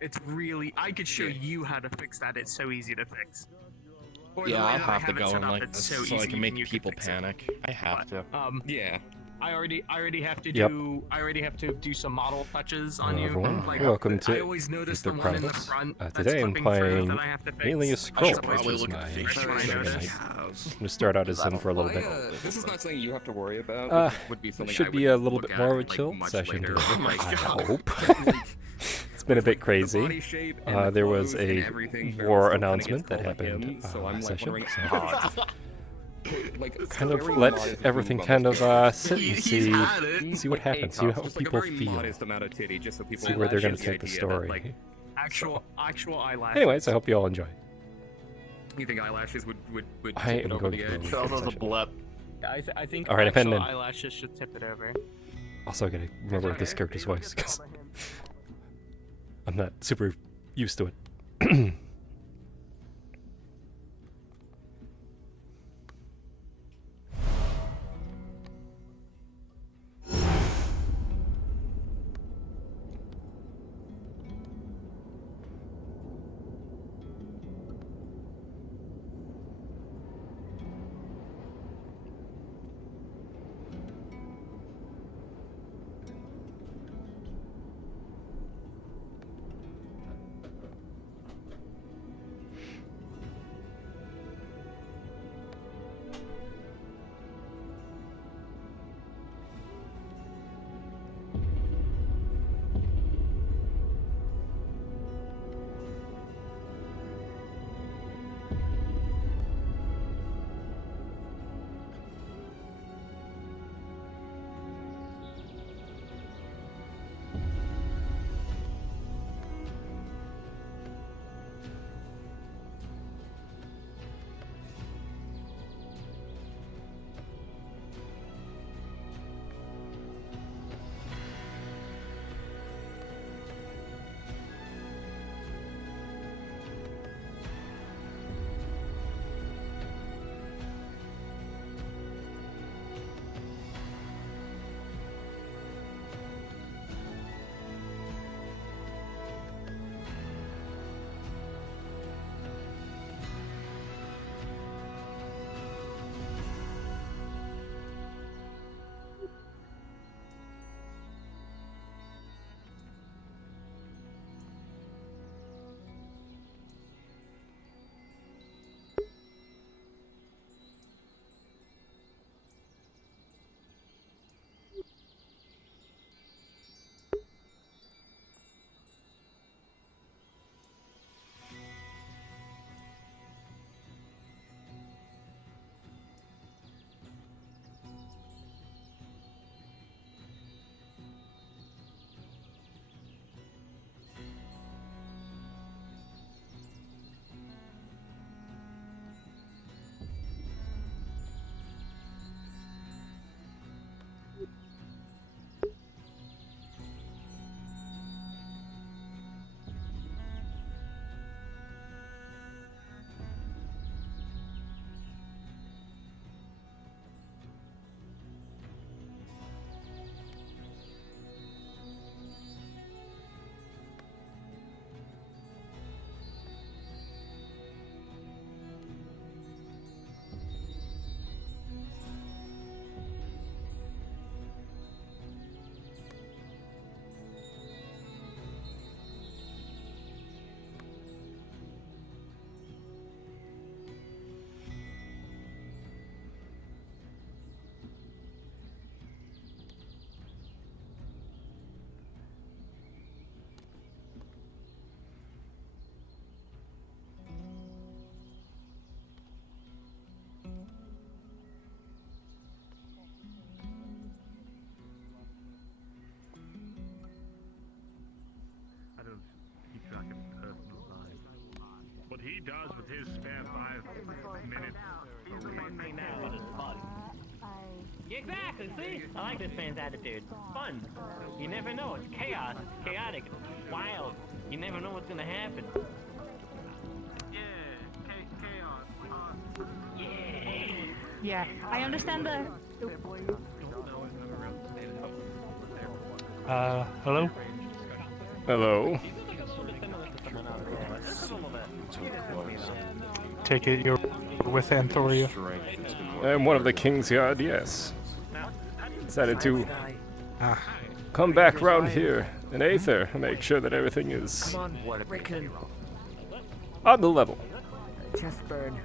It's really, I could show you how to fix that. It's so easy to fix. Or Yeah, the way I'll that I have to it go set and up, like it's so so I easy can make you people fix it. panic. I have to. Yeah. I already have to Yep. do. I already have to do some model touches on Hello, you. everyone. Like, Welcome to I always notice the Aether one in the Chronicles. front that's Today I'm flipping through playing that I have to fix. Alias I should Kobold, probably which is look at my the first one I second noticed. night. I'm gonna start out as him for a little bit. This is not something you have to worry about. It would be something should be a little bit more of a chill session today, I hope. It's been a bit crazy. There was a war announcement that happened last session, so kind of let everything kind of sit and see what happens, see how people feel, see where they're going to take the story. Actual eyelashes. Anyways, I hope you all enjoy. You think eyelashes would I tip am it over going the to edge? Charles has a blep. I think All right, I'm heading in. eyelashes should tip it over. Also, I gotta remember this character's voice because I'm not super used to it. What he does with his spare 5 minutes. Yeah, exactly, see? I like this man's attitude. Fun. You never know. It's chaos. It's chaotic. It's wild. You never know what's gonna happen. Yeah, I understand the... Hello? Hello. Take it you're with Anthoria. I'm one of the King's Guard, yes. Decided to come back round here in Aether and make sure that everything is on the level. Chest burn.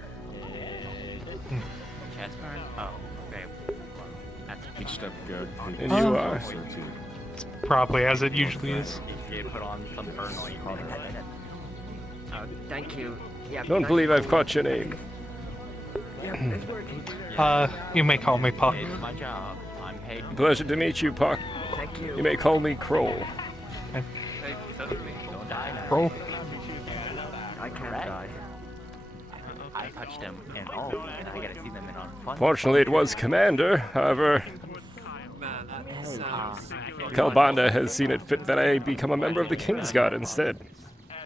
Chest burn? Oh, okay. That's Each step good. And you are. Probably as it usually is. you put on some burn oil. Thank you. Yeah, Don't nice believe I've to- caught your name. Yeah, it's working. You may call me Puck. It's my job. I'm paid. Pleasure to meet you, Puck. Thank you. You may call me Kroll. Hey, so do me. Don't die now. Roll. I can't Right. die. I touched them and all, and I gotta see them in on fun. Fortunately, it was Commander. However, Kalbanda has seen it fit that I become a member of the King's Guard instead.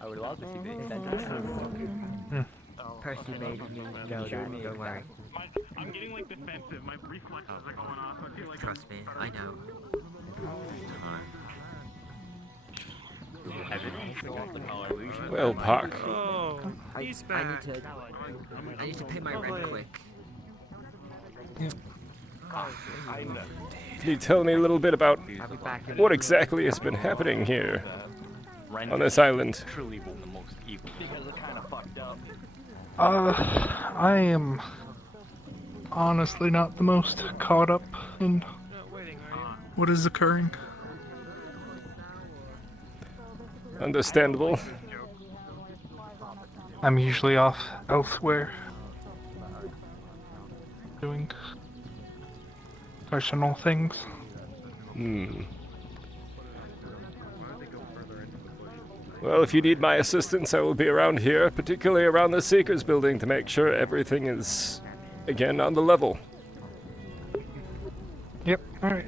I would love to see this. Percy made me know that. Don't worry. I'm getting like defensive. My reflexes are going off. I feel like Trust me, I know. Well, Puck, I need to pay my rent quick. can you tell me a little bit about I'll be back in. what exactly has been happening here Ren on this island? truly one of the most evil. Because it's kind of fucked up. I am honestly not the most caught up in what is occurring. Understandable. I'm usually off elsewhere doing personal things. Well, if you need my assistance, I will be around here, particularly around the Seekers building, to make sure everything is, again, on the level. Yep, alright.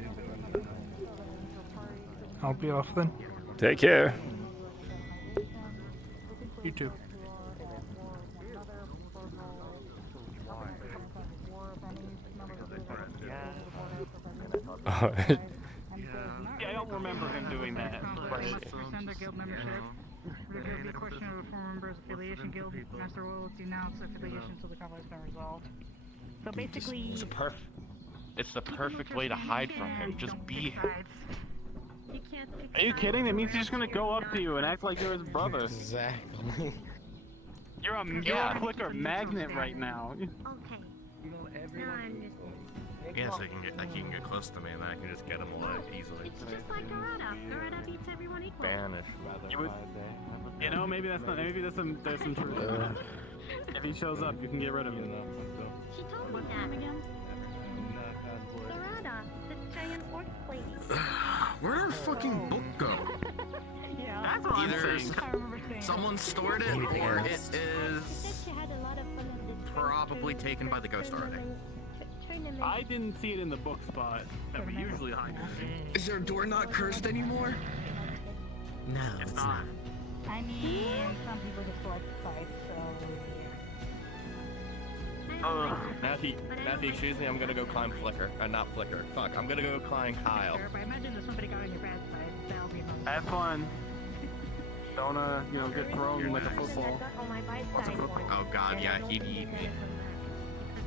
I'll be off then. Take care. You too. Yeah, I don't remember him doing that. Rescind the guild membership. The guild be question of a former member's affiliation. Guild master royalty announce affiliation until the conflict has been resolved. So basically, It's the perfect way to hide from him. Just be him. you can't pick Are you sides. kidding? That means he's just gonna go up to you and act like you're his brother. Exactly. You're a flicker magnet right now. Okay. No, I'm just. Yes, I can get close to me and I can just get him away easily. It's just like Dorada. Dorada beats everyone equal. Banish. You would, you know, maybe that's not. Maybe there's some truth to that. If he shows up, you can get rid of him. She told me that. Dorada, the giant orc lady. Where'd our fucking book go? Yeah. That's what Either I'm saying. I remember saying. someone stored it, or it is She had a lot of fun with the probably taken by the ghost already. tournament. I didn't see it in the book spot that we usually hide. Is our door not cursed anymore? No, It's not. I mean, some people just like fights, so. Matthew, excuse me, I'm gonna go climb Flicker. Not Flicker. Fuck, I'm gonna go climb Kyle. But I imagine if somebody got on your bad side, that'll be enough. Have fun. Don't get thrown like a football. Oh god, yeah, he'd eat me.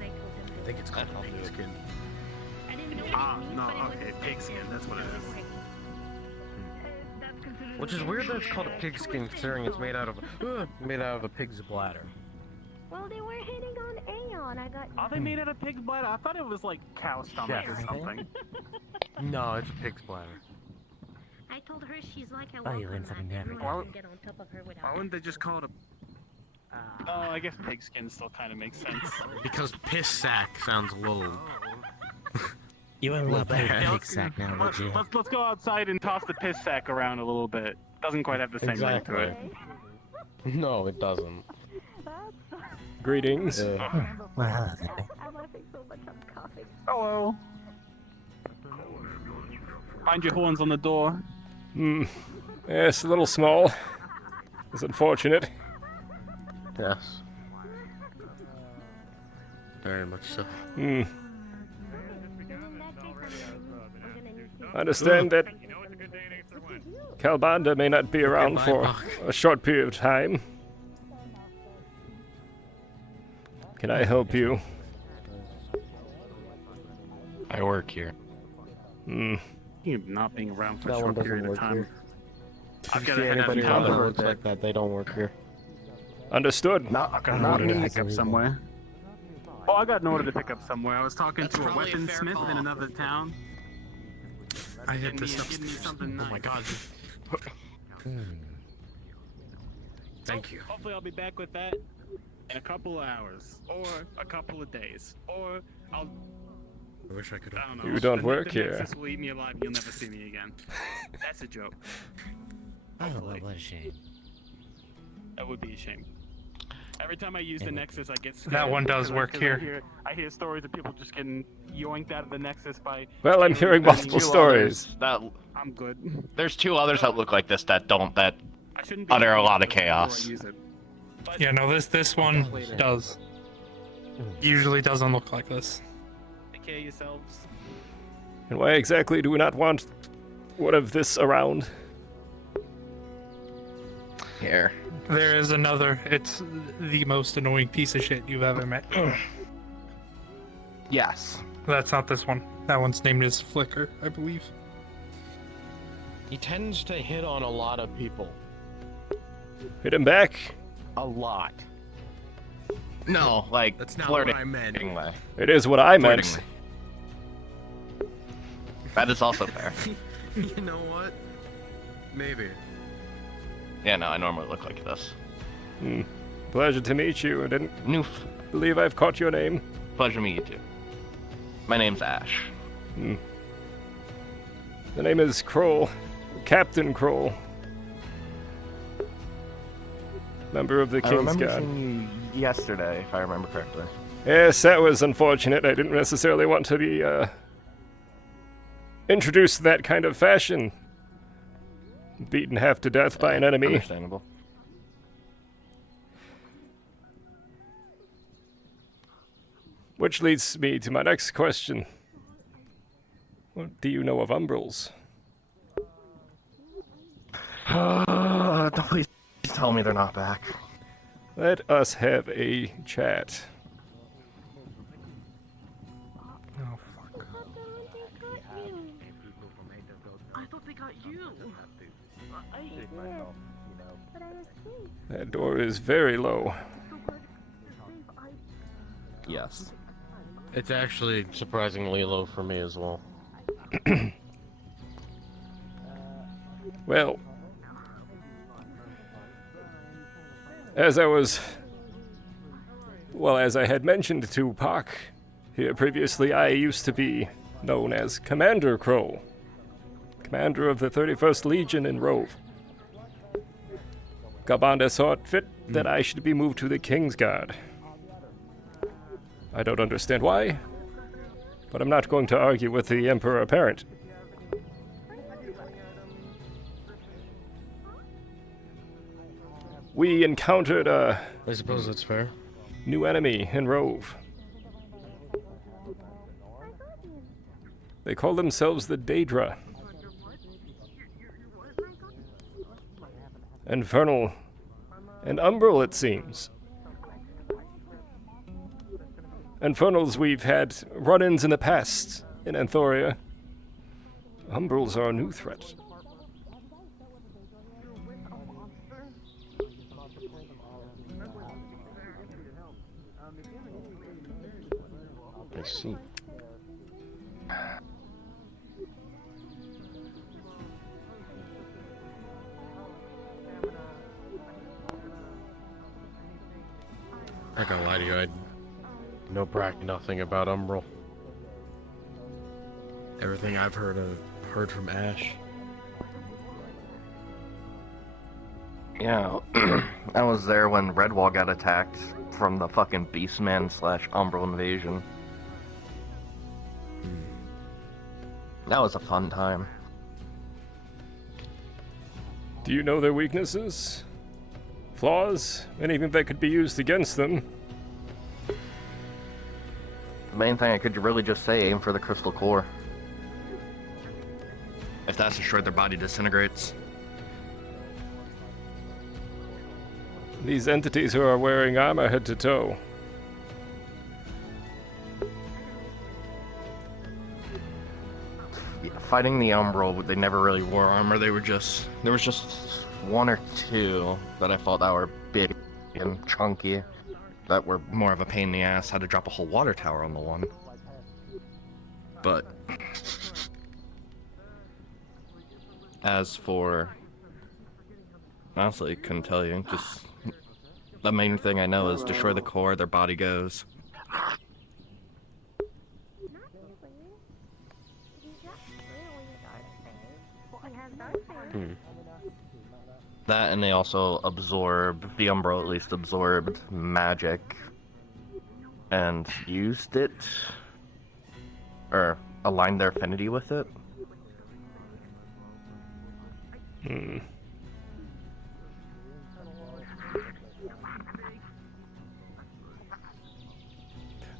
I think it's called pigskin. no, okay, pigskin, that's what it is. Which is weird that it's called a pigskin, considering it's made out of a pig's bladder. Well, they were hitting on Aeon. I got. Are they made out of pig's bladder? I thought it was like cow stomach or Yes. something. No, it's a pig's bladder. I told her she's like a Oh, you learned something new every Everyone day. can get on top of her without. Why wouldn't they just call it a... Oh, I guess pigskin still kind of makes sense. Because piss sack sounds a little. You wouldn't love Well, that yeah. pig sack now, would you? Let's go outside and toss the piss sack around a little bit. Doesn't quite have the same ring to it. No, it doesn't. Greetings. Well, I'm laughing so much I'm coughing. Hello. Find your horns on the door. Yes, a little small. It's unfortunate. Yes. Very much so. I understand that You know it's a good day in Aether when? Kalbanda may not be around for a short period of time. Can I help you? I work here. Hmm. You not being around for a That one short doesn't period of work time. here. I've got See to head out anybody of around that town. works like that, they don't work here. Understood. Not me to pick up somewhere. Oh, I got an order to pick up somewhere. I was talking to a weaponsmith in another town. I hit this Give me something nice. Oh my god. Thank you. Hopefully I'll be back with that in a couple of hours, or a couple of days, or I wish I could. I don't know. You don't The work here. Nexus will eat me alive. You'll never see me again. That's a joke. Hopefully. What a shame. That would be a shame. Every time I use the Nexus, I get scared. That one does because work here. I hear stories of people just getting yoinked out of the Nexus by. Well, I'm hearing multiple stories. I'm good. There's two others that look like this that don't, that I shouldn't be utter a using lot it of before I chaos. use it. But Yeah, no, this one does. Usually doesn't look like this. take care of yourselves. And why exactly do we not want one of this around? Here. There is another. It's the most annoying piece of shit you've ever met. Yes. That's not this one. That one's named as Flicker, I believe. He tends to hit on a lot of people. Hit him back. A lot. No, like That's not flirting. what I meant. Way. It is what I meant. Flirtingly. That is also fair. You know what? Maybe. Yeah, no, I normally look like this. Pleasure to meet you. I didn't Noof. believe I've caught your name. Pleasure to meet you too. My name's Ash. The name is Kroll. Captain Kroll. Member of the I King's remember Guard. seeing you yesterday, if I remember correctly. Yes, that was unfortunate. I didn't necessarily want to be, introduced in that kind of fashion. Beaten half to death by an enemy. Understandable. Which leads me to my next question. What do you know of Umbrals? Don't please tell me they're not back. Let us have a chat. Oh, fuck. I thought they got you. That door is very low. Yes. It's actually surprisingly low for me as well. Well, as I had mentioned to Pak here previously, I used to be known as Commander Kroll, commander of the 31st Legion in Rove. Gabanda saw it fit that I should be moved to the King's Guard. I don't understand why, but I'm not going to argue with the Emperor Apparent. We encountered a I suppose that's fair. new enemy in Rove. They call themselves the Daedra. Infernal and Umbral, it seems. Infernals we've had run-ins in the past in Anthoria. Umbrals are a new threat. I see. I not gonna lie to you, I know nothing about Umbral. Everything I've heard from Ash. Yeah, I was there when Redwall got attacked from the fucking Beastman / Umbral invasion. That was a fun time. Do you know their weaknesses? Flaws? Anything that could be used against them? The main thing I could really just say, aim for the crystal core. If that's destroyed, their body disintegrates. These entities who are wearing armor head to toe. Fighting the Umbral, they never really wore armor. There was just one or two that I thought that were big and chunky, that were more of a pain in the ass. Had to drop a whole water tower on the one. But as for, honestly, couldn't tell you. Just the main thing I know is destroy the core, their body goes. That, and they also absorb, the Umbral at least absorbed magic and used it, or aligned their affinity with it.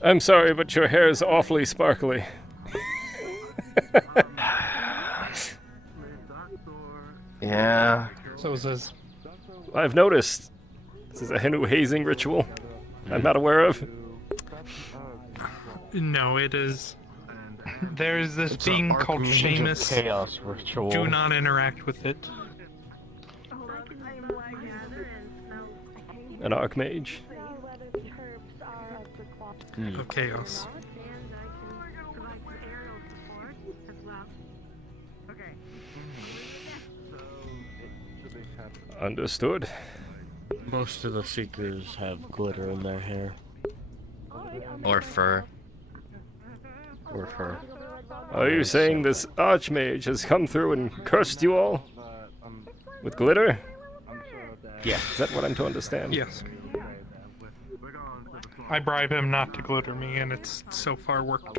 I'm sorry, but your hair is awfully sparkly. Yeah. So says. I've noticed. This is a Hindu hazing ritual I'm not aware of. No, it is. There is this being called Seamus. Chaos ritual. Do not interact with it. An archmage. Of chaos. Understood. Most of the Seekers have glitter in their hair. Or fur. Or fur. Are you saying this archmage has come through and cursed you all? With glitter? Yeah. Is that what I'm to understand? Yes. I bribe him not to glitter me, and it's so far worked.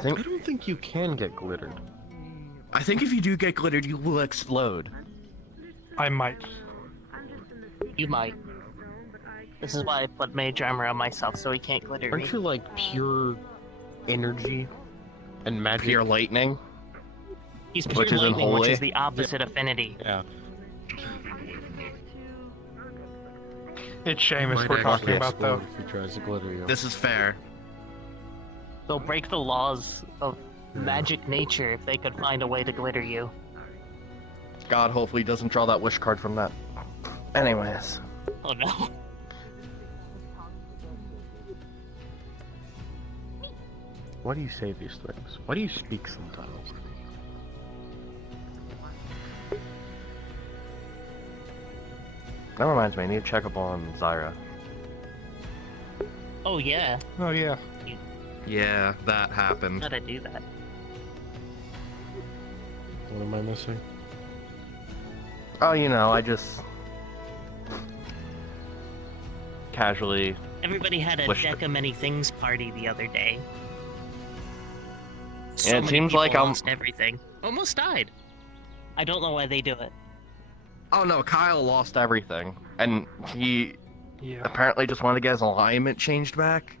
I don't think you can get glittered. I think if you do get glittered, you will explode. I might. You might. This is why I put mage armor on myself, so he can't glitter me. Aren't you like pure energy and magic? Pure lightning? He's pure lightning, which is the opposite affinity. Yeah. It's Seamus we're talking about, though. If he tries to glitter you. This is fair. They'll break the laws of magic nature if they could find a way to glitter you. God hopefully doesn't draw that wish card from that. Anyways. Oh no. Why do you say these things? Why do you speak sometimes? That reminds me, I need to check up on Zyra. Oh yeah. Oh yeah. Yeah, that happened. Gotta do that. What am I missing? Oh, you know, I just casually. Everybody had a deck of many things party the other day. So Yeah, it many seems people like I'm lost everything. Almost died. I don't know why they do it. Oh no, Kyle lost everything, and he apparently just wanted to get his alignment changed back.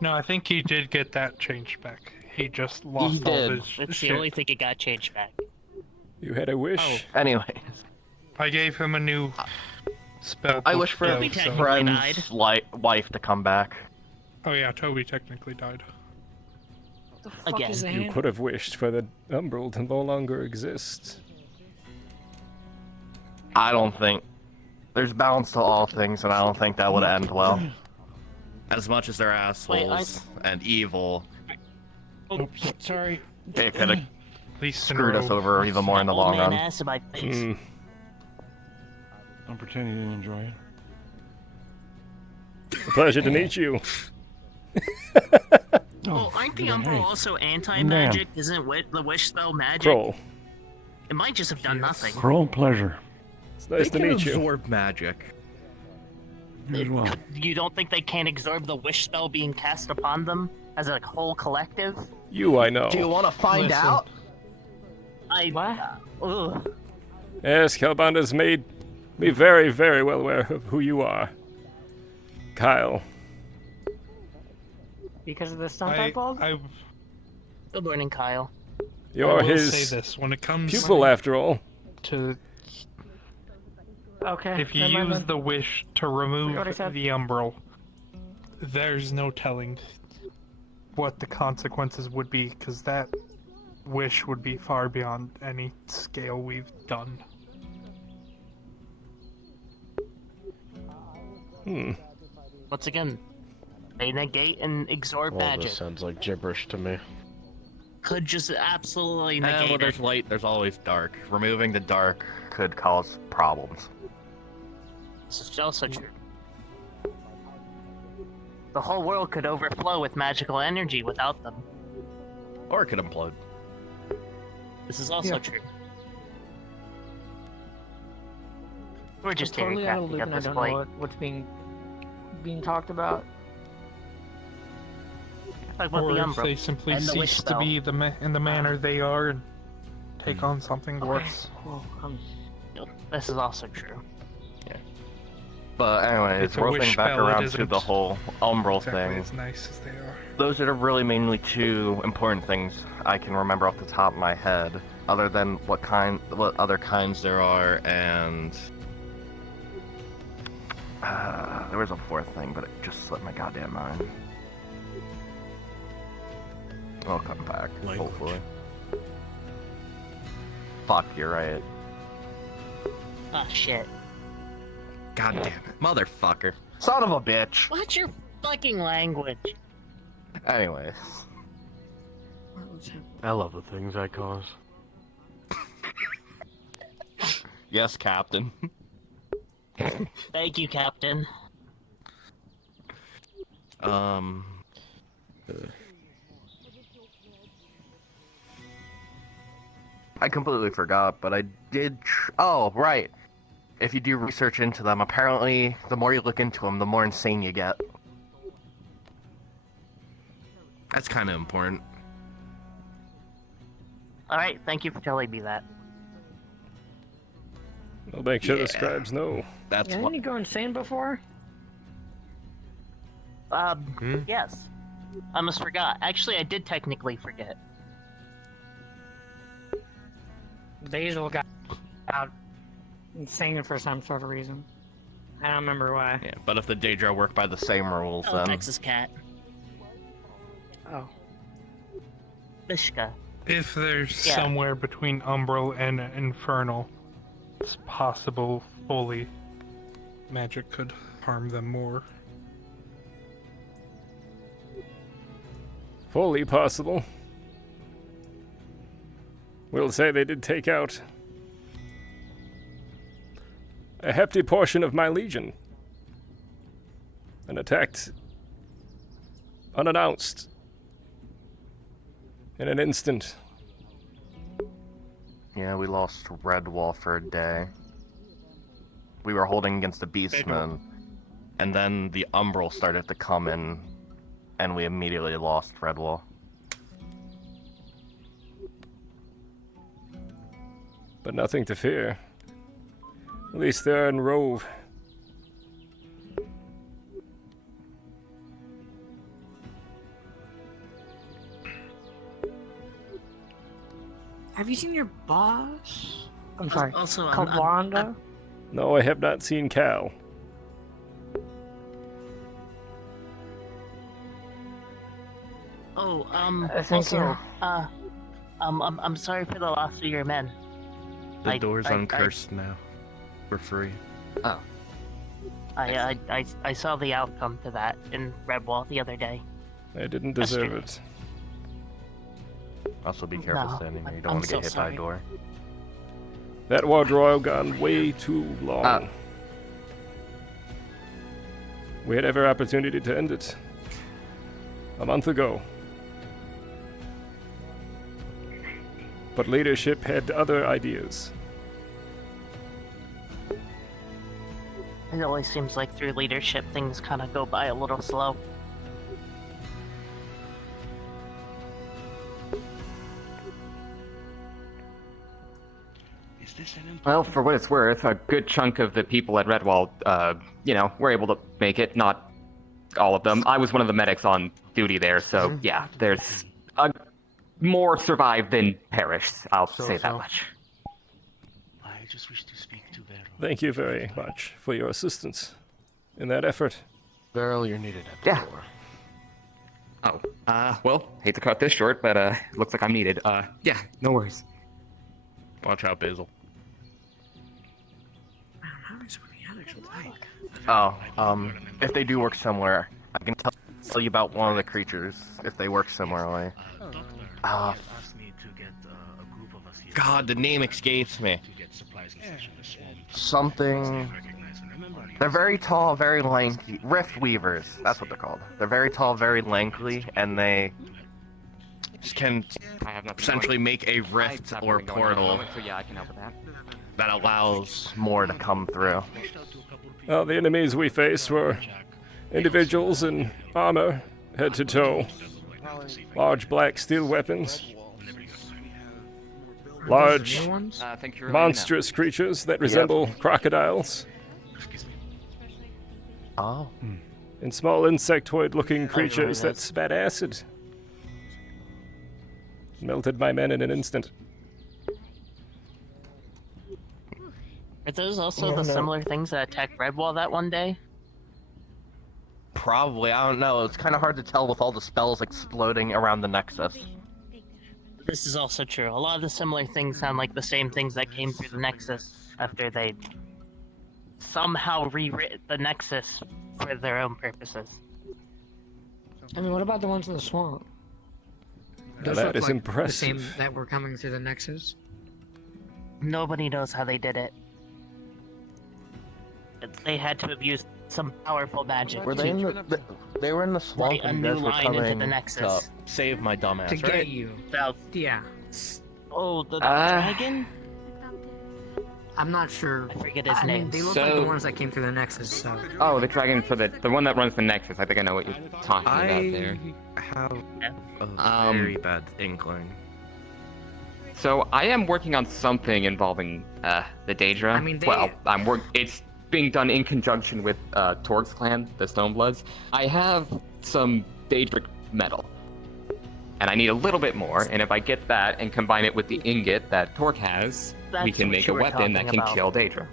No, I think he did get that changed back. He just lost all his It's shit. the only thing it got changed back. You had a wish. Oh. Anyways. I gave him a new spell. I wish for Toby his technically friend's wife to come back. Oh yeah, Toby technically died. Again. You could have wished for the Umbral to no longer exist. I don't think there's balance to all things, and I don't think that would end well. As much as they're assholes and evil, Oops, sorry. it could have Least screwed us over even more in the long run. Ass in my face. I'm pretending you didn't enjoy it. A pleasure to meet you. Well, aren't the Umbral also anti-magic? Isn't the wish spell magic? Kroll. It might just have done nothing. Cruel pleasure. It's nice They to can meet you. absorb magic. You don't think they can't absorb the wish spell being cast upon them as a whole collective? You, I know. Do you want to find out? Ugh. Yes, Hellbound has made me very, very well aware of who you are. Kyle. Because of the stunt I pulled? Good morning, Kyle. You're I will his say this, when it comes pupil, after all. to Okay. if you never mind use then. the wish to remove what I said. the umbral, there's no telling what the consequences would be, because that wish would be far beyond any scale we've done. Once again, they negate and absorb All magic. this sounds like gibberish to me. Could just absolutely negate Well, there's it. light, there's always dark. Removing the dark could cause problems. This is also true. The whole world could overflow with magical energy without them. Or it could implode. This is also true. We're just I'm totally out of crafting loop up and I this don't plate. know what's being talked about. Like what Or the if Umbra they simply and the wish cease to spell. be in the manner they are and take on something worse. Well, This is also true. But anyways, It's a wish roping back spell, it around to isn't the whole umbral exactly thing. as nice as they are. Those are really mainly two important things I can remember off the top of my head, other than what other kinds there are, and there was a fourth thing, but it just slipped my goddamn mind. I'll come back, hopefully. Fuck, you're right. Ah, shit. God damn it, motherfucker, son of a bitch. What's your fucking language? Anyways, I love the things I cause. yes, Captain. Thank you, Captain. I completely forgot, but I did. Oh, right. If you do research into them, apparently, the more you look into them, the more insane you get. That's kind of important. Alright, thank you for telling me that. I'll make sure the scribes know. That's Didn't you go insane before? Yes. I almost forgot. Actually, I did technically forget. Basil got out insane for some sort of reason. I don't remember why. Yeah, but if the Daedra work by the same rules, Oh, then... Texas cat. Oh. Bishka. If there's somewhere between umbral and infernal, it's possible fully magic could harm them more. Fully possible. We'll say they did take out a hefty portion of my legion and attacked unannounced in an instant. Yeah, we lost Redwall for a day. We were holding against the Beastmen, and then the Umbral started to come in, and we immediately lost Redwall. But nothing to fear. At least they're in Rove. Have you seen your boss? I'm sorry. Also, Kawanda? No, I have not seen Cal. Oh, thank you. I'm sorry for the loss of your men. The door's uncursed now. We're free. Oh. I saw the outcome to that in Redwall the other day. I didn't deserve it. Also be careful No, standing there, you I'm don't want to so get hit by a sorry. door. That war royal gone way too long. We had every opportunity to end it a month ago. But leadership had other ideas. It always seems like through leadership things kind of go by a little slow. Well, for what it's worth, a good chunk of the people at Redwall, were able to make it. Not all of them. I was one of the medics on duty there, so yeah, there's a more survive than perish. I'll say that much. I just wish to speak to Beryl. Thank you very much for your assistance in that effort. Beryl, you're needed at the door. Oh, well, hate to cut this short, but looks like I'm needed. Yeah, no worries. Watch out, Basil. If they do work somewhere, I can tell you about one of the creatures if they work similarly. God, the name escapes me. Something. They're very tall, very lanky. Rift weavers, that's what they're called. They're very tall, very lanky, and they can essentially make a rift or portal that allows more to come through. Well, the enemies we faced were individuals in armor, head to toe, large black steel weapons, large, monstrous creatures that resemble crocodiles, and small insectoid-looking creatures that spat acid. Melted my men in an instant. Are those also the similar things that attacked Redwall that one day? Probably, I don't know. It's kind of hard to tell with all the spells exploding around the Nexus. This is also true. A lot of the similar things sound like the same things that came through the Nexus after they somehow rewrit the Nexus for their own purposes. I mean, what about the ones in the swamp? Now that is impressive. The same that were coming through the Nexus? Nobody knows how they did it. They had to have used some powerful magic. Were they in the they were in the swamp Light a and new you guys were line into coming the to Nexus. save my dumbass, To right? get you. Yeah. Oh, the dragon? I'm not sure. I forget his I name. mean, they look like the ones that came through the Nexus, so. Oh, the dragon for the one that runs the Nexus. I think I know what you're talking about there. I have a very bad inkling. So I am working on something involving the Daedra. I mean, well, it's being done in conjunction with Torg's clan, the Stonebloods. I have some Daedric metal, and I need a little bit more. And if I get that and combine it with the ingot that Torg has, we can make a weapon that can kill Daedra.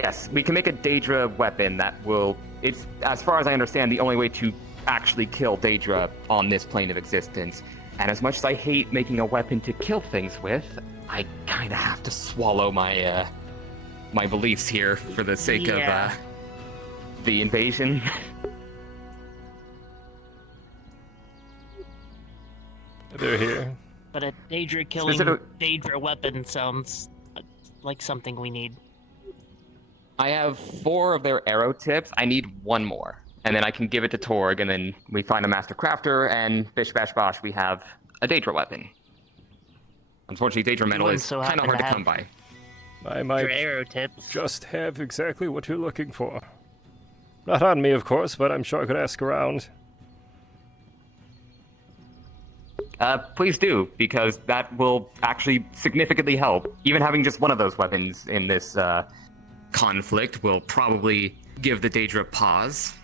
Yes, we can make a Daedra weapon that will. It's, as far as I understand, the only way to actually kill Daedra on this plane of existence. And as much as I hate making a weapon to kill things with, I kind of have to swallow my my beliefs here for the sake of the invasion. They're here. But a Daedra killing Daedra weapon sounds like something we need. I have 4 of their arrow tips. I need 1 more. And then I can give it to Torg, and then we find a master crafter, and bish bash bosh, we have a Daedra weapon. Unfortunately, Daedra metal is kind of hard to come by. I might arrow tips. just have exactly what you're looking for. Not on me, of course, but I'm sure I could ask around. Please do, because that will actually significantly help. Even having just one of those weapons in this conflict will probably give the Daedra pause.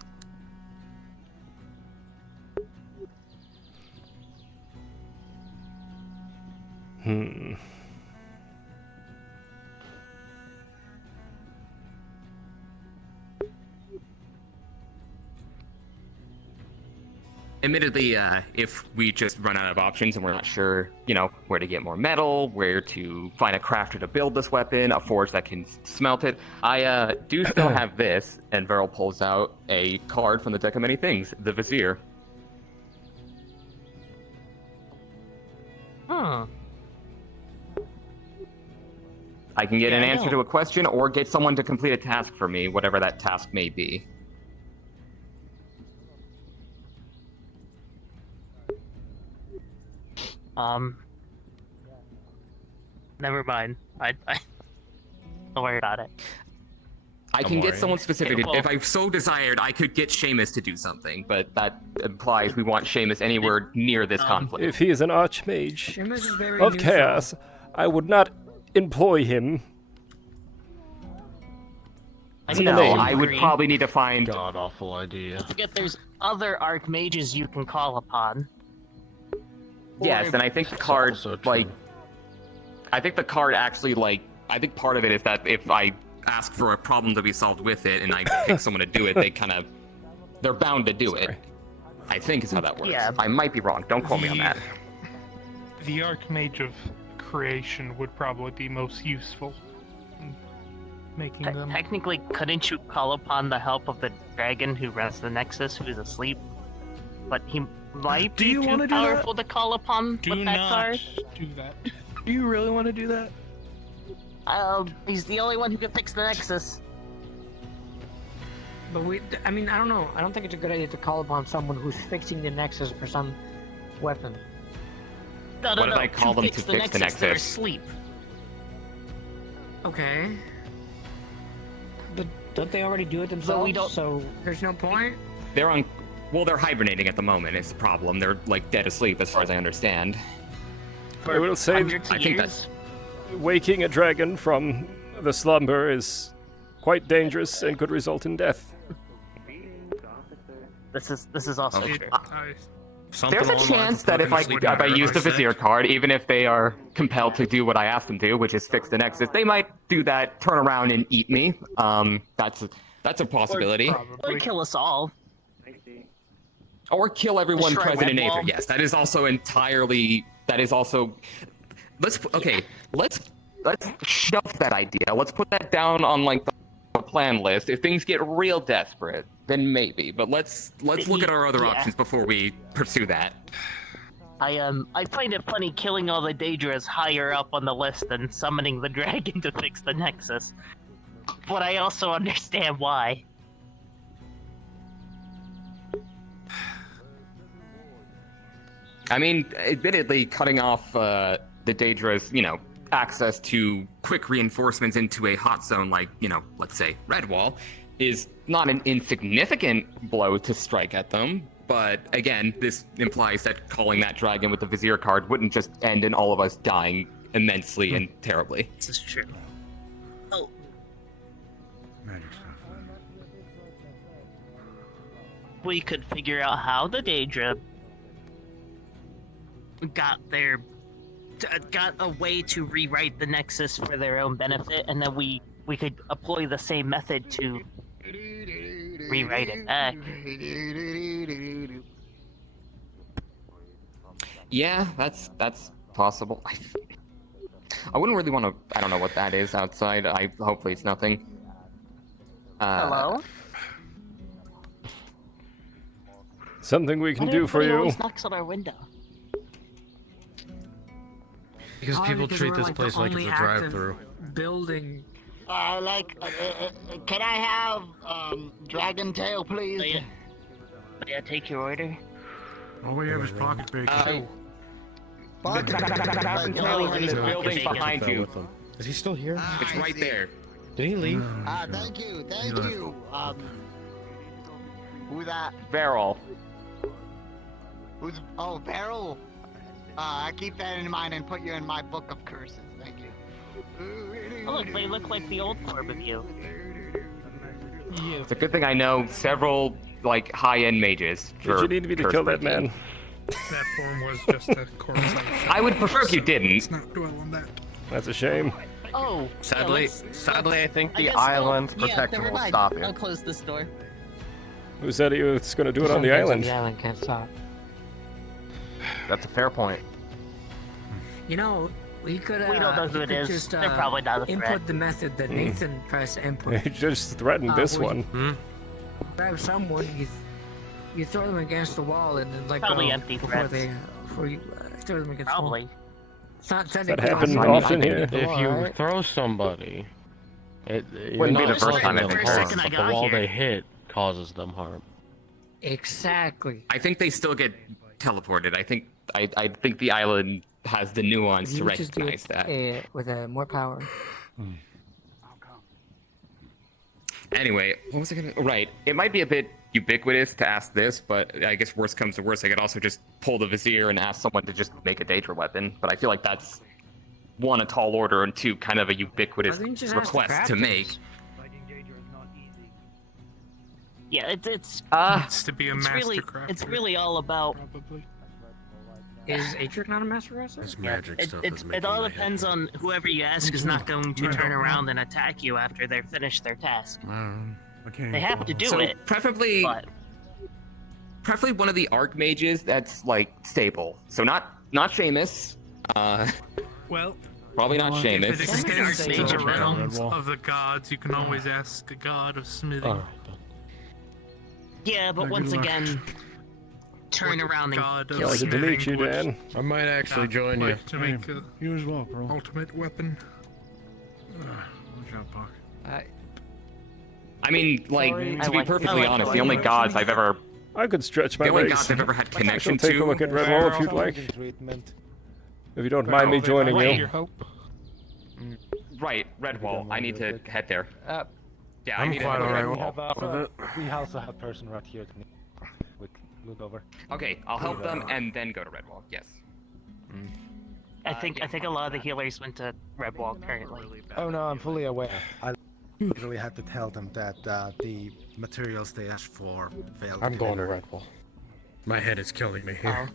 Admittedly, if we just run out of options and we're not sure, where to get more metal, where to find a crafter to build this weapon, a forge that can smelt it, I do still have this, and Veril pulls out a card from the deck of many things, the Vizier. Huh. I can get an answer to a question or get someone to complete a task for me, whatever that task may be. Never mind. I don't worry about it. I can get someone specific. If I so desired, I could get Seamus to do something, but that implies we want Seamus anywhere near this conflict. If he is an archmage of chaos, I would not employ him. I would probably need to find god-awful idea. Don't forget there's other archmages you can call upon. Yes, and I think the card, like, I think the card actually, like, I think part of it is that if I ask for a problem to be solved with it and I pick someone to do it, they're bound to do it. I think is how that works. Yeah. I might be wrong. Don't quote me on that. The Archmage of Creation would probably be most useful in making them. Technically, couldn't you call upon the help of the dragon who runs the Nexus, who's asleep? But he might be too powerful to call upon with that card. Do that. Do you really want to do that? He's the only one who can fix the Nexus. But I mean, I don't know. I don't think it's a good idea to call upon someone who's fixing the Nexus for some weapon. No, What if I call them to fix the They're Nexus? asleep. Okay. But don't they already do it themselves? So there's no point? They're hibernating at the moment, is the problem. They're, like, dead asleep, as far as I understand. I will say, I think that's... waking a dragon from the slumber is quite dangerous and could result in death. This is also true. There's a chance that if I use the Vizier card, even if they are compelled to do what I asked them to, which is fix the Nexus, they might do that, turn around and eat me. That's a possibility. Or kill us all. Or kill everyone Destroy present in Redwall. Aether. Yes, that is also entirely. That is also. Let's shelf that idea. Let's put that down on like the plan list. If things get real desperate, then maybe. But let's look at our other options before we pursue that. I find it funny killing all the Daedras higher up on the list than summoning the dragon to fix the Nexus. But I also understand why. I mean, admittedly, cutting off the Daedra's, access to quick reinforcements into a hot zone like, let's say Redwall, is not an insignificant blow to strike at them. But again, this implies that calling that dragon with the Vizier card wouldn't just end in all of us dying immensely and terribly. This is true. Oh. We could figure out how the Daedra got a way to rewrite the Nexus for their own benefit, and then we could employ the same method to rewrite it back. Yeah, that's possible. I wouldn't really want to. I don't know what that is outside. Hopefully it's nothing. Hello? Something we can do for Everybody you. always knocks on our window. Because people treat this place like it's a drive-through. Building. Can I have dragon tail, please? May I take your order? All we have is pocket bacon. He's in the building behind you. Is he still here? It's right there. Did he leave? Thank you. Who that? Beryl. Beryl? I keep that in mind and put you in my book of curses. Thank you. Oh, look, they look like the old form of you. It's a good thing I know several high-end mages. Did you need me to kill that man? That form was just a corpse. I would prefer if you didn't. Let's not dwell on that. That's a shame. Oh. Sadly, I think the guess island's yeah, protection never will mind. stop you. I'll close this door. Who said he was going to do it on the Some things island? The island can't stop. That's a fair point. We could. We don't know who it is. Just, They're probably not a threat. Input the method that Nathan tries to input. He just threatened this where one. you grab someone, you throw them against the wall, and then Probably go empty before threats. before you throw them against Probably. the wall. It's not That technically. happened awesome. often here. If you throw somebody, Wouldn't be the first time them I think. harm, Second I but the got wall here. they hit causes them harm. Exactly. I think they still get teleported. I think the island has the nuance to You just do recognize that. it with more power. Anyway, what was I gonna? Right, it might be a bit ubiquitous to ask this, but I guess worst comes to worst, I could also just pull the Vizier and ask someone to just make a Daedra weapon. But I feel like that's one, a tall order, and two, kind of a ubiquitous Why didn't you just ask the request to crafters? make. Yeah, it's Needs to be a it's really master crafter. it's really all about Probably. Is Aether not a master wrestler? This magic stuff is It making all my depends head on whoever you ask is not going to turn around and attack you after they're finished their task. They have to do So it. preferably, but preferably one of the archmages that's like stable. So not Seamus. Well, Probably not if it Seamus. extends to the Archmage realms Redwall. of the gods, you can always ask a god of smithing. yeah, but once again, turn around and God of kill Pleasure to smithing meet you, would- Dan. I might actually join you. to make a You as well, bro. ultimate weapon. Good job, Buck. I mean, like, Sorry. to I be like- perfectly I like honest, the the only way- gods I've ever, I could stretch my the only legs. gods I've ever had I connection shall take to. a look at Redwall if you'd like. If you don't mind me joining you. Right, Redwall. I need to head there. Yeah, I I'm need to quite head to alright Redwall. We also have a person right here. We look over. Okay, I'll help them and then go to Redwall. Yes. I think a lot of the healers went to Redwall currently. Oh no, I'm fully aware. I literally had to tell them that the materials they asked for failed. I'm going to Redwall. My head is killing me here.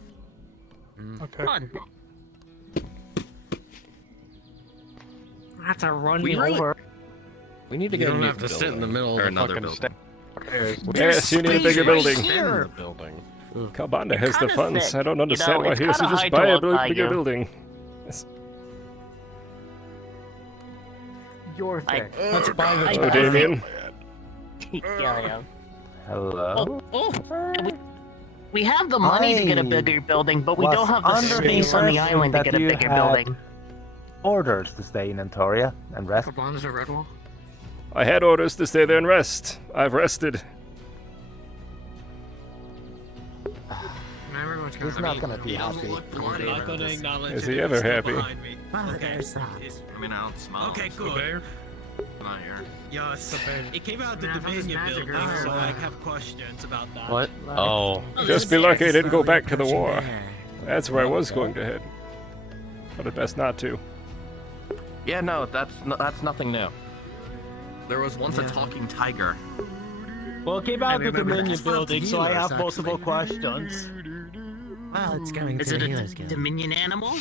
Okay. Fun. That's a run We me really- over. We need to You get a don't new have to sit in the building, middle or of the another fucking building. Yes, you need a bigger building. Stand the building. Calbanda has the kinda funds. thick, I don't you understand know, why it's he has to kinda just high buy to a look like bigger you. building. Yes. Your I- thing. Let's buy the Hello, Damien. yeah. Hello. We have the money to get a bigger building, but we don't have the space on the island to get a bigger building. Orders to stay in Antoria and rest. Kobold at Redwall? I had orders to stay there and rest. I've rested. He's not gonna be happy. Not gonna acknowledge Is it. he ever It's still happy? behind me. There's that. I mean, I don't smell. Okay, so good. I'm not here. Yes. It came out the Nah, from this Dominion magic building, earlier. so I have questions about that. What? Oh. Just be lucky I didn't go back to the war. That's where I was going to head. But it's best not to. Yeah, no, that's nothing new. There was once a talking tiger. Well, it came out the Dominion building, so I have multiple questions. Well, it's going Is to it the a healer's guild. Dominion animal?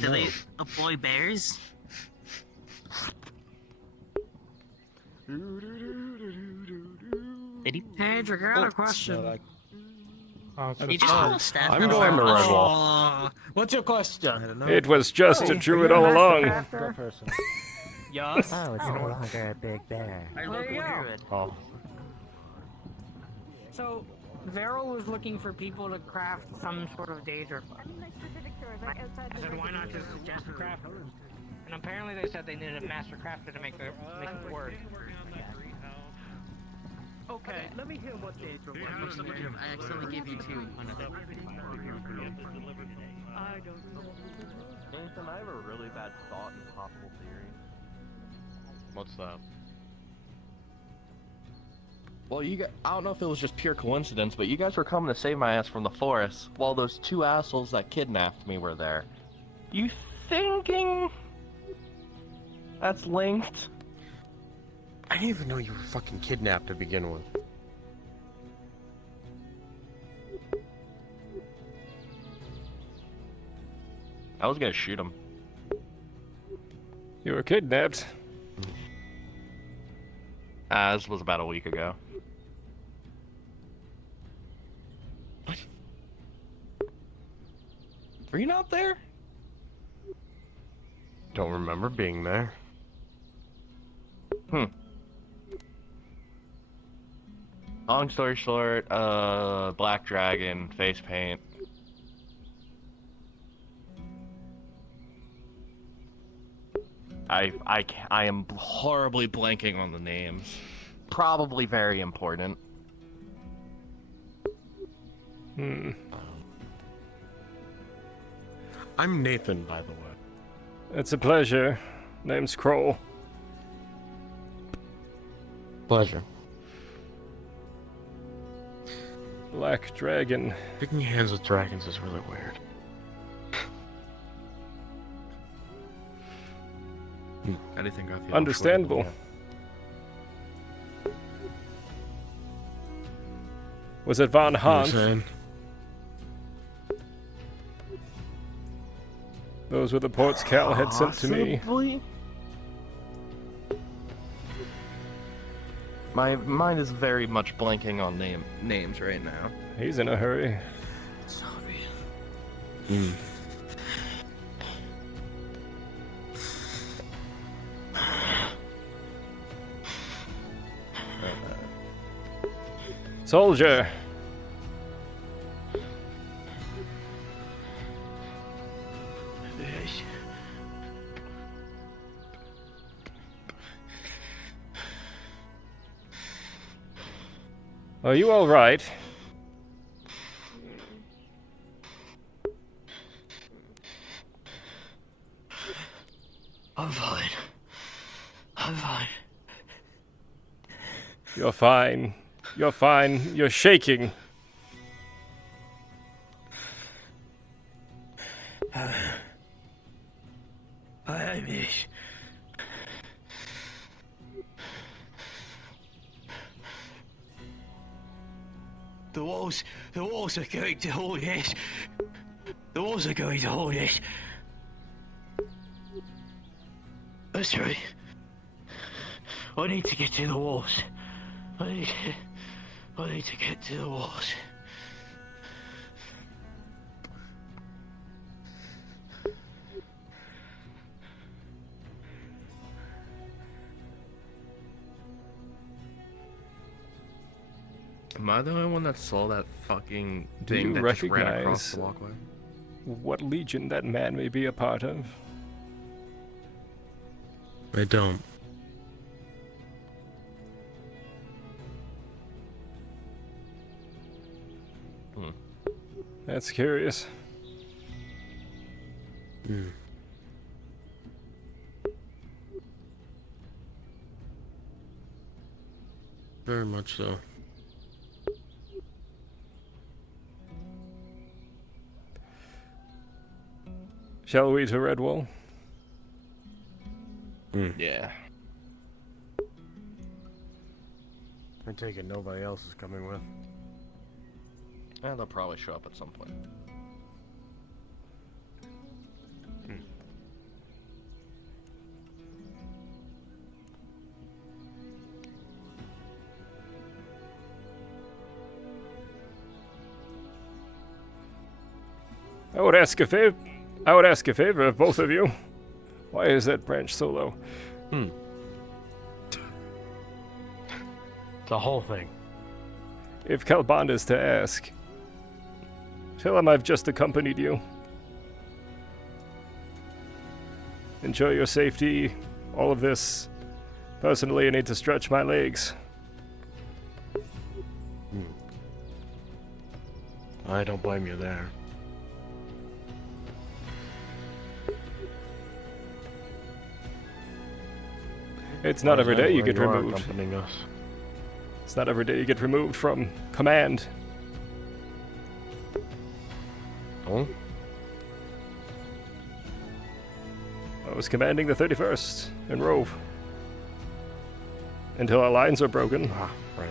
Do they employ bears? Did he? Hey, Drake, I got a question. You just call a staff I'm member. going to Redwall. Aw, what's your question? It was just a druid all along. Yes. Oh, it's no longer a big bear. Our local druid. Oh. So, Vero was looking for people to craft some sort of Daedra. I said, why not just suggest a craft? And apparently they said they needed a master crafter to make it work. Okay, let me hear what Daedra was. I accidentally gave you two. I don't know. Nathan, I have a really bad thought and possible theory. What's that? Well, I don't know if it was just pure coincidence, but you guys were coming to save my ass from the forest while those two assholes that kidnapped me were there. You thinking that's linked? I didn't even know you were fucking kidnapped to begin with. I was gonna shoot him. You were kidnapped. This was about a week ago. What? Were you not there? Don't remember being there. Long story short, black dragon, face paint. I am horribly blanking on the names. Probably very important. I'm Nathan, by the way. It's a pleasure. Name's Kroll. Pleasure. Black dragon. Shaking hands with dragons is really weird. Anything I feel Understandable. Was it Von What are you Hahn? saying? Those were the ports Cal had sent to me. Possibly? My mind is very much blanking on names right now. He's in a hurry. Sorry. Soldier. Are you all right? I'm fine. I'm fine. You're fine. You're fine. You're shaking. I miss. The walls are going to hold this. The walls are going to hold this. That's right. I need to get to the walls. I need to get to the walls. Am I the only one that saw that fucking Do thing you that just ran across recognize the walkway? what legion that man may be a part of? I don't. That's curious. Very much so. Shall we to Redwall? Yeah. I take it nobody else is coming with. Yeah, they'll probably show up at some point. I would ask a favor of both of you. Why is that branch so low? The whole thing. If Calbond is to ask, tell him I've just accompanied you. Enjoy your safety, all of this. Personally, I need to stretch my legs. I don't blame you there. It's not every day you get are removed. accompanying us. It's not every day you get removed from command. Oh? I was commanding the 31st in Rove. Until our lines are broken. Ah, right.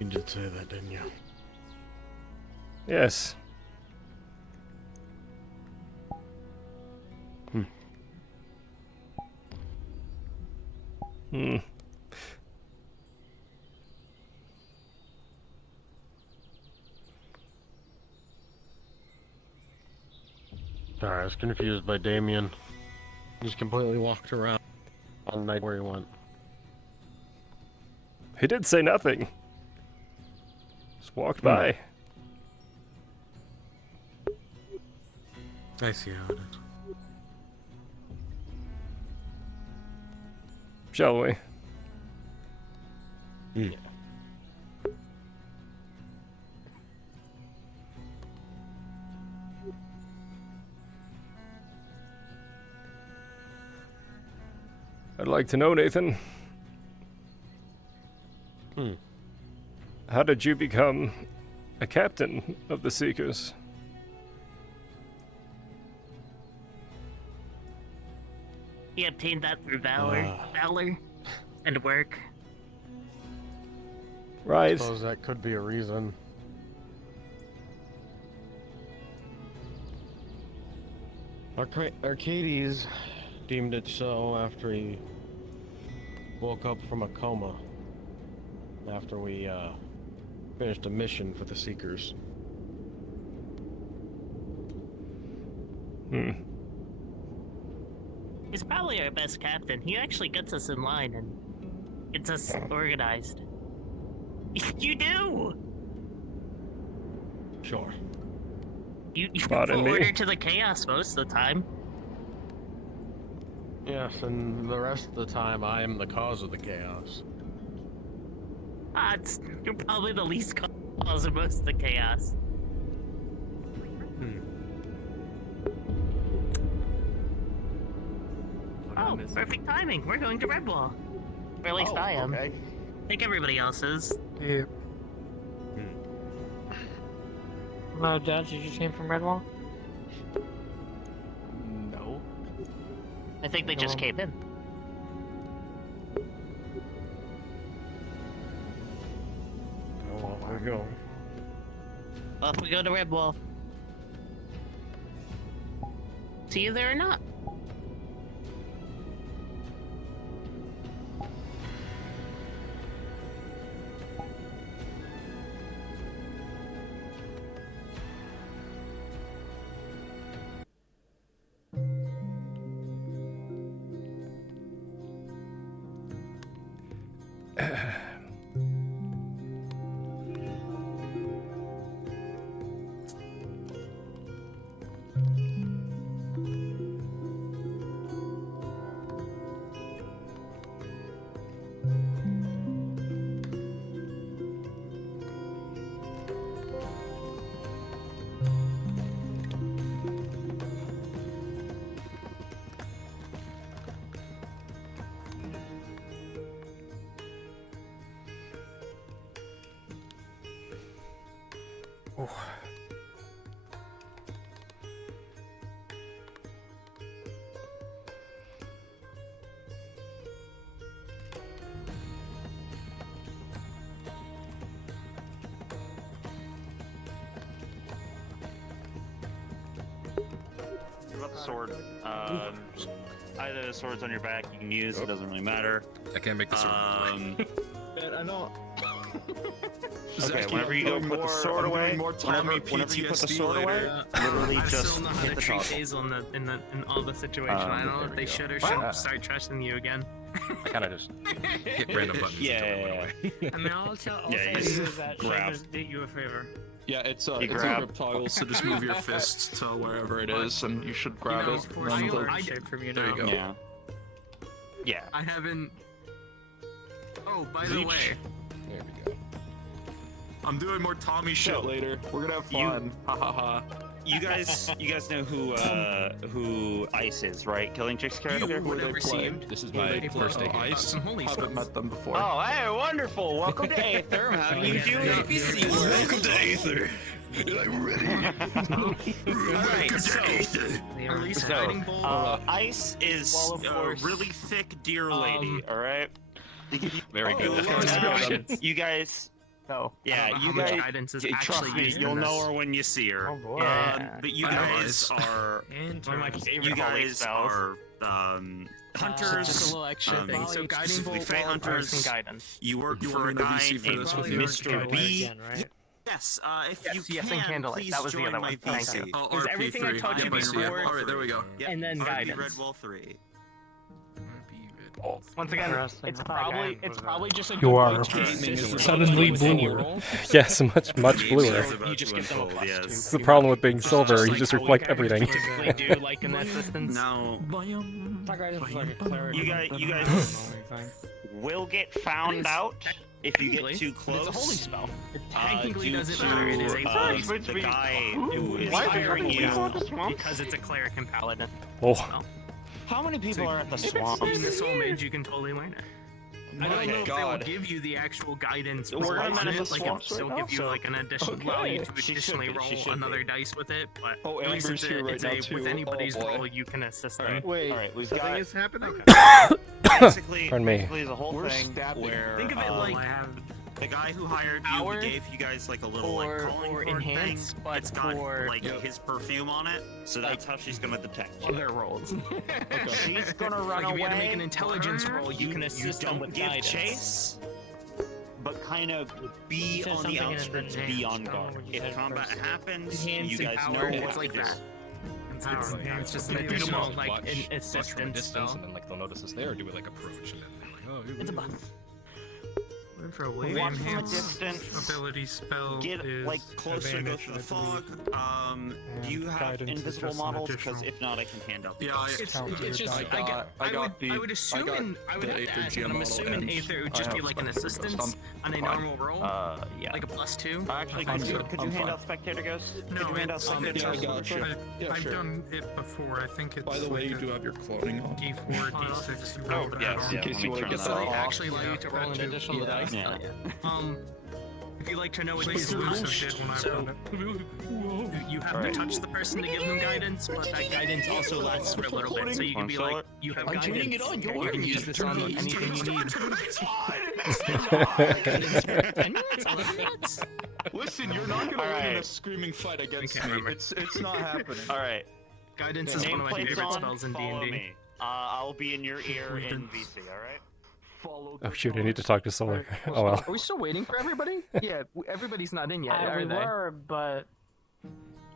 You did say that, didn't you? Yes. Sorry, I was confused by Damien. He just completely walked around on the night where he went. He did say nothing. Just walked by. I see how it is. Shall we? Yeah. I'd like to know, Nathan. How did you become a captain of the Seekers? He obtained that through valor and work. Right. I suppose that could be a reason. Arcadies deemed it so after he woke up from a coma. After we finished a mission for the Seekers. He's probably our best captain. He actually gets us in line and gets us organized. You do! Sure. You Pardon put me? order to the chaos most of the time. Yes, and the rest of the time I am the cause of the chaos. You're probably the least cause of most of the chaos. Oh, perfect timing. We're going to Red Wall. Or at least I am. Okay. I think everybody else is. Yeah. No, Judge, you just came from Redwall? No. I think they just came in. Oh, off we go. Off we go to Red Wall. See you there or not. About the sword. Either the sword's on your back you can use, it doesn't really matter. I can't make the sword. I know. Okay, whenever you go put the sword away, whenever you put the sword away, literally I just still know how hit to the treat toggle. Hazel in all the situations. I don't know if they should or shouldn't start trusting you again. I kind of just hit random buttons. Yeah. I mean, I'll say Yeah, to you is that grab. Shakers did you a favor. Yeah, it's a grab. grip toggle, so just move your fist to wherever it is, and you should grab it. I did from you There now. you go. Yeah. Yeah. I haven't. Oh, by the way, there we go. I'm doing more Tommy shit later. We're gonna have fun. Ha ha ha. You guys know who Ice is, right? Killing Chick's character. Who they play? This is my first day here. Ice. Holy Haven't met them before. Oh, hey, wonderful! Welcome to Aether. How do you do NPC work? Welcome to Aether. I'm ready. Alright, so release Guiding Bolt. Ice is a really thick deer lady. All right. Very good. You guys. No. Yeah, how you much guys. guidance is Trust actually me, used in you'll know this. her when you see her. Oh boy. But you guys are. One of my favorite You holy guys spells. are hunters. Just a little extra thing. So Guiding Bolt, Fey hunters. Guidance. You work You for a want an guy ADC for named this with you? Mr. B. Again, right? Yes, if Yes, you yes, can, and Candlelight. please That was the join other my one. Thank VC. you. Oh, Is everything I RP3. taught you Yep, I see it. before? Alright, there we go. Yep, And then RP guidance. Red Wall 3. Once again, Interesting. it's probably just a You good are way to assist suddenly with any bluer. roll. Yes, much bluer. You just give them a plus two. It's the problem with being silver. You like just how we reflect everything. typically do, like an assistance. Now, That guy just was like a cleric. you guys will get found out if you get too close. It's a holy spell. It technically due doesn't to, matter. It is a the guy who is Why hiring you. because it's a cleric and paladin. Oh, How many people are at the swamp? Being the soul mage, you can totally learn it. I don't know if they will God. give you the actual guidance. We're on gonna it, manifest like swamps if they'll right now, give you so- like an additional, allow you to additionally roll another dice with it. But Oh, at least Amber's here right it's now, with too. anybody's Oh, boy. roll, you can assist them. Wait, Alright, we've something got is happening? basically Pardon me. there's a whole We're thing stabbing. where Think of it like The guy who hired you, he gave you guys like a little like calling card enhance, thing. but It's got for like his perfume on it, so that's how she's gonna detect you. other roles. She's gonna run Like if away. you had to make an intelligence roll, you can assist them don't with give guidance. chase, but kind of be on the outskirts, be on guard. If combat happens, Enhance you and guys power, know it's what like to do. that. It's just an an additional, additional like, an assistance from a distance, spell. and then like they'll notice us there, or do we like approach and then they're like, oh, It's a buff. Went for a The Watch from a enhanced distance. ability spell Get is like closer, go advantage, through the I believe. fog. Do you And have guidance is invisible just an models? Because additional. if not, I can hand out. Yeah, It's just I would assume I would have to ask, but I'm assuming Aether would just be like an assistance on a normal roll, Yeah. like a +2. Actually, could you hand out spectator ghosts? Could you hand out spectator ghosts? I've done it before. I think it's. By the way, you do have your clothing on. D4, D6. You roll that yes, on. yeah. In case you want to get So they that off. actually allow you to roll an additional dice? Yeah. If you like to know what the exclusive did when I found it. You have to touch the person to give them guidance, but that guidance also lasts for a little bit, so you can be like, you have guidance. turning it on, You can use this on anything you need. Listen, you're not gonna win in a screaming fight against me. It's not happening. All right. Guidance is one of my Nameplate's favorite on, spells in follow D&D. me. I'll be in your ear in VC. All right. oh shoot, I need to talk to Solar. Oh well. Are we still waiting for everybody? Yeah, everybody's not in yet, we are they? were, but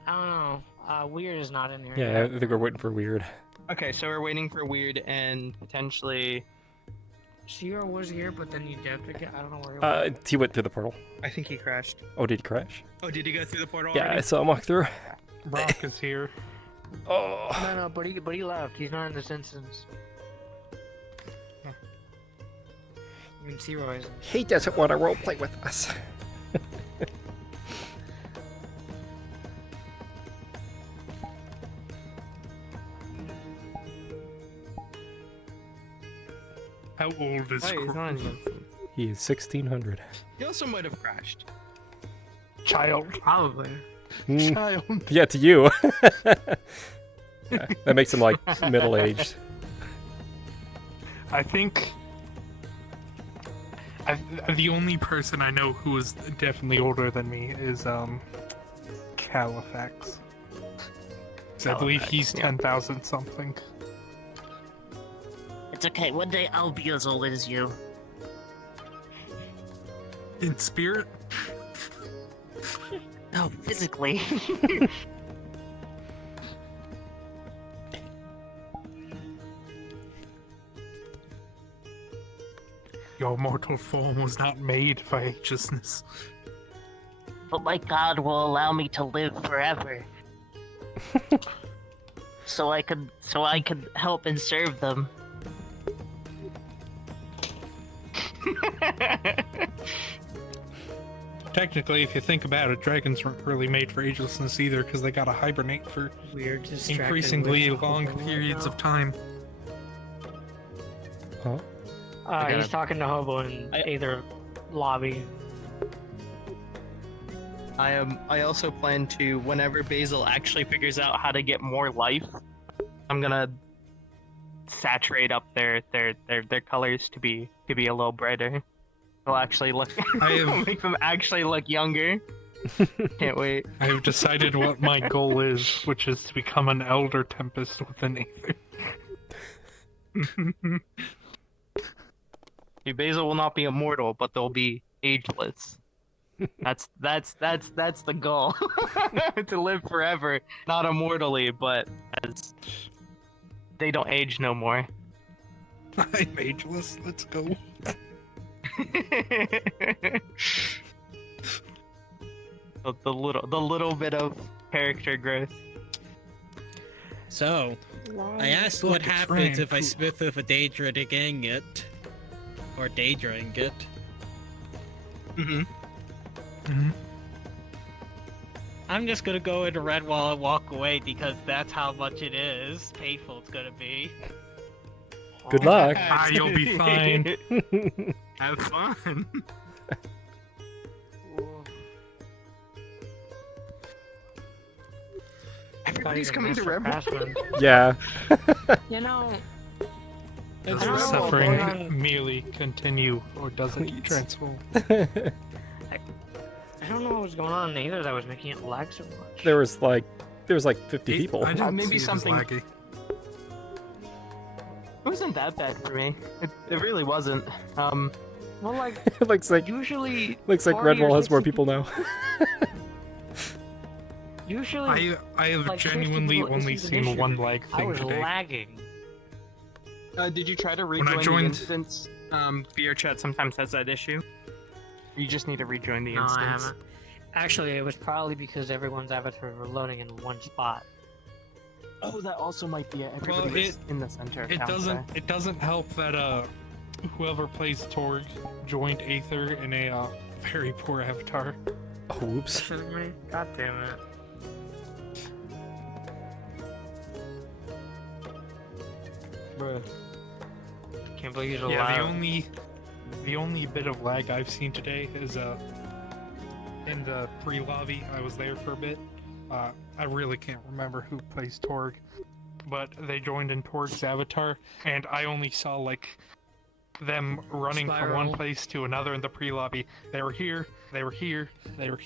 I don't know. Weird is not in here. Yeah, I think we're waiting for Weird. Okay, so we're waiting for Weird and potentially... Shiro was here, but then you dipped again. I don't know where he was. He went through the portal. I think he crashed. Oh, did he crash? Oh, did he go through the portal Yeah, already? I saw him walk through. Brock is here. Oh. No, but he left. He's not in this instance. Even Zero isn't. He doesn't want to roleplay with us. How old is Hey, he's not in the Crow? instance. He's 1600. He also might have crashed. Child. Probably. Child. Yeah, to you. Yeah, that makes him like middle-aged. I think the only person I know who is definitely older than me is Califax. So I believe he's 10,000 something. It's okay, one day I'll be as old as you. In spirit? No, physically. Your mortal form was not made for agelessness. But my god will allow me to live forever. so I could help and serve them. Technically, if you think about it, dragons weren't really made for agelessness either, because they gotta hibernate for Weird, distracted increasingly with- long periods of time. Huh? He's talking to Hobo in either lobby. I also plan to, whenever Basil actually figures out how to get more life, I'm gonna saturate up their colors to be a little brighter. They'll actually look make them actually look younger. Can't wait. I have decided what my goal is, which is to become an Elder Tempest with an Aether. Basil will not be immortal, but they'll be ageless. That's the goal. To live forever, not immortally, but as they don't age no more. I'm ageless. Let's go. The little bit of character growth. So, I asked what happens if I smith with a Daedric ingot. Or Daedra ingot. I'm just gonna go into Redwall and walk away because that's how much it is. Painful it's gonna be. Good luck. You'll be fine. Have fun. Everybody's coming to Redwall. Yeah. You know, Does the suffering merely continue, or does it transform? I don't know what was going on either that was making it lag so much. There was like 50 people. Maybe something. It wasn't that bad for me. It really wasn't. Well, like looks like usually Redwall has more people now. Usually, I have like, 50 genuinely people only is an seen issue. one lag I thing was today. lagging. Did you try to When I rejoin joined- the instance? VrChat sometimes has that issue. You just need to rejoin the No, I instance. haven't. Actually, it was probably because everyone's avatars were loading in one spot. Oh, that also might be it. Well, Everybody's in the center. It doesn't help that whoever plays Torg joined Aether in a very poor avatar. Oh, whoops. Shouldn't me? God damn it. Bruh. Can't believe he's Yeah, allowed. the only bit of lag I've seen today is in the pre-lobby. I was there for a bit. I really can't remember who plays Torg, but they joined in Torg's avatar, and I only saw like them running from one Spiral. place to another in the pre-lobby. They were here, they were here, they were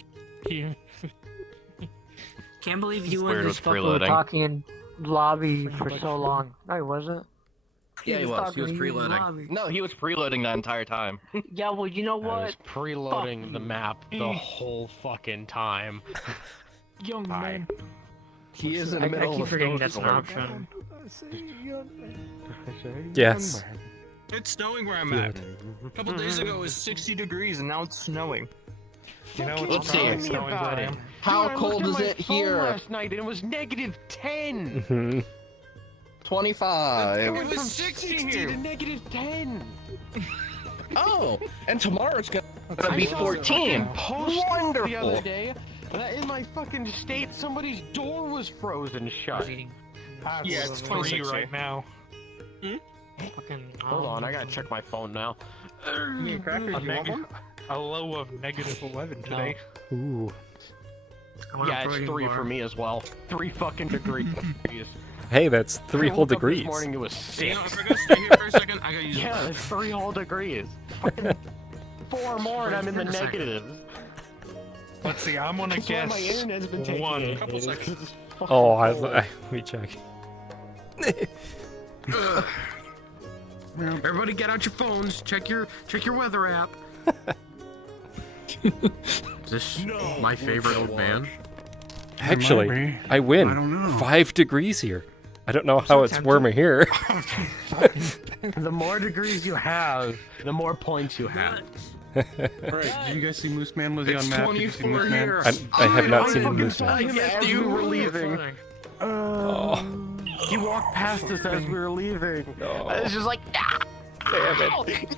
here. Can't believe you Weird and with this fucker were preloading. talking in lobby for so long. No, he wasn't. Yeah, he was. He was preloading. No, he was preloading that entire time. Yeah, well, you know I what? was preloading the map the whole fucking time. Young man. He is in I the middle keep of forgetting a that's an snowstorm. option. Yes. It's snowing where I'm at. A couple days ago it was 60 degrees and now it's snowing. You know, Fucking it's tell probably me snowing about where I it. am. How Dude, I cold looked at is my it phone here? last night and it was -10. Mhm. 25. It was 60 to -10. Oh, and tomorrow it's gonna I be saw a 14. fucking post the Wonderful. other day that in my fucking state somebody's door was frozen shut. Yeah, it's 3 right now. Fucking. Hold on, I gotta check my phone now. A low of -11 today. Ooh. Yeah, it's 3 for me as well. 3 fucking degrees. Hey, that's 3 I whole woke up degrees. This morning it was 6. You know, if I gotta stay here for a second, I gotta use Yeah, it's 3 whole degrees. Fucking 4 more and I'm in the negatives. Let's see, I'm gonna That's why guess my internet's been taking one. a couple seconds. Oh, let me check. Everybody get out your phones, check your weather app. Is this my favorite old man? Actually, I win. I don't know. 5 degrees here. I don't know how it's warmer here. The more degrees you have, the more points you have. Alright, did you guys see Moose Man? Was he It's on map? Did you see 24 Moose Man? here. I have not seen fucking Moose saw Man. him as we were leaving. He walked past us as we were leaving. It's just like, damn it.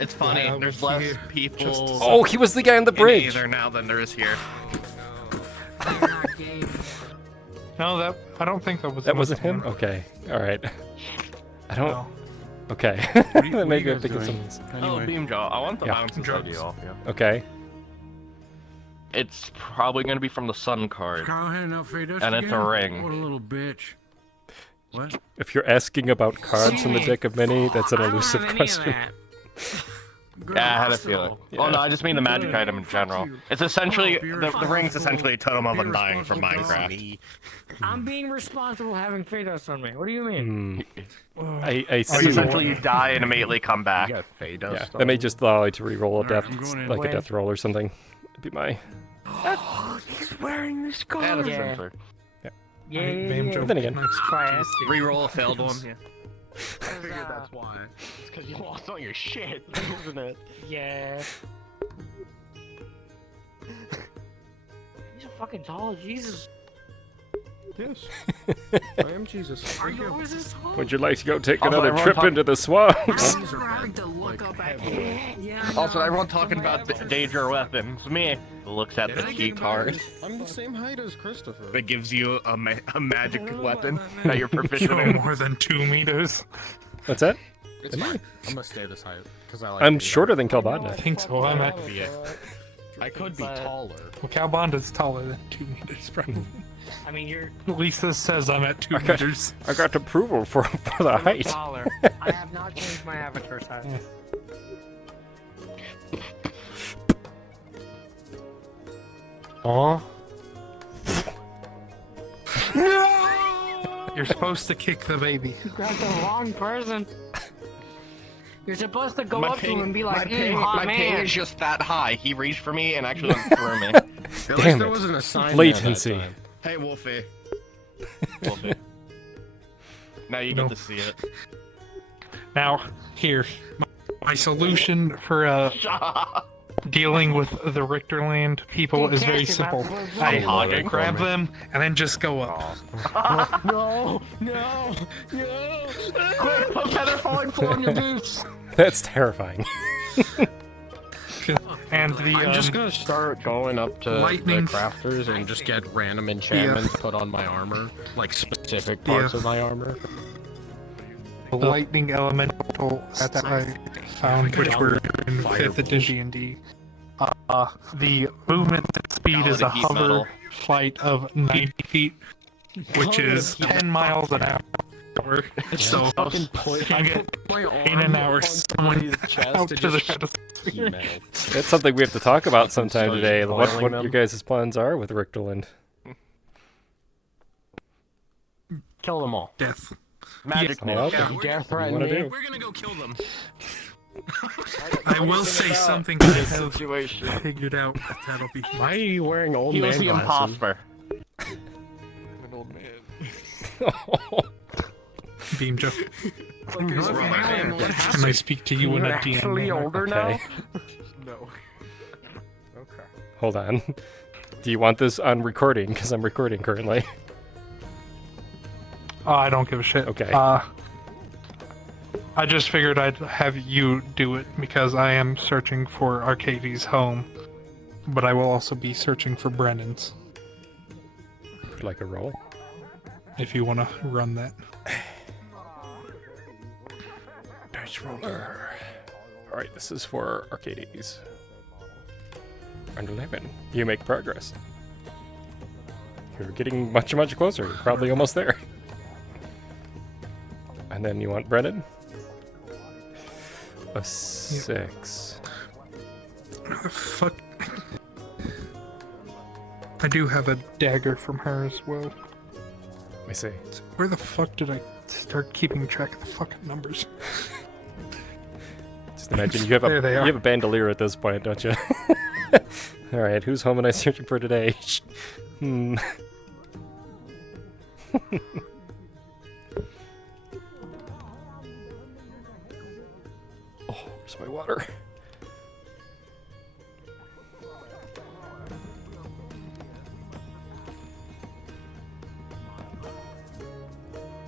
It's funny. There's less people. Oh, he was the guy on the bridge. in Aether now than there is here. No, I don't think that was. That wasn't him? Okay. Alright. I don't. No. Okay. What are you Maybe I'm guys thinking doing? something Oh, beam jaw. I want the Yeah. bounces idea off you. Okay. It's probably gonna be from the sun card. Carl handing out free dust And it's a again? ring. What a little bitch. What? If you're asking about cards in the deck of many, that's an elusive question. Yeah, I had a feeling. Oh no, I just mean the magic item in general. It's essentially the ring's essentially a totem of undying from Minecraft. I'm being responsible having Phaedos on me. What do you mean? I It's see. essentially you die and immediately come back. Yeah, that may just allow you to re-roll a death, I'm going in. like a Wait. death roll or something. That'd be my. He's wearing this card. Yeah, that's Yeah. censored. Yeah. Then again. Try it. Reroll a failed one. Yeah. I figured that's why. It's because you lost all your shit, isn't it? Yeah. He's so fucking tall, Jesus. Yes. I am Jesus. Are you always this tall? Would you like to go take Also, another everyone trip talk- into the swamps? having to look up at Also, everyone talking about danger weapons. Me looks at the key card. I'm the same height as Christopher. That gives you a magic weapon that you're proficient You're in. more than 2 meters. What's that? It's fine. I'm gonna stay this height because I like. I'm to be shorter than I Kalbanda. think so. I'm at. I could be taller. Well, Calbonda's taller than 2 meters, probably. I mean, you're. Lisa says I'm at 2 meters. I got approval for the height. Taller. I have not changed my avatar size. Aw. You're supposed to kick the baby. You grabbed the wrong person. You're supposed to go up to him and be like, my ping, hot my man. ping is just that high. He reached for me and actually threw me. At least Damn there it. was an assignment Latency. at that time. Hey, Wolfie. Wolfie. Now you get to see it. Now, here, my solution for dealing with the Richterland people is very simple. I grab them and then just go up. No! Quick, put feather falling full on your boots! That's terrifying. And the I'm just gonna start going up to lightning- the crafters and just get random enchantments put on my armor, like specific parts of my armor. the lightning elemental that I found, which were in 5th edition D&D. The movement speed is a hover metal. flight of 90 feet, which is 10 miles an hour. So you can get in an hour someone out to the stratosphere. That's something we have to talk about sometime today. What your guys' plans are with Richterland. Kill them all. Death. Magic Yeah. Oh, okay. You dare What threaten do you me? wanna do? We're gonna go kill them. I will say something I have figured out. That'll be. Why are you wearing old He man was the glasses? imposter. I'm an old man. Beam Joe. What Can I speak to you in a DM? Actually manner? older Okay. No. Okay. Hold on. Do you want this on recording? Because I'm recording currently. I don't give a shit. Okay. I just figured I'd have you do it because I am searching for Arcadies' home, but I will also be searching for Brennan's. Like a roll? If you want to run that. Dice roller. Alright, this is for Arcadies. Round 11. You make progress. You're getting much, much closer. You're probably almost there. And then you want Brennan? A 6. Fuck. I do have a dagger from her as well. Let me see. Where the fuck did I start keeping track of the fucking numbers? Just imagine you have There a they you are. have a bandolier at this point, don't you? Alright, whose home am I searching for today? Hmm. Oh, where's my water?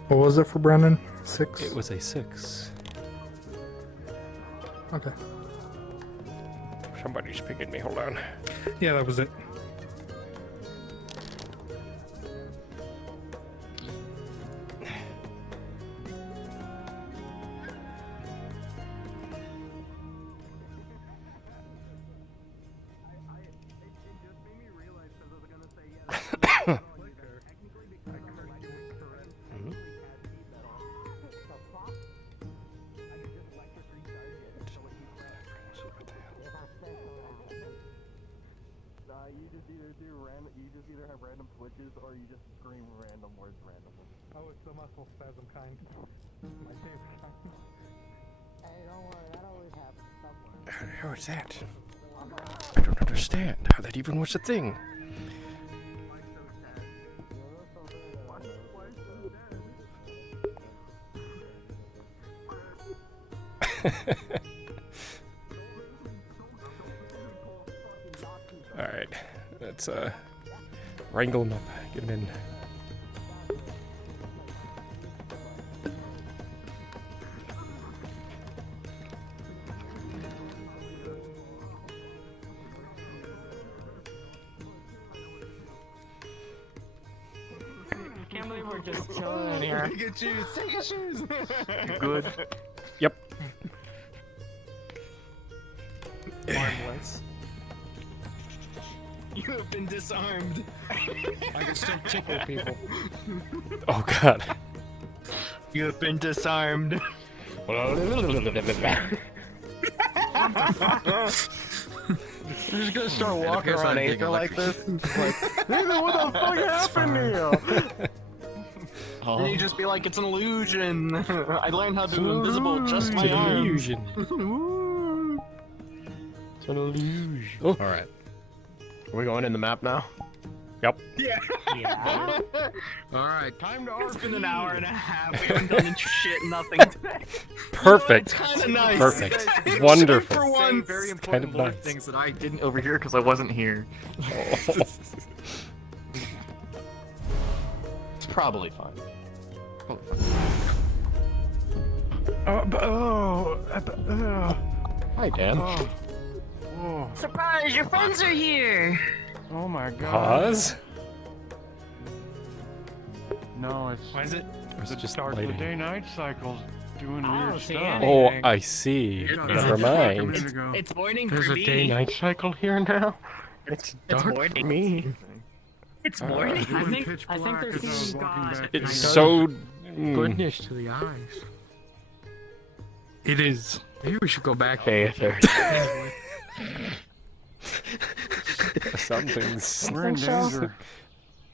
What was it for Brennan? 6? It was a 6. Okay. Somebody's picking me, hold on. Yeah, that was it. You just either have random switches or you just scream random words randomly. Oh, it's the muscle spasm kind. My favorite kind. Hey, don't worry, that always happens somewhere. How is that? I don't understand how that even was a thing. Alright, let's wrangle him up, get him in. I can't believe we're just chilling in here. Take your shoes, take your shoes. Good. Yep. Harmless. You have been disarmed. I can still tickle people. Oh god. You have been disarmed. You're just gonna start walking around Aether like this? Like, Aether, what the fuck happened to you? And you just be like, it's an illusion. I learned how to do invisible with just my arms. Illusion. It's an illusion. Oh. Alright. Are we going in the map now? Yep. Yeah. Alright, time to RP. It's been an hour and a half. We haven't done shit, nothing today. Perfect. It's kinda nice. Perfect. It's Wonderful. for once. Very It's important kind of life nice. things that I didn't overhear because I wasn't here. It's probably fine. Hi, Dan. Surprise, your friends are here! Oh my god. Pause? No, it's... Why is it? Or is it just the lighting? day-night cycle's doing I weird don't see stuff. Oh, I see. You know, Never mind. It's morning There's for a me. day-night cycle here now? It's dark morning. for me. It's morning. I think they're seeing God. It's so... Goodness to the eyes. It is. Maybe we should go back to Aether. Something's We're in danger.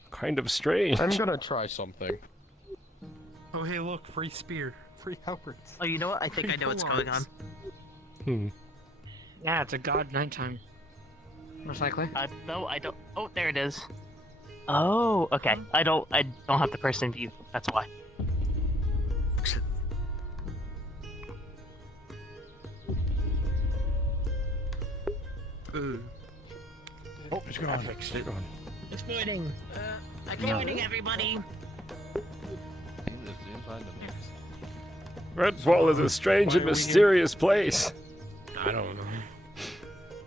kind of strange. I'm gonna try something. Oh, hey, look, free spear. Free Howards. Oh, you know what? I think I know what's going on. Yeah, it's a God nighttime. Most likely. No, I don't. Oh, there it is. Oh, okay. I don't have the person view. That's why. Oh, it's gone. It's gone. It's morning. Good morning, everybody. Redfall is a strange and mysterious place. I don't know.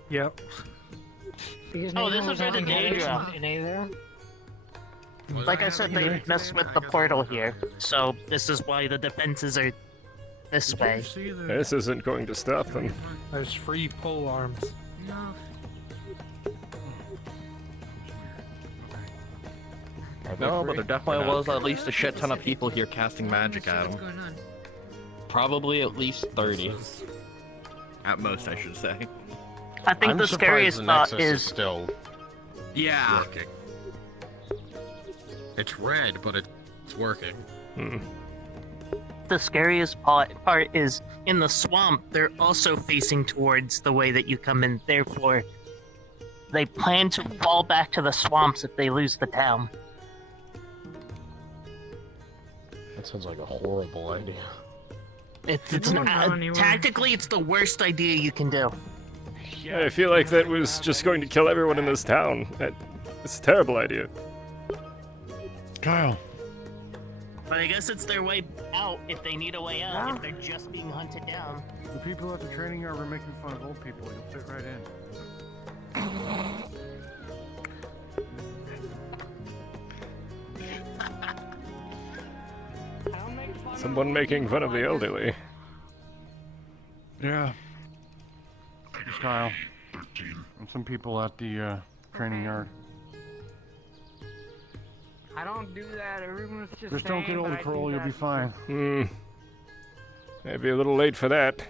Yep. Oh, this is where the Daedra. In Aether. Like I said, they messed with the portal here, so this is why the defenses are this way. This isn't going to stop them. There's free pole arms. No, but there definitely was at least a shit ton of people here casting magic at him. Probably at least 30. At most, I should say. I think the scariest thought is still. Yeah. Working. It's red, but it's working. the scariest part is in the swamp. They're also facing towards the way that you come in. Therefore, they plan to fall back to the swamps if they lose the town. That sounds like a horrible idea. Tactically, it's the worst idea you can do. I feel like that was just going to kill everyone in this town. It's a terrible idea. Kyle. But I guess it's their way out if they need a way out, if they're just being hunted down. The people at the training yard were making fun of old people. You'll fit right in. Someone making fun of the elderly. Yeah. It's Kyle. And some people at the training yard. I don't do that. Everyone's Just don't get old, Kroll. You'll be fine. Maybe a little late for that.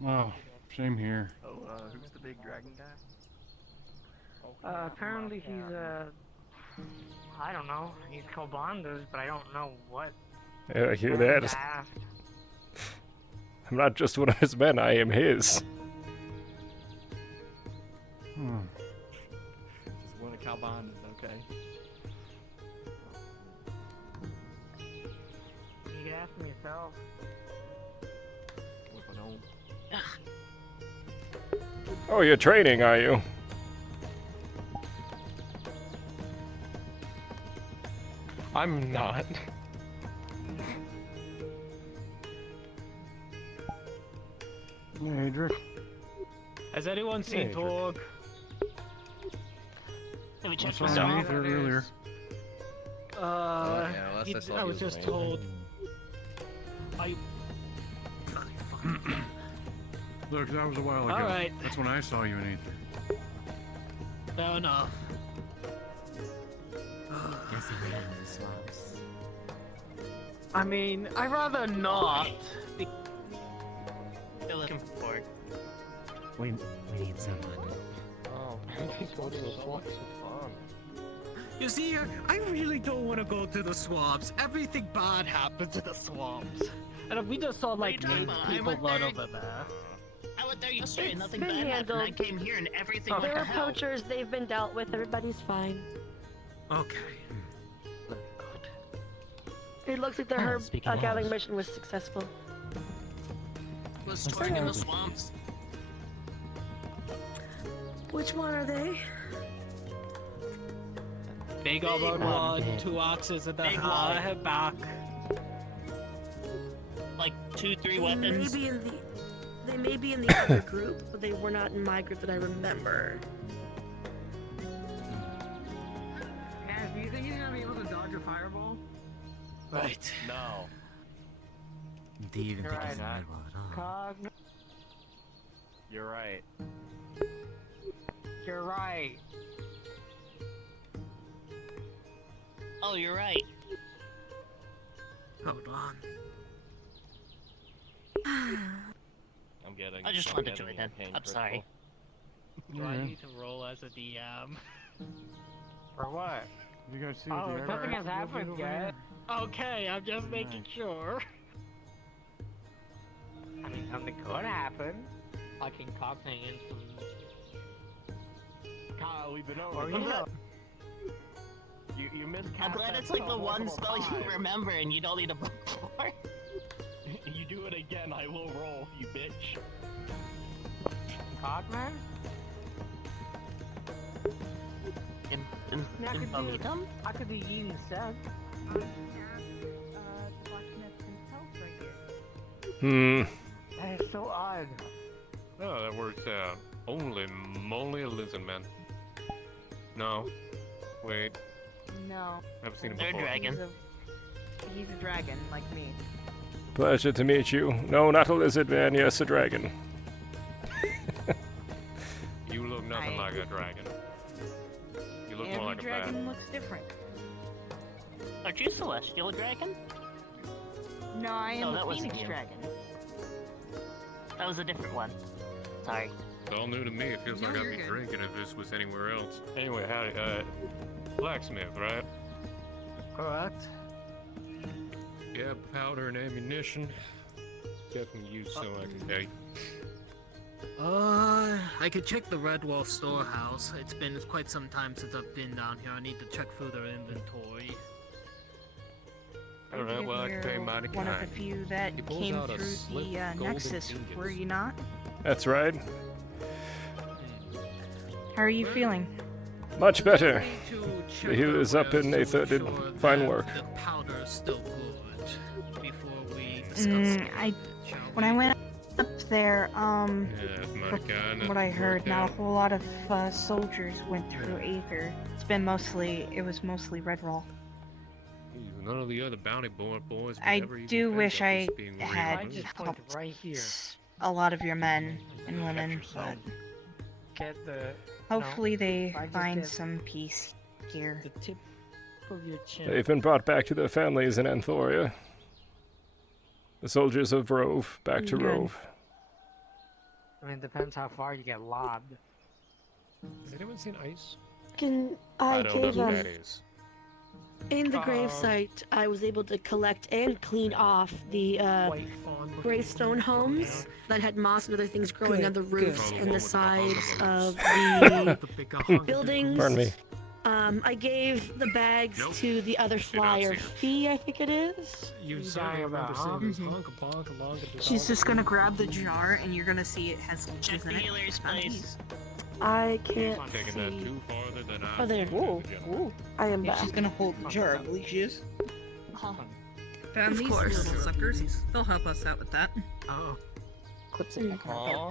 Well, same here. Oh, who's the big dragon guy? Apparently he's I don't know. He's Koboldos, but I don't know what. Yeah, I hear that. I'm not just one of his men, I am his. Just one of Calban is okay. You can ask me yourself. What if I don't? Oh, you're training, are you? I'm not. Hey, Drick. Has anyone seen Torg? Have we checked I saw Aether earlier. I was just told. Look, that was a while ago. Alright. That's when I saw you in Aether. Fair enough. Guess he ran in the swamps. I mean, I'd rather not. Still looking for We need someone. Oh, go to the swamps for fun. You see, I really don't want to go to the swamps. Everything bad happens in the swamps. And we just saw like talking 8 about? I people went run there- over there. I went there yesterday and nothing been bad happened. I handled. came here and everything There went to were hell. poachers, they've been dealt with, everybody's fine. Okay. It looks like the Oh, herb speaking of. gathering mission was successful. Was Torg in the swamps? Which one are they? Big old Big one, big. 2 axes in the Big head, one. head back. Like 2-3 They weapons? They may be in the other group, but they were not in my group that I remember. Guys, do you think he's gonna be able to dodge a fireball? Right. No. Do you even You're think he's in right, red wall at all? You're right. You're right. Oh, you're right. Hold on. I'm getting. I just I'm wanted to getting join in. arcane I'm sorry. Do I need to roll as a DM? For what? You guys see Oh, the nothing has happened yet. Okay, I'm just making sure. I mean, something could happen. Like incogniting in some. Kyle, we've been Or over you this. know. You missed. I'm glad it's like the one spell you remember and you don't need a book for. You do it again, I will roll, you bitch. Cogman? Yeah, I could do Yeet instead. That is so odd. Oh, that works out. Holy moly, a lizard man. No. Wait, No. I've seen him They're a before. dragon. He's a dragon, like me. Pleasure to meet you. No, not a lizard man. Yes, a dragon. You look nothing like a dragon. You look Every more like a dragon bat. looks different. Aren't you Celestial Dragon? No, I am No, a that wasn't Phoenix you. dragon. That was a different one. Sorry. It's all new to me. It feels No, like I'd you're be good. drinking if this was anywhere else. Anyway, howdy, blacksmith, right? Correct. Yeah, powder and ammunition. Definitely use some like a day. I could check the Redwall storehouse. It's been quite some time since I've been down here. I need to check through their inventory. Alright, well, I can pay mighty One of the kind. few that He pulls came out a through slip the golden Nexus, ingots. were you not? That's right. How are you feeling? Much better. check The healers up in Aether did fine work. The powder is still good before we discuss. When I went up there, Yeah, mighty from kind. what I Nothing heard, worked not a out. whole lot of soldiers went through Aether. It was mostly Redwall. Jeez, none of the other bounty boys would I ever even do think wish of I this being had real. helped right here. a lot of your men and women, but Get the. hopefully they I just find get some peace here. the tip of your chin. They've been brought back to their families in Anthoria. The soldiers of Rove, back to Good. Rove. I mean, it depends how far you get lobbed. Has anyone seen ice? I don't gave know what them. that is. In the gravesite, I was able to collect and clean off the gravestone homes that had moss and other things growing on the roofs and the sides of the buildings. Pardon me. I gave the bags to the other flyer, Fee, I think it is. You sorry remember about, seeing huh? this honk a bonk along the She's just gonna grab the jar, and you're gonna see it has Check the healer's place. I can't Taking that see. too farther than I. Oh, there. Ooh. I am back. She's gonna hold the jar, I believe she is. Found Of these course. little suckers. They'll help us out with that. Oh. Aw.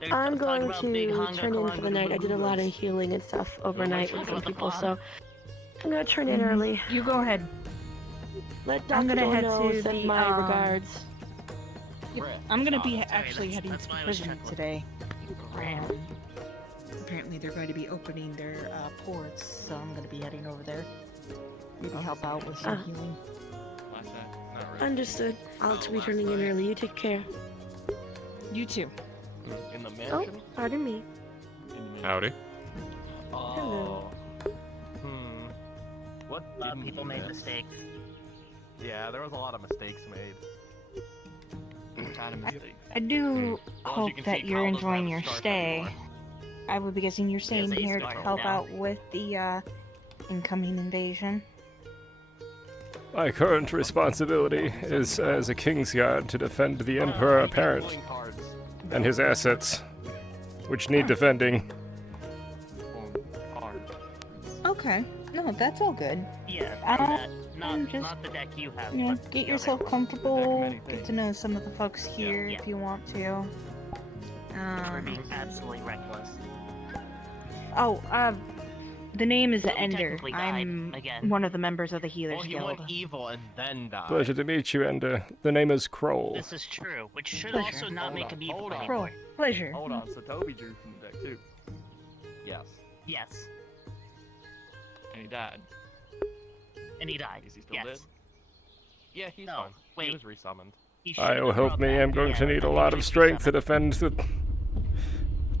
They're I'm talking going about to Big Honga turn in for the night. I did a lot of healing and stuff overnight with some people, so I'm gonna turn in early. You go ahead. Let I'm Dr. gonna head Dono to send the, my regards. I'm gonna be Sorry, actually heading to that's the why I was prison chuckling. today. apparently they're going to be opening their ports, so I'm going to be heading over there. Maybe help out with some healing. Understood. I'll be turning in early. You take care. You too. In the Oh, mansion? pardon me. Howdy. Hello. What? People made mistakes. Yeah, there was a lot of mistakes made. Kind of mistakes. I do Well, as hope you can that see, you're Kyle doesn't enjoying have your a scarf stay. anymore. I would be guessing you're staying he's here to going help now. out with the incoming invasion. My current responsibility is as a king's guard to defend the Emperor apparent and his assets, which need defending. Okay. No, that's all good. Yeah, I'm just, not the deck you have. you know, but get the yourself other one. comfortable, get to know some of the folks here Yeah. if you want to. We're being absolutely reckless. Oh, the name is Well, he Ender. technically died I'm again. one of the members of the Healers Well, he Guild. went evil and then died. Pleasure to meet you, Ender. The name is Kroll. This is true, which should Pleasure. also not make him evil hold on. anymore. Pleasure. Hold on, so Toby drew from the deck too. Yes. Yes, And he died. and he died. Is he still yes. dead? Yeah, he's No, fine. wait. He was resummoned. I'll help me. I'm going to need a lot of strength to defend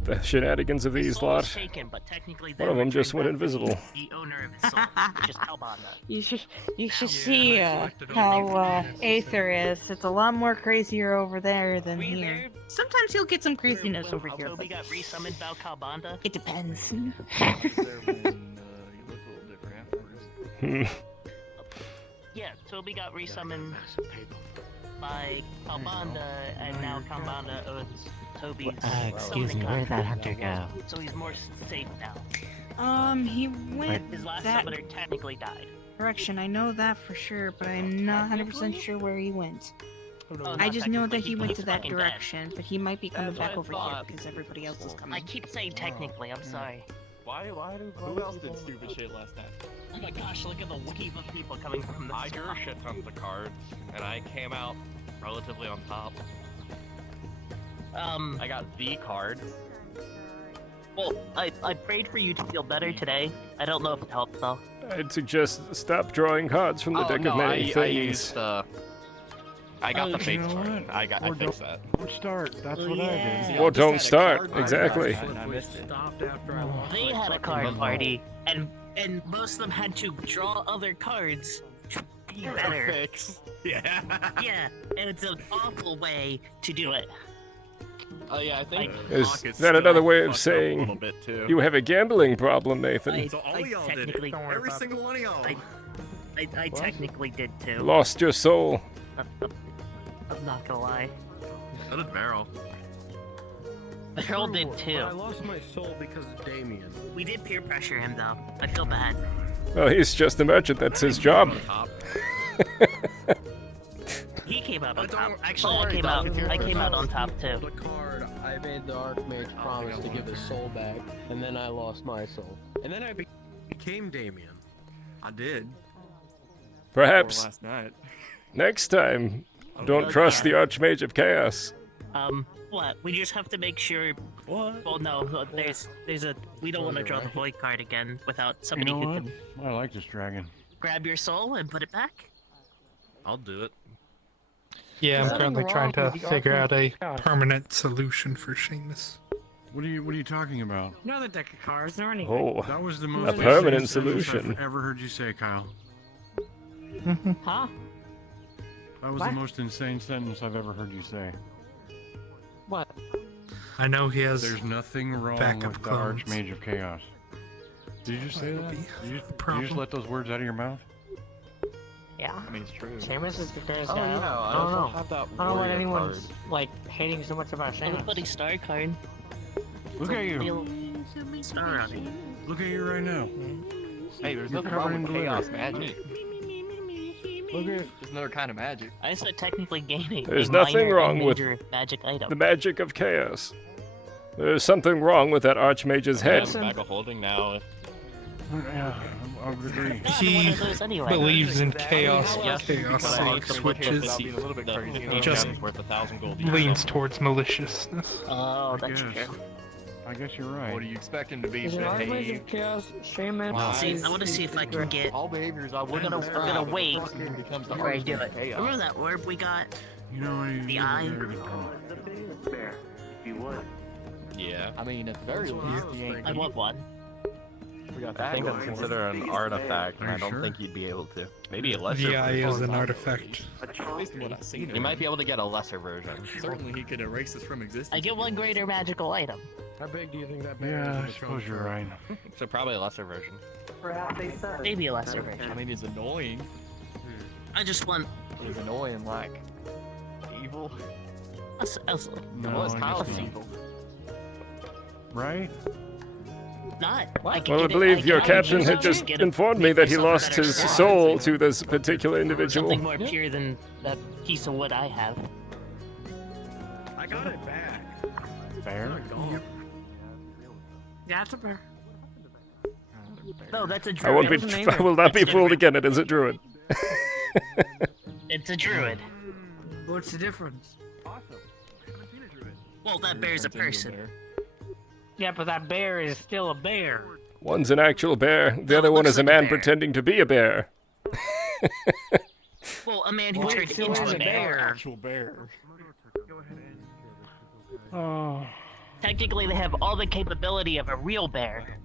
the shenanigans of these lot. Shaken, but technically One of them just went invisible. the owner of his soul, which is Kalbanda. You should see how Aether is. It's a lot more crazier over there than here. Sometimes you'll get some craziness over here. Toby got resummoned by Kalbanda. It depends. Yeah, Toby got resummoned by Kalbanda, and now Kalbanda owns Toby's. Excuse me, where'd that hunter go? So he's more safe now. He went His last that summoner technically died. direction. I know that for sure, but I'm not 100% sure where he went. Oh, I not just know that technically, he went to he's that fucking dead. direction, but he might be coming That's what back I over here thought. because everybody else is I coming. keep saying technically, I'm sorry. Why do Who else did stupid shit last night? Oh my gosh, look at the wave of people coming from the I drew shit tons of cards, and I came out relatively on top. I got the card. Well, I prayed for you to feel better today. I don't know if it helped though. I'd suggest stop drawing cards from the deck no, of many I things. used I got the fake card. I fixed that. Don't start. That's what I did. Well, don't start. Exactly. They had a card party, and most of them had to draw other cards to be better. Yeah. Yeah, and it's an awful way to do it. Oh yeah, I think. Is that another way of saying you have a gambling problem, Nathan? So all y'all did it. Every single one of y'all. I technically did too. Lost your soul. I'm not gonna lie. So did Beryl. Beryl did too. I lost my soul because of Damien. We did peer pressure him though. I feel bad. Well, he's just a merchant. That's his job. He came out on top. Actually, I came out on top too. The card, I made the Archmage promise to give his soul back, and then I lost my soul. And then I became Damien. I did. Perhaps Last night. next time, don't trust the Archmage of Chaos. What? We just have to make sure. What? Well, no. There's a. We don't want to draw the void card again without You somebody know who what? can I like this dragon. grab your soul and put it back. I'll do it. Yeah, I'm Something currently trying to wrong with the figure out a Arcadies. permanent solution for Seamus. What are you talking about? Another deck of cards, there any. Oh, That was the a most permanent insane sentence solution. I've ever heard you say, Kyle. Huh? That was What? the most insane sentence I've ever heard you say. What? I know he has. There's nothing wrong backup with the clones. Archmage of Chaos. Did you just say That'll that? be Did you a just problem. let those words out of your mouth? Yeah. I mean, it's true. Seamus is the greatest Oh guy. yeah, I I don't also know. have that I don't know what warrior anyone's card. like hating so much about Seamus. Everybody star card. Look at you. Feel star on it. Look at you right now. Hey, there's You're nothing covered wrong in with glitter. chaos magic. Look at. There's another kind of magic. I said technically gaining. There's a nothing minor wrong and with major magic item. the magic of chaos. There's something wrong with that Archmage's I head. have a bag of holding now. Yeah, I would agree. He believes in chaos. Yes, Chaos but I hate to put it switches. without being a little bit crazy. Just It's worth 1,000 gold. leans towards maliciousness. Oh, that's Yes. true. I guess you're right. What do you expect him to be? Is it our place of chaos, shaman? See, I want to see if I can get. All behaviors I We're gonna wait before I do it. Remember that orb we got? You know, The eye. Yeah. I mean, at the very least, he ain't. I want one. We got I that think going it's for us. considered an artifact, and Are I you don't sure? think you'd be able to. Maybe a lesser The eye version. is an artifact. At least what I've seen. You might be able to get a lesser version. Certainly, he could erase us from existence. I get one greater magical item. How big do you think that bear is? Yeah, in I the suppose trunk? you're right. So probably a lesser version. Maybe a lesser version. I mean, he's annoying. I just want. He's annoying, like evil. No, Well, it's I Kyle's guess not. evil. Right? Not. Well, I believe your captain had just informed me that he lost his soul to this particular individual. Something more pure than that piece of wood I have. I got it back. Bear? Yeah, it's a bear. No, that's a I won't be. druid. I will not be fooled again. It is a druid. It's a druid. What's the difference? Well, that bear's a person. Yeah, but that bear is still a bear. One's an actual bear. The other one is a man pretending to be a bear. Well, a man who Wait, turned so into is a a bear. Actual bear. Oh. Technically, they have all the capability of a real bear,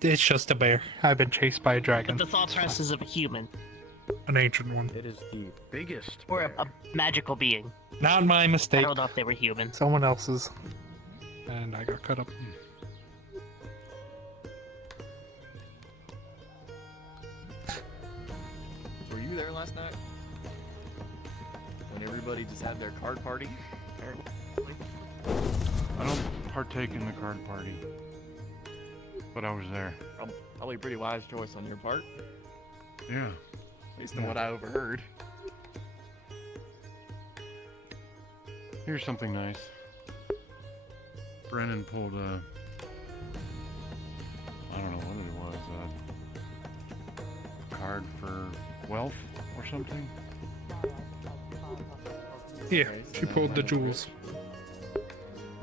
It's just a bear. I've been chased by a but dragon. the thought process of a human An ancient one. It is the biggest. or a magical being. Not my I mistake. don't know if they were human. Someone else's. And I got cut up. Were you there last night? When everybody just had their card party? I don't partake in the card party. But I was there. Probably a pretty wise choice on your part, Yeah. based on what I overheard. Here's something nice. Brennan pulled a... I don't know what it was. A card for wealth or something? Yeah, she pulled the jewels.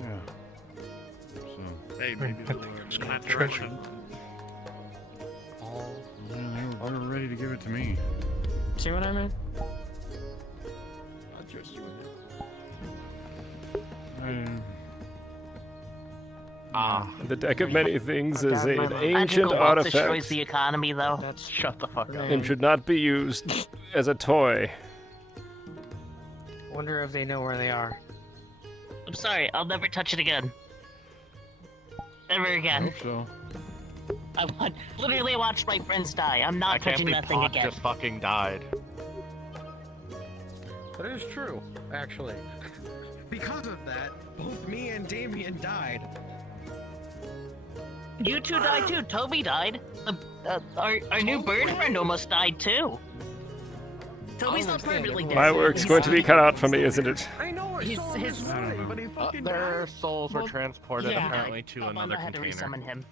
Yeah. So... Hey, I maybe think they'll it was in called that treasure. direction. Yeah, they were ready to give it to me. See what I mean? I trust you. The deck of many things is an Magical ancient wealth destroys artifact the economy, though. That's Shut the fuck up. and should not be used as a toy. Wonder if they know where they are. I'm sorry, I'll never touch it again. Never I again. hope so. I literally watched my friends die. I'm I not can't touching believe that thing Pot again. just fucking died. That is true, actually. Because of that, both me and Damien died. You two died too. Toby died. Our new bird friend almost died too. Toby's not permanently dead. My work's going to be cut out for me, isn't it? I know it. His but he fucking Their died. souls were transported yeah. apparently to another I had to container. resummon him.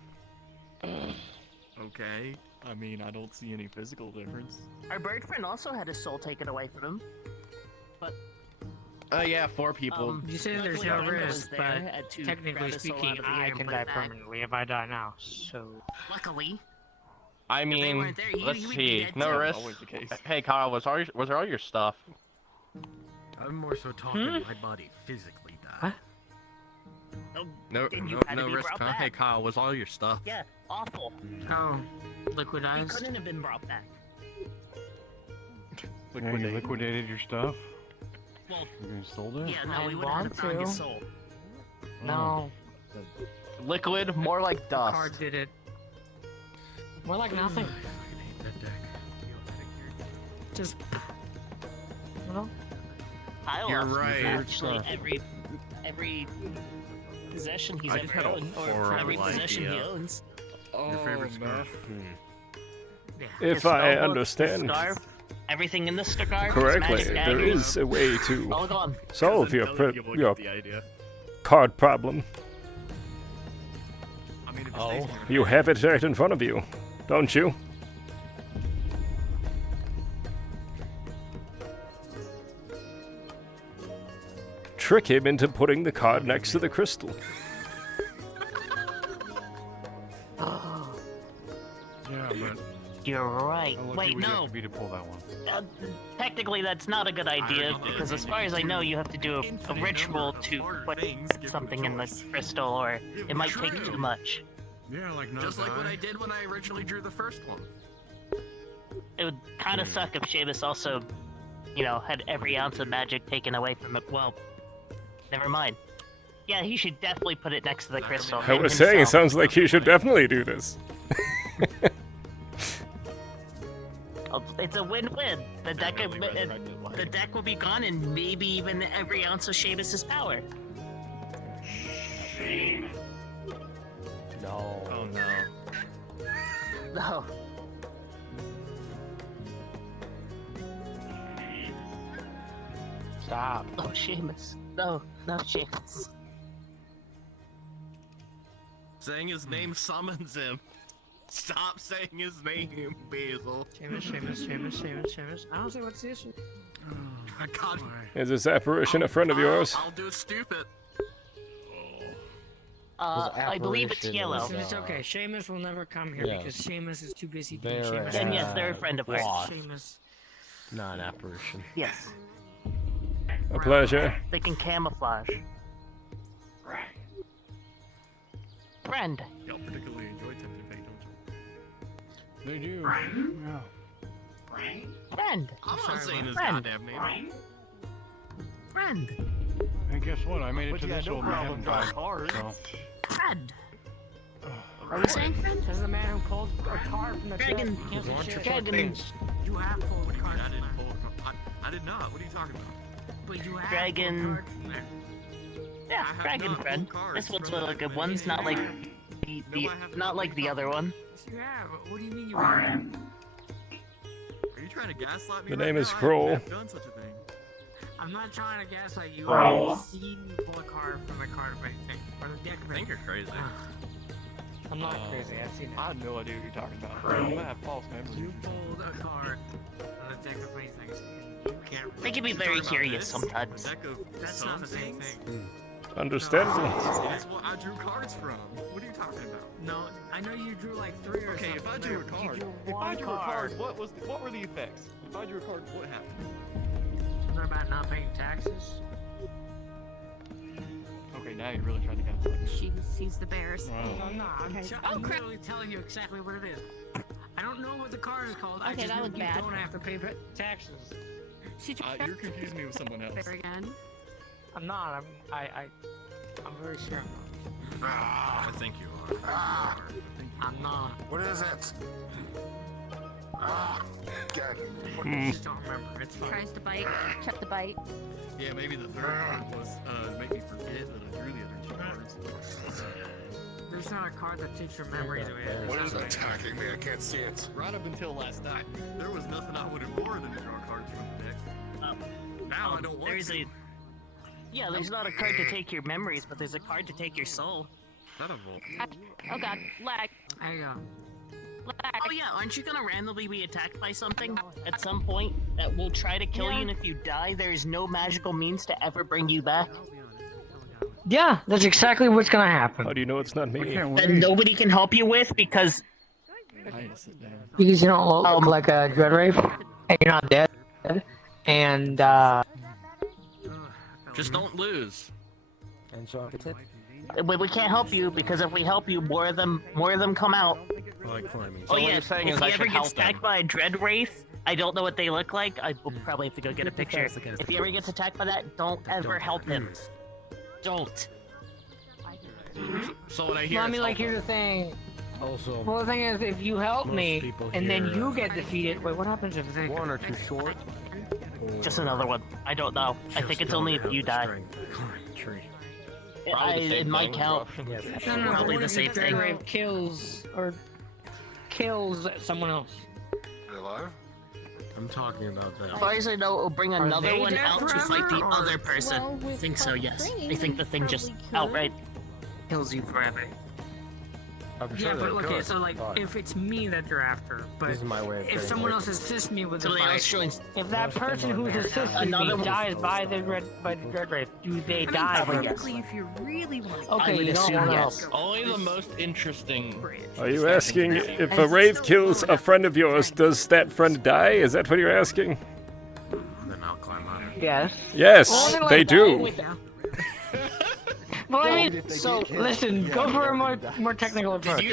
Okay. I mean, I don't see any physical difference. Our bird friend also had his soul taken away from him. But Yeah, 4 people. You say there's luckily no Amanda was risk, there but to technically grab his soul speaking, out of the air I and can put die it back. permanently if I die now. So. Luckily, I they mean, weren't there, let's he would be see. dead No too. risk. Always the case. Hey, Kyle, was there all your stuff? I'm more so talking my body physically died. No, Then you no, had to no be risk, brought huh? back. Hey, Kyle, was all your stuff? Yeah, awful. Oh, He liquidized. couldn't have been brought back. Yeah, you liquidated your stuff? Well, You sold it? yeah, no, I we would have had to want find his to. soul. No, Liquid, more like dust. card did it. More like nothing. Just. You know? Kyle You're lost right. actually every possession he's I just ever had a owned, or horrible every possession he idea. owns. Your favorite scarf? If His I spellbook, understand his scarf, everything in the scarf, correctly, his magic there daggers, is a way to all gone. solve your your the idea. card problem. I mean, if Oh. it stays here, You have it right in front of you, don't you? Trick him into putting the card next to the crystal. you're right. How lucky Wait, would you no. have to be to pull that one? Technically, that's not a good idea because, as far as I know, you have to do a ritual to put something in the crystal, or it might take too much. Yeah, like no. Just like what I did when I originally drew the first one. It would kind of suck if Seamus also, you know, had every ounce of magic taken away from it. Well, never mind. Yeah, he should definitely put it next to the crystal. I was saying, it sounds like you should definitely do this. It's a win-win. The deck will be gone, and maybe even every ounce of Seamus's power. No. Oh no. No. Stop. Oh, Seamus. No, Seamus. Saying his name summons him. Stop saying his name, Basil. Seamus. I don't see what's the issue. I got Is this apparition a friend of yours? I'll do stupid. I believe it's yellow. It's okay. Seamus will never come here because Seamus is too busy doing They're, Seamus. And yes, they're a friend of ours. Seamus. Not an apparition. Yes. A pleasure. They can camouflage. Friend. Y'all particularly enjoy Tempting Fate, don't you? They do. Yeah. Friend. I'm not saying his Friend. goddamn name. Friend. And guess what? I made it to this old man. So. Friend. Are we saying friend? This is the man who pulled a card from the Dragon. deck. Dragon. You have pulled a card. I didn't pull. I did not. What are you talking about? But you have Dragon. pulled a card from there. Yeah, have dragon not friend. pulled cards This one's from like that a one's not like the not like the other one. Yes, you have. What do you mean you have? Are you trying to gaslight me? The right name now? is I Kroll. haven't done such a thing. I'm not trying to gaslight you. Oh. I've seen you pull a card from a card right thing. Or the deck I think you're crazy. I'm not crazy. I've seen it. I have no idea what you're talking about. I have false memories. You pulled a card on the deck of many things. You can't. They can be very curious sometimes. That's not the same thing. Understandable. That's what I drew cards from. What are you talking about? No, I know you drew like 3 or Okay, something. if I drew a card, what were the effects? If I drew a card, what happened? Something about not paying taxes. Okay, now you're really trying to get us. He's the bears. No, I'm Oh, crap. literally telling you exactly what it is. I don't know what the card is called. I Okay, just that know was you bad. don't have to pay taxes. You're confusing me with someone else. There again. I'm not. I'm very sure. I think you are. I'm not. What is it? God. I just don't remember. It's fine. Tries to bite. Kept the bite. Yeah, maybe the third card was make me forget that I drew the other 2 cards. There's not a card that takes your memories away. What is attacking me? I can't see it. Right up until last night, there was nothing I wanted more than to draw cards from the deck. Now I don't want There's to. Yeah, there's not a card to take your memories, but there's a card to take your soul. That a volt. Oh god, lag. Oh yeah, aren't you gonna randomly be attacked by something at some point that will try to kill you, and if you die, there is no magical means to ever bring you back? Yeah, that's exactly what's gonna happen. How do you know it's not me? That nobody can help you with because Because you don't look like a dread wraith, and you're not dead, and Just don't lose. And so it's it. we can't help you because if we help you, more of them come out. Like climbing. Oh yeah, if you ever get attacked by a dread wraith, I don't know what they look like. I will probably have to go get a picture. If he ever gets attacked by that, don't ever help him. Don't. So what I hear. well, I mean, is like here's the thing. Also, Well, the thing is, if you help most me, people and then here, you get defeated, wait, what happens if they? one or two short. Just another one. I don't know. I think it's only if you die. It might count. No, Probably what the if same dread thing. wraith kills someone else. Are they alive? I'm talking about that. As far as I know, it'll bring Are another they one dead out to forever, fight the or- other person. I think so, yes. I think the thing just outright kills you forever. I'm Yeah, but okay, so like, if it's me that you're after, but This is my way of if getting someone away else from assists me with the Somebody else fight, joins. if that person who's assisting me dies by the dread wraith, do they die? Technically, if you really want to. Okay, you don't want to help. Only the most interesting. Are you asking if a wraith kills a friend of yours, does that friend die? Is that what you're asking? Then I'll climb on it. Yes. Yes, Only like they that do. with- Well, I mean, so listen, go for a more technical approach.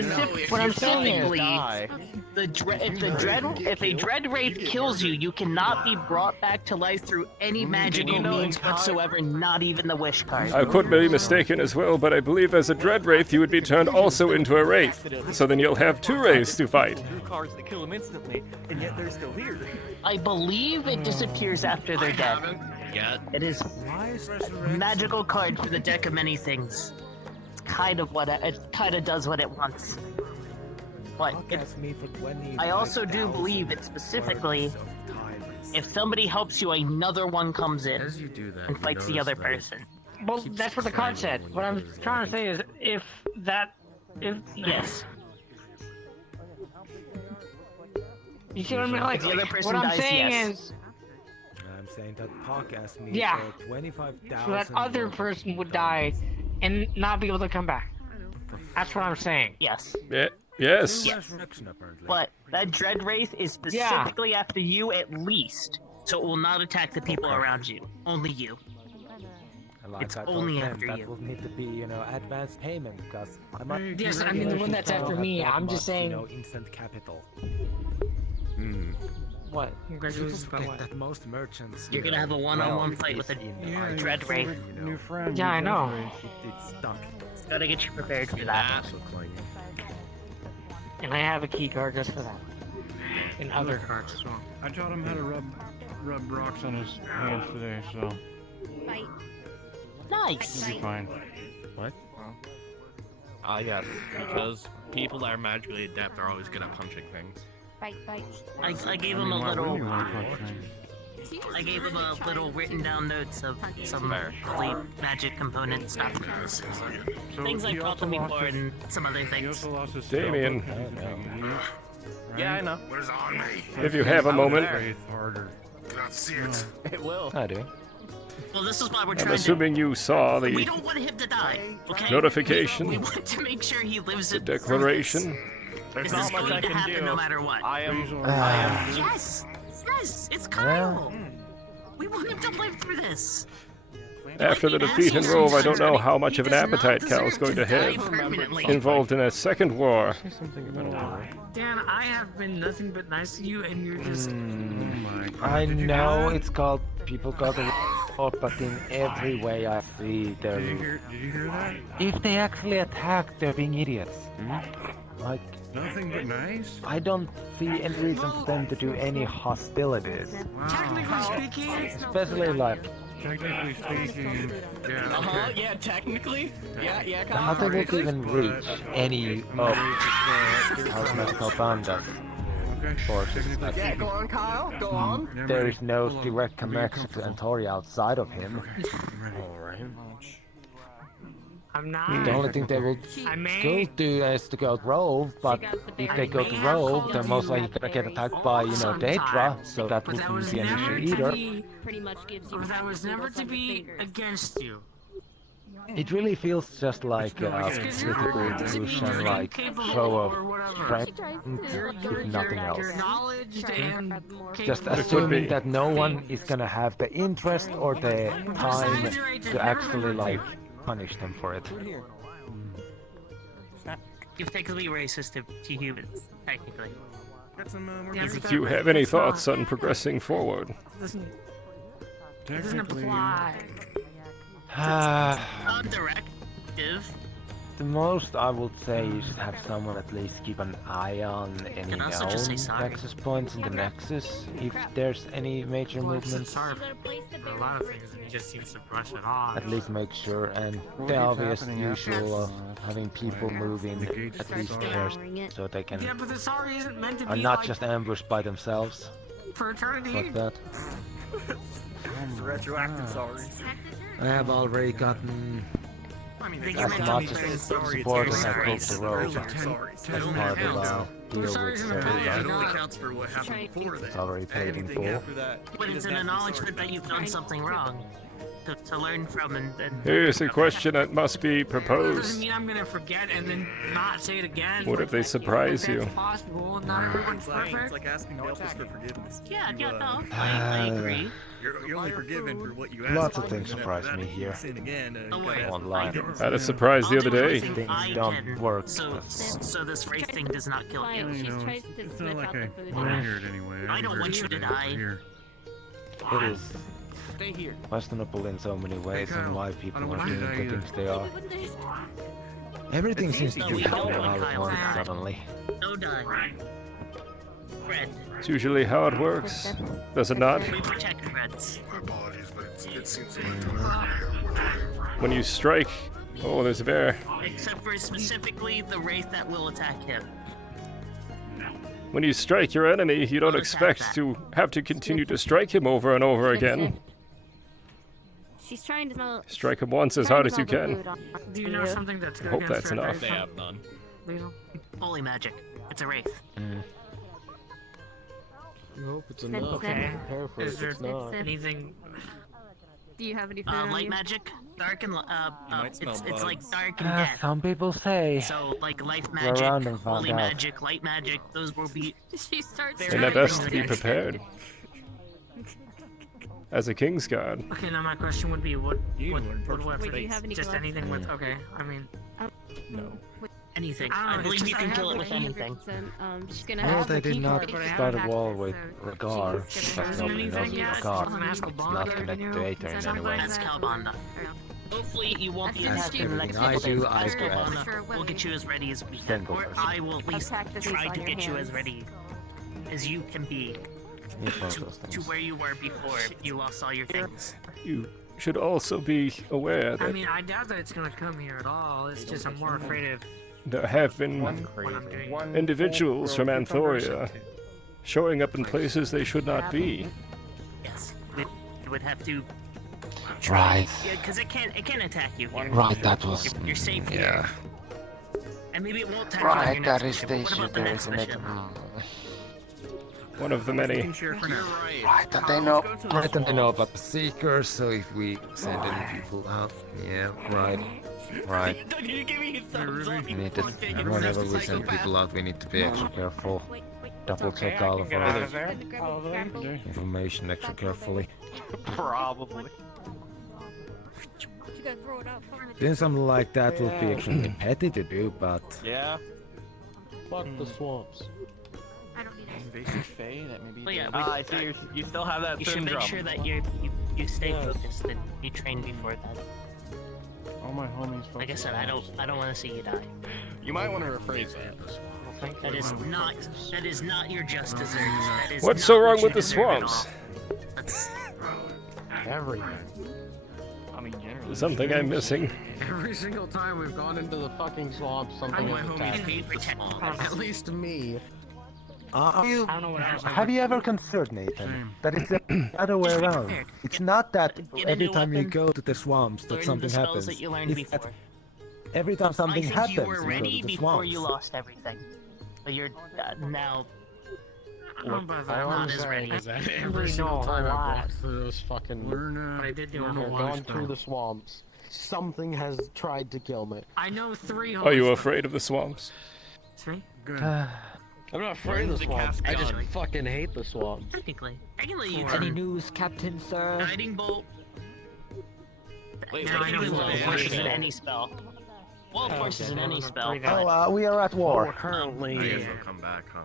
What I'm saying is, If a dread wraith kills you, you cannot be brought back to life through any magical means whatsoever, not even the wish card. I could be mistaken as well, but I believe as a dread wraith you would be turned also into a wraith. So then you'll have two wraiths to fight. Cards that kill them instantly, and yet they're still here. I believe it disappears after they're dead. Yeah. It is a magical card for the deck of many things. It's kind of what it kind of does what it wants. But I also do believe it specifically. If somebody helps you, another one comes in and fights the other person. well, that's what the card said. What I'm trying to say is, if Yes. You see what I mean? Like, If the other person what I'm dies, saying yes. is, I'm saying that Park asked me yeah, for 25,000. so that other person would die and not be able to come back. That's what I'm saying. Yes. Yeah. Yes. Yes. But that dread wraith is specifically after you at least, so it will not attack the people around you. Only you. Like It's I told only them, after that you. would need to be, advance payment because I might. Yes, I mean the one that's after me. I'm just saying. Instant capital. What? Congratulations, Forget that most merchants. You're gonna have a one-on-one fight with a dread wraith. New friend. Yeah, I know. It's stuck. Gotta get you prepared for that. And I have a key card just for that. And other cards as well. I taught him how to rub rocks on his hands today, so Fight. Nice. he'll be fine. What? Yes, because people that are magically adept are always good at punching things. Fight. I gave him a Why little. wouldn't you want to punch things? I gave him a little written down notes of some early magic component stuff. So Things he I've taught also them lost before his- and some other He things. also lost his Damien. Yeah, I know. What is on me? If you have a moment. Wraith harder. Cannot see it. It will. I do. Well, this is why we're I'm trying assuming you saw We the don't want him to die, okay? notification, We want to make sure he lives the it. declaration. This is going to happen no matter what. I am. Yes! Yes! It's Kyle! We want him to live through this! After the defeat in Rove, I don't know how much of an appetite Cal's going to have involved in a second war. Dan, I have been nothing but nice to you, and you're just. I know it's called people got a but in every way I see they're. Did you hear that? If they actually attack, they're being idiots. Like. Nothing but nice? I don't see any reason for them to do any hostilities. Technically speaking, Especially like. Technically speaking, Uh-huh, yeah, technically. Yeah, How they would even reach any of Cosmetical Banda's forces. Yeah, go on, Kyle. Go on. There is no direct connection to Antori outside of him. I'm not. The only thing they will go do is to go to Rove, but if they go to Rove, they're most likely gonna get attacked by, Daedra, so that wouldn't be an issue either. Pretty much gives you. But that was never to be against you. It really feels just like a political illusion, like show of strength, if nothing else. You're acknowledged and Just assuming that no one is gonna have the interest or the time to actually punish them for it. You've technically racist to humans, technically. Do you have any thoughts on progressing forward? It doesn't apply. Directive. The most I would say is have someone at least keep an eye on any And known also just say sorry. Nexus points in the Nexus, if there's any major movements. For a lot of things, and he just seems to brush it off. At least make sure, and What the keeps obvious happening usual of after, having people moving at least there so they can Yeah, but the sorry isn't meant to are be not like just ambushed by themselves. for eternity. Like that. Retroactive sorry. I have already gotten As much as support and I cope the road as part of our deal with It only counts for what happened before that. It's already paid in full. But it's an acknowledgement that you've done something wrong. To learn from and Here's a question that must be Doesn't proposed. mean I'm gonna forget and then not say it again. What if they surprise you? It's possible, not everyone's perfect. It's like asking Delphus for forgiveness. Yeah, no, I agree. You're only forgiven for what you ask. Lots of things surprise me here. Sin again. Online. I had a surprise the other day. Things don't work. So this race thing does not kill you. It's not like I want to hear it anyway. I don't want you to die. It is questionable in so many ways and why people are doing the things they are. Everything seems to be happening all at once suddenly. No dying. Fred. It's usually how it works. Does it not? We protect Freds. Apologies, but it seems When you strike... Oh, there's a bear. Except for specifically the wraith that will attack him. When you strike your enemy, you don't expect to have to continue to strike him over and over again. She's trying to smell. Strike him once as hard as you can. Do you know something that's I good hope against that's red enough. wraith? They have none. Weasel? Holy magic. It's a wraith. I hope it's enough. Okay. Prepare for Is it, there it's not. anything? Do you have any food on Light you? magic, dark and it's like dark and death. Some people say. So like life We're around magic, and found holy out. magic, light magic, those will be. She starts. And I best be prepared. As a king's guard. Okay, now my question would be, what Wait, do you have any just gloves? anything with? Okay, I mean, No. Anything. I don't I know, believe it's you just can I kill it have with like anything. She's gonna No, have they the did key not card, but I start a haven't wall access, with so Regar. she's That's gonna- nobody knows anything yet? Regar. An Askel It's Bond not or connected to anything? Aether in any Something way. like That's that? Calbanda. Hopefully you won't be That's attacked in the next everything I couple do, days. I As grab. Calbanda, we'll get you as ready as we can. Single Or person. I will at least Attack the try face to on get your you as hands. ready as you can be It's one of to, those to things. where you were before you lost all your things. You should also be aware I that mean, I doubt that it's gonna come here at all. It's just I'm more afraid of there have been what I'm doing. individuals from Anthoria showing up in places they should not be. Yes, we would have to. Right. Yeah, because it can't attack you. Here. Right, that was. You're safe here. Yeah. And maybe it won't attack you on Right, your that next is mission. the What issue about the there, next isn't it? mission? One of the many. Right, and they know. Right, and they know about the Seekers, so if we send any people out. Yeah, right. Right. Don't you give me a thumbs up, We you need to, fucking faggot. whenever we send people out, we need to be extra careful. Double check all of our information extra carefully. Probably. You gotta throw it out. Doing something like that would be extremely petty to do, but Yeah. Fuck the swamps. Invasive Fae, that maybe. Well, yeah, I see. You still have that You should syndrome. make sure that you stay focused and you train before that. All my homies. Like I said, I don't want to see you die. You might want to rephrase that. That is not your just desserts. That is What's not so wrong what you with the deserve at all. swamps? That's Everything. I mean, generally. Something I'm missing. Every single time we've gone into the fucking swamp, something My has homies attacked. hate the swamp. At least me. I don't know what else. have you ever considered, Nathan, that it's the other way around? It's not that Get a every new time you weapon, go to the swamps that learn something the spells happens. that you learned It's that before. every time something I think happens, you were go ready to the before swamps. you lost everything, but you're now Not as ready. Every single time I've walked through those fucking... But I did do a whole gone lot. through the swamps. Something has tried to kill me. I know 3. Are you afraid of the swamps? 3? Good. I'm not afraid of the swamps. I just fucking hate the swamps. Technically, I can let you Any turn. news, Captain, sir? Guiding bolt. Wait, Technically, wait, wall wait, force is wait. in any spell. Wall force is in any spell. Oh, we are at war. Currently... You guys will come back, huh?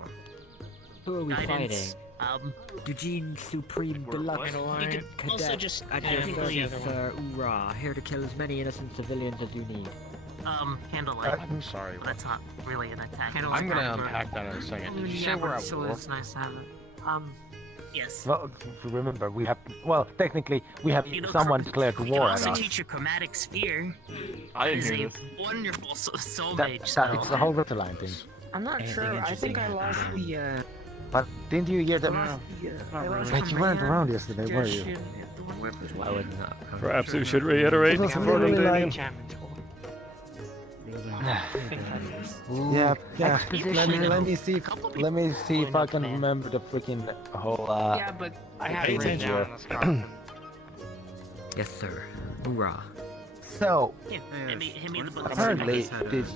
Who are we Guidance. fighting? Eugene Supreme Deluxe. You could also Cadet just at your technically service, sir. Hoorah. Here to kill as many innocent civilians as you need. handle it. I'm sorry. But that's not really an attack. I'm gonna unpack that in a second. Did you say we're at war? It's nice to have it. Yes. Well, remember, we have... Well, technically, we have You know, someone declared You can war at also us. teach your chromatic sphere. I It didn't is hear a this. wonderful soul That, mage it's spell. the whole Riverline thing. I'm not sure. I think I lost the, But didn't you hear them? Like, you weren't around yesterday, were you? I would not. Perhaps you should reiterate It was for really them, like... Daniel. Yeah. Let me see if I can remember the freaking whole. Yeah, but I have it written down in the scar. Yes, sir. Hoorah. So, Hit me the bullets. apparently, this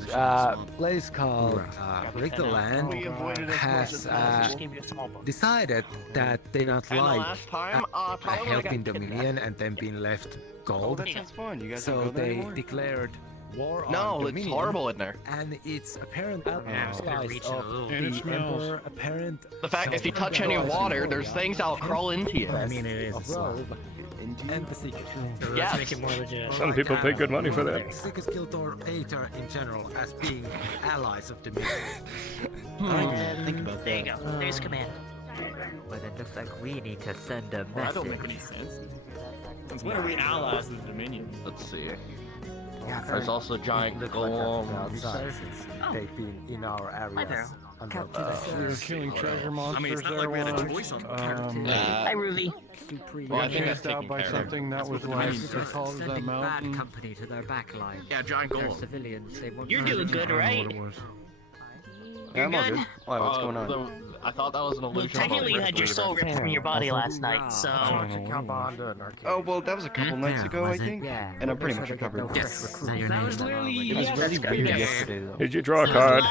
place called Rick the Land has decided that they not like helping Dominion and then being left gold. That's fine. You guys So they declared war on Dominion. It's horrible in there. And it's apparent allies of And it the smells. Emperor apparent. The fact if you touch any water, there's things that'll crawl into you. I mean, it is. And the secret. So let's Yes. make it more legit. Some people pay good money for that. Secret Guild Aether in general as being allies of Dominion. Think about there you go. There's command. But it looks like we need to send a Well, that don't message. make any sense. Since when are we allies of the Dominion? Let's see. Yeah, There's also giant golems. They've been in our areas. We were killing treasure monsters. I mean, it's not like we had a choice on Hi, Ruby. Well, I think that's out by something that was like they call it that Sending bad mountain. company to their backline. Yeah, giant They're golem. civilians. They won't You're hurt doing you. good, right? Yeah, I'm all good? good. Why, what's going on? I thought that was an Well, illusion. technically you had your soul ripped from your body last night, so... Oh, well, that was a couple nights ago, I think. And I'm pretty much recovered. Yes. Now your name. Did you draw a card?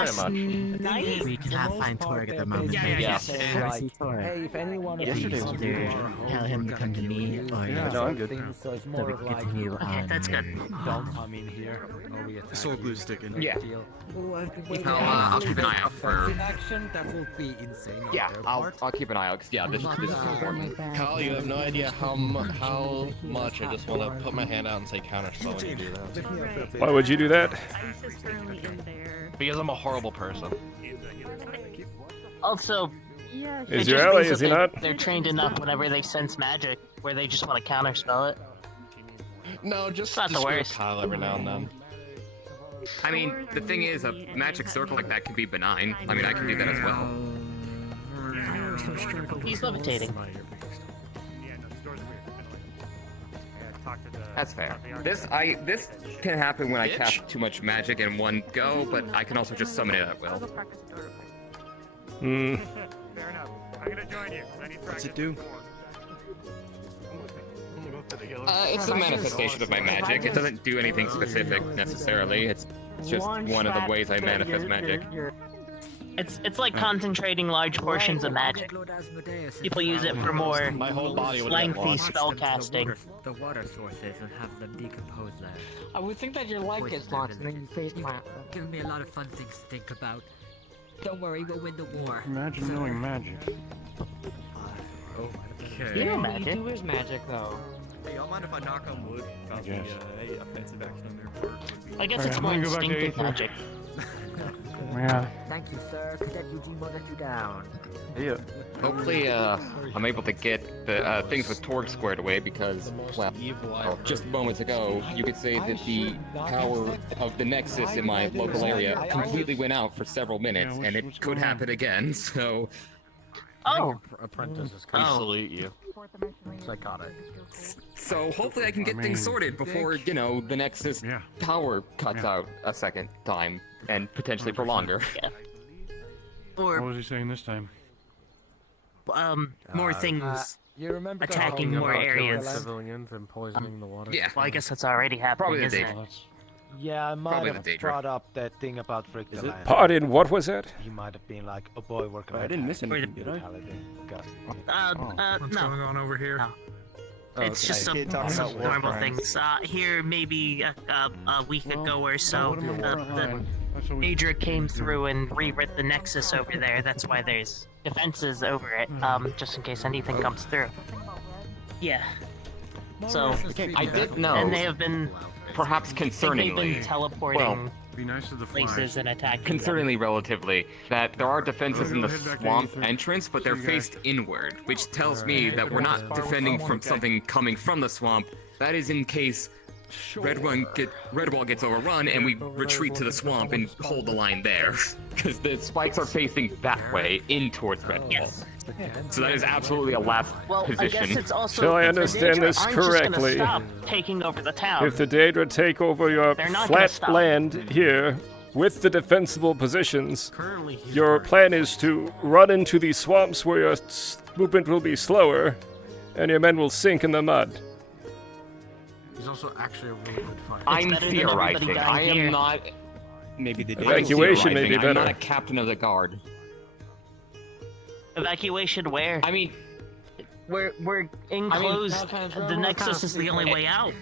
We can have fine Torg at the moment. Yeah. Hey, if anyone of these Tell him to come to me, or No, I'm good. so it's so more we of can like, continue Okay, on. that's good. don't come in here. Or we attack Soul glue you. sticking. Yeah. Deal. I'll keep an eye out for. In action, that will be insane. on Yeah, their I'll part. keep an eye out. 'Cause, yeah, this is important. Kyle, you have no idea how much I just want to put my hand out and say counterspell when you do that. Why would you do that? Because I'm a horrible person. Also, Is it your just ally, means is he that not? they're trained enough whenever they sense magic, where they just want to counterspell it. No, just Not the screw worst. Kyle every now and then. I mean, the thing is, a magic circle like that can be benign. I mean, I can do that as well. He's levitating. That's fair. This can happen when I cast too much magic in one go, but I can also just summon it at will. Hmm. Fair enough. I'm gonna join you. I need What's it do? It's a manifestation of my magic. It doesn't do anything specific necessarily. It's just one of the ways I manifest magic. It's like concentrating large portions of magic. People use it for more My whole body would get lengthy lost. spell casting. The water sources and have them decompose there. I would think that your leg gets launched and then you face plant. Give me a lot of fun things to think about. Don't worry, we'll win the war. Imagine knowing magic. Okay. You know All you magic. do is magic, though. Hey, y'all mind if I knock on wood? Copy guess. a offensive action on their part. I guess Alright, it's I'm more gonna go back to instinctive Aether. magic. Yeah. Thank you, sir. Cadet Eugene won't let you down. Yeah. Hopefully, I'm able to get the things with Torg squared away because, well, just moments ago, you could say that the power of the Nexus in my local area completely went out for several minutes, and it could happen again, so... Oh! Apprentice is I Oh. salute you. psychotic. So hopefully I can get things sorted before, you know, the Nexus power cuts out a second time, and potentially for longer. Yeah. What Or, was he saying this time? more things You remember attacking the more areas. Civilians and poisoning the water. Yeah. Well, I guess that's already happening, Probably the isn't data. it? Yeah, I might Probably have the Daedra. brought up that thing about Frick the Land. Pardon, what was that? He might have been like, oh boy, we're I didn't miss anything, did I? What's No. going on over here? No. It's just some normal things. Here, maybe a week ago or so, the Daedra came through and rewrit the Nexus over there. That's why there's defenses over it, just in case anything comes through. Yeah. So, I did know, and they have been, perhaps they've concerningly, been teleporting well, Be nice to the places and attacking concerningly relatively, that there are defenses in the Head back to swamp Aether. entrance, but they're See you guys. faced inward, which tells me that we're not defending from something coming from the swamp. That is in case Redwall gets overrun, and we retreat to the swamp and hold the line there. Because the spikes are facing that way, in towards Redwall. Yes. So that is absolutely a last position. I guess it's also, Shall I the understand Daedra this aren't just correctly? gonna stop taking over the town. If the Daedra take over your They're not gonna flat stop. land here with the defensible positions, your plan is to run into these swamps where your movement will be slower, and your men will sink in the mud. He's also actually a really good fighter. I'm theorizing. I am not. Maybe the Evacuation may be better. I'm not a captain of the guard. Evacuation where? I mean, we're enclosed. The Nexus is the only way out.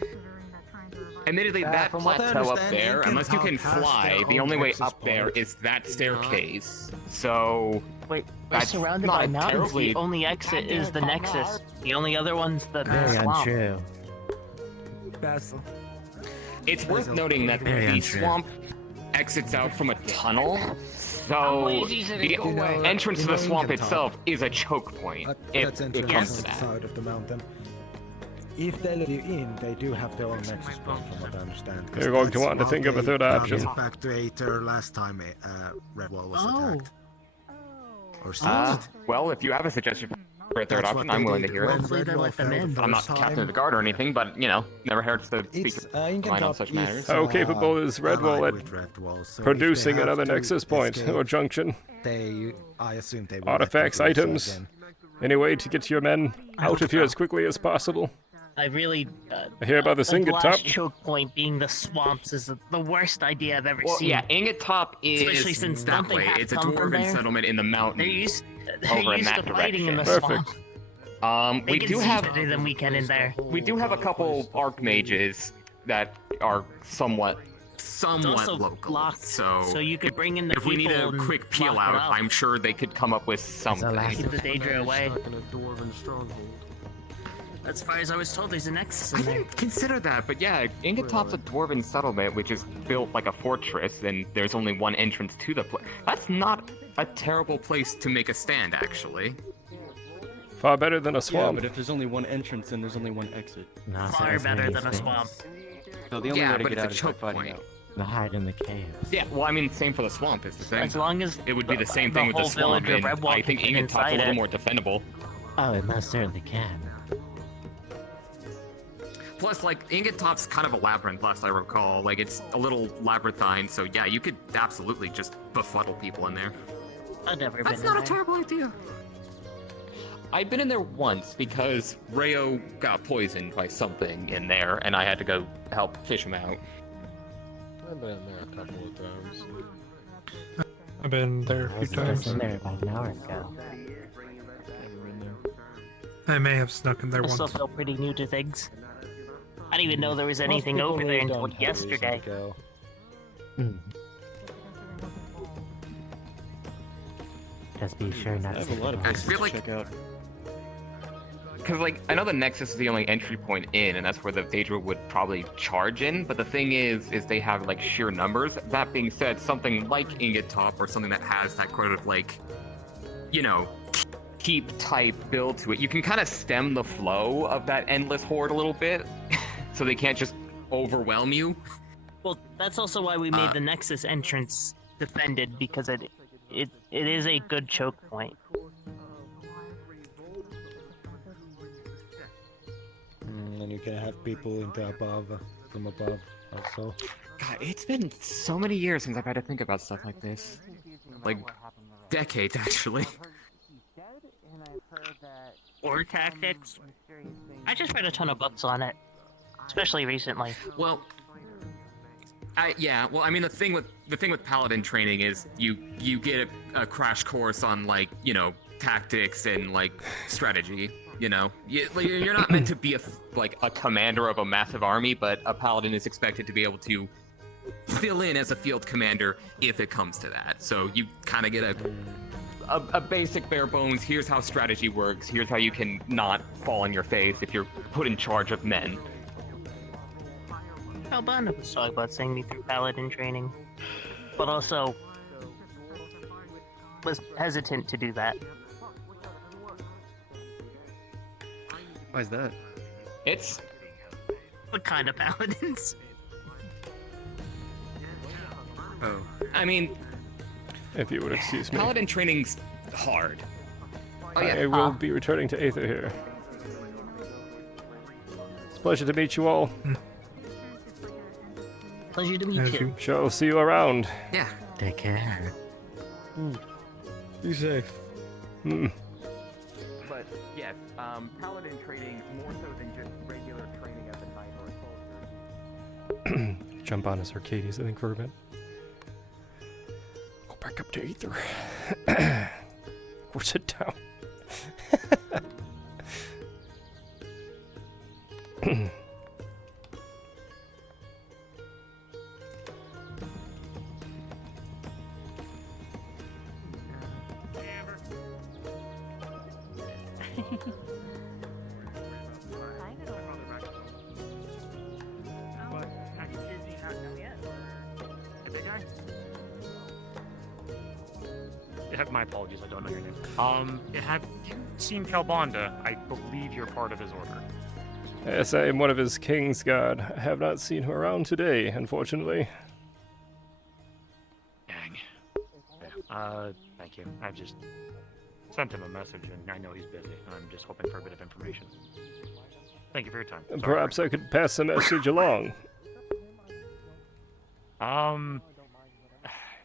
Admittedly, that from what I plateau up understand, there, Incan unless you can Top has fly, their the own only way access up there point. is that staircase. So Wait, we're that's surrounded not by a mountains. terribly. The only exit is the Nexus. The only other one's the Very swamp. untrue. It's worth noting that Very the untrue. swamp exits out from a tunnel, How so easy is it to the go away? entrance to the You know, swamp Incan Top. itself is a choke point. If That's it entrance comes on to the that. side of the mountain. If they let you in, they do have their own nexus point, from what I understand. 'cause You're going to that's want to how think of a they third option. brought it back to Aether last time Redwall was Oh. attacked. Or sieged. Well, if you have a suggestion for a third That's option, what I'm they willing to did hear when it. Hopefully they Redwall let them fell in. the I'm not first captain of the time. guard or anything, but never hurts to speak It's, mind on Top such is, matters. How capable is Redwall allied at with Redwall, so if producing they have another to nexus point escape, or junction? I assume they will Artifacts, let them items, again. any way to get your men out of here as quickly as possible? I really. I hear about the Ingot last Top. choke point being the swamps is the worst idea I've ever Well, seen. yeah, Ingot Top Especially is since that don't they way. have It's a come from dwarven there? settlement in the mountains. They're over in used that to fighting in the direction. swamp. We They do can see have better than we can in there. we do have a couple archmages that are somewhat also local. locked, so so you could bring in the if we need a people and quick peel lock it out, up. I'm sure they could come up with something. Keep the Daedra away. Stuck in a dwarven stronghold. As far as I was told, there's a Nexus I in there. didn't consider that, but yeah, Ingot Top's a dwarven settlement which is built like a fortress, and there's only one entrance to the place. That's not a terrible place to make a stand, actually. Far better than a Yeah, swamp. but if there's only one entrance, then there's only one exit. Far better than a swamp. So the only Yeah, way to but get it's a out is by choke fighting point. out. The hide in the caves. Yeah, well, I mean, same for the swamp is the thing. As long as it would be the same the thing with the whole swamp, village of and Redwall I think can fit Ingot Top's a inside little it. more defendable. Oh, it most certainly can. Plus, like, Ingot Top's kind of a labyrinth, last I recall. Like, it's a little labyrinthine, so yeah, you could absolutely just befuddle people in there. I've never That's been not in a there. terrible idea. I've been in there once because Rayo got poisoned by something in there, and I had to go help fish him out. I've been in there a couple of times. I've been there a few I times. was in there about an hour ago. I may have snuck in there I still once. feel pretty new to things. I didn't even know there was anything Most people over there really until don't have a reason to yesterday. go. Just be sure not I to. have a lot of I places feel to like- check out. Because, like, I know the Nexus is the only entry point in, and that's where the Daedra would probably charge in, but the thing is they have, like, sheer numbers. That being said, something like Ingot Top, or something that has that kind of, like, you know, keep type build to it, you can kind of stem the flow of that endless horde a little bit, so they can't just overwhelm you. Well, that's also why we made the Nexus entrance defended, because it is a good choke point. And you can have people from above also. God, it's been so many years since I've had to think about stuff like this. Like, decades, actually. Or tactics. I just read a ton of books on it, especially recently. Well, yeah. Well, I mean, the thing with paladin training is you get a crash course on, like, you know, tactics and, like, strategy. You know, you're not meant to be a commander of a massive army, but a paladin is expected to be able to fill in as a field commander if it comes to that. So you kind of get a basic bare bones. Here's how strategy works. Here's how you can not fall on your face if you're put in charge of men. Albana was talking about sending me through paladin training, but also was hesitant to do that. Why is that? It's What kind of paladins? Oh. I mean, If you would excuse me. paladin training's hard. Oh yeah. I will be returning to Aether here. It's a pleasure to meet you all. Pleasure to meet you. Sure, I'll see you around. Yeah. Take care. Be safe. But yes, paladin training more so than just regular training as a knight or a soldier. Jump on his Arcadies, I think, for a bit. Go back up to Aether. Or sit down. My apologies, I don't know your name. Have you seen Kalbanda? I believe you're part of his order. Yes, I am one of his king's guard. I have not seen him around today, unfortunately. Dang. Thank you. I've just sent him a message, and I know he's busy. I'm just hoping for a bit of information. Thank you for your time. Sorry. Perhaps I could pass the message along.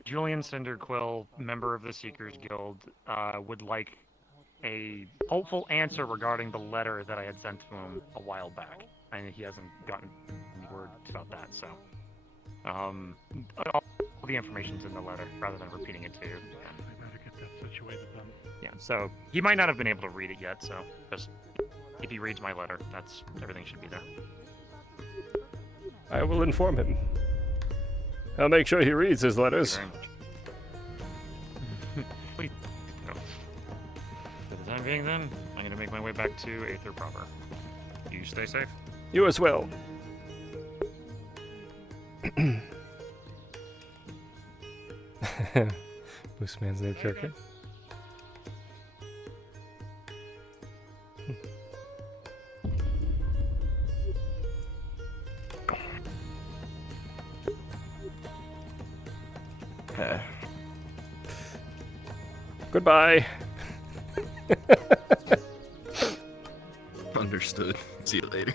Julian Cinderquill, member of the Seekers Guild, would like a hopeful answer regarding the letter that I had sent to him a while back. And he hasn't gotten any word about that, so... all the information's in the letter, rather than repeating it to you. I better get that situated then. Yeah, so he might not have been able to read it yet, so just... If he reads my letter, everything should be there. I will inform him. I'll make sure he reads his letters. Thank you very much. Please. No. For the time being, then, I'm going to make my way back to Aether proper. You stay safe. You as well. Mooseman's new character. Goodbye. Understood. See you later.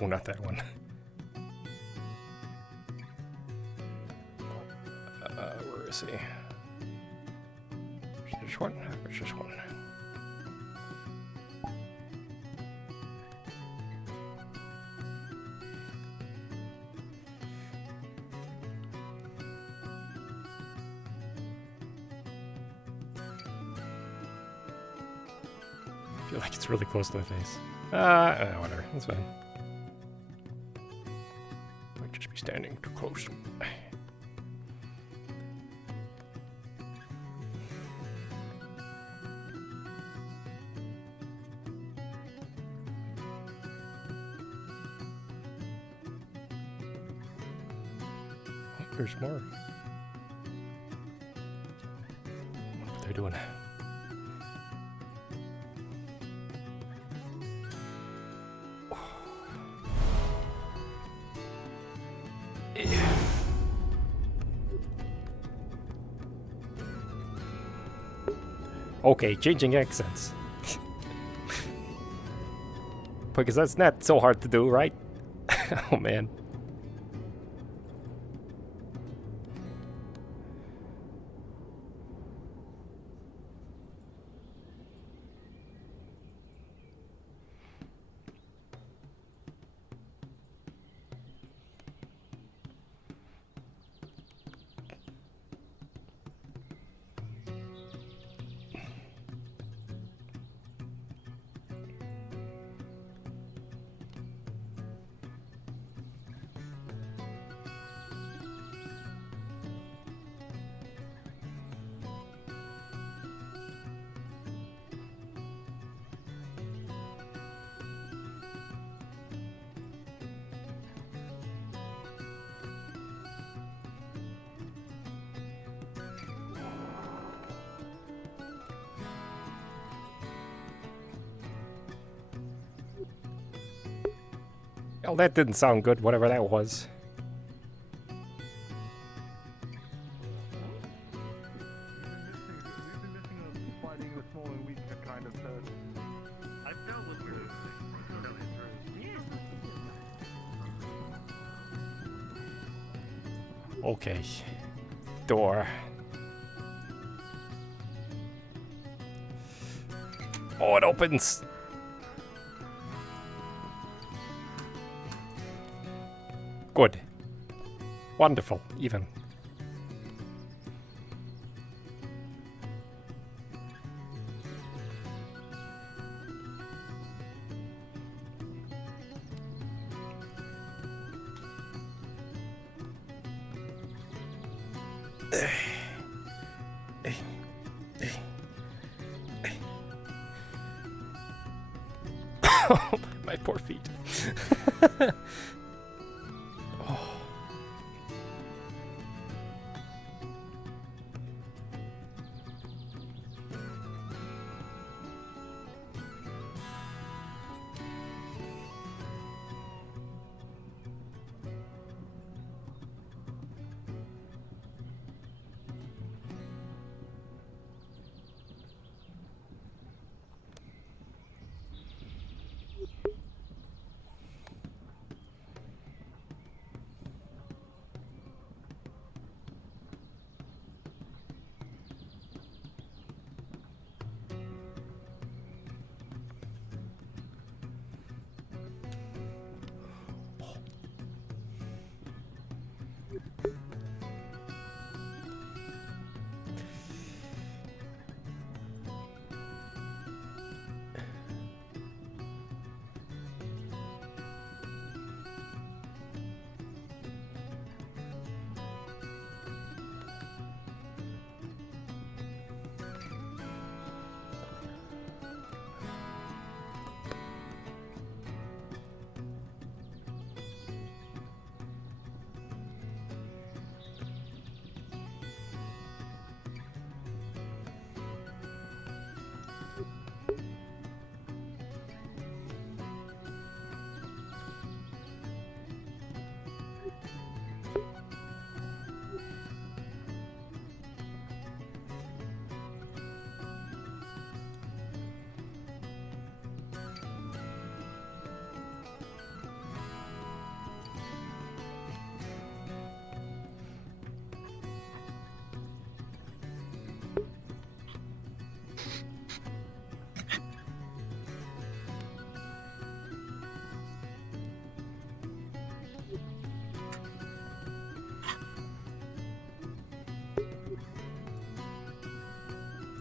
Oh, not that one. Where is he? There's one. There's just one. I feel like it's really close to my face. Whatever. That's fine. Might just be standing too close. Oh, there's more. What are they doing? Okay, changing accents. Because that's not so hard to do, right? Oh man. Oh, that didn't sound good, whatever that was. Okay. Door. Oh, it opens! Good. Wonderful, even. My poor feet.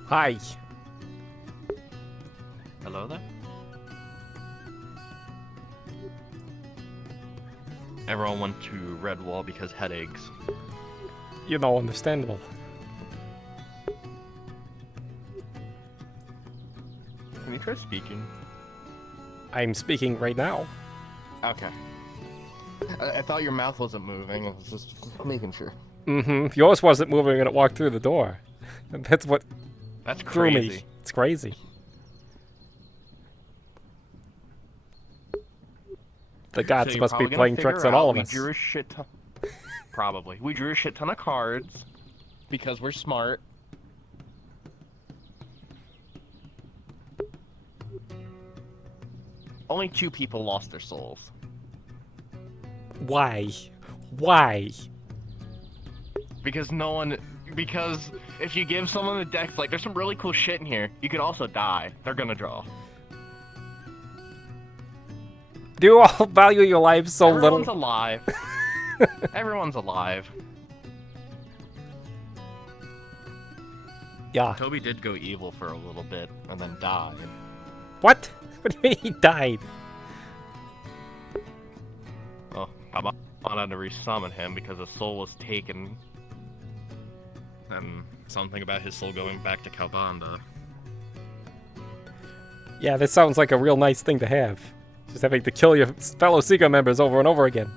Hi. Hello there? Everyone went to Redwall because headaches. You know, understandable. Can you try speaking? I'm speaking right now. Okay. I thought your mouth wasn't moving. I was just making sure. Mm-hmm. Yours wasn't moving when it walked through the door. That's what threw crazy. me. It's crazy. The gods So must be probably playing gonna tricks figure on all out of we us. drew a shit ton. probably. We drew a shit ton of cards because we're smart. Only 2 people lost their souls. Why? Why? Because no one... Because if you give someone the deck, like, there's some really cool shit in here. You could also die. They're gonna draw. Do you all value your lives so little? Everyone's alive. Everyone's alive. Yeah. Toby did go evil for a little bit and then died. What? What do you mean he died? Well, I wanted to resummon him because his soul was taken. And something about his soul going back to Kalbanda. Yeah, this sounds like a real nice thing to have. Just having to kill your fellow Seeker members over and over again.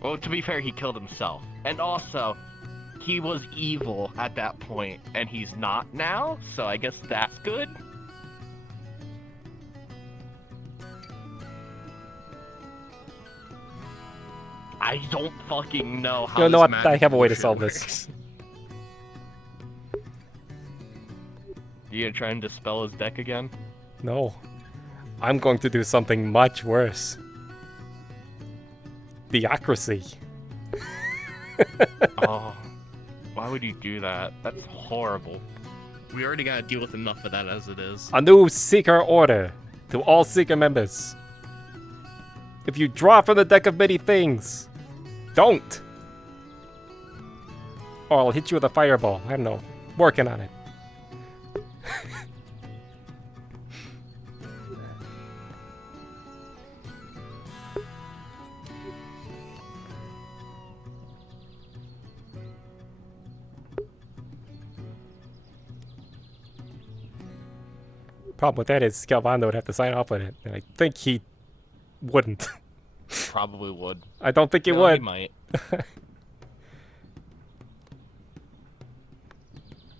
Well, to be fair, he killed himself. And also, he was evil at that point, and he's not now, so I guess that's good. I don't fucking know how You know this what? I have a way to magic solve works. this. You gonna try and dispel his deck again? No. I'm going to do something much worse. Theocracy. Oh, why would you do that? That's horrible. We already gotta deal with enough of that as it is. A new Seeker order to all Seeker members. If you draw from the deck of many things, don't. Or I'll hit you with a fireball. I don't know. Working on it. Problem with that is Calvando would have to sign off on it, and I think he wouldn't. Probably would. I don't think he No, would. He might.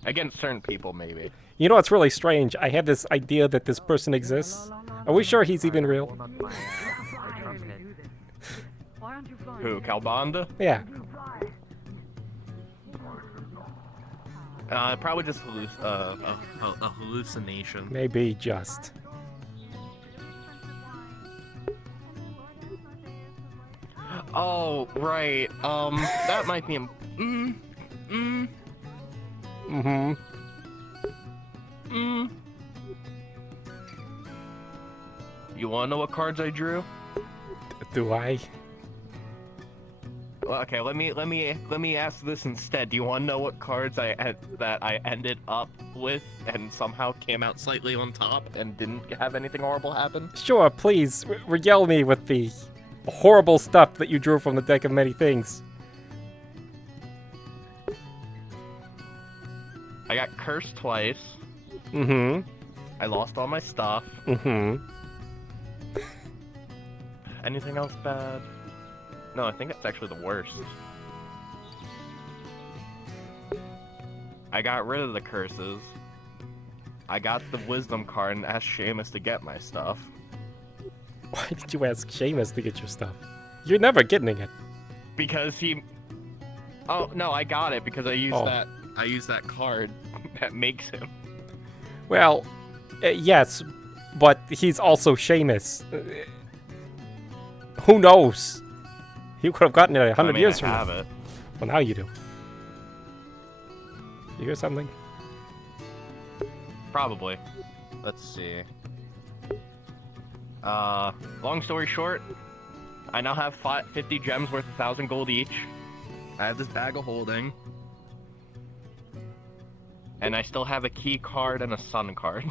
Against certain people, maybe. You know what's really strange? I have this idea that this person exists. Are we sure he's even real? Who, Kalbanda? Yeah. Probably just a hallucination. Maybe just. Oh, right. That might be. You wanna know what cards I drew? Do I? Well, okay, let me ask this instead. Do you want to know what cards that I ended up with and somehow came out slightly on top and didn't have anything horrible happen? Sure, please, regale me with the horrible stuff that you drew from the deck of many things. I got cursed twice. Mm-hmm. I lost all my stuff. Mm-hmm. Anything else bad? No, I think that's actually the worst. I got rid of the curses. I got the wisdom card and asked Seamus to get my stuff. Why did you ask Seamus to get your stuff? You're never getting it. Because he... Oh, no, I got it because I used that... I used that card that makes him. Well, yes, but he's also Seamus. Who knows? You could have gotten it 100 years from now. It. Well, now you do. You hear something? Probably. Let's see. Long story short, I now have 50 gems worth 1,000 gold each. I have this bag of holding. And I still have a key card and a sun card.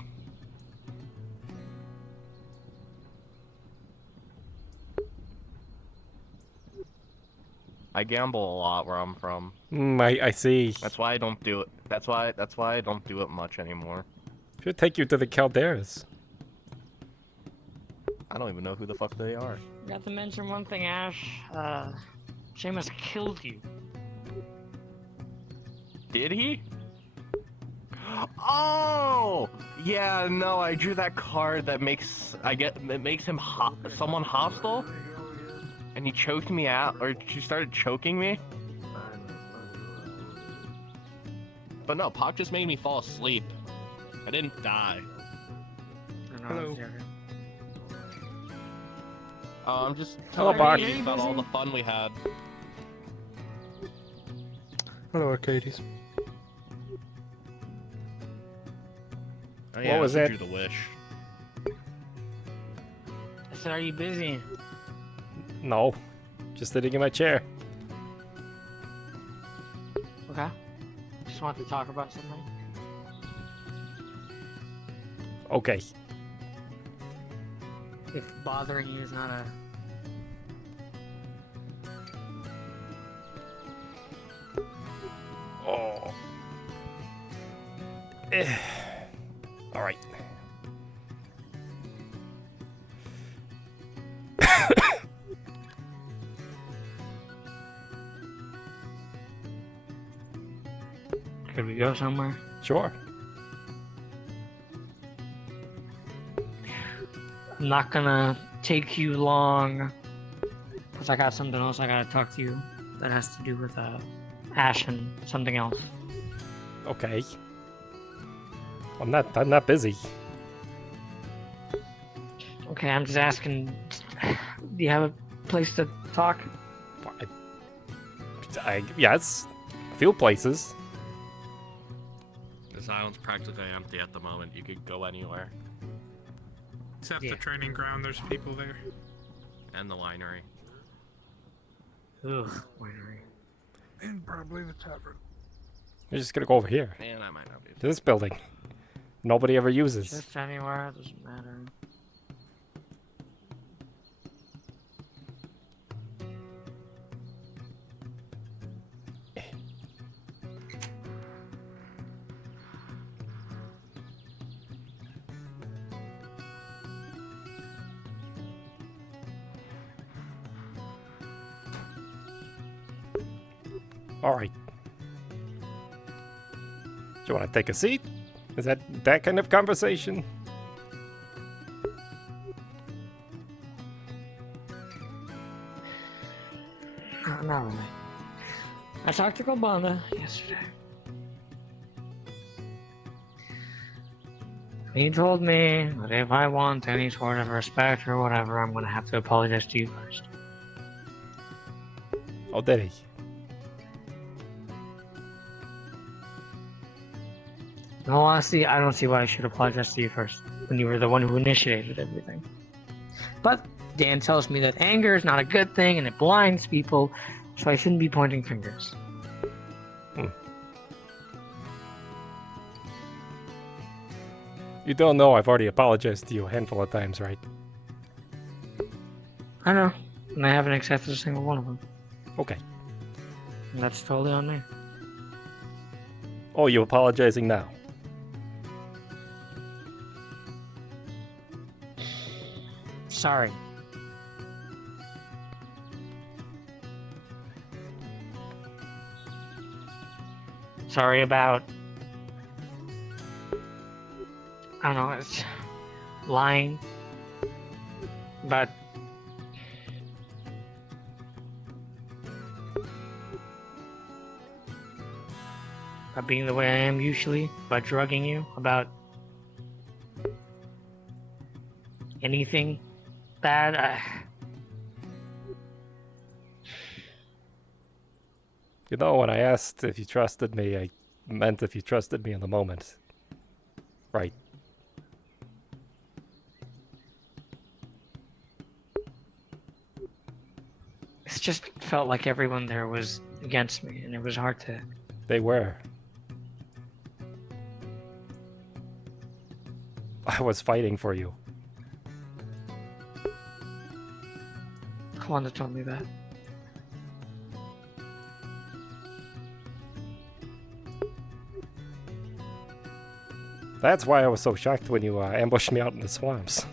I gamble a lot where I'm from. I see. That's why I don't do it. That's why I don't do it much anymore. Should take you to the Calderas. I don't even know who the fuck they are. Got to mention one thing, Ash. Seamus killed you. Did he? Oh! Yeah, no, I drew that card that makes him someone hostile. and he choked me out, or she started choking me. But no, Pock just made me fall asleep. I didn't die. Hello. I'm just Hello, telling Pock. you about all the fun we had. Hello, Arcadies. Oh, What was that? Do the wish. I said, are you busy? No, just sitting in my chair. Okay. Just want to talk about something. Okay. If bothering you is not a... Oh. All right. Could we go somewhere? Sure. I'm not gonna take you long, because I got something else I gotta talk to you that has to do with Ash and something else. Okay. I'm not busy. Okay, I'm just asking, do you have a place to talk? Yes, a few places. This island's practically empty at the moment. You could go anywhere. Except the training ground, there's people there. And the winery. Ugh, winery. And probably the tavern. We're just gonna go over here. And I might not be. To this building. Nobody ever uses. Just anywhere, it doesn't matter. All right. Do you want to take a seat? Is that kind of conversation? Not really. I talked to Kobold yesterday. He told me that if I want any sort of respect or whatever, I'm gonna have to apologize to you first. Oh, did he? No, honestly, I don't see why I should apologize to you first, when you were the one who initiated everything. But Dan tells me that anger is not a good thing and it blinds people, so I shouldn't be pointing fingers. You don't know I've already apologized to you a handful of times, right? I know, and I haven't accepted a single one of them. Okay. And that's totally on me. Oh, you apologizing now? Sorry. Sorry about... I don't know, it's... lying. But... about being the way I am usually, about drugging you, about... anything bad. You know, when I asked if you trusted me, I meant if you trusted me in the moment. Right. It just felt like everyone there was against me, and it was hard to... They were. I was fighting for you. Wanda told me that. That's why I was so shocked when you ambushed me out in the swamps.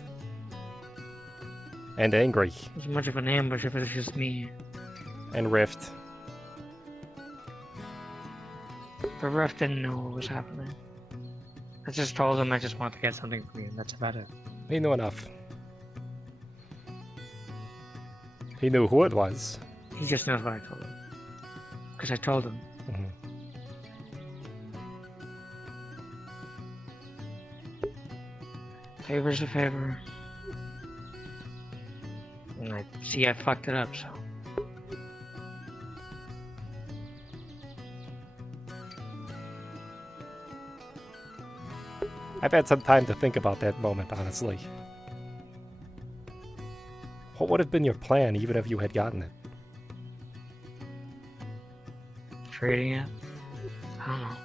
And angry. It was much of an ambush if it was just me. And Rift. But Rift didn't know what was happening. I just told him I just wanted to get something from you, and that's about it. He knew enough. He knew who it was. He just knows what I told him. Because I told him. Favor's a favor. And I see I fucked it up, so. I've had some time to think about that moment, honestly. What would have been your plan even if you had gotten it? Trading it? I don't know.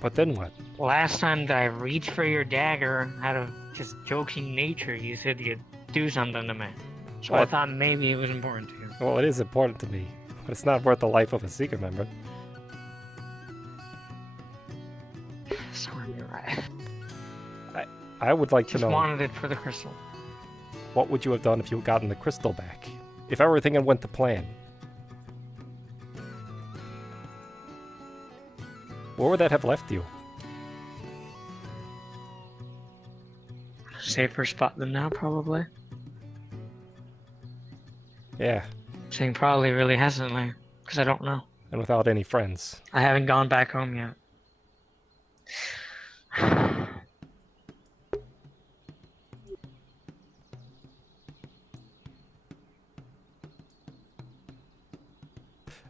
But then what? Last time that I reached for your dagger out of just joking nature, you said you'd do something to me. So I thought maybe it was important to you. Well, it is important to me, but it's not worth the life of a Seeker member. Sorry, you're right. I would like to Just know... wanted it for the crystal. What would you have done if you had gotten the crystal back? If everything had went to plan? Where would that have left you? Safer spot than now, probably. Yeah. Saying probably really hesitantly, because I don't know. And without any friends. I haven't gone back home yet.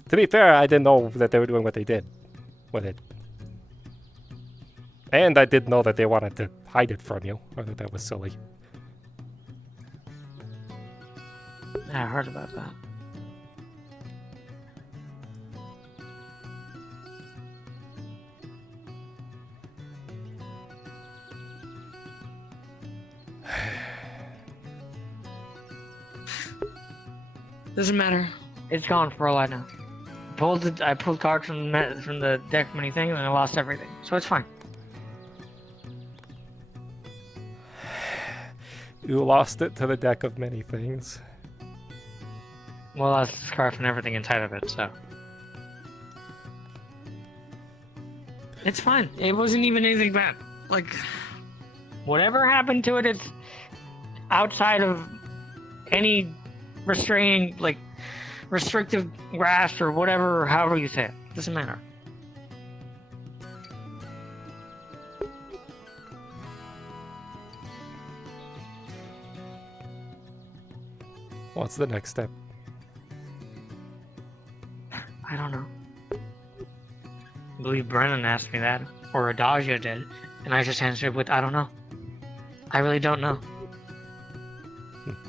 To be fair, I didn't know that they were doing what they did with it. And I did know that they wanted to hide it from you, or that was silly. Yeah, I heard about that. Doesn't matter. It's gone for all I know. I pulled cards from the deck many things and I lost everything. So it's fine. You lost it to the deck of many things. Well, I lost the scarf and everything inside of it, so. It's fine. It wasn't even anything bad. Like, whatever happened to it, it's outside of any restraining, like, restrictive grasp or whatever, or however you say it. Doesn't matter. What's the next step? I don't know. I believe Brennan asked me that, or Adagio did, and I just answered with, I don't know. I really don't know.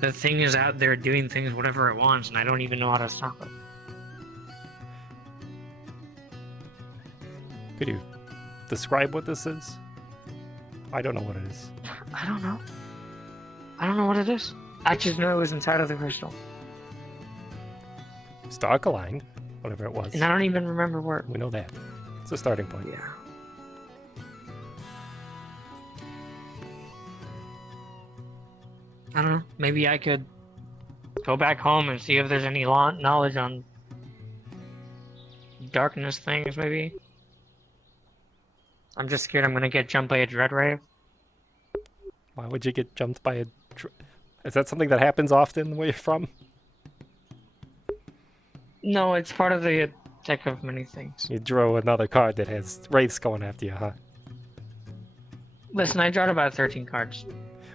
The thing is out there doing things whatever it wants, and I don't even know how to stop it. Could you describe what this is? I don't know what it is. I don't know. I don't know what it is. I just know it was inside of the crystal. Starkaline, whatever it was. And I don't even remember where. We know that. It's a starting point. Yeah. I don't know. Maybe I could go back home and see if there's any knowledge on darkness things, maybe. I'm just scared I'm gonna get jumped by a dread rave. Why would you get jumped by a... Is that something that happens often where you're from? No, it's part of the deck of many things. You drew another card that has wraiths going after you, huh? Listen, I drawed about 13 cards.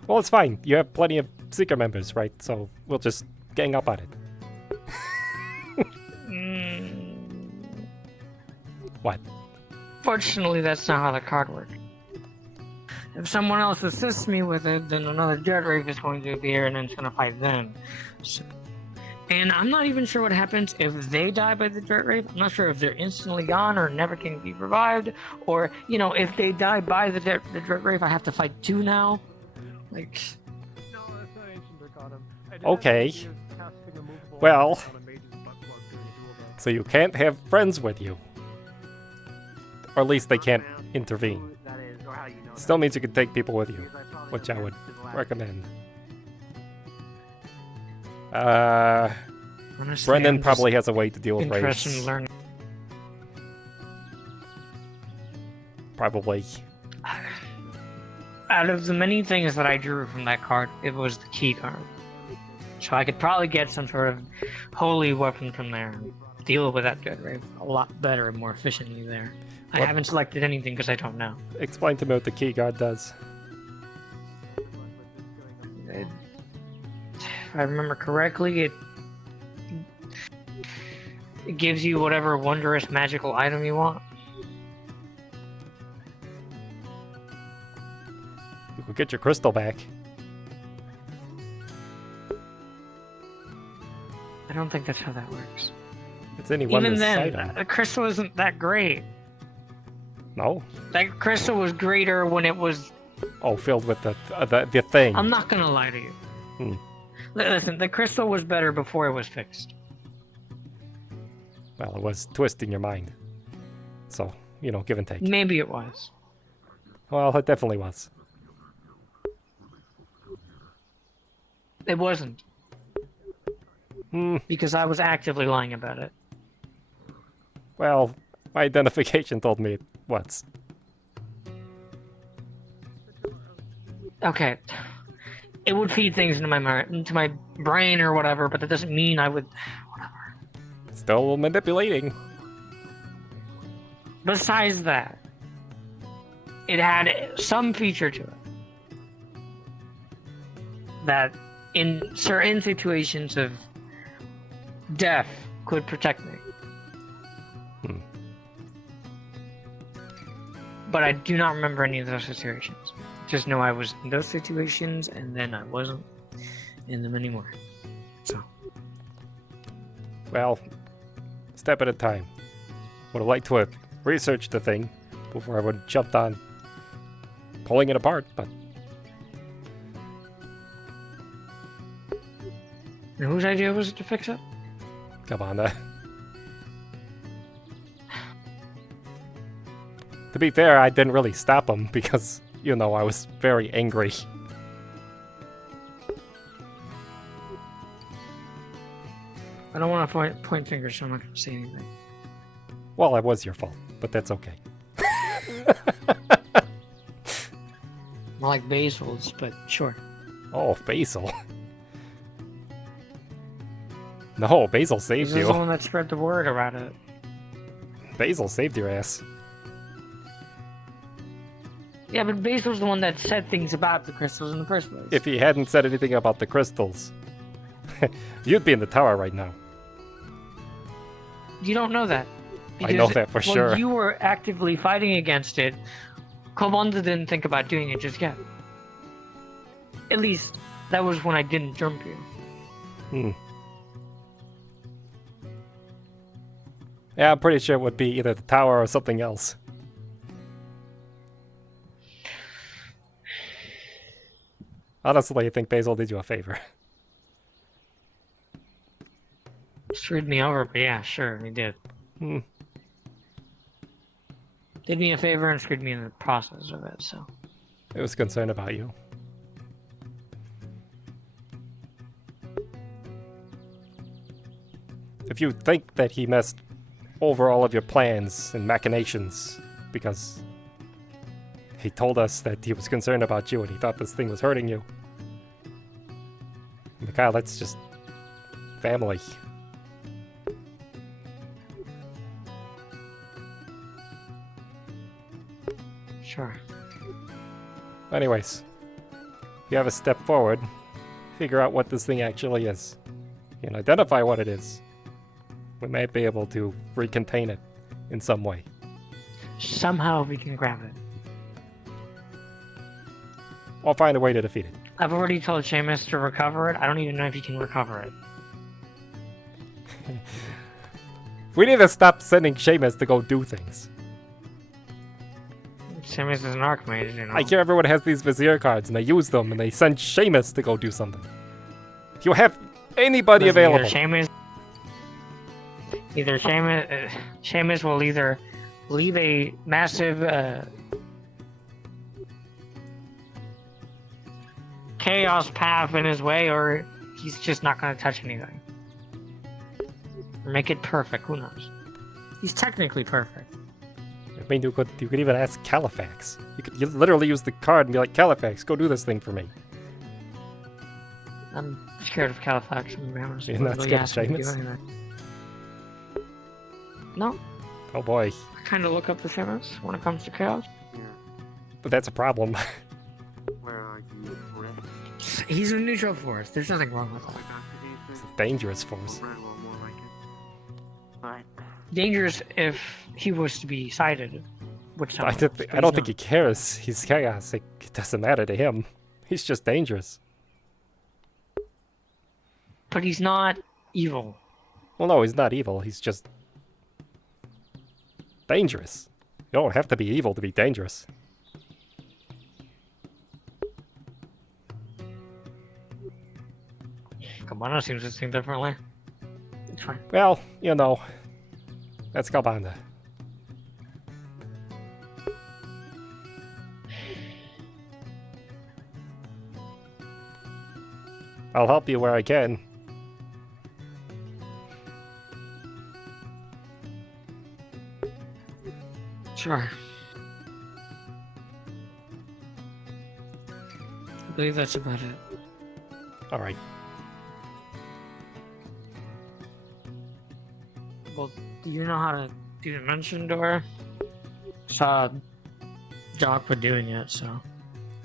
Well, it's fine. You have plenty of Seeker members, right? So we'll just gang up on it. What? Fortunately, that's not how the card works. If someone else assists me with it, then another Dread Rave is going to appear and then it's going to fight them. So, and I'm not even sure what happens if they die by the Dread Rave. I'm not sure if they're instantly gone or never can be revived. Or, you know, if they die by the Dread Rave, I have to fight two now. Like... Okay. Well... So you can't have friends with you. Or at least they can't intervene. Still means you can take people with you, which I would recommend. Honestly, Brendan probably has a way to deal with interested race. in learning. Probably. Out of the many things that I drew from that card, it was the key card. So I could probably get some sort of holy weapon from there and deal with that Dread Wraith a lot better and more efficiently there. I haven't selected anything because I don't know. Explain to me what the key guard does. If I remember correctly, it gives you whatever wondrous magical item you want. You could get your crystal back. I don't think that's how that works. It's any one Even then, item. the crystal isn't that great. No? That crystal was greater when it was... Oh, filled with the thing. I'm not gonna lie to you. Listen, the crystal was better before it was fixed. Well, it was twisting your mind. So, you know, give and take. Maybe it was. Well, it definitely was. It wasn't. Because I was actively lying about it. Well, my identification told me it was. Okay. It would feed things into my brain or whatever, but that doesn't mean I would... Still manipulating. Besides that, it had some feature to it that in certain situations of death could protect me. But I do not remember any of those situations. Just know I was in those situations and then I wasn't in them anymore. So. Well, step at a time. Would have liked to have researched the thing before I would have jumped on pulling it apart, but... And whose idea was it to fix it? Come on, To be fair, I didn't really stop him because, you know, I was very angry. I don't want to point fingers, so I'm not going to say anything. Well, it was your fault, but that's okay. More like Basil's, but sure. Oh, Basil. No, Basil saved This you. is the one that spread the word about it. Basil saved your ass. Yeah, but Basil's the one that said things about the crystals in the first place. If he hadn't said anything about the crystals, you'd be in the tower right now. You don't know that. I know that for sure. When you were actively fighting against it, Kobold didn't think about doing it just yet. At least, that was when I didn't jump you. Yeah, I'm pretty sure it would be either the tower or something else. Honestly, I think Basil did you a favor. Screwed me over, but yeah, sure, he did. Did me a favor and screwed me in the process of it, so... It was concerned about you. If you think that he messed over all of your plans and machinations because he told us that he was concerned about you and he thought this thing was hurting you. Mikhail, that's just family. Sure. Anyways, you have a step forward, figure out what this thing actually is, and identify what it is. We might be able to recontain it in some way. Somehow we can grab it. I'll find a way to defeat it. I've already told Seamus to recover it. I don't even know if he can recover it. We need to stop sending Seamus to go do things. Seamus is an archmage, you know. I hear everyone has these Vizier cards and they use them and they send Seamus to go do something. If you have anybody available. Either Seamus will either leave a massive chaos path in his way, or he's just not going to touch anything. Or make it perfect, who knows? He's technically perfect. I mean, you could even ask Califax. You could literally use the card and be like, Califax, go do this thing for me. scared of Califax, to be honest. You're not Really scared of asking me to do Seamus? anything. No, Oh boy. I kind of look up to Seamus when it comes to chaos. But that's a problem. He's a neutral force. There's nothing wrong with that. It's a dangerous force. Dangerous if he was to be sighted. Which I don't think he cares. He's chaos. It doesn't matter to him. He's just dangerous. But he's not evil. Well, no, he's not evil. He's just dangerous. You don't have to be evil to be dangerous. Cabana seems to think differently. It's fine. Well, you know, that's Galbanda. I'll help you where I can. Sure. I believe that's about it. Alright. Well, do you know how to do the dimension door? Saw Jock doing it, so.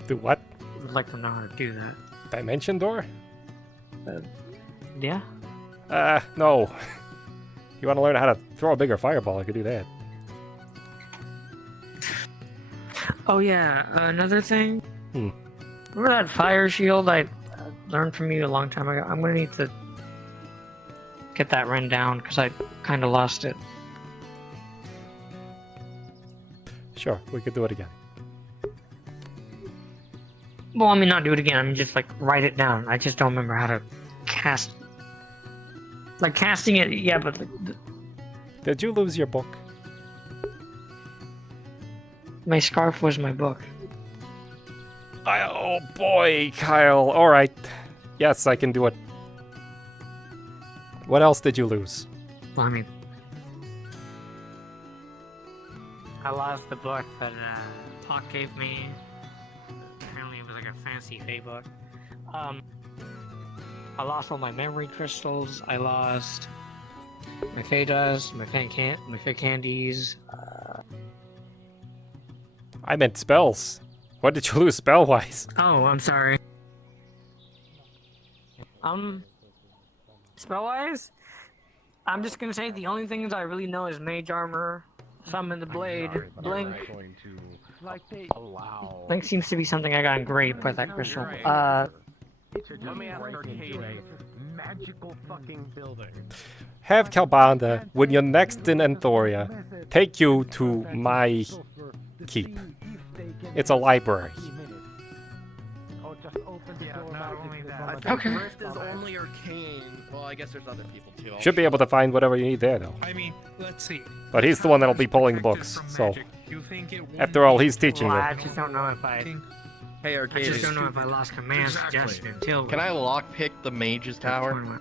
Do what? Would like to know how to do that. Dimension door? Yeah? No. You want to learn how to throw a bigger fireball, I could do that. Oh yeah, another thing. Hmm. Remember that fire shield I learned from you a long time ago? I'm gonna need to get that run down because I kind of lost it. Sure, we could do it again. Well, I mean, not do it again. I mean, just like write it down. I just don't remember how to cast. Like casting it, yeah, but. Did you lose your book? My scarf was my book. Oh boy, Kyle. Alright. Yes, I can do it. What else did you lose? Well, I mean, I lost the book that Hawk gave me. Apparently, it was like a fancy Fey book. I lost all my memory crystals. I lost my Fey dust, my Fey candies. I meant spells. What did you lose spell-wise? Oh, I'm sorry. Spell-wise, I'm just gonna say the only things I really know is mage armor, summon the blade, blink. Blink seems to be something I got in great by that crystal. Let me ask Arcadies. Magical fucking building. Have Kalbanda, when you're next in Anthoria, take you to my keep. It's a library. Okay. Rift is only arcane. Well, I guess there's other people too. Should be able to find whatever you need there, though. I mean, let's see. But he's the one that'll be pulling the books, so... After all, he's teaching Well, you. I just don't know if I... Hey, I Arcadies. just don't know if I lost command suggestion until... Can I lockpick the mage's tower?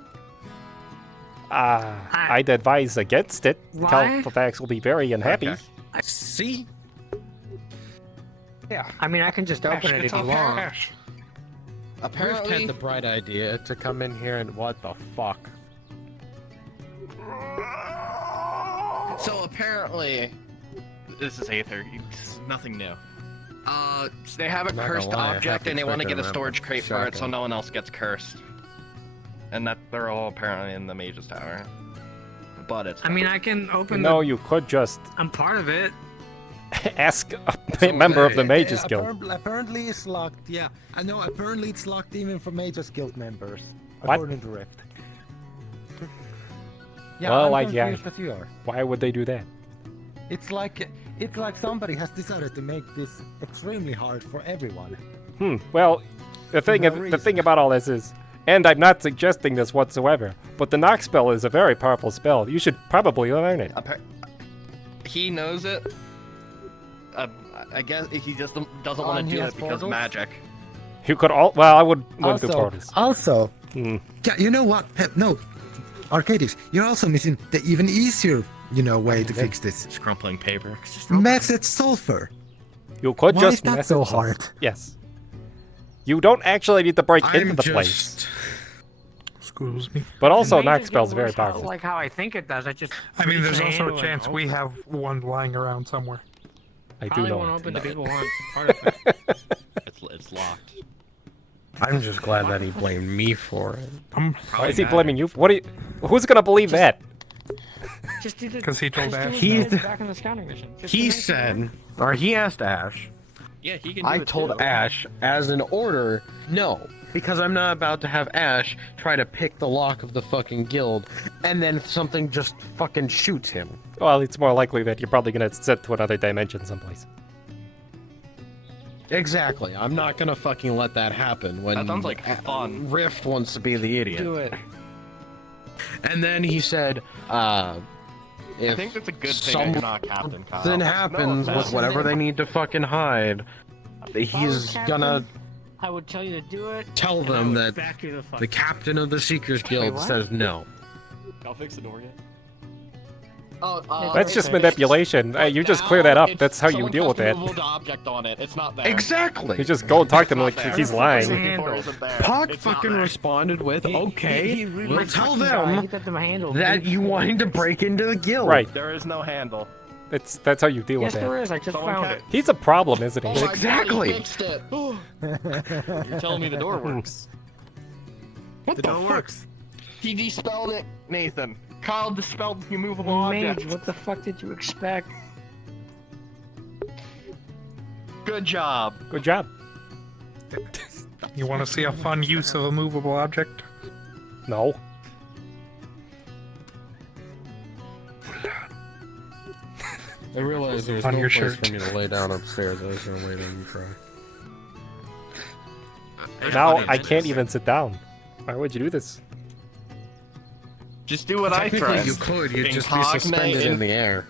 I'd advise against it. Why? Calfax will be very unhappy. Okay. See? Yeah. I mean, I can just open it if you want. Apparently, Rift had the bright idea to come in here and what the fuck? So apparently, this is Aether. It's nothing new. They have a I'm not cursed gonna lie, I object half and they want to expected get a them. storage crate for it, so Shocking. no one else gets cursed. And that they're all apparently in the mage's tower. But it's. I mean, I can open No, you could just I'm part of it. ask a member of the Mages Guild. Apparently it's locked, yeah. I know, apparently it's locked even for Mages Guild members. What? According to Rift. Yeah, Well, I'm yeah. confused as you are. Why would they do that? It's like somebody has decided to make this extremely hard for everyone. Well, the thing about all this is, and I'm not suggesting this whatsoever, but the knock spell is a very powerful spell. You should probably learn it. He knows it. I guess he just doesn't want to he do has it because portals? magic. You could all. Well, I wouldn't do portals. Also, yeah, you know what? No, Arcadies, you're also missing the even easier, way to fix this. Scrumpling paper. Mess it sulfur. You could Why just is that mess so it up. hard? Yes. You don't actually need to break I'm into the just place. Excuse me. But also, It may knock just spell's get very worse, not powerful. like how I think it does. I mean, there's also a handle it. chance we have one lying around somewhere. I do Probably know. won't open to people who aren't part of it. It's locked. I'm just glad that he blamed me for it. Why is he blaming you? What? Who's gonna believe that? Just do the. 'Cause he told just do Ash. his notes back in the scouting mission. Just He to make said, or he asked Ash. Yeah, he can. I do it told too. Ash, as an order, no. Because I'm not about to have Ash try to pick the lock of the fucking guild, and then something just fucking shoots him. Well, it's more likely that you're probably gonna set to another dimension someplace. Exactly. I'm not gonna fucking let that happen when That sounds like fun. Rift wants to be the idiot. Do it. And then he said, I if think that's a good thing that you're not Captain Kyle. something happens No with offense. whatever they need to fucking hide, he's gonna I would tell you to do it. tell and I them would that back you the fuck the up. captain of the Seekers Guild what? says no. I'll fix the door yet. That's just manipulation. You just clear that up. That's how you deal with that. Movable object on it. It's not there. Exactly. You just go and talk to him like he's lying. Puck fucking responded with, okay, we'll tell He them got them handled. that you wanted to break into the guild. Right. There is no handle. That's how you deal Yes, with there that. is. I just found it. He's a problem, isn't he? Oh my God, Exactly. he fixed it. You're telling me the door works. What the door fuck? works. He dispelled it, Nathan. Kyle dispelled the immovable Mage, object. what the fuck did you expect? Good job. Good job. You want to see a fun use of a movable object? No. I realized there was On no your place shirt. for me to lay down upstairs. I was gonna lay down and cry. Now I can't even sit down. Why would you do this? Just do what I Technically, tried. you could. You'd just be Incognite suspended in- in the air.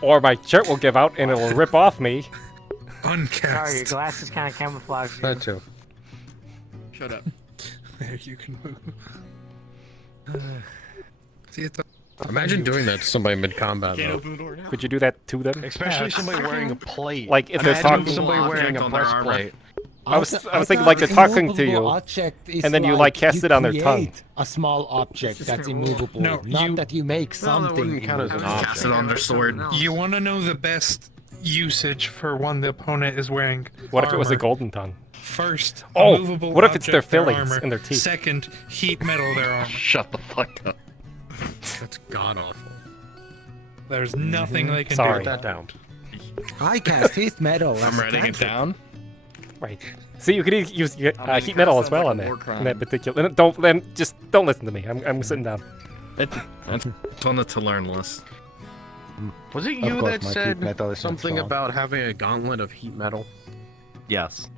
Or my shirt will give out and it will rip off me. Sorry, your Uncast. glasses kind of camouflage you. That too. Shut up. There you can move. See, it's Imagine doing that to somebody mid-combat, Can't though. open the door now. Could you do that to them? Especially somebody wearing a plate. Like if they're Imagine talking. somebody wearing a on their armor. breastplate. I was thinking like they're talking to you, and then you like cast it on their tongue. A small object that's immovable, No, not that you make Well, that something. wouldn't count as an immovable. object. Cast it on their sword. You want to know the best usage for one the opponent is wearing? What if it was a armor. golden tongue? First, Oh, a movable what if it's their object, their fillings armor. in their teeth? Second, heat metal their armor. Shut the fuck up. That's god awful. There's nothing they can Sorry. do. Put that down. I cast heat metal. as I'm a writing it cantrip. down. Right. See, you could use I mean, heat metal that as well sounds on like a that. war crime. In that particular. Don't listen to me. I'm sitting down. It's on the to learn list. Was it Of you course, that my heat said metal is not something strong. about having a gauntlet of heat metal? yes.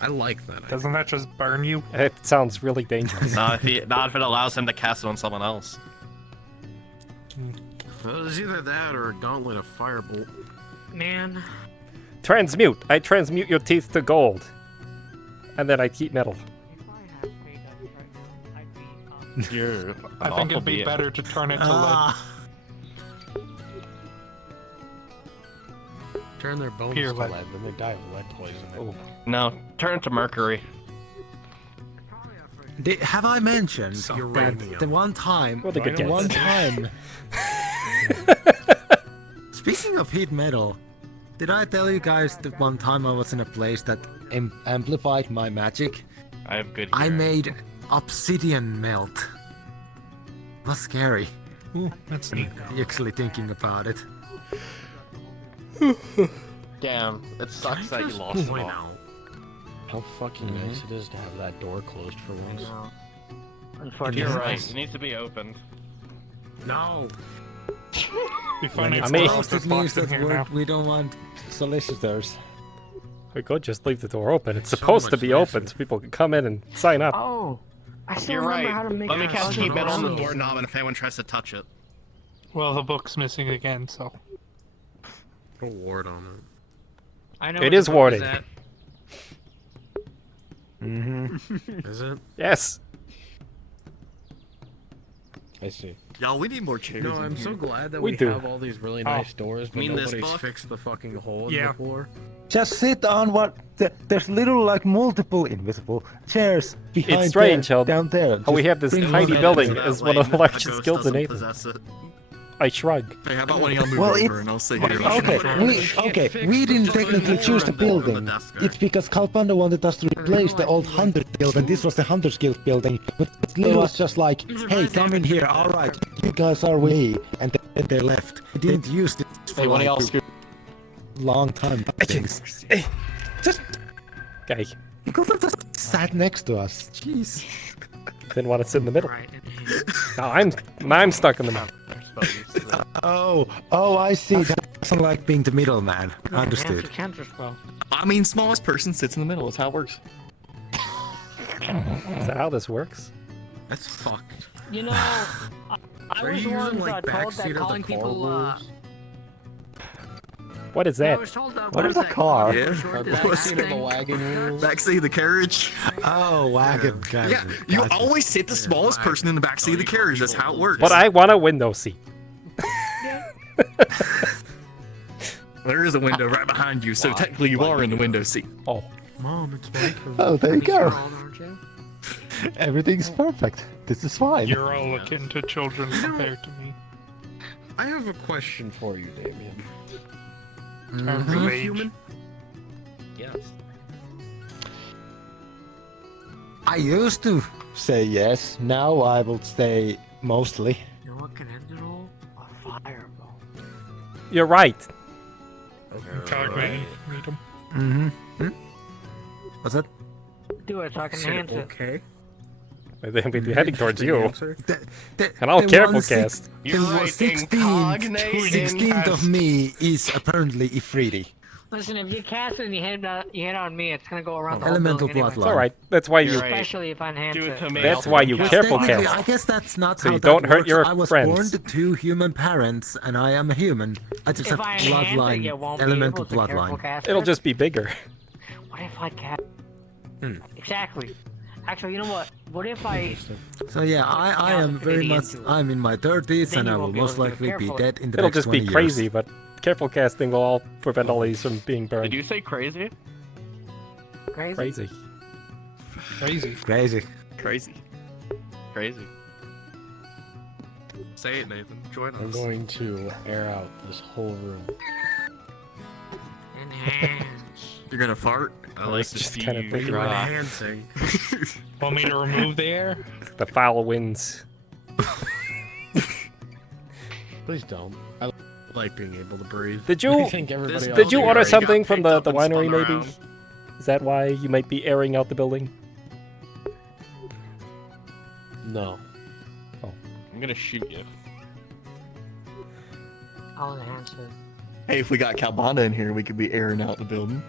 I like that. Doesn't that just burn you? It sounds really dangerous. Not if it allows him to cast it on someone else. Well, it was either that or a gauntlet of firebolt. Man, Transmute. I transmute your teeth to gold, and then I heat metal. You're I think it'd be better to turn it to lead. Turn their bones Pure to lead. lead, then they die of lead poisoning. No, turn it to mercury. Have I mentioned that Uranium. the one time, We're the good the one guys. time. Speaking of heat metal, did I tell you guys that one time I was in a place that amplified my magic? I have good I hearing. made obsidian melt. It was scary. Ooh, that's neat. Actually thinking about it. Damn, it sucks that you lost it all. How fucking nice it is to have that door closed for once. unfortunately. You're right. It needs to be opened. No. Be funny if I mean- someone else just It means walks in that here now. we don't want solicitors. We could just leave the door open. It's So supposed to much be nicer. open so people can come in and sign up. Oh, I still You're remember right. how to make Let me a cast puzzle heat metal on the around these. Doorknob, and if anyone tries to touch it, Well, the book's missing again, so. Put a ward on it. I know It what is the book warding. at. Mm-hmm. Is it? Yes. I see. y'all, we need more chairs. No, in I'm here. so glad that We we do. have all these really nice doors, but mean this nobody's book? fixed the fucking hole in Yeah. the floor. Just sit on what... There's little, like, multiple invisible chairs behind It's strange how down there. how we Just have this bring tiny one building over. as one of the largest guilds in Aether. I shrug. Hey, how about one of y'all move Well, over and I'll sit here. We didn't technically choose the building. It's because Kalpanda wanted us to replace the old Hunter Guild, and this was the Hunters Guild building. But Lil was just like, hey, come in here, alright, you guys are with me. And then they left. We didn't use this for one of y'all scoot. long time. Hey, just... Okay. You could have just sat next to us. Jeez. Didn't want to sit in the middle. No, I'm stuck in the middle. Oh, I see. That doesn't like being the middleman. Understood. I mean, smallest person sits in the middle. That's how it works. Is that how this works? That's fucked. You know, I was once told that calling people What is that? What is a car? Yeah. Backseat of the carriage. Oh, wagon. Yeah, you always sit the smallest person in the backseat of the carriage. That's how it works. But I want a window seat. There is a window right behind you, so technically you are in the window seat. Oh. Mom, it's back. Oh, there you go. Everything's perfect. This is fine. You're all akin to children compared to me. I have a question for you, Damien. Are you human? Yes. I used to say yes. Now I will say mostly. You know what can end it all? A fireball. You're right. Mm-hmm. What's that? Do it so I can enhance it. Okay. They'll be heading towards you. The And I'll careful cast. The 16th of me is apparently Ifriti. Listen, if you cast it and you hit on me, it's gonna go around the Elemental whole building bloodline. All right. That's why you. Especially if I enhance it. That's why you careful Technically, cast. I guess that's not So how you that don't hurt works. your I was friends. born to two human parents, and I am a human. I just If have I enhance it, bloodline, you won't be elemental able to careful bloodline. cast It'll it? just be bigger. What if I cast? Exactly. Actually, you know what? What if I? So yeah, I am very much. I'm in my 30s, Then and you I will won't be able most to likely be careful. dead in the It'll next just 20 be years. crazy, but careful casting will all prevent all these from being burned. Did you say crazy? Crazy. Crazy. Crazy. Crazy. Crazy. Crazy. Say it, Nathan. Join I'm us. going to air out this whole room. Enhance. You're gonna fart? I like to just kind of think about enhancing. Want me to remove the air? the foul winds. Please don't. I like being able to breathe. Did I you think everybody else did you here order got something from picked the up and winery spun maybe? around. Is that why you might be airing out the building? No. Oh. I'm gonna shoot you. I'll enhance it. Hey, if we got Kalbana in here, we could be airing out the building.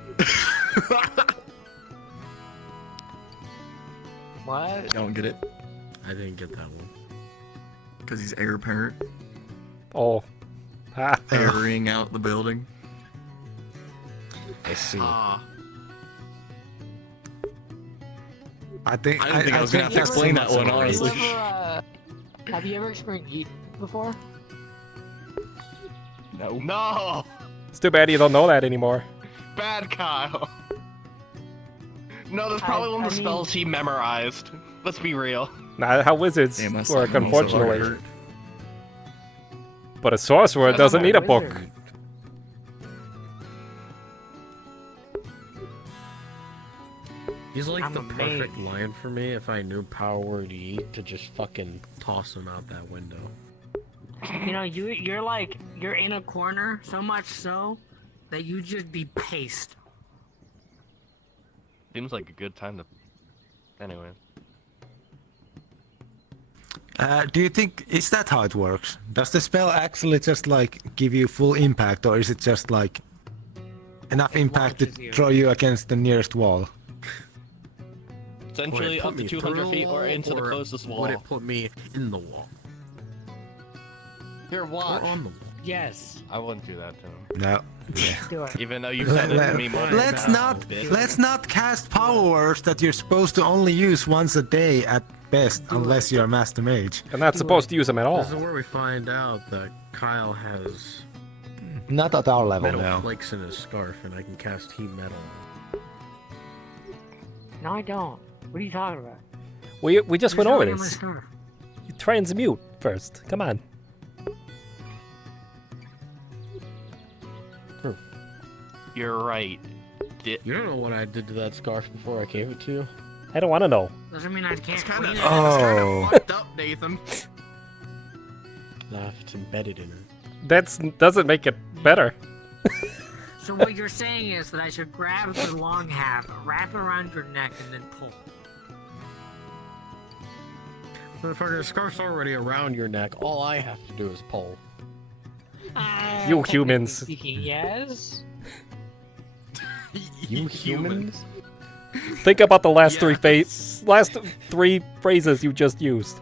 What? Don't get it? I didn't get that one. Because he's heir apparent. Oh. Ah. Airing out the building. I see. I think I didn't think I was gonna have to explain that one, honestly. Have you ever experienced heat before? No. No! It's too bad you don't know that anymore. Bad Kyle. No, that's probably one of the spells he memorized. Let's be real. Not how wizards Damn, that's work, so unfortunately. hard. But a sorcerer That's doesn't not need a a book. wizard. He's like I'm the a perfect line for me if I knew power word to eat to just fucking toss him out that window. You know, you're like you're in a corner so much so that you just be paced. Seems like a good time to. Anyway. Do you think, is that how it works? Does the spell actually just like give you full impact, or is it just like enough impact to throw you against the nearest wall? Essentially up to 200 feet or into the closest wall. Would it put me in the wall? Here, watch. Or on the wall? Yes. I wouldn't do that to him. No. Do it. Even though you said it to me multiple Let's times. not cast power words that you're supposed to only use once a day at best, unless you're a master mage. I'm not supposed to use them at all. This is where we find out that Kyle has Not at our level Metal now. flakes in a scarf, and I can cast heat metal. No, I don't. What are you talking about? We just went over There's this. nothing on my scarf. You transmute first. Come on. You're right. You don't know what I did to that scarf before I gave it to you? I don't want to know. Doesn't mean I can't. Kind of Oh. fucked up, Nathan. Nah, if it's embedded in her. That doesn't make it better. So what you're saying is that I should grab the long half, wrap it around your neck, and then pull. Motherfucker, the scarf's already around your neck. All I have to do is pull. You humans. Speaking, yes. You humans? Think about the last last three phrases you just used.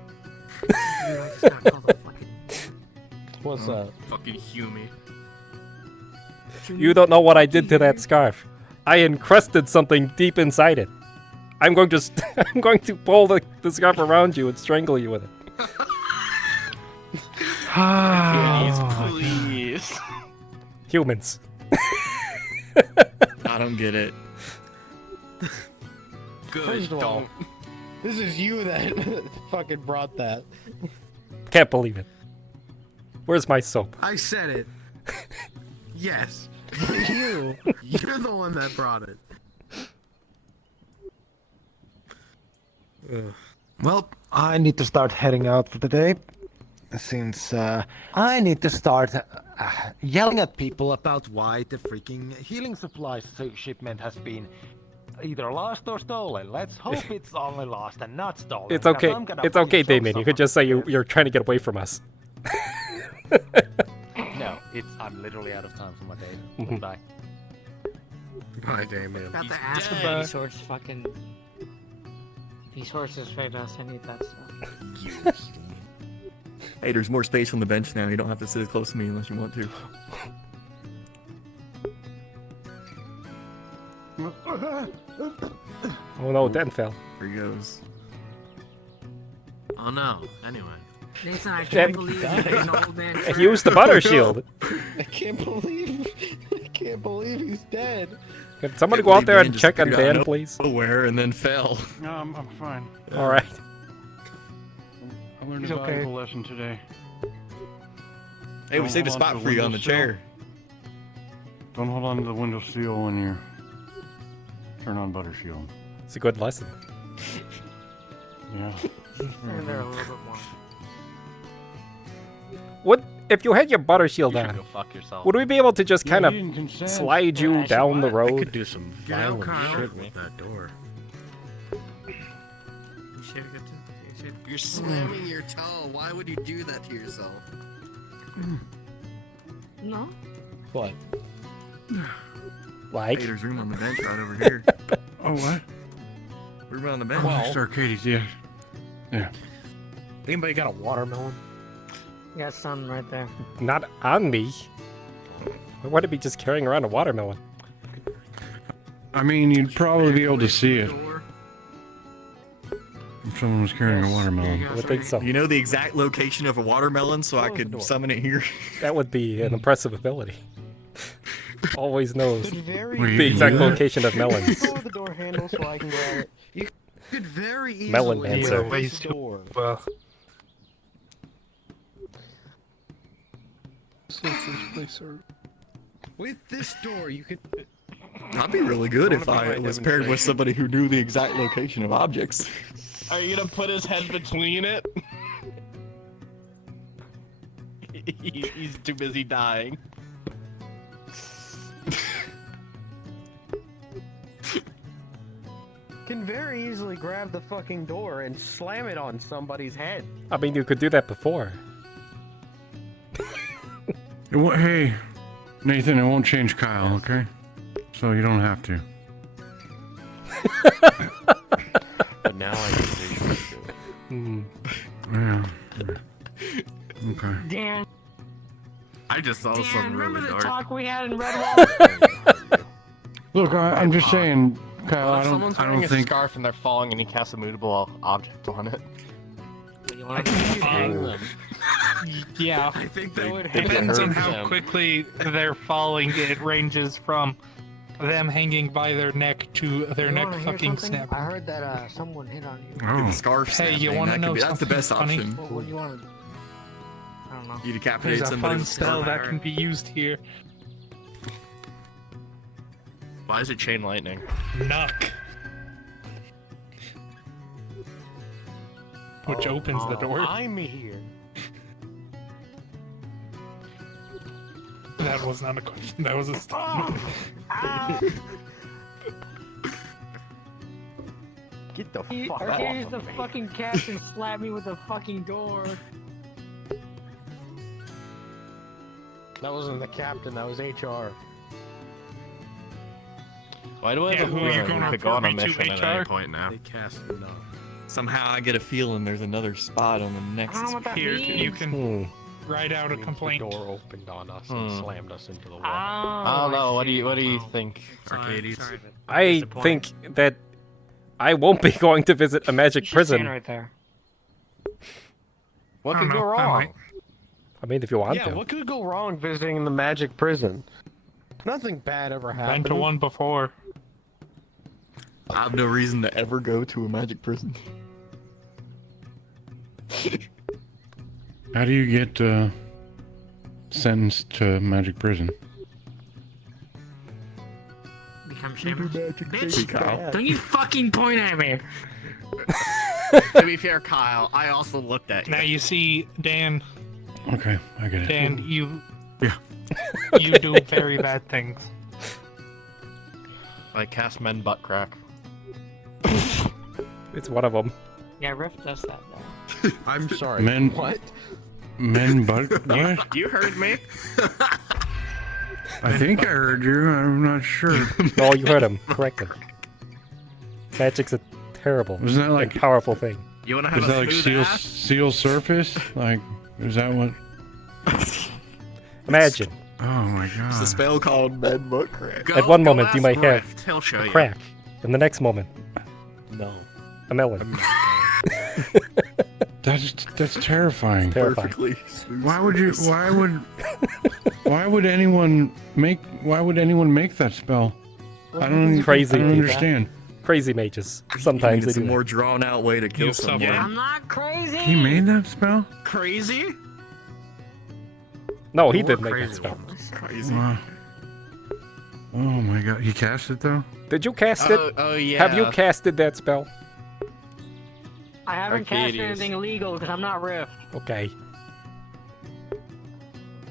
What's that? Fucking Hume. You don't know what I did to that scarf. I encrusted something deep inside it. I'm going to I'm going to pull the scarf around you and strangle you with it. Please. Humans. I don't get it. Good. First of all, this is you that fucking brought that. Can't believe it. Where's my soap? I said it. Yes. You're the one that brought it. Well, I need to start heading out for the day. Since I need to start yelling at people about why the freaking healing supplies shipment has been either lost or stolen. Let's hope it's only lost and not stolen. It's okay. It's okay, Damien. You could just say you're trying to get away from us. No, I'm literally out of time for my day. Bye. Bye, Damien. Got to ask about these horses fucking. These horses fed us. I need that stuff. Hey, there's more space on the bench now. You don't have to sit as close to me unless you want to. Oh no, Den fell. Here he goes. Oh no. Anyway. Nathan, I can't believe you're an old man. Use the butter shield. I can't believe he's dead. Can somebody go out there and check on Dan, please? Nowhere and then fell. No, I'm fine. All right. I learned He's a okay. valuable lesson today. Hey, we Don't saved a hold on spot to for you on the windowsill. chair. Don't hold on to the window seal when you turn on butter shield. It's a good lesson. Yeah. Stand there a little bit more. What if you had your butter shield You should on? go fuck yourself. Would we be able to just Yeah, kind you didn't consent. of slide you down the I road? could do some Get out, violent Kyle. shit with that door. You're slamming your toe. Why would you do that to yourself? No. What? Like? Hey, there's room on the bench right over here. Oh, what? Room on the bench. Oh, it's Arcadies, yeah. Yeah. Anybody got a watermelon? You got some right there. Not on me. I want to be just carrying around a watermelon. I mean, you'd probably be able to see it if someone was carrying a watermelon. I would think so. You know the exact location of a watermelon, so I could summon it here. That would be an impressive ability. Always knows Could very the easily exact do that. location of melons. Pull the door handle so I can grab it. You could very easily Melon answer. close the door. Well, With this door, you could. I'd be really good if I was paired with somebody who knew the exact location of objects. Are you gonna put his head between it? He's too busy dying. Can very easily grab the fucking door and slam it on somebody's head. I mean, you could do that before. Hey, Nathan, it won't change Kyle, okay? So you don't have to. But now I can visually do it. Yeah. Okay. Dan. I just saw something remember really the dark. talk we had in Redwall? Look, I'm just saying, Kyle, Well, if I someone's don't wearing a think... scarf and they're falling and he casts a mutable object on it. You want to hang them. Yeah. I think that would Depends on hurt how them. quickly they're falling. It ranges from them hanging by their neck to their You neck wanna hear fucking something? snapping. I heard that someone hit on you. Oh. The scarf Hey, snapping. you wanna know That's the something best funny? option. What do you want to... I don't know. You decapitate There's a somebody fun with spell that Skryfire. can be used here. Why is it chain lightning? Knock. Which opens the door. I'm here. That was not a question, that was a statement. Get the He fuck Arcadies off the of me. fucking cat and slapped me with the fucking door. That wasn't the captain, that was HR. Why do I Yeah, have a who are you feeling gonna we could go on a report me to, mission at any HR? point now? They cast enough. Somehow I get a feeling there's another spot on the next. I don't know what that Here, means. you can write out a Means complaint. The door opened on us and slammed us into the wall. I don't know. What do you think, Arcadies? I think that I won't be going to visit a magic prison. Right there. What I could don't go know, I wrong? might. I mean, if you want Yeah, to. what could go wrong visiting the magic prison? Nothing bad ever Been happened. to one before. I have no reason to ever go to a magic prison. How do you get sentenced to magic prison? Become shameless. Bitch, Kyle. Don't you fucking point at me. To be fair, Kyle, I also looked at you. Now you see, Dan, Okay, I get it. Dan, you Yeah. you do very bad things. I cast men butt crack. It's one of them. Yeah, Riff does that though. I'm sorry. Men. What? Men, but what? You heard me. I think I heard you. I'm not sure. No, you heard him correctly. Magic's a terrible Wasn't that like? and powerful thing. You wanna have Is a that like smooth seal ass? seal surface? Like, is that what? Imagine, Oh my It's a god. spell called Med Book Crack. Go- at one go moment you ask might have Rift, he'll show a you. crack, and the next moment, No. a melon. That's terrifying. Terrifying. Perfectly smooth. Why would you? Why would anyone make that spell? I don't. Crazy I don't people. understand. Crazy mages. Sometimes they It's a do more that. drawn out way to kill You someone. suffer. I'm not crazy. He made that spell. Crazy? No, he We're did make that crazy spell. ones. Crazy. Wow. Oh my god, he cast it though. Did you cast it? Oh yeah. Have you casted that spell? I haven't cast Arcadies. anything illegal because I'm not Riff. Okay.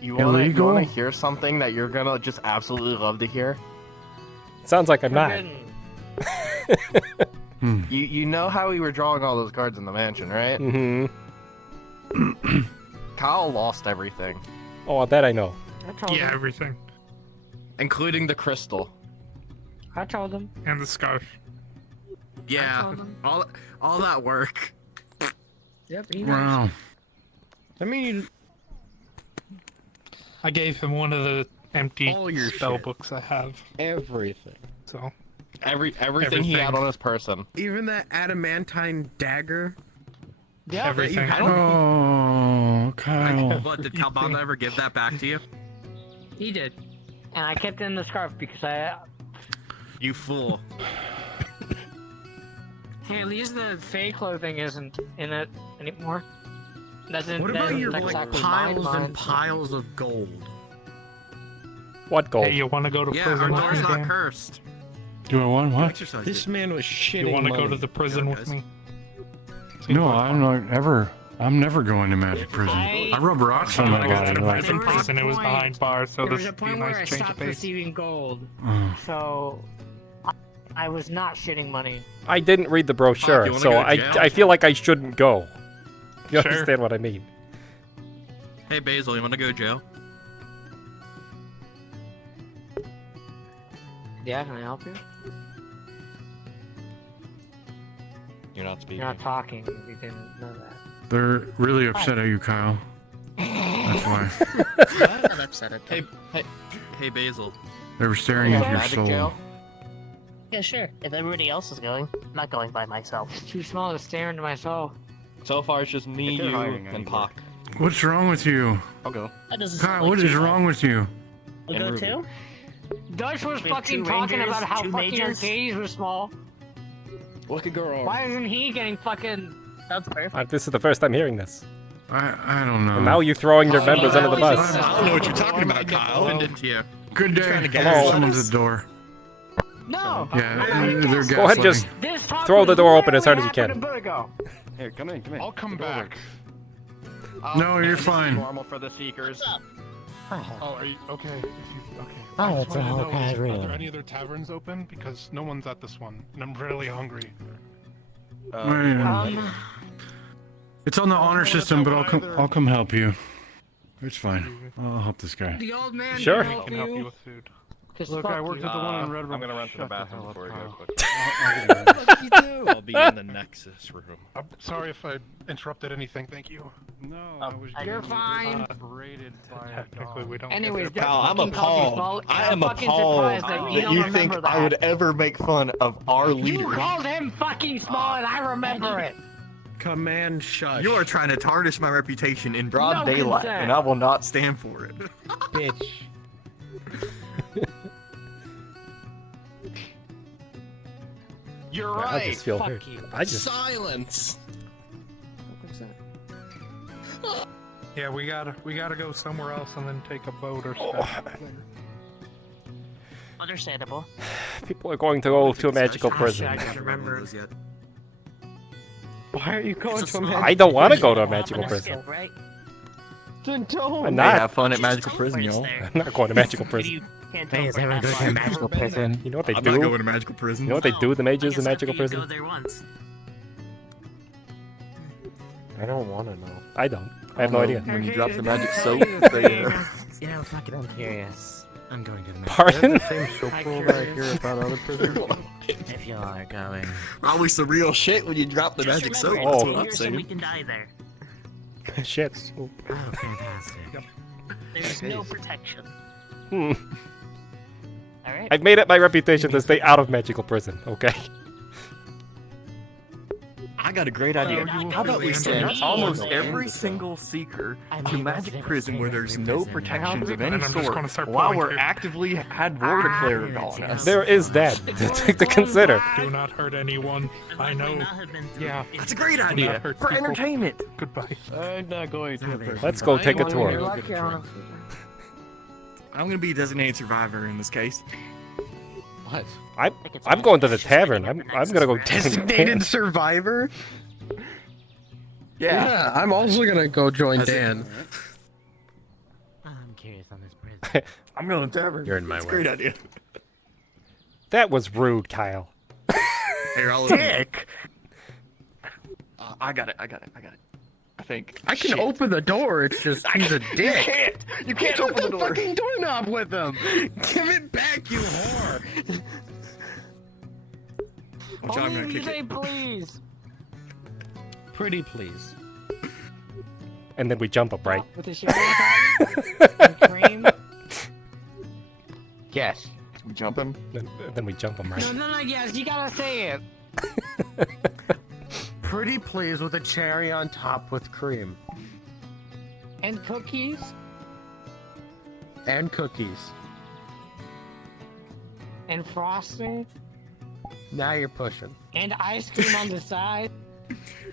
You Illegal? wanna hear something that you're gonna just absolutely love to hear? Sounds like I'm not. Forbidden. You know how we were drawing all those cards in the mansion, right? Mm-hmm. Kyle lost everything, Oh, that I know. I told Yeah, him. everything. including the crystal. I told him. And the scarf. Yeah, told him. all that work. Yep. He knows. Wow. I mean, I gave him one of the empty All your spell shit. books I have. everything. So Everything he had on his person. Even that adamantine dagger. Yeah. everything. Oh, Kyle. What, did Calbanda ever give that back to you? He did. And I kept it in the scarf because I. You fool. Hey, at least the fake clothing isn't in it anymore. Doesn't. What about doesn't your exactly piles mine, and piles of gold? What gold? Hey, you want to go to Yeah, prison our with door's me, not Dan? cursed. Do I want what? Exercise This it. man was shitting You want to go money. to the prison Yeah, with guys. me? No, I'm not ever. I'm never going to magic prison. I- I rub rocks on I'm my gonna go to body. the Like, prison. There was a Prison. It was point- behind bars, so There this was a would be a point where I nice change of stopped pace. receiving gold, oh. so I was not shitting money. I didn't read the brochure, you wanna so go to jail? I feel like I shouldn't go. You Sure. understand what I mean? Hey Basil, you want to go to jail? Yeah, can I help you? You're not speaking. You're not talking. You didn't know that. They're really upset at you, Kyle. That's why. Not upset at Hey, hey Basil. They were staring into your Magic soul. jail? Yeah, sure. If everybody else is going, I'm not going by myself. It's too small to stare into my soul. So far, it's just me, If they're you, hiring and anywhere. Pac. What's wrong with you? I'll go. Kyle, what is wrong with you? I'll go too. Dutch was We have fucking two talking rangers, about how two fucking mages. Arcadies were small. Look at girl. Why isn't he getting fucking... That's perfect. This is the first time hearing this. I don't know. And now you're throwing your members under the bus. I don't know what you're talking about, Kyle. Good day. Trying to get Hello. Someone's at the door. No! Yeah, they're Go ahead and just This topic throw the door open as hard as you happened can. a bit ago. Here, come in, come in. I'll come back. No, you're fine. Normal for the Seekers. Oh, are you okay? If you, okay. Oh, I just it's a wanted to whole know, are there category. any other taverns open? Because no one's at this one, and I'm really hungry. It's on the honor system, but I'll come help you. It's fine. I'll help this guy. The old man Sure. can help Can help you with food. Look, I worked at the one in Red Room. I'm gonna run to the bathroom before you go quick. What you do? I'll be in the Nexus room. I'm sorry if I interrupted anything. Thank you. No, I was You're fine. Raided by technically, we don't. Anyways, get their Dutch I'm fucking called you appalled. small. I I'm am fucking appalled surprised that you that don't you think remember I that. would ever make fun of our leader. You called him fucking small, and I remember it. Command shush. You are trying to tarnish my reputation in broad No daylight, consent. and I will not stand for it. Bitch. You're I right. just feel Fuck hurt. you. I just Silence. Yeah, we gotta go somewhere else and then take a boat or something. Understandable. people are going to go to a magical I prison. just remember those yet. Why are you going to a magical I don't want to go to a magical prison. Right? Then don't. I'm Hey, not. have fun at magical prison, y'all. I'm not going to magical prison. Hey, is everyone going to a magical prison? You know what they I'm do? not going to magical prison. You know what they do? The mages in magical Go prison. there once. I don't want to know. I don't. I have no idea. When you drop the magic soap, You know, fuck it, I'm curious. I'm going to the magical Pardon? Is that the same soap rule that I hear about other prisons? If you are going. probably some real shit when you drop the magic soap. Remember, That's Oh. what I'm it's here so we saying. can die there. Shit. Oh, fantastic. There's no protection. Hmm. Alright. I've made it my reputation to stay out of magical prison, okay? I got a great idea. No, How about we send that's almost all. every single seeker I to mean, magic that's prison where there's no protections of any And I'm just sort gonna start while pulling we're here. actively had war declared on us? There is that to consider. Do not hurt anyone. I know. Yeah. That's a great Do not idea hurt for people. entertainment. Goodbye. I'm not going to a prison. Let's go take a I tour. ain't going to get drunk. I'm gonna be a designated survivor in this case. What? I'm going to the tavern. I'm gonna go Designated survivor? Yeah, I'm also gonna go join Dan. I'm curious on this prison. I'm going to tavern. You're in my It's a way. great idea. That was rude, Kyle. Here, I'll Dick! I got it. I think. I can Shit. open the door, it's just he's a dick. You can't. You can't Took open the door. fucking doorknob with him! Give it back, you whore! Watch out, I'm gonna Only kick say it. please. Pretty please. And then we jump up, right? With the cherry top and cream. Yes. We jump him. Then we jump them, right? No, yes, you gotta say it. Pretty please with a cherry on top with cream. And cookies. And cookies. And frosting. Now you're pushing. And ice cream on the side.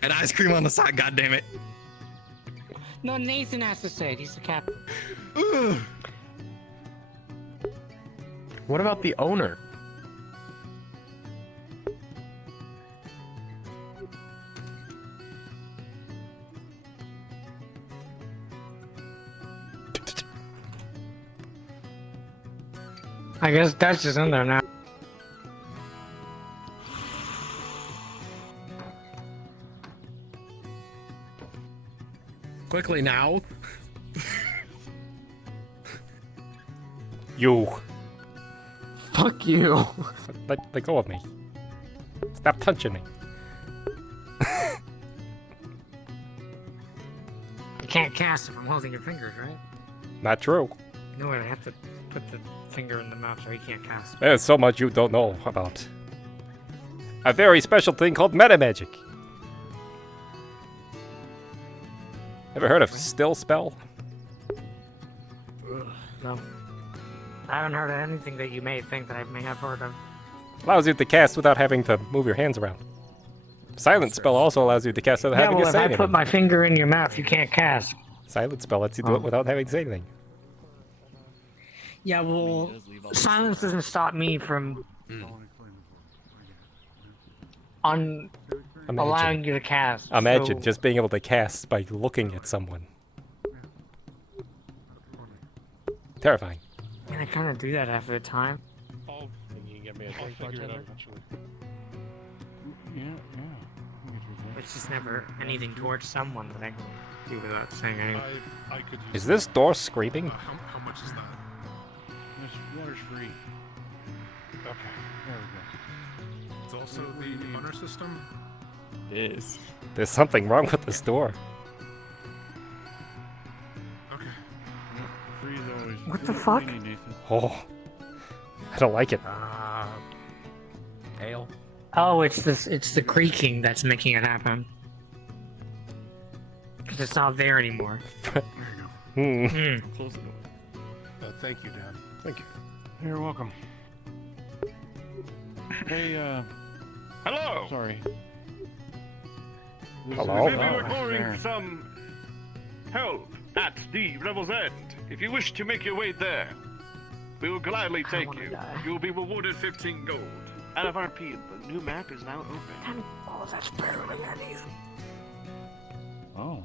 And ice cream on the side, goddammit. No, Nathan has to say it. He's the captain. What about the owner? I guess Dutch is in there now. Quickly now. You. Fuck you. Let go of me. Stop touching me. You can't cast if I'm holding your fingers, right? Not true. No, I have to put the finger in the mouth so he can't cast. There's so much you don't know about. A very special thing called meta magic. Ever heard of still spell? No. I haven't heard of anything that you may think that I may have heard of. Allows you to cast without having to move your hands around. Silent spell also allows you to cast without having to if say I anything. put my finger in your mouth, you can't cast. Silent spell lets you do it without having to say anything. Yeah, well, silence doesn't stop me from allowing you to cast. Imagine so- just being able to cast by looking at someone. Terrifying. And I kind of do that half the time. I'll figure it out eventually. It's just never anything towards someone that I can do without saying anything. I could use Is this door screaming? how much is that? This water's free. Okay. There we go. It's also the honor system. It is. There's something wrong with this door. Okay. Free's always. What the fuck? Oh, I don't like it. Ale. Oh, it's this. It's the creaking that's making it happen. Because it's not there anymore. Hmm. Close the door. Thank you, Dan. Thank you. You're welcome. Hey, Hello. sorry. Hello? We may be requiring some help at the Revel's End. If you wish to make your way there, we will gladly take you. You will be rewarded 15 gold. Out of RP, the new map is now open. Oh, that's barely anything. Oh.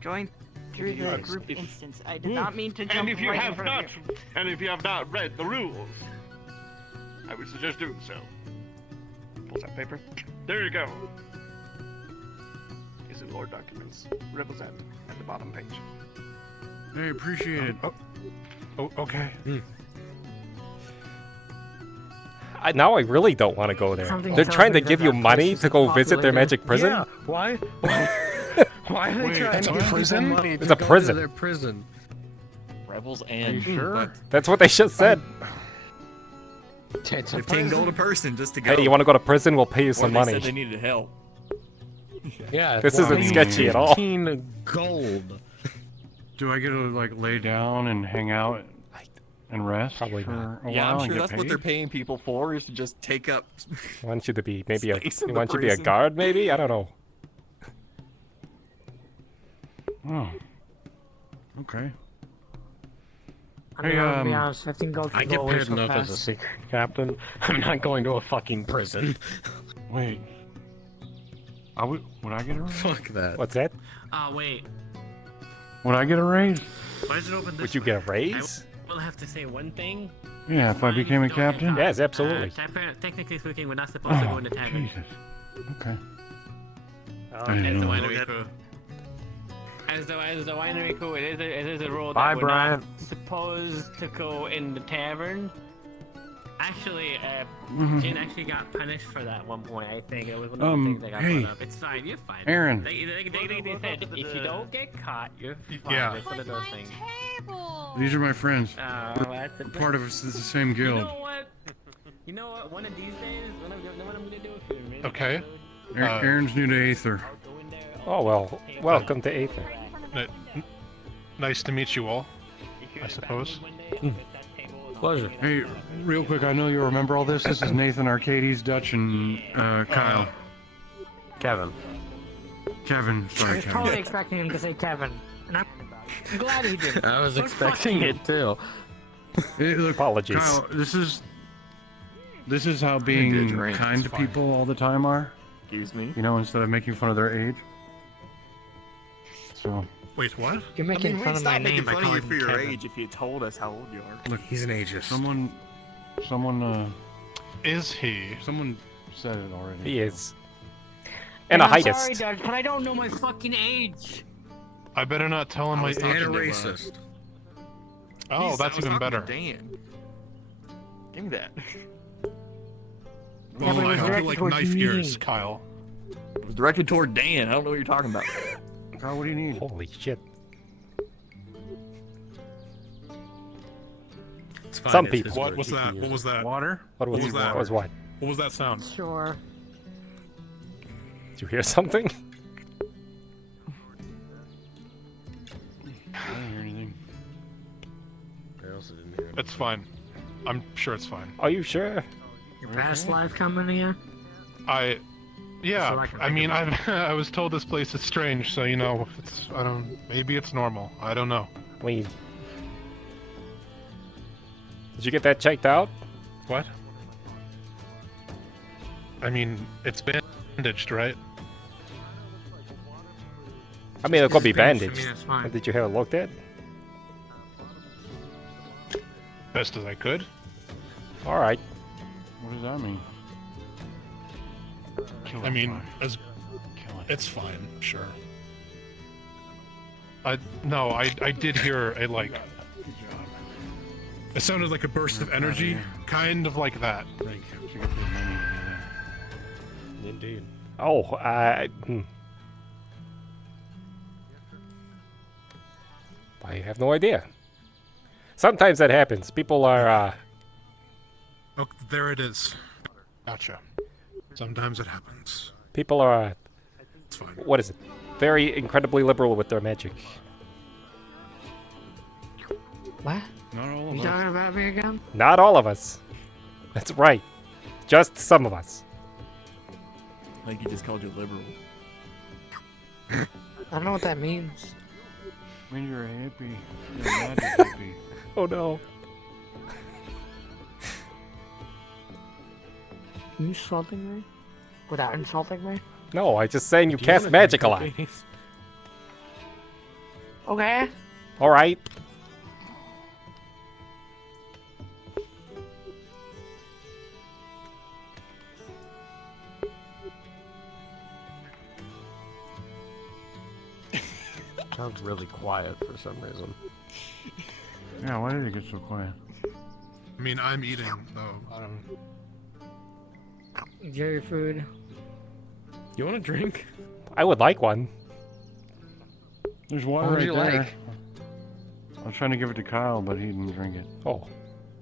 Join through the group instance. I did not mean to jump And if you right in have front not, of you. and if you have not read the rules, I would suggest doing so. Pulls out paper. There you go. Is in Lord Documents, Rebel's End, at the bottom page. Hey, appreciate it. Oh, okay. Now I really don't want to go there. Something They're tells trying me to that give you that money place to is go visit their populated. magic prison? Yeah, why? Why are they Wait, trying it's to a give prison? people money It's to a go prison. to their prison? Rebels Are and you sure? That's what they just said. It's a 15 prison. gold a person just to go. Hey, you want to go to prison? We'll pay you Or some they money. said they needed help. Yeah, This isn't sketchy at all. 15 gold. Do I get to like lay down and hang out and rest? Probably for not. a Yeah, while I'm and sure get that's what paid? they're paying people for, is to just take up. I want you to be maybe a. Space in You the want you to be a prison. guard, maybe? I don't know. Oh. Okay. I mean, Hey, I'll be honest, 15 gold I can get go away paid so enough as a fast. secret captain. I'm not going to a fucking prison. Wait. Would I get a raise? Fuck that. What's that? Wait. Would I get a raise? Why is it open this Would you way? get a raise? I will have to say one thing. Yeah, if I became a captain? Yes, absolutely. Technically speaking, we're not supposed to go Oh, in the tavern. Jesus. Okay. As didn't the know. winery crew. As the winery crew, it is a rule Bye, that we're Brian. not supposed to go in the tavern. Actually, Mhm. Jin actually got punished for that at one point. I think it was one of the Um, things that got hey. brought up. It's fine. You're fine. Aaron. They said if you don't get caught, you're fine. Yeah. It's one of those things. These are my friends. Oh, that's a We're part of the same guild. You know what? You know what? One of these days, what I'm gonna do if you're really Okay. Aaron's new to Aether. Oh, well, welcome to Aether. Nice to meet you all, I suppose. Pleasure. Hey, real quick, I know you remember all this. This is Nathan, Arcadies, Dutch, and Kyle. Kevin. Kevin, I sorry, was Kevin. totally expecting him to say Kevin, and I'm glad he did. I was But fuck expecting you. it too. Hey, look, Apologies. Kyle, this is how being drink, kind it's to fine. people all the time are. Excuse me. You know, instead of making fun of their age. So, Wait, what? You're making fun we'd of my stop making name by fun of you calling for me your Kevin. age if you told us how old you are. look, He's an ageist. someone, Is he? someone said it already. He is. And a I'm sorry, heightist. Doug, but I don't know my fucking age. I better not tell him my age. And a racist. Oh, that's even better. Dan. Give me that. Yeah, but it Oh, was I feel directed like towards knife me. ears, Kyle. It was directed toward Dan. I don't know what you're talking about. Kyle, what do you need? Holy shit. It's fine, Some it's his people. What word. was He that? can What use was that? Water? What was, was that? What was what? What was that sound? Sure. Did you hear something? I didn't hear anything. I also didn't hear anything. It's fine. I'm sure it's fine. Are you sure? Your past life coming here? Yeah. I mean, I was told this place is strange, so you know, it's maybe it's normal. I don't know. Wait. Did you get that checked out? What? I mean, it's bandaged, right? I mean, it could be Bandaged, bandaged. that's fine. Did you have it looked at? Best as I could. All right. What does that mean? I mean, it's fine, sure. I did hear a like. It sounded like a burst of energy, kind of like that. Indeed. Oh, I have no idea. Sometimes that happens. People are. Oh, there it is. Gotcha. Sometimes it happens. People are. It's fine. What is it? Very incredibly liberal with their magic. What? Not all of You us. talking about me again? Not all of us. That's right. Just some of us. I think he just called you liberal. I don't know what that means. When you're a hippie, you're a magic hippie. Oh no. You insulting me? Without insulting me? No, I just saying you cast magic a lot. Okay. All right. Sounds really quiet for some reason. Yeah, why did it get so quiet? I mean, I'm eating though. I don't. Enjoy your food. You want a drink? I would like one. There's water What would right you there. like? I was trying to give it to Kyle, but he didn't drink it. Oh,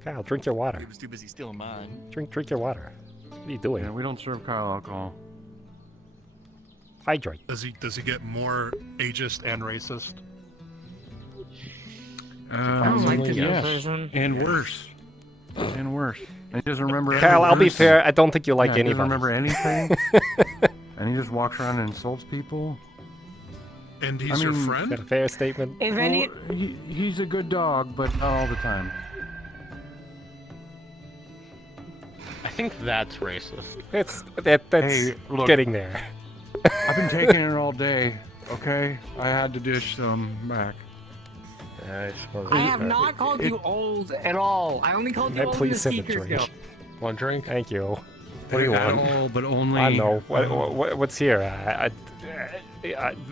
Kyle, drink your water. He was too busy stealing mine. Drink your water. What are you doing? Yeah, we don't serve Kyle alcohol. Hydrate. Does he get more ageist and racist? I don't like this yes. person. And worse. And worse. And he doesn't remember Kyle, I'll be anything. fair. I don't think you like He anybody. doesn't remember anything. And he just walks around and insults people. And he's your Is friend? that a fair statement? If any, He's a good dog, but not all the time. I think that's racist. That's Hey, look. getting there. I've been taking it all day, okay? I had to dish some back. I have not called you old at all. I only called you old in the Please send a Seekers drink. Guild. Want a drink? Thank you. What do you want? Oh, but only. I know. What's here?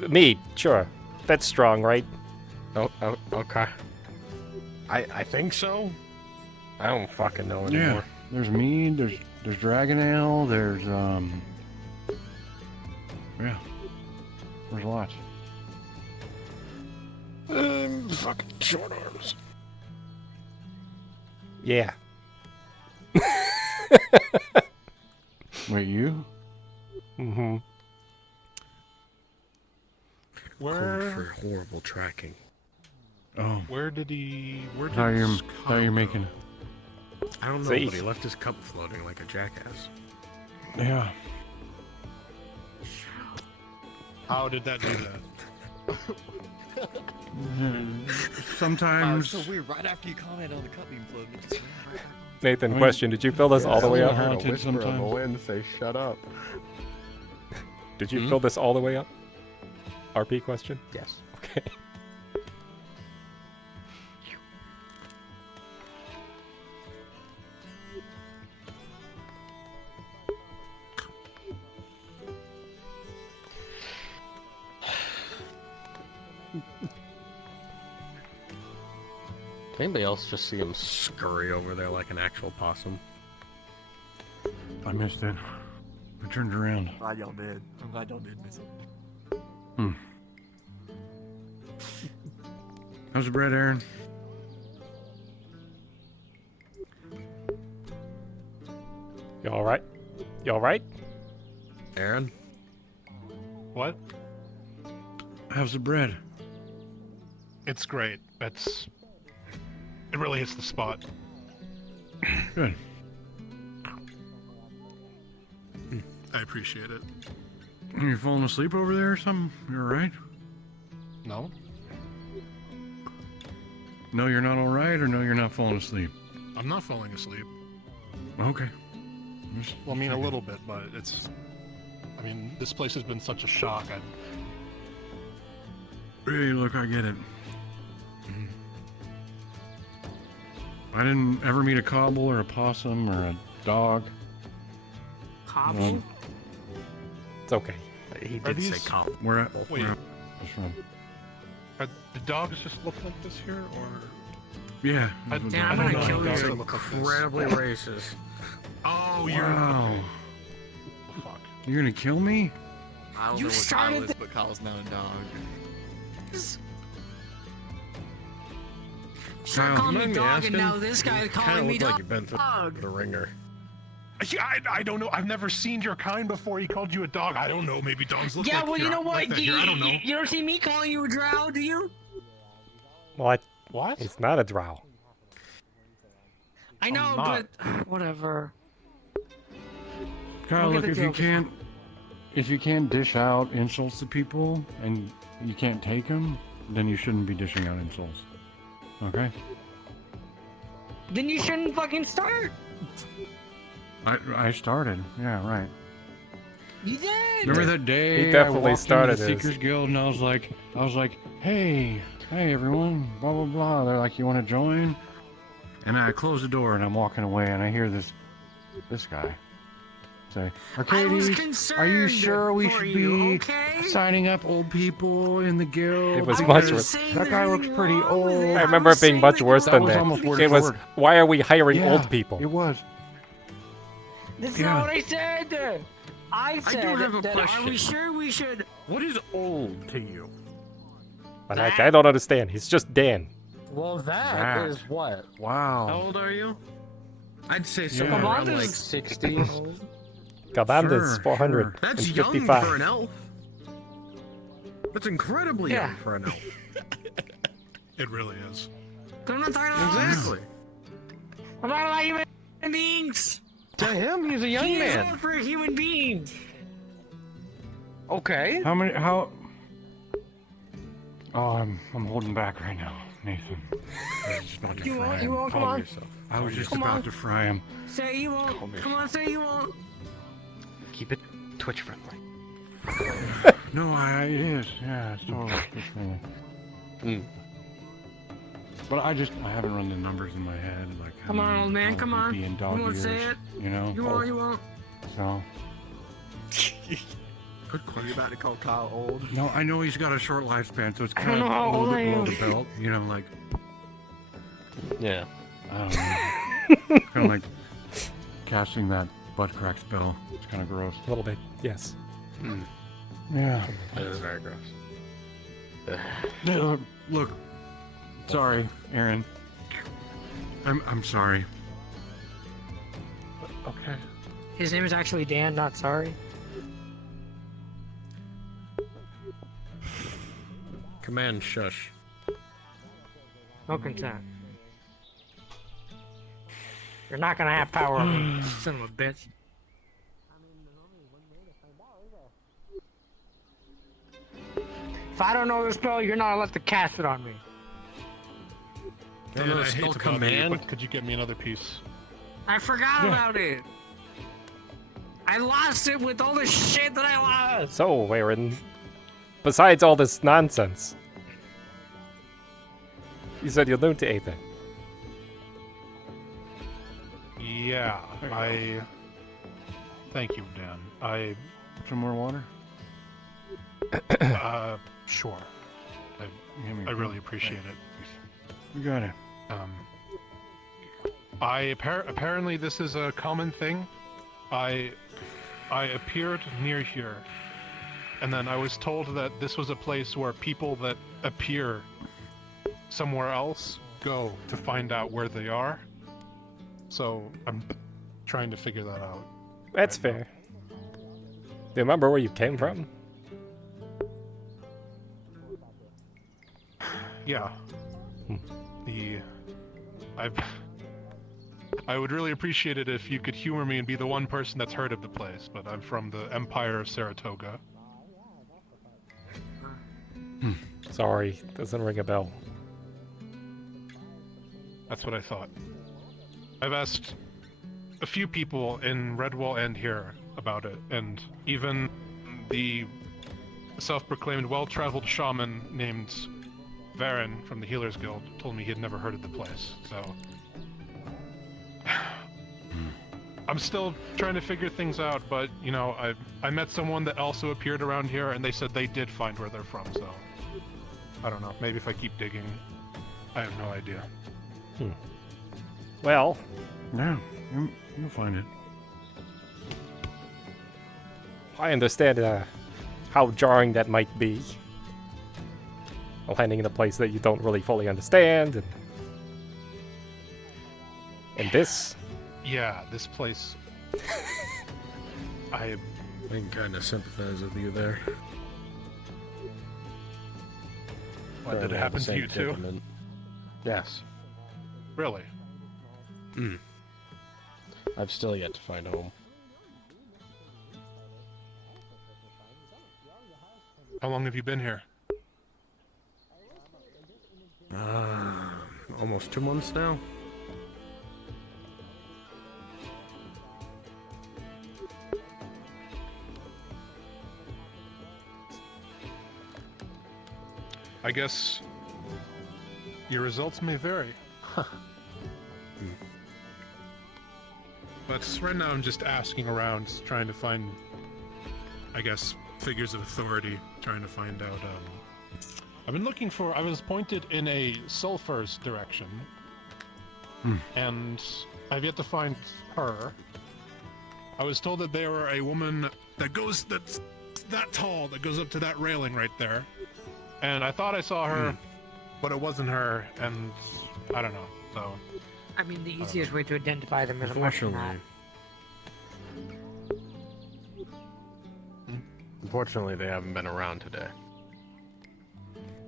Mead, sure. That's strong, right? Oh, okay. I think so. I don't fucking know anymore. Yeah. There's mead. There's dragon ale. There's Yeah. There's lots. Fucking short arms. Yeah. Wait, you? Mm-hmm. Where? For horrible tracking. Oh. Where did he? Where did How you're his making? I don't know, See? but he left his cup floating like a jackass. Yeah. How did that do that? Sometimes. So weird. Right after you comment on the cup being floated, it just Nathan, question: did you fill this all the way Yeah, up? I I heard heard a whisper on the sometimes. wind say, "Shut up." Did you fill this all the way up? RP question? Yes. Okay. Did anybody else just see him scurry over there like an actual possum? I missed it. I turned around. glad y'all did. I'm glad y'all did miss it. Hmm. How's the bread, Aaron? You all right? You all right? Aaron? What? How's the bread? It's great. It really hits the spot. Good. I appreciate it. You falling asleep over there or something? You alright? No. No, you're not alright, or no, you're not falling asleep? I'm not falling asleep. Okay. Well, I mean, a little bit, but it's... I mean, this place has been such a shock. Hey, look, I get it. I didn't ever meet a kobold or a possum or a dog. Kobold? It's okay. He did say kobold. Where at? Wait. Where at? That's right. Are the dogs just look like this here, or...? Yeah. I Damn, don't I'm know gonna kill dogs you. that look like this. Incredibly racist. Oh, Wow. Oh, fuck. You're gonna kill me? I don't You know what Kyle started is, but Kyle's not a dog. Sure, Kyle, call you me mind me dog, and asking? now this guy is calling me dog. you've been through the ringer. I don't know. I've never seen your kind before. He called you a dog. I don't know. Maybe dogs look Yeah, like well, you know what? like that here. I don't know. You don't see me calling you a drow, do you? What? What? It's not a drow. I know, not. but whatever. Kyle, Look look, at the if you can't dish out insults to people and you can't take them, then you shouldn't be dishing out insults. Okay? Then you shouldn't fucking start. I started. Yeah, right. You did. Remember that day He definitely I walked started into the his. Seekers Guild and I was like, hey everyone, blah blah blah. They're like, you want to join? And I close the door and I'm walking away and I hear this guy say, Arcadies, are you sure we should be signing up old people in the guild? It was Because much worse. That guy looks pretty old. I remember it being much worse than was that. almost word It for was, word. why are we hiring Yeah, old people? It was. That's Yeah. not what I said. I said have a that question. are we sure we should... What is old to you? But I don't understand. He's just Dan. Well, that That. is what? Wow. How old are you? I'd say Yeah. somewhere around Commander's like 60s. Gabanda's Sure, 455. That's young for an elf. That's incredibly young for an elf. It really is. Don't talk about Exactly. I'm not about human beings. To him, he's a young He is man. old for a human being. Okay. How? Oh, I'm holding back right now, Nathan. I was just about to You fry won't, him. you won't, come on. I was just Come about on. to fry him. Say you won't. Come on, say you won't. Keep it Twitch friendly. No, it is. Yeah, it's totally friendly. But I haven't run the numbers in my head, like how Come on, many old man, would come on. be in You dog won't years, say it. you know. You won't, you won't. So Good question. You're about to call Kyle old. no, I know he's got a short lifespan, so it's I kind don't of know how a little old bit I below am. the belt, you know, like Yeah. I don't know, kind of like casting that butt crack spell. It's kind of gross. A little bit, yes. Yeah. That is very gross. Look, sorry, Aaron. I'm sorry. Okay. His name is actually Dan, not sorry. Command shush. No consent. You're not gonna have power over me, son of a bitch. If I don't know the spell, you're not allowed to cast it on me. Dan, I hate spell to bother you, command? but could you get me another piece? I forgot about it. I lost it with all the shit that I lost. So, Aaron, besides all this nonsense, you said you're new to Aether. Yeah, Thank you, Dan. Some more water? Sure. I really appreciate it. You got it. Apparently this is a common thing. I appeared near here, and then I was told that this was a place where people that appear somewhere else go to find out where they are. So I'm trying to figure that out. That's fair. Do you remember where you came from? Yeah. I would really appreciate it if you could humor me and be the one person that's heard of the place, but I'm from the Empire of Saratoga. Sorry, doesn't ring a bell. That's what I thought. I've asked a few people in Redwall and here about it, and even the self-proclaimed well-traveled shaman named Varen from the Healers Guild told me he had never heard of the place, so... I'm still trying to figure things out, but, you know, I met someone that also appeared around here, and they said they did find where they're from, so... I don't know, maybe if I keep digging, I have no idea. Well... Yeah, you'll find it. I understand how jarring that might be. Landing in a place that you don't really fully understand, and this... Yeah, this place... I can kind of sympathize with you there. What, did it happen to you too? Yes. Really? I've still yet to find home. How long have you been here? Almost 2 months now. I guess your results may vary. But right now I'm just asking around, trying to find, I guess, figures of authority, trying to find out, I've been looking for, I was pointed in a sulfur's direction, and I've yet to find her. I was told that they were a woman that's that tall, that goes up to that railing right there. And I thought I saw her, but it wasn't her, and I don't know, so... I mean, the easiest way to identify them is a mushroom rat. Unfortunately, they haven't been around today.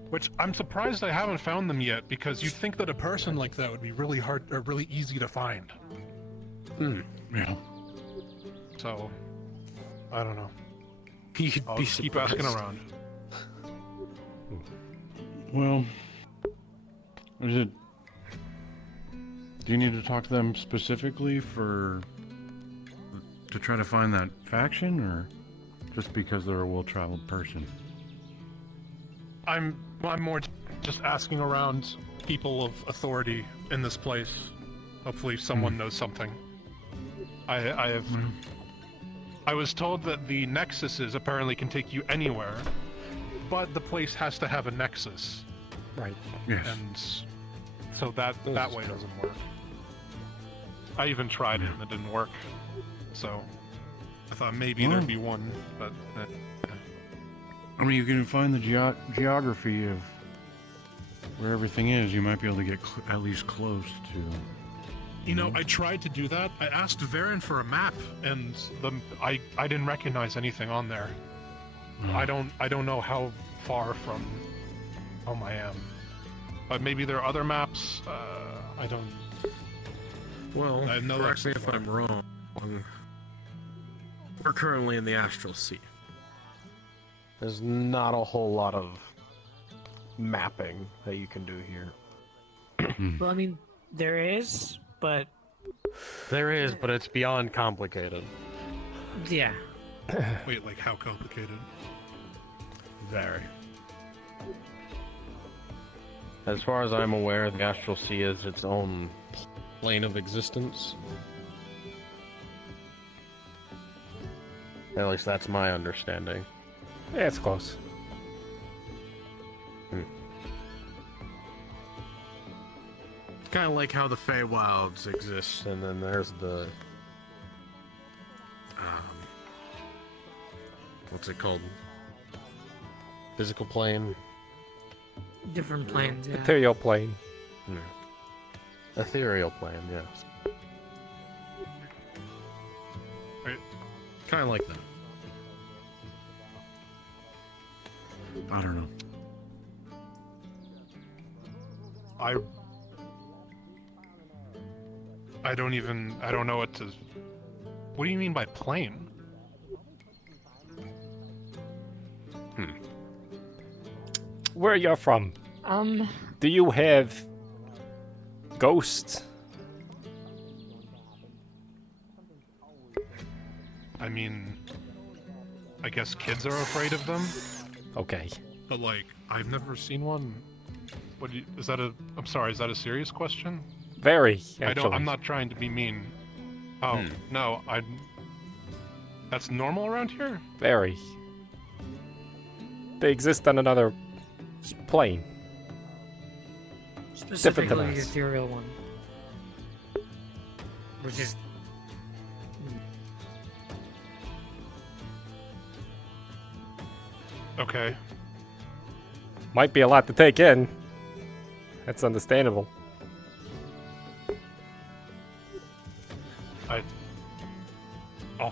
Which, I'm surprised I haven't found them yet, because you'd think that a person like that would be really hard, or really easy to find. Yeah. So, I don't know. You'd I'll be just keep surprised. asking around. Well, is it... Do you need to talk to them specifically to try to find that faction, or just because they're a well-traveled person? I'm more just asking around people of authority in this place. Hopefully someone knows something. I was told that the nexuses apparently can take you anywhere, but the place has to have a nexus. Right. Yes. And so that way doesn't work. I even tried it and it didn't work. So I thought maybe there'd be one, but... I mean, you can find the geography of where everything is. You might be able to get at least close to... You know, I tried to do that. I asked Varen for a map, and I didn't recognize anything on there. I don't know how far from home I am. But maybe there are other maps. I don't... Well, I know correct me if I'm wrong. We're currently in the Astral Sea. There's not a whole lot of mapping that you can do here. Well, I mean, there is, but... There is, but it's beyond complicated. Yeah. Wait, like how complicated? Very. As far as I'm aware, the Astral Sea is its own plane of existence. At least that's my understanding. Yeah, it's close. Kind of like how the Feywilds exist, and then there's the... what's it called? Physical plane? Different planes, yeah. Ethereal plane. Ethereal plane, yes. Kind of like that. I don't know. I don't know what to... What do you mean by plain? Where you're from? Do you have ghosts? I mean, I guess kids are afraid of them. Okay. But like, I've never seen one. Is that a... I'm sorry, is that a serious question? Very, actually. I'm not trying to be mean. Oh, no, that's normal around here? Very. They exist on another plane. Specifically Different than the us. cereal one. Which is... Okay. Might be a lot to take in. That's understandable. I'll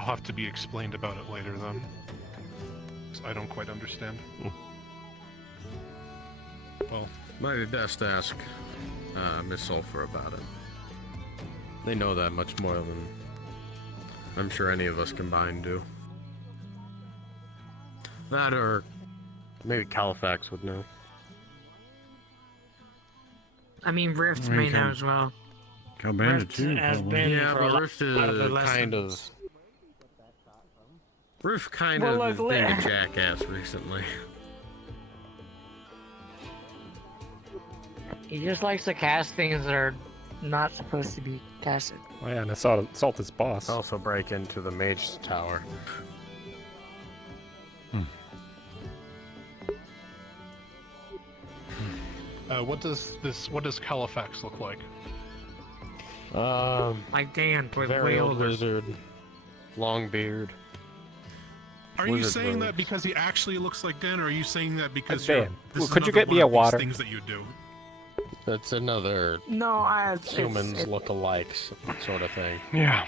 have to be explained about it later then. 'Cause I don't quite understand. Well, might be best to ask Miss Sulphur about it. They know that much more than I'm sure any of us combined do. That or maybe Califax would know. I mean, Rift may know as well. Cal Bandit Rift too, has probably. been Yeah, for but a Rift lot of the is kind of... lessons. Rift kind Well, of is like, being a jackass recently. He just likes to cast things that are not supposed to be casted. Oh yeah, and assault his boss. Also break into the Mage's Tower. What does Califax look like? Like Dan, but Very way old older. wizard, long beard. Are you Wizard saying that robes. because he actually looks like Dan, or are you saying that because Dan, you're... well, is could you another get me one a of these water? Things that you do. That's another No, humans look-alike sort of thing. Yeah,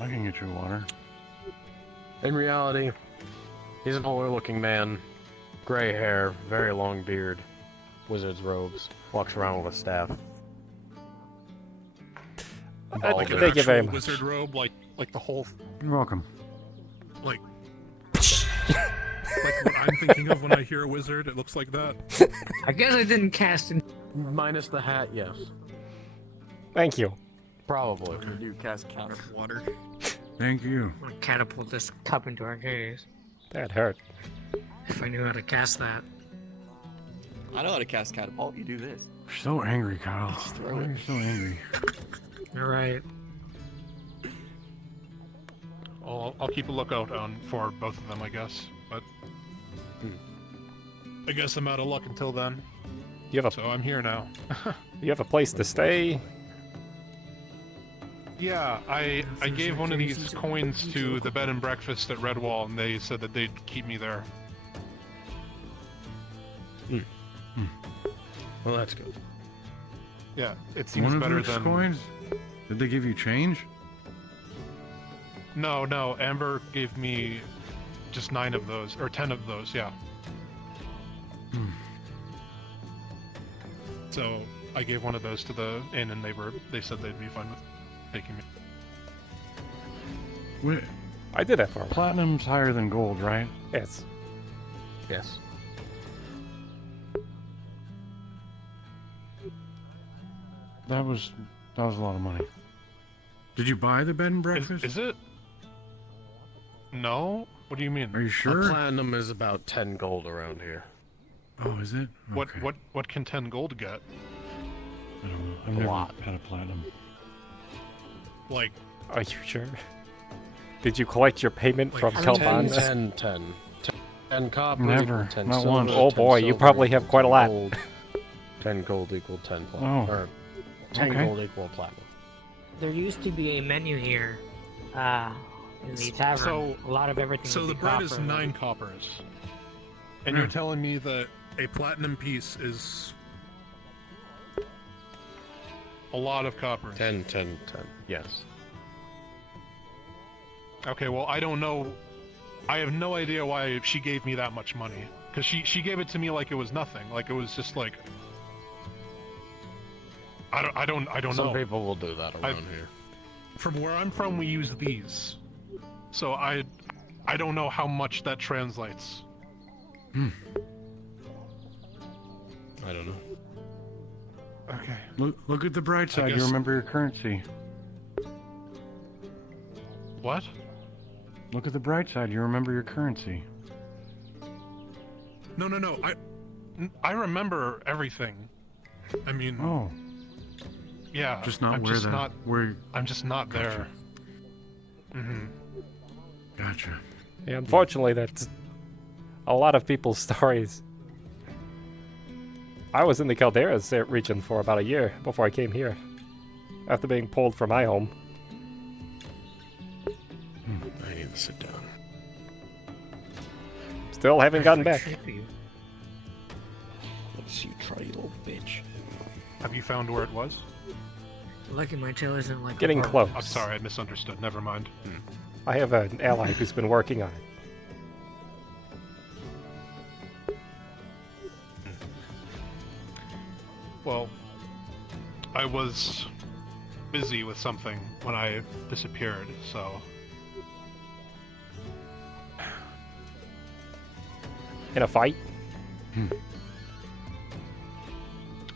I can get you water. In reality, he's an older-looking man, gray hair, very long beard, wizard's robes, walks around with a staff. Like an Thank you very actual much. wizard robe, like the whole... You're welcome. Like... like what I'm thinking of when I hear a wizard, it looks like that. I guess I didn't cast it. Minus the hat, yes. Thank you. Probably. You do cast counter water. Thank you. I'm gonna catapult this cup into Arcadies. That hurt. If I knew how to cast that. I know how to cast catapult. You do this. You're so angry, Kyle. Why are you so angry? You're right. I'll keep a lookout for both of them, I guess. But I guess I'm out of luck until then. So I'm here now. You have a place to stay? Yeah, I gave one of these coins to the bed and breakfast at Redwall, and they said that they'd keep me there. Well, that's good. Yeah, it seems One of better those than... coins? Did they give you change? No, Amber gave me just 9 of those, or 10 of those, yeah. So I gave one of those to the inn, and they said they'd be fine with taking me. Wait, I did that for him. Platinum's higher than gold, right? Yes. Yes. That was a lot of money. Did you buy the bed and breakfast? Is it? No? What do you mean? Are you sure? A platinum is about 10 gold around here. Oh, is it? Okay. What can 10 gold get? I don't know. I've never had a platinum. Like... Are you sure? Did you collect your payment from 10 Kelban? 10 copper Never. equal 10 Not silver, once. Oh 10 boy, you silver probably have equal quite a 10 lot. gold. 10 gold equal 10 platinum. Oh. Or 10 Okay. gold equal platinum. There used to be a menu here, in the tavern. So, a lot of everything. So would the be bread copper, is like- 9 coppers. And you're telling me that a platinum piece is a lot of copper. 10. Yes. Okay, well, I don't know. I have no idea why she gave me that much money. Because she gave it to me like it was nothing. Like it was just like I don't know. Some people will do that around here. From where I'm from, we use these. So I don't know how much that translates. I don't know. Okay. Look at the bright side. You remember your currency. What? Look at the bright side. You remember your currency. No. I remember everything. I mean. Oh. Yeah. Just not I'm where just the not. where. I'm just not Gotcha. there. Gotcha. Yeah, unfortunately, that's a lot of people's stories. I was in the Calderas region for about a year before I came here, after being pulled from my home. I need to sit down. Still haven't gotten back. Let's you try, you little bitch. Have you found where it was? Lucky my tail isn't like Getting close. I'm sorry, I misunderstood. Never mind. I have an ally who's been working on it. Well, I was busy with something when I disappeared, so... In a fight?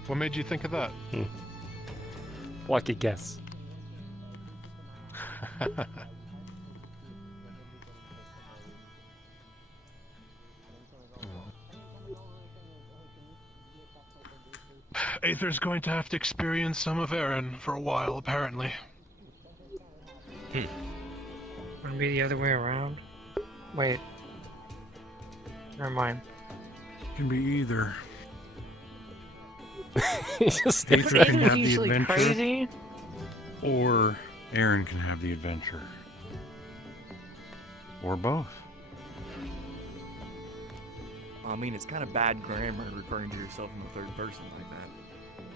What made you think of that? Lucky guess. Aether's going to have to experience some of Aaron for a while, apparently. Wanna be the other way around? Wait. Never mind. Can be either. Just Aether can have the usually adventure, crazy. or Aaron can have the adventure, or both. I mean, it's kind of bad grammar referring to yourself in the third person like that.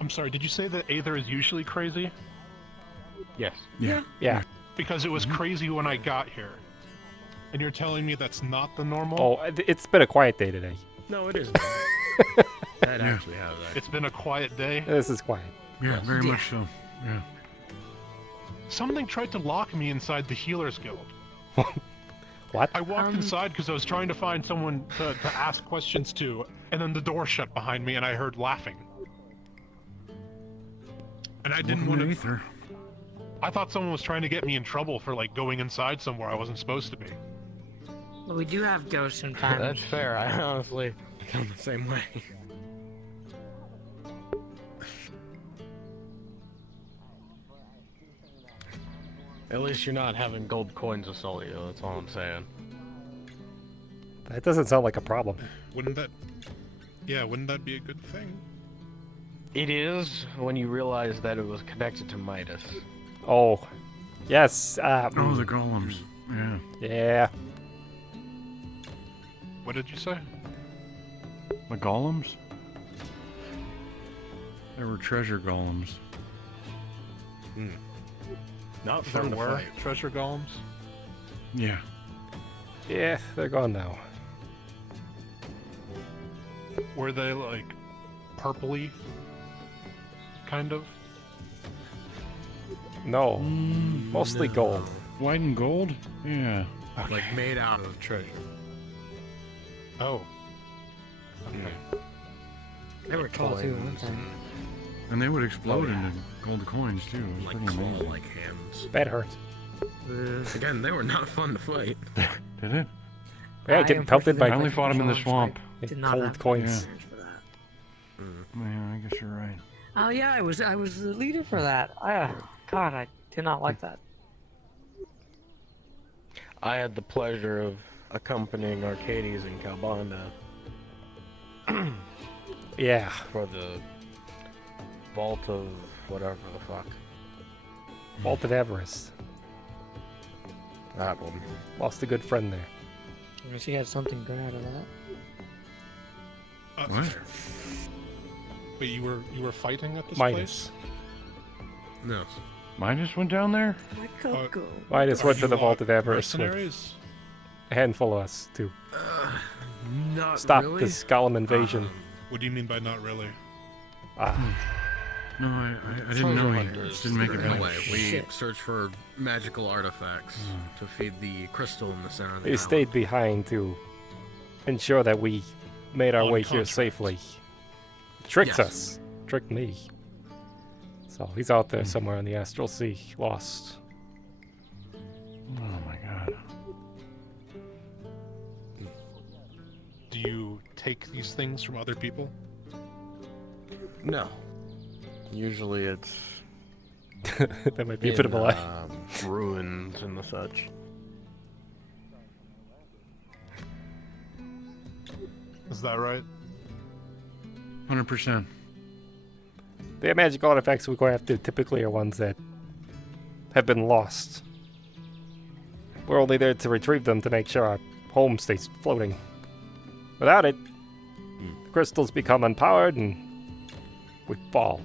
I'm sorry, did you say that Aether is usually crazy? Yes. Yeah. Because it was crazy when I got here. And you're telling me that's not the normal? Oh, it's been a quiet day today. No, it isn't. That actually has that. It's been a quiet day? This is quiet. Yeah, very much so. Yeah. Something tried to lock me inside the Healers Guild. What? I walked inside because I was trying to find someone to ask questions to, and then the door shut behind me and I heard laughing. And I didn't want to... Aether. I thought someone was trying to get me in trouble for, like, going inside somewhere I wasn't supposed to be. Well, we do have ghosts sometimes. That's fair. I honestly feel the same way. At least you're not having gold coins assault you, that's all I'm saying. That doesn't sound like a problem. Wouldn't that... Yeah, wouldn't that be a good thing? It is when you realize that it was connected to Midas. Oh. Yes. Oh, the golems. Yeah. Yeah. What did you say? The golems? There were treasure golems. Not There fun to were fight. treasure golems? Yeah. Yeah, they're gone now. Were they, like, purpley? Kind of? No. Mostly gold. White and gold? Yeah. Like made out of treasure. Oh. Okay. They were tall too, weren't they? And they would explode into gold coins too. It was Like pretty claw amazing. like hands. That hurts. Again, they were not fun to fight. Did it? Yeah, getting pelted by I only fought him in the swamp. Did not cold have coins. for that. Yeah, I guess you're right. Oh yeah, I was the leader for that. God, I did not like that. I had the pleasure of accompanying Arcadies and Calbanda Yeah. for the Vault of whatever the fuck. Vault of Avarice. That one. Lost a good friend there. I guess he had something good out of that. What? Wait, you were fighting at this Midas. place? No. Midas went down there? Midas went to the Vault of Are you Avarice with mercenaries? a handful of us to Not stop really. this Golem invasion. What do you mean by not really? No, I didn't know he didn't make it back. Way. We searched for magical artifacts to feed the crystal in the center of the He tower. stayed behind to ensure that we made our way here safely. Tricked us. Tricked me. So he's out there somewhere in the Astral Sea, lost. Oh my god. Do you take these things from other people? No. Usually it's... That might be a bit of a lie. Ruins and the such. Is that right? 100%. The magic artifacts we go after typically are ones that have been lost. We're only there to retrieve them to make sure our home stays floating. Without it, the crystals become unpowered and we fall.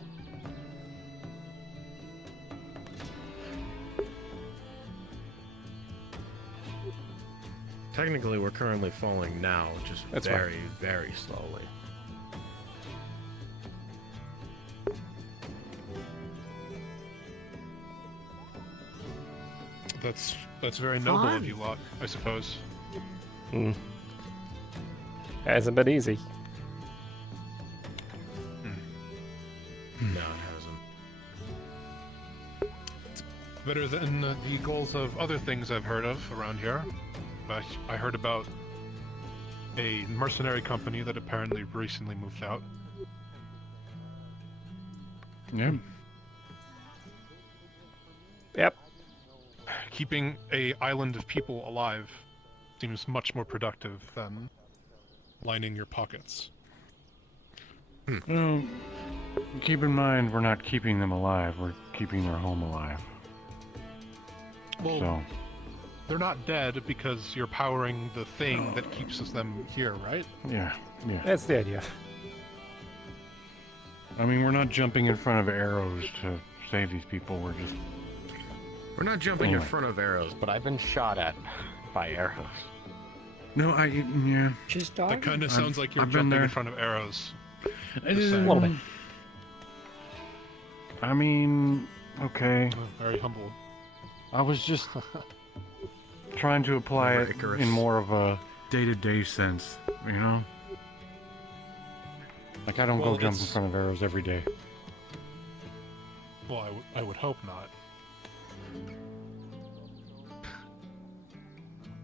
Technically, we're currently falling now, just That's very, very slowly. That's very noble of you lot, I suppose. Hasn't been easy. No, it hasn't. Better than the goals of other things I've heard of around here. I heard about a mercenary company that apparently recently moved out. Yeah. Yep. Keeping a island of people alive seems much more productive than lining your pockets. Well, keep in mind, we're not keeping them alive, we're keeping their home alive. Well, So, they're not dead because you're powering the thing that keeps them here, right? yeah. That's the idea. I mean, we're not jumping in front of arrows to save these people, We're not jumping in Anyway. front of arrows, but I've been shot at by arrows. No, yeah. Just That kind of sounds like you're I've been jumping there. in front of arrows. I mean, okay. Very humble. I was just trying to apply it Icarus. in more of a day-to-day sense, you know? Like, I don't Well, go jump in it's- front of arrows every day. Well, I would hope not.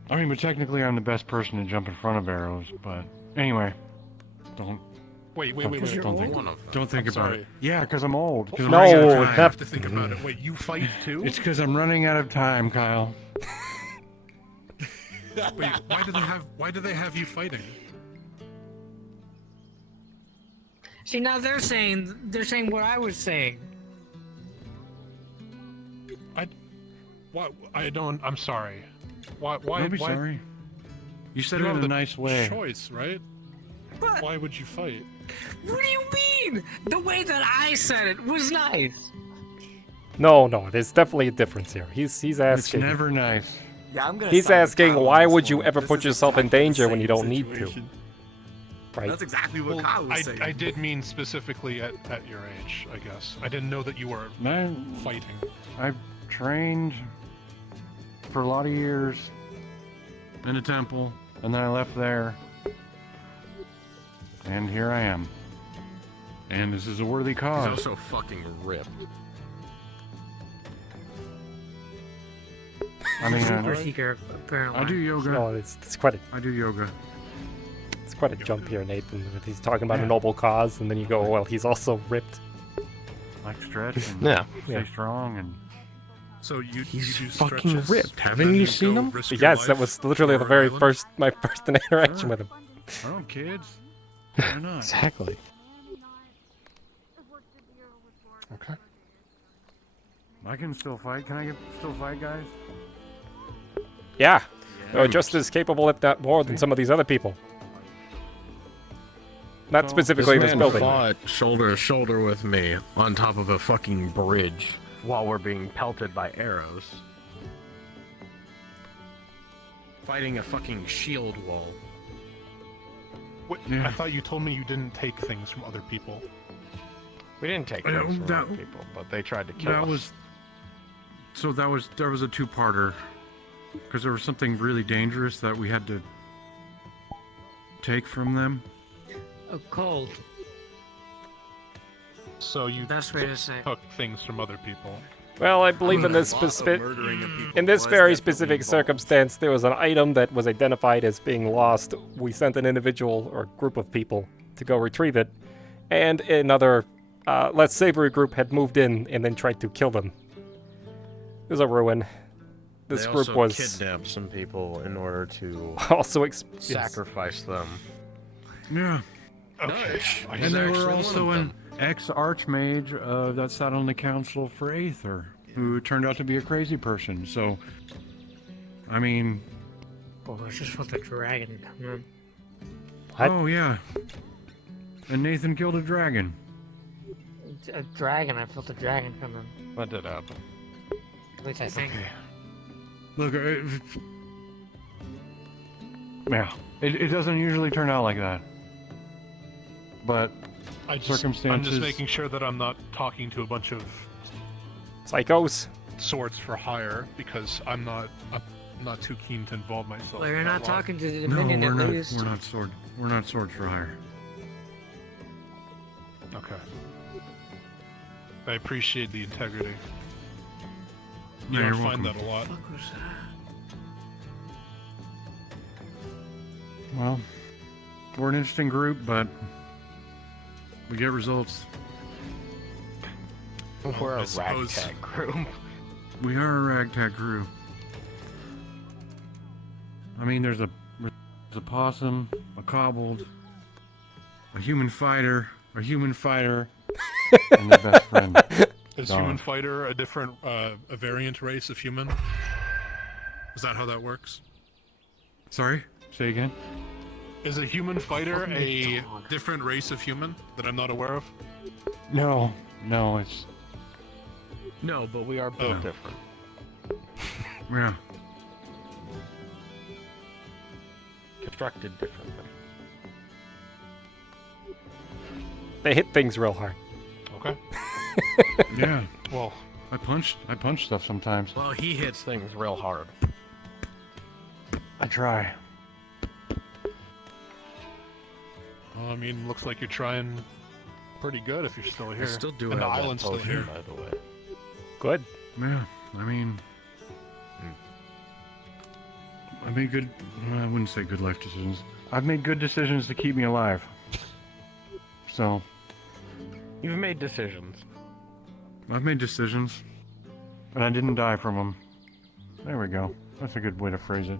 I mean, but technically I'm the best person to jump in front of arrows, but anyway. Don't Wait, don't wait. think I'm about sorry. it. Yeah, because I'm old. 'Cause I'm No, running out of I time. have to think about it. Wait, you fight too? It's because I'm running out of time, Kyle. Wait, why do they have you fighting? See, now they're saying what I was saying. I'm sorry. Why? Don't be sorry. You said it have in a the nice way. Choice, right? But why would you fight? What do you mean? The way that I said it was nice. No, there's definitely a difference here. He's It's asking. never nice. Yeah, I'm gonna He's side with asking, Kyle why on would this you one. ever This put is yourself in exactly the danger when you same don't need to? situation. Right? That's exactly what Kyle was saying. I did mean specifically at your age, I guess. I didn't know that you were fighting. I've trained for a lot of years in a temple, and then I left there, and here I am. And this is a worthy He's cause. also fucking ripped. I mean, Super seeker, apparently. I do yoga. No, it's quite a I do yoga. it's quite a jump here, Nathan. He's talking about a noble cause, and then you go, well, he's also ripped. Like stretch and Yeah. stay Yeah. strong and. So you He's do fucking stretches, ripped. and Haven't then you go seen him? risk your Yes, that life was literally the for very an island? first my first interaction with him. Oh, kids. Why not? Exactly. Okay. I can still fight. Can I still fight, guys? Yeah. They're just as capable, if not more, than some of these other people. Not specifically this this man building. fought shoulder to shoulder with me on top of a fucking bridge while we're being pelted by arrows. Fighting a fucking shield wall. Wait, I thought you told me you didn't take things from other people. We didn't take things from other people, but they tried to kill us. There was a two-parter. Because there was something really dangerous that we had to take from them. A cold. So you Best way to say it. took things from other people. Well, I believe in this very specific circumstance, there was an item that was identified as being lost. We sent an individual or group of people to go retrieve it, and another less savory group had moved in and then tried to kill them. It was a ruin. This they group also was kidnapped some people in order to also sacrifice them. Yeah. Okay. And there were also an ex-archmage that sat on the council for Aether, who turned out to be a crazy person. So, I mean... Oh, I just felt the dragon come in. Oh, yeah. And Nathan killed a dragon. A dragon, I felt the dragon come in. What did happen? At least I think. Okay. Look, yeah, it doesn't usually turn out like that. But I'm circumstances... just making sure that I'm not talking to a bunch of psychos, swords for hire, because I'm not too keen to involve myself. Well, you're in that not lot. talking to the Dominion at least. We're not swords for hire. Okay. I appreciate the integrity. You Yeah, don't you're find welcome. that a lot. Well, we're an interesting group, but we get results. We're a I suppose- ragtag group. We are a ragtag crew. I mean, there's a possum, a kobold, a human fighter, and their best friend. Is Dog. human fighter a different, a variant race of human? Is that how that works? Sorry? Say again? Is a human fighter a different race of human that I'm not aware of? No, it's... No, but we are built different. Yeah. Constructed differently. They hit things real hard. Okay. Yeah. Well, I punch stuff sometimes. Well, he hits things real hard. I try. Well, I mean, looks like you're trying pretty good if you're still here. I still do and the have that island's still potion, here. by the way. Good. Yeah, I mean... I made good... I wouldn't say good life decisions. I've made good decisions to keep me alive. So... You've made decisions. I've made decisions. And I didn't die from them. There we go. That's a good way to phrase it.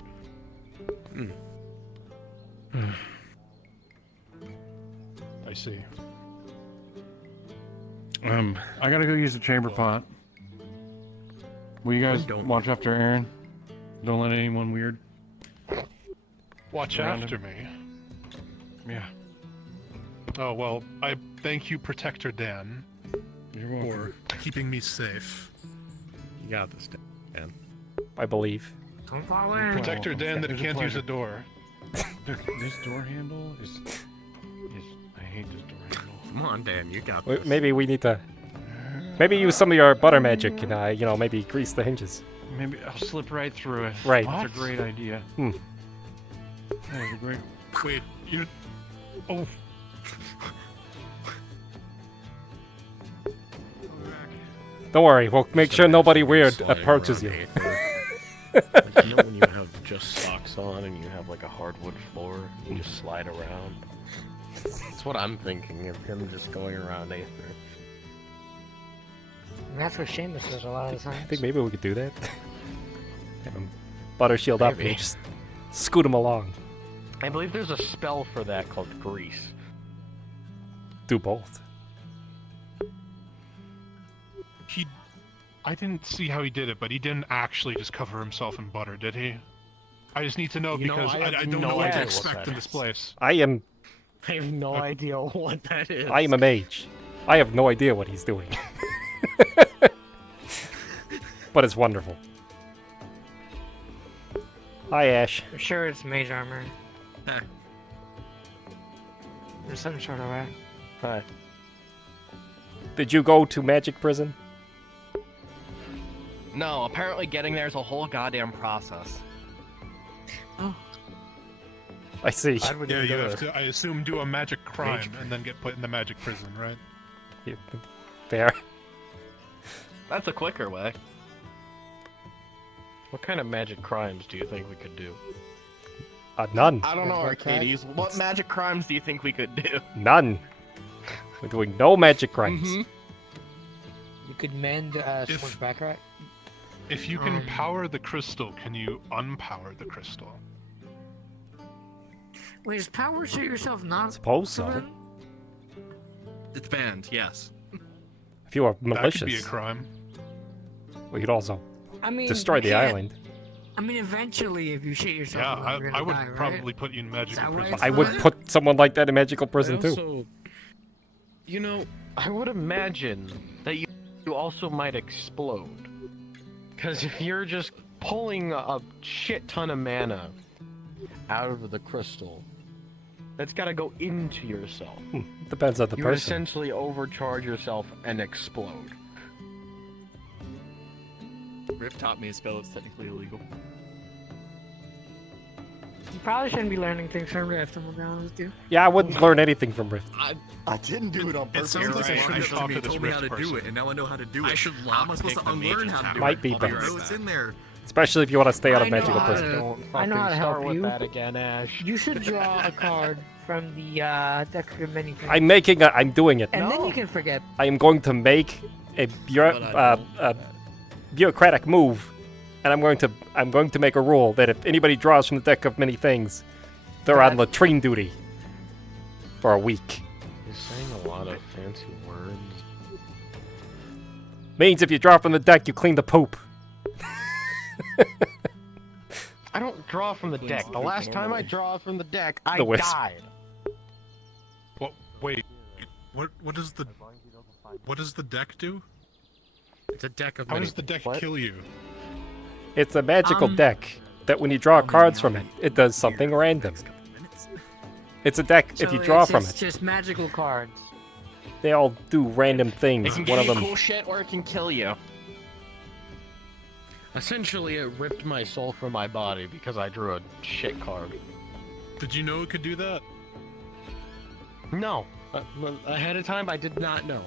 I see. I gotta go use the chamber pot. Will you guys watch after Aaron? Don't let anyone weird. Watch around after him. me. Yeah. Oh, well, I thank you, Protector Dan, You're welcome. for keeping me safe. You got this, Dan. I believe. Don't fall in. Protector Dan that It's a can't use a pleasure. door. This door handle is... I hate this door handle. Come on, Dan, you got Wait, this. maybe we need to... Maybe use some of your butter magic and, you know, maybe grease the hinges. Maybe I'll slip right through it. Right. That's a great idea. Hmm. That was a great... Wait, you... Oh. Don't worry, we'll make sure nobody weird approaches you. Like, you know when you have just socks on and you have like a hardwood floor, you just slide around? That's what I'm thinking of him just going around Aether. That's what Seamus does a lot of I times. think maybe we could do that. Have him butter shield up and Maybe. just scoot him along. I believe there's a spell for that called Grease. Do both. I didn't see how he did it, but he didn't actually just cover himself in butter, did he? I just need to know You know, because I have I don't no know what idea to what expect that in this is. place. I am have no idea what that is. a mage. I have no idea what he's doing. But it's wonderful. Hi, Ash. I'm sure it's mage armor. Huh. Or some sort of way. Hi. Did you go to Magic Prison? No, apparently getting there is a whole goddamn process. Oh. I see. Yeah, you have to, I assume, do a magic crime and then get put in the magic prison, right? Fair. That's a quicker way. What kind of magic crimes do you think we could do? None. I don't know, Arcadies. What magic crimes do you think we could do? None. We're doing no magic crimes. Mm-hmm. You could mend someone's back, right? If you can power the crystal, can you unpower the crystal? Wait, is power shoot yourself not? Suppose so. forbidden? It's banned, yes. If you are That malicious. could be a crime. We could also I mean, destroy you the can't- island. I mean, eventually, if you shoot yourself, Yeah, you're gonna I would die, right? probably put you in magical prison. I would put someone like that in magical prison too. Also, you know, I would imagine that you also might explode. Because if you're just pulling a shit ton of mana out of the crystal, that's gotta go into yourself. Depends on the You person. essentially overcharge yourself and explode. Rift taught me a spell that's technically illegal. You probably shouldn't be learning things from Rift, I'm gonna be honest with you. Yeah, I wouldn't learn anything from Rift. I didn't do it on purpose. sounds like I should have talked to You this told me Rift how to do person. it, and now I know how to do it. I should How am I supposed to unlearn how to do Might it? be I'll be best. right It's in there. Especially if you want to stay out of I know magical how prison. to- Don't I know how to fucking help start with you. that again, Ash. You should draw a card from the deck of your many things. I'm doing it. And then you can forget. I am going to make a bureaucratic move, and I'm going to make a rule that if anybody draws from the deck of many things, they're on latrine duty for a week. You're saying a lot of fancy words. Means if you draw from the deck, you clean the poop. I don't draw from the deck. The last time I draw from the deck, I The wisp. died. What? Wait. What does the deck do? It's a deck of How does the deck kill you? It's a magical deck that when you draw cards from it, it does something random. It's a deck if you draw from It's it. just magical cards. They all do random things. It can One give of you them. cool shit or it can kill you. Essentially, it ripped my soul from my body because I drew a shit card. Did you know it could do that? No. Ahead of time, I did not know.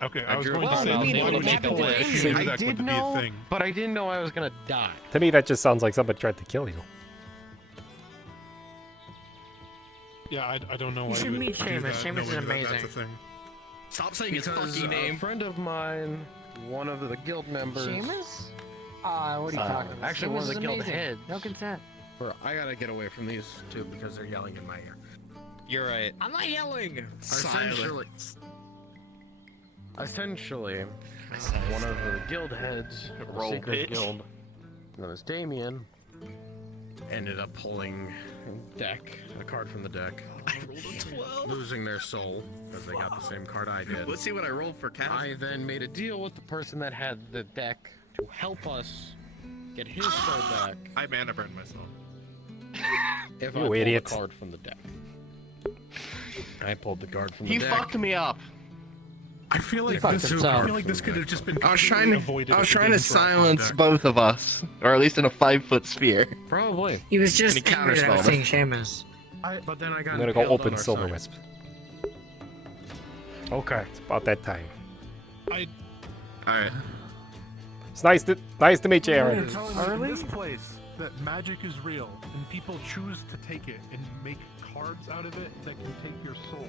Okay, I was going to Well, say I mean, you it would make happened a to wish. me. Maybe I that did would be a know, thing. but I didn't know I was gonna die. To me, that just sounds like somebody tried to kill you. Yeah, I don't know why should you would meet do Seamus. that, Seamus is knowing that amazing. That's a thing. Stop saying his Because fucking name. a friend of mine, one of the guild members. Seamus? What are you talking about? Actually, one of Seamus the is guild amazing. heads. No consent. I gotta get away from these two because they're yelling in my ear. You're right. I'm not yelling. Essentially, one of the guild heads, of the Roll secret bitch. guild, known as Damien, Ended up pulling a card from the deck. I rolled a 12. Losing their soul because they got the same card I did. Let's see what I rolled for Cat. I then made a deal with the person that had the deck to help us get his soul back. I mana burned myself. If You I pulled idiot. a card from the deck. I pulled the card from He the deck. fucked me up. I feel like fucked himself. this could have just been. I was completely trying to avoided if you silence didn't drop from the deck. both of us, or at least in a 5-foot sphere. Probably. He was just And he angry that I was counterspelled saying Seamus. But then I got I'm gonna go impaled open on our Silver side. Wisp. Okay. It's about that time. Alright. It's nice to meet you, Aaron. In this place that magic is real and people choose to take it and make cards out of it that can take your soul.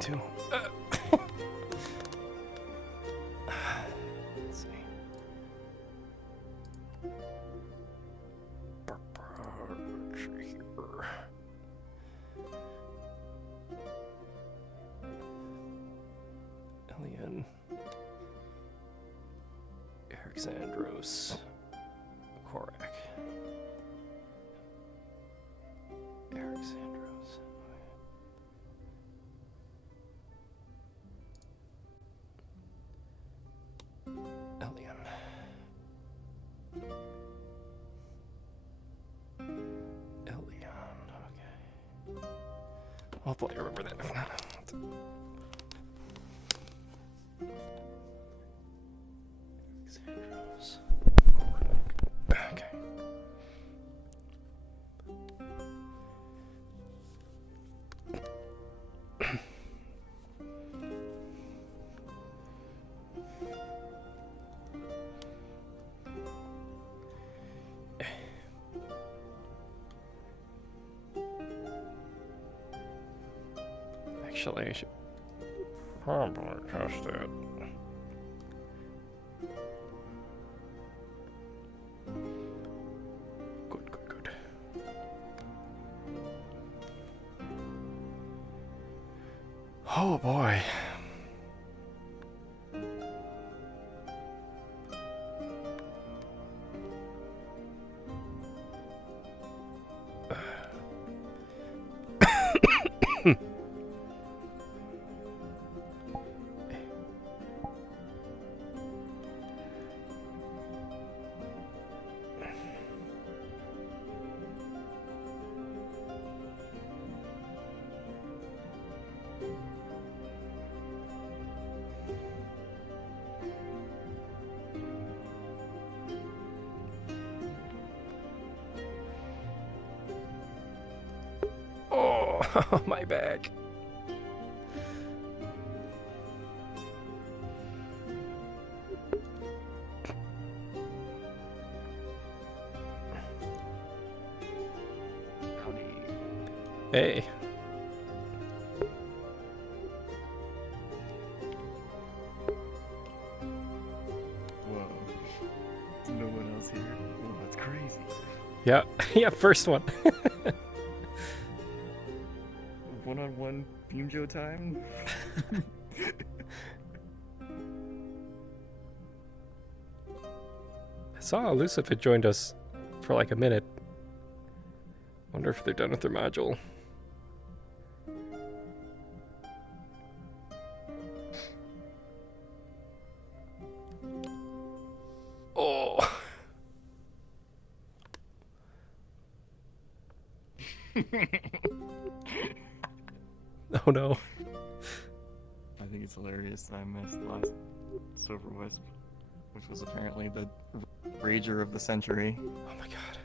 to. Let's see. Elian. Alexandros. Korak. Alexandros. Elian. Elian, okay. Hopefully I remember that if not. Alexandros. Okay. Actually, I should probably test it. Good, good, good. Oh boy. Oh, my back. Hey. Whoa. No one else here? Oh, that's crazy. Yeah, yeah, first one. One-on-one Beam Joe time? I saw Elusive had joined us for like a minute. Wonder if they're done with their module. Oh. Oh no. I think it's hilarious that I missed the last Silver Wisp, which was apparently the rager of the century. Oh my god.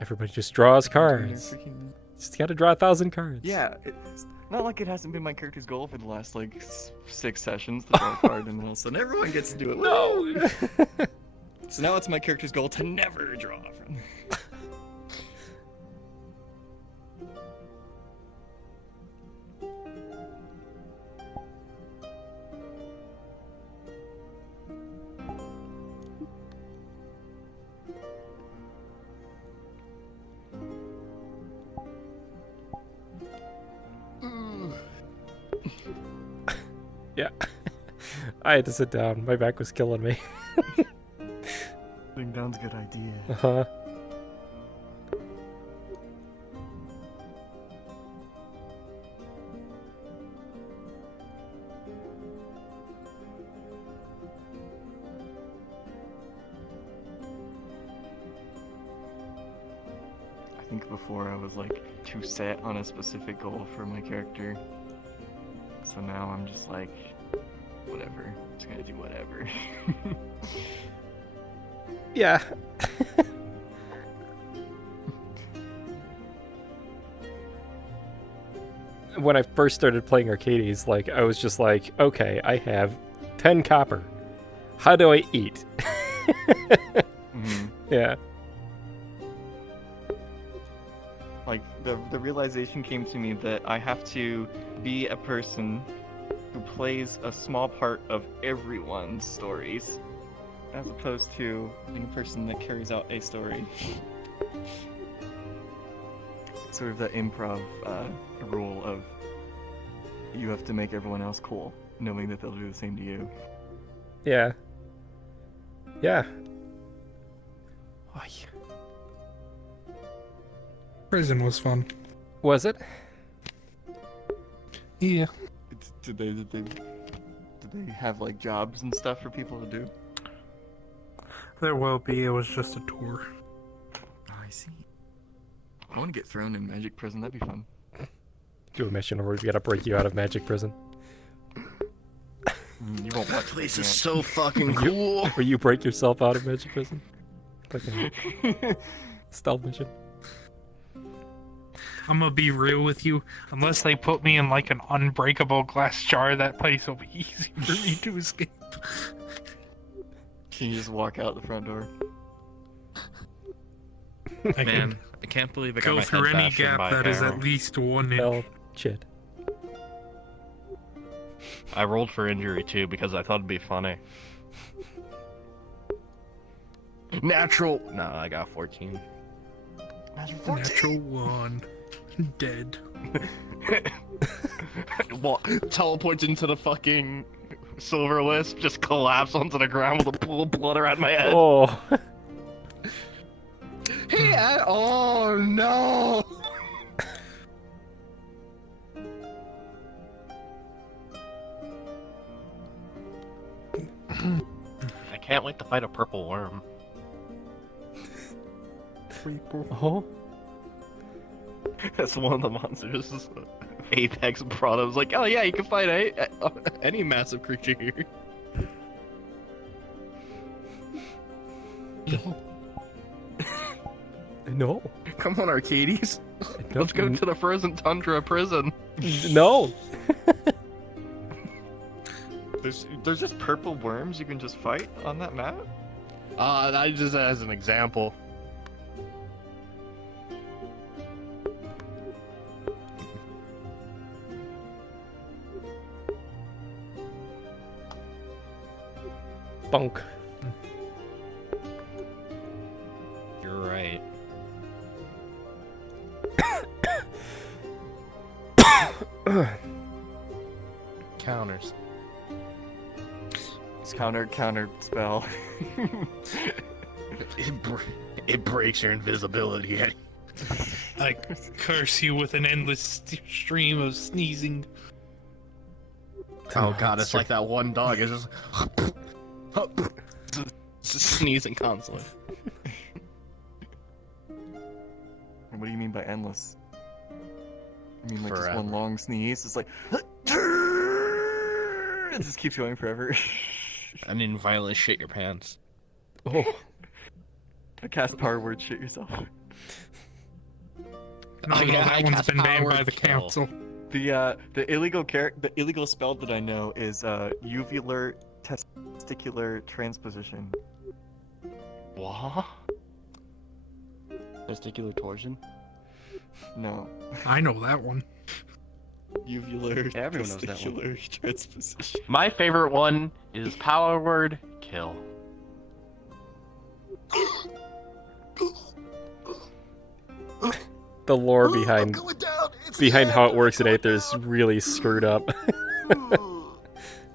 Everybody just draws cards. Just gotta draw 1,000 cards. Yeah, it's not like it hasn't been my character's goal for the last like 6 sessions to draw a card, and all of a sudden everyone gets to do it. No! So now it's my character's goal to never draw from. Yeah. I had to sit down. My back was killing me. Sitting down's a good idea. Uh-huh. I think before I was like too set on a specific goal for my character. So now I'm just like, whatever. Just gonna do whatever. Yeah. When I first started playing Arcadies, like, I was just like, okay, I have 10 copper. How do I eat? Mm-hmm. Yeah. Like, the realization came to me that I have to be a person who plays a small part of everyone's stories, as opposed to being a person that carries out a story. Sort of the improv rule of you have to make everyone else cool, knowing that they'll do the same to you. Yeah. Yeah. Prison was fun. Was it? Yeah. Did they have like jobs and stuff for people to do? There will be. It was just a tour. Oh, I see. I want to get thrown in magic prison. That'd be fun. Do a mission where we gotta break you out of magic prison. You won't watch. Place is so fucking cool. Where you break yourself out of magic prison. Fucking stealth mission. I'm gonna be real with you. Unless they put me in like an unbreakable glass jar, that place will be easy for me to escape. Can you just walk out the front door? Man, I can't believe I got Go my through head any bashed in gap by that is arrow. at least 1 inch. Oh, shit. I rolled for injury too because I thought it'd be funny. Natural. No, I got 14. Natural 1. Dead. Teleports into the fucking silver wisp, just collapse onto the ground with a pool of blood around my head. Oh. Hey, oh no! I can't wait to fight a purple worm. Oh? That's one of the monsters. Apex brought up. I was like, oh yeah, you can fight any massive creature here. No. Come on, Arcadies. Let's go to the frozen tundra prison. No. There's just purple worms you can just fight on that map? That just as an example. Bunk. You're right. Counters. It's counter spell. It breaks your invisibility. I curse you with an endless stream of sneezing. Oh god, it's like that one dog. It's just, just sneezing constantly. What do you mean by endless? I mean like just Forever. one long sneeze. It's like it just keeps going forever. I mean, violently shit your pants. Oh. I cast power word shit yourself. No, that one's been banned by the council. The illegal spell that I know is uvular testicular transposition. What? Testicular torsion? No. I know that one. Uvular everyone knows that one. testicular transposition. My favorite one is power word kill. The lore behind how it works in Aether is really screwed up.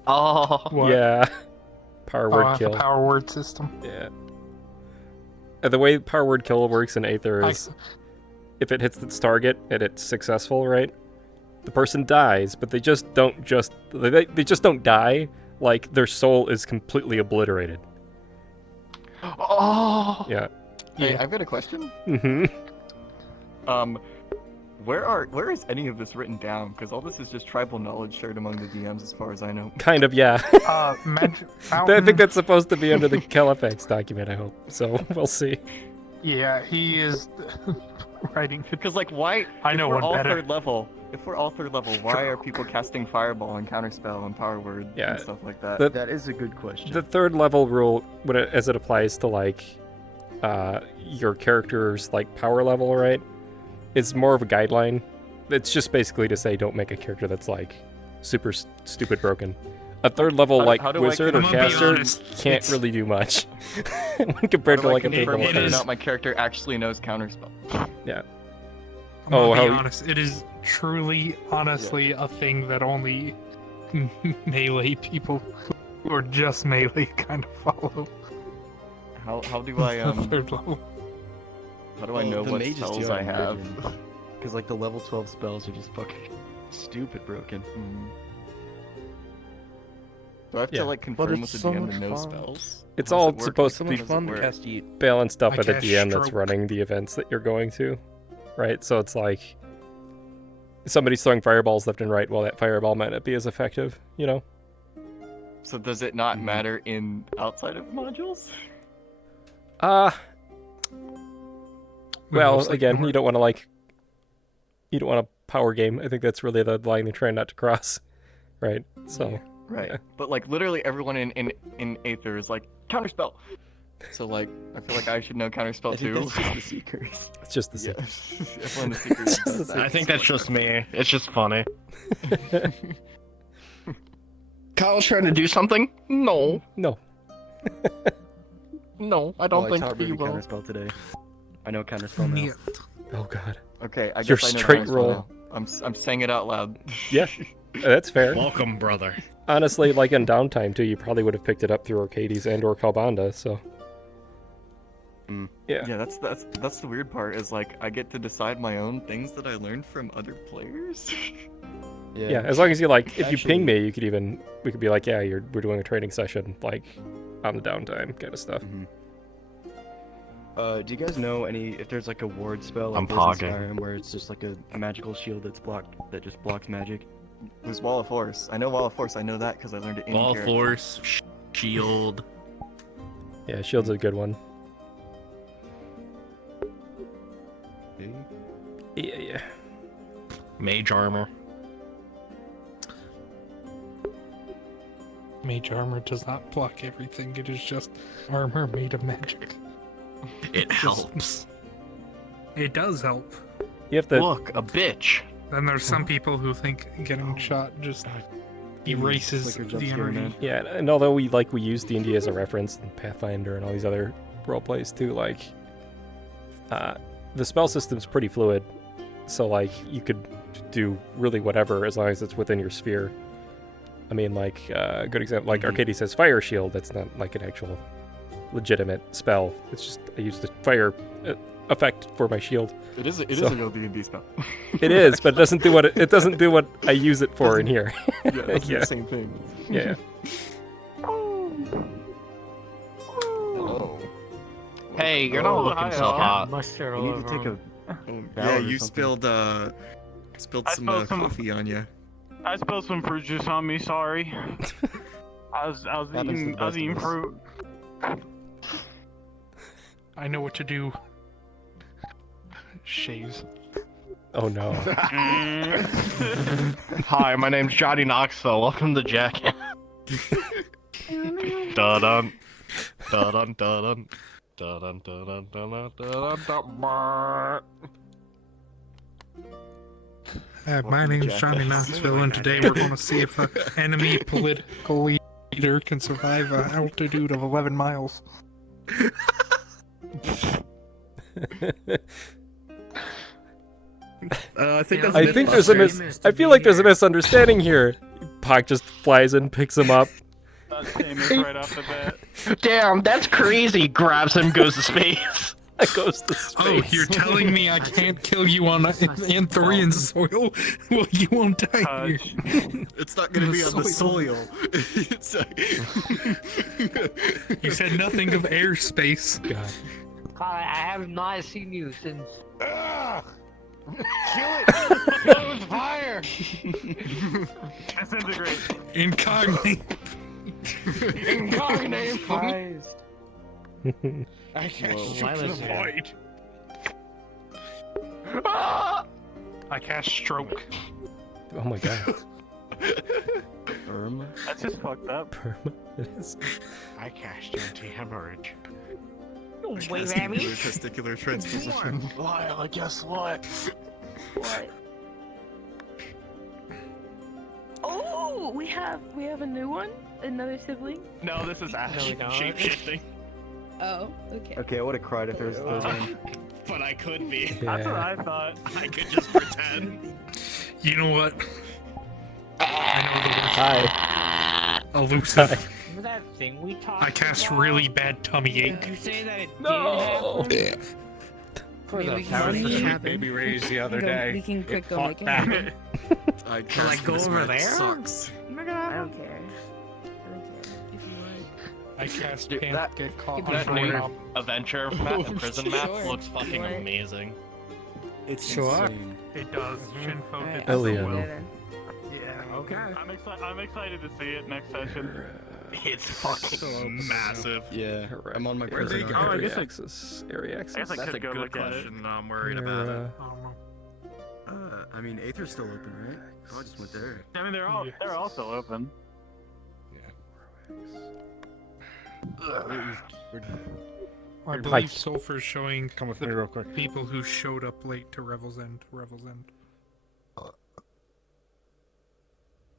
Oh. What? Yeah. Power word The kill. power word system. Yeah. The way power word kill works in Aether is if it hits its target and it's successful, right? The person dies, but they just don't they just don't die. Like their soul is completely obliterated. Oh. Yeah. Hey, I've got a question. Mm-hmm. Where is any of this written down? Because all this is just tribal knowledge shared among the DMs, as far as I know. Kind of, yeah. I think that's supposed to be under the Califax document, I hope. So, we'll see. Yeah, he is writing. Because, like, why? I know if we're one all better. third level, if we're all third level, why are people casting Fireball and Counterspell and Power Word and stuff like that? That is a good question. The third level rule, as it applies to, like, your character's, like, power level, right? It's more of a guideline. It's just basically to say don't make a character that's like super stupid broken. A third level like wizard or caster can't really do much when compared to like a third level. Whether or not my character actually knows counterspell. Yeah. I'm gonna be honest, it is truly, honestly, a thing that only melee people who are just melee kind of follow. How do I Third level. How do I know what mages spells do I have? Because like the level 12 spells are just fucking stupid broken. Do I have to like confirm with the DM to know fun. spells? It's How does all it work? supposed to be Fun to cast balanced up I by the cast DM that's stroke. running the events that you're going to, right? So it's like somebody's throwing fireballs left and right. Well, that fireball might not be as effective, you know. So does it not matter in outside of modules? Well, again, you don't want to power game. I think that's really the line they're trying not to cross, right? So. Right. Yeah. But like literally everyone in Aether is like counterspell. So like I feel like I should know counterspell too. That's just the seekers. It's just the Yeah. seekers. Everyone in the seekers does that. I think that's just me. It's just funny. Kyle's trying to do something? No. No. No, I don't think he will. Counterspell today. I know counterspell now. Oh god. Okay, I Your guess I know straight counterspell roll. now. I'm saying it out loud. Yeah, that's fair. Welcome, brother. Honestly, like in downtime too, you probably would have picked it up through Arcadies and/or Kalbanda. So. Yeah. Yeah, that's the weird part is like I get to decide my own things that I learned from other players. Yeah, as long as you like, if you ping me, we could be like, yeah, we're doing a training session, like, on the downtime kind of stuff. Do you guys know if there's like a ward spell I'm like there's in pogging. Skyrim where it's just like a magical shield that just blocks magic? There's Wall of Force. I know Wall of Force. I know that because I learned it in Wall character. Force, Shield. Yeah, shield's a good one. Yeah. Mage armor. Mage armor does not block everything. It is just armor made of magic. It helps. It does help. You have to Look, a bitch. Then there's some people who think getting shot just erases the energy. Yeah, and although we use D&D as a reference, and Pathfinder and all these other role plays too, like, the spell system's pretty fluid, so like you could do really whatever as long as it's within your sphere. I mean, like, a good example, like Arcadies says Fire Shield, that's not like an actual legitimate spell. It's just, I use the fire effect for my shield. It is a real D&D spell. It is, but it doesn't do what I use it for in here. Yeah, that's the same thing. Yeah. Oh. Hey, you're not looking so hot. You need to take a Yeah, you spilled some coffee on you. I spilled some fruit juice on me. Sorry. I was eating fruit. I know what to do. Shaves. Oh no. Hi, my name's Johnny Knoxville. Welcome to Jack. Dun-dun. Dun-dun, dun-dun. Dun-dun, dun-dun, dun-dun, dun-dun, dun-dun. My name's Johnny Knoxville, and today we're going to see if an enemy political leader can survive an altitude of 11 miles. I think that's I feel like there's a misunderstanding here. Pac just flies in, picks him up. Right off the bat. Damn, that's crazy. Grabs him, goes to space. Goes to space. Oh, you're telling me I can't kill you on Anthorian soil? Well, you won't die here. It's not going to be on the soil. It's You said nothing of airspace. God. I have not seen you since. Kill it! Kill it with fire! Disintegrate. Incognate. Incognate. I can't shoot Lila's the here. void. I cast stroke. Oh my god. That's just fucked up. It is. I cast anti-hemorrhage. Don't wave at me. Testicular transposition. Lyle, guess what? What? Oh, we have a new one, another sibling. No, this is Ash. No, Shape-shifting. Oh, okay. Okay, I would have cried if there was a third one. But I could be. That's what I thought. I could just pretend. You know what? I know the worst. Hi. Elusive. Remember that thing we talked I cast about? really bad tummy Did ache. you say that it No. did happen? For Maybe the we can that was the see- sweet baby raised the other day. We can quick It go fought make it back. happen. I Can I go over there? Sucks. I don't care. If you want. I cast Dude, pant, that- get caught That on new top. adventure map, the prison map, Sure. looks fucking Sure. amazing. It's Sure. insane. It does. Shinfo Alright, did Hell I'll yeah. see you later. Yeah, okay. I'm excited to see it next session. It's fucking massive. Yeah, I'm on my Where they prison go? arc. Area access. Area access. That's a good question. I'm worried about it. I mean, Aether's still open, right? Oh, I just went there. I mean, they're all still open. I Hi. believe Sulfur's showing Come with the me real quick. people who showed up late to Revel's End. Revel's End.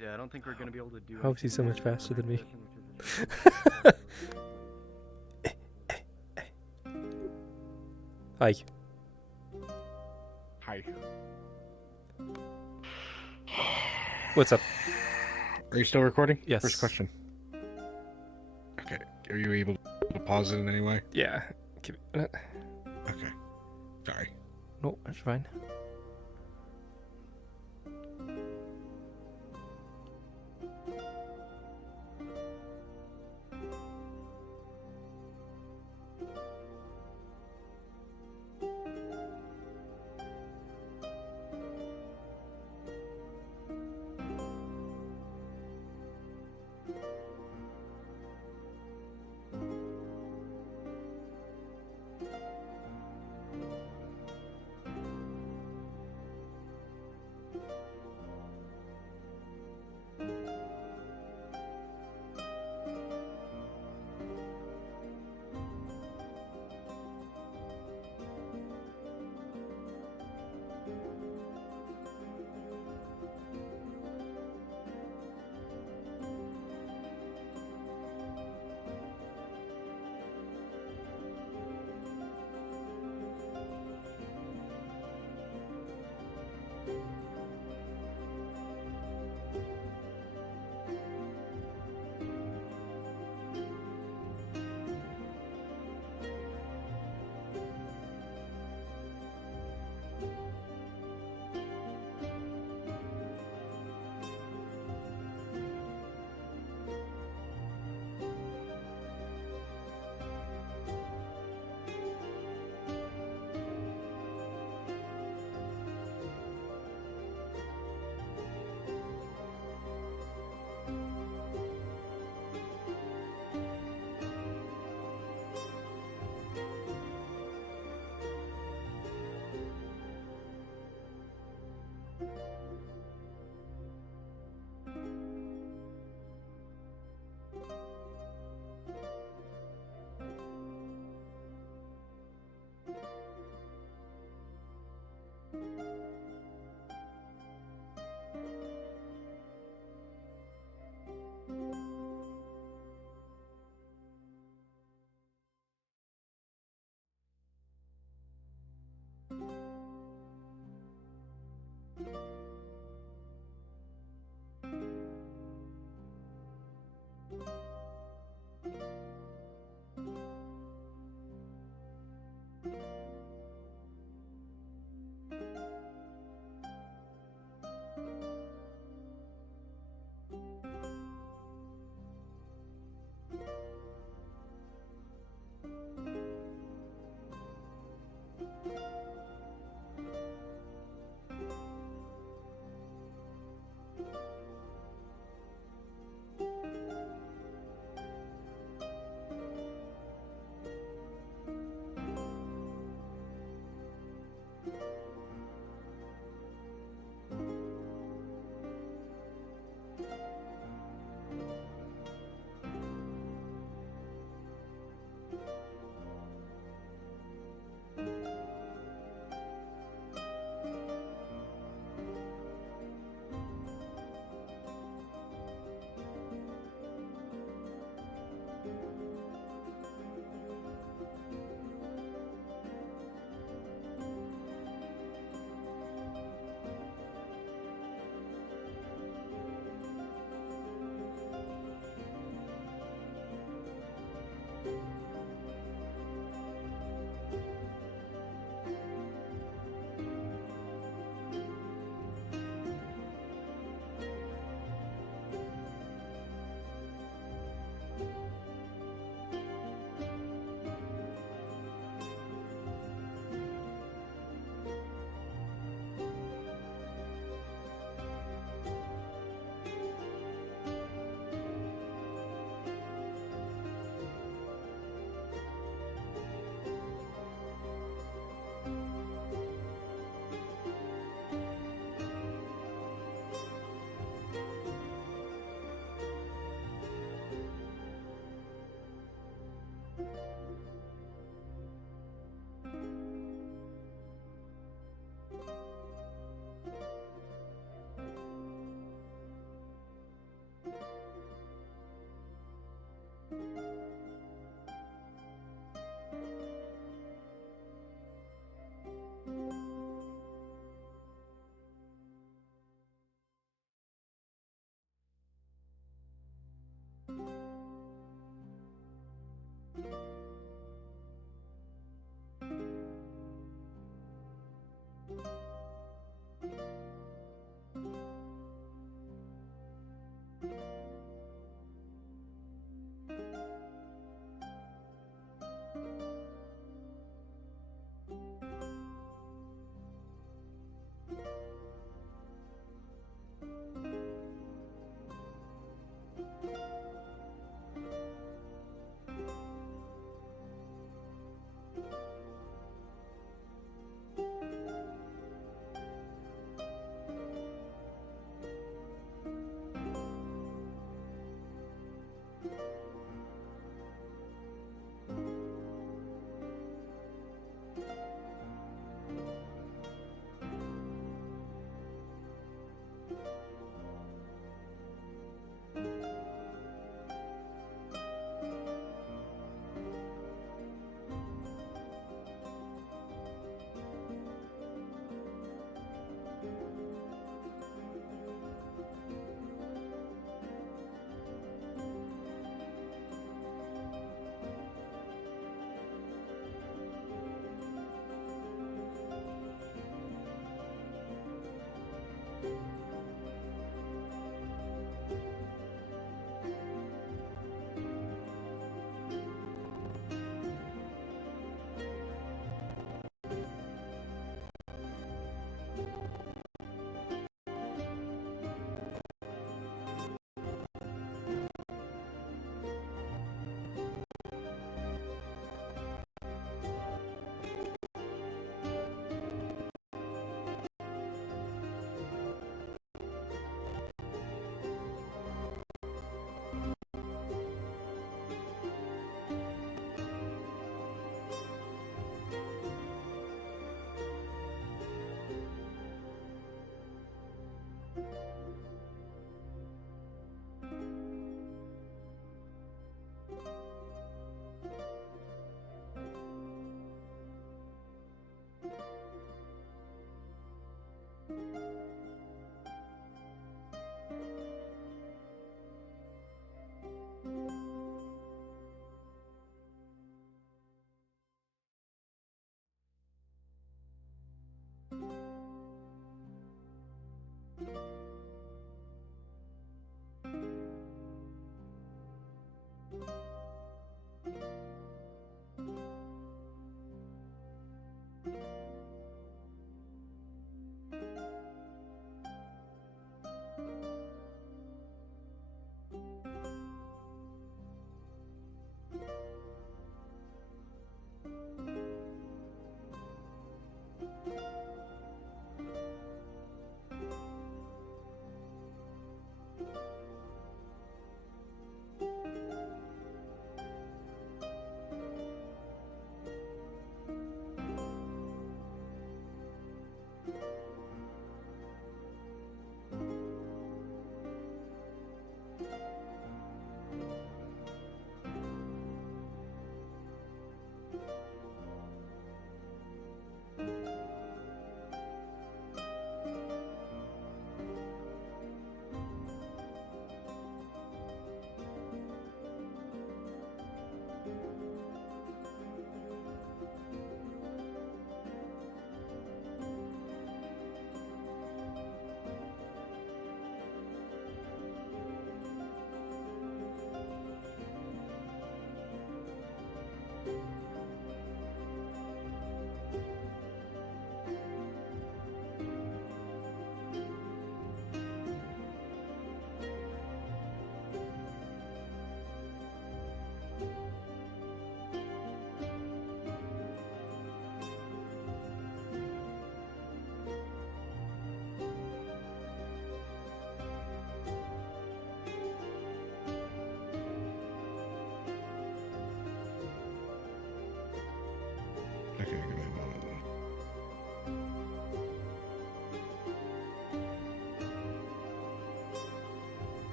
Yeah, I don't think we're gonna be able to do. How is he so much faster than me? Hi. Hi. What's up? Are you still recording? Yes. First question. Okay. Are you able to pause it in any way? Yeah. Give me a minute. Okay. Sorry. No, that's fine.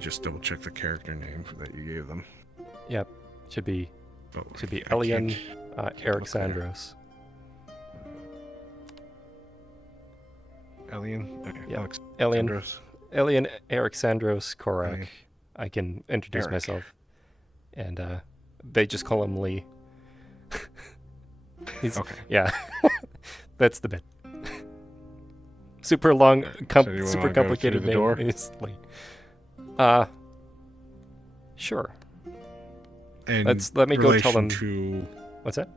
just double check the character name that you gave them. Yep, should be Oh, Elian Alexandros. Elian? Okay, Yeah, Alexandros. Elian Alexandros Korak. Elian. I can introduce Eric. myself. And they just call him Lee. Okay. Yeah, that's the bit. Super long, So do you super wanna go complicated through the name. door? Is Lee. Sure. And Let me go tell relation them. to What's that?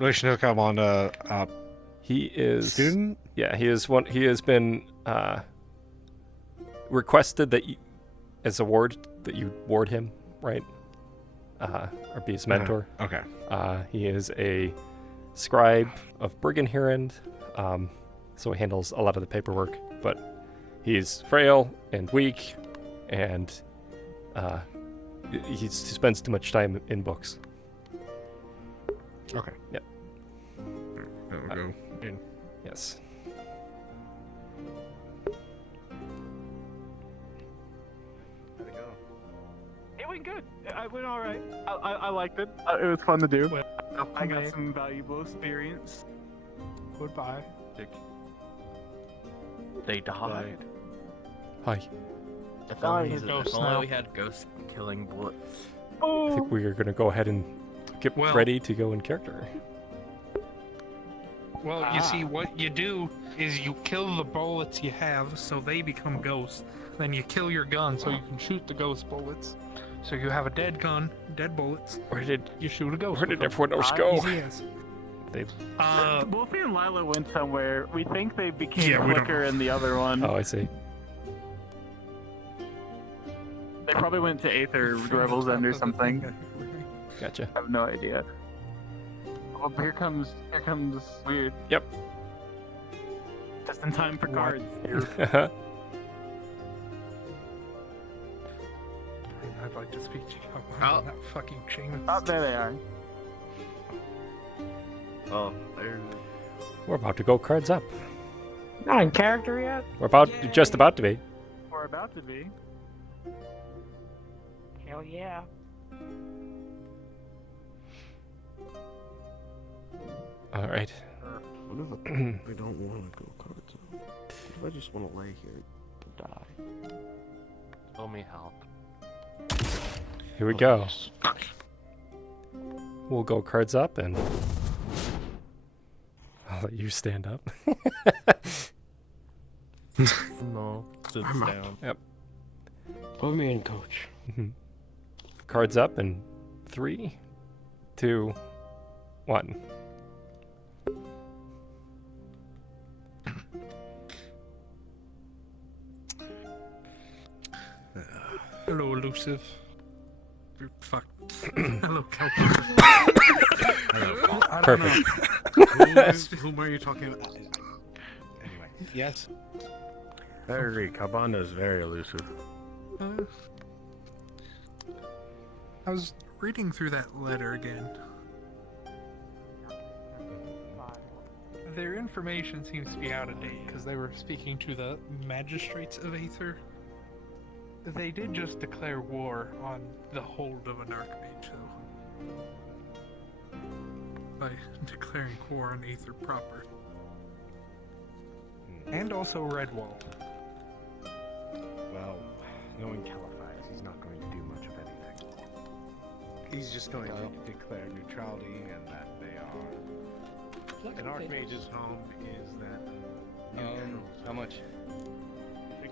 relation to Calbanda, He is student? Yeah, he is one. He has been requested that you, as a ward, that you ward him, right? Or be his mentor. Okay. He is a scribe of Brigand Herend, so he handles a lot of the paperwork. But he's frail and weak, and he spends too much time in books. Okay. Yep. That'll go in. Yes. It went good. I went all right. I liked it. It was fun to do. I got some valuable experience. Goodbye. They died. Hi. If Oh, only, he's if ghosts only now. we had ghost killing bullets. I think we are going to go ahead and get ready to go in character. Well, you see, what you do is you kill the bullets you have, so they become ghosts. Then you kill your gun, so you can shoot the ghost bullets. So you have a dead gun, dead bullets. Where did you shoot a ghost? Where did with everyone them. else go? Easy as. They. Wolfie and Lila went somewhere. We think they became Yeah, we don't quicker in the other one. Oh, I see. They probably went to Aether Rebels End or something. Gotcha. I have no idea. Oh, here comes Weird. Yep. Just in time for cards. I'd like to speak to you about that fucking Seamus. Oh, there they are. Oh, there. We're about to go cards up. Not in character yet? We're just about to be. We're about to be. Hell yeah. All right. What if I don't want to go cards up? What if I just want to lay here and die? Tell me help. Here we go. We'll go cards up, and I'll let you stand up. No, sit I'm up. down. Yep. Put me in, coach. Cards up in 3, 2, 1. Hello, elusive. Fuck. Hello, Calvin. Perfect. Whom are you talking about? Anyway, yes. I agree. Cabana is very elusive. I was reading through that letter again. Their information seems to be out of date because they were speaking to the magistrates of Aether. They did just declare war on the hold of an Archmage, though. By declaring war on Aether proper. And also Redwall. Well, knowing Caliphaz, he's not going to do much of anything. He's just going to declare neutrality and that they are. An Archmage's home is that. How much?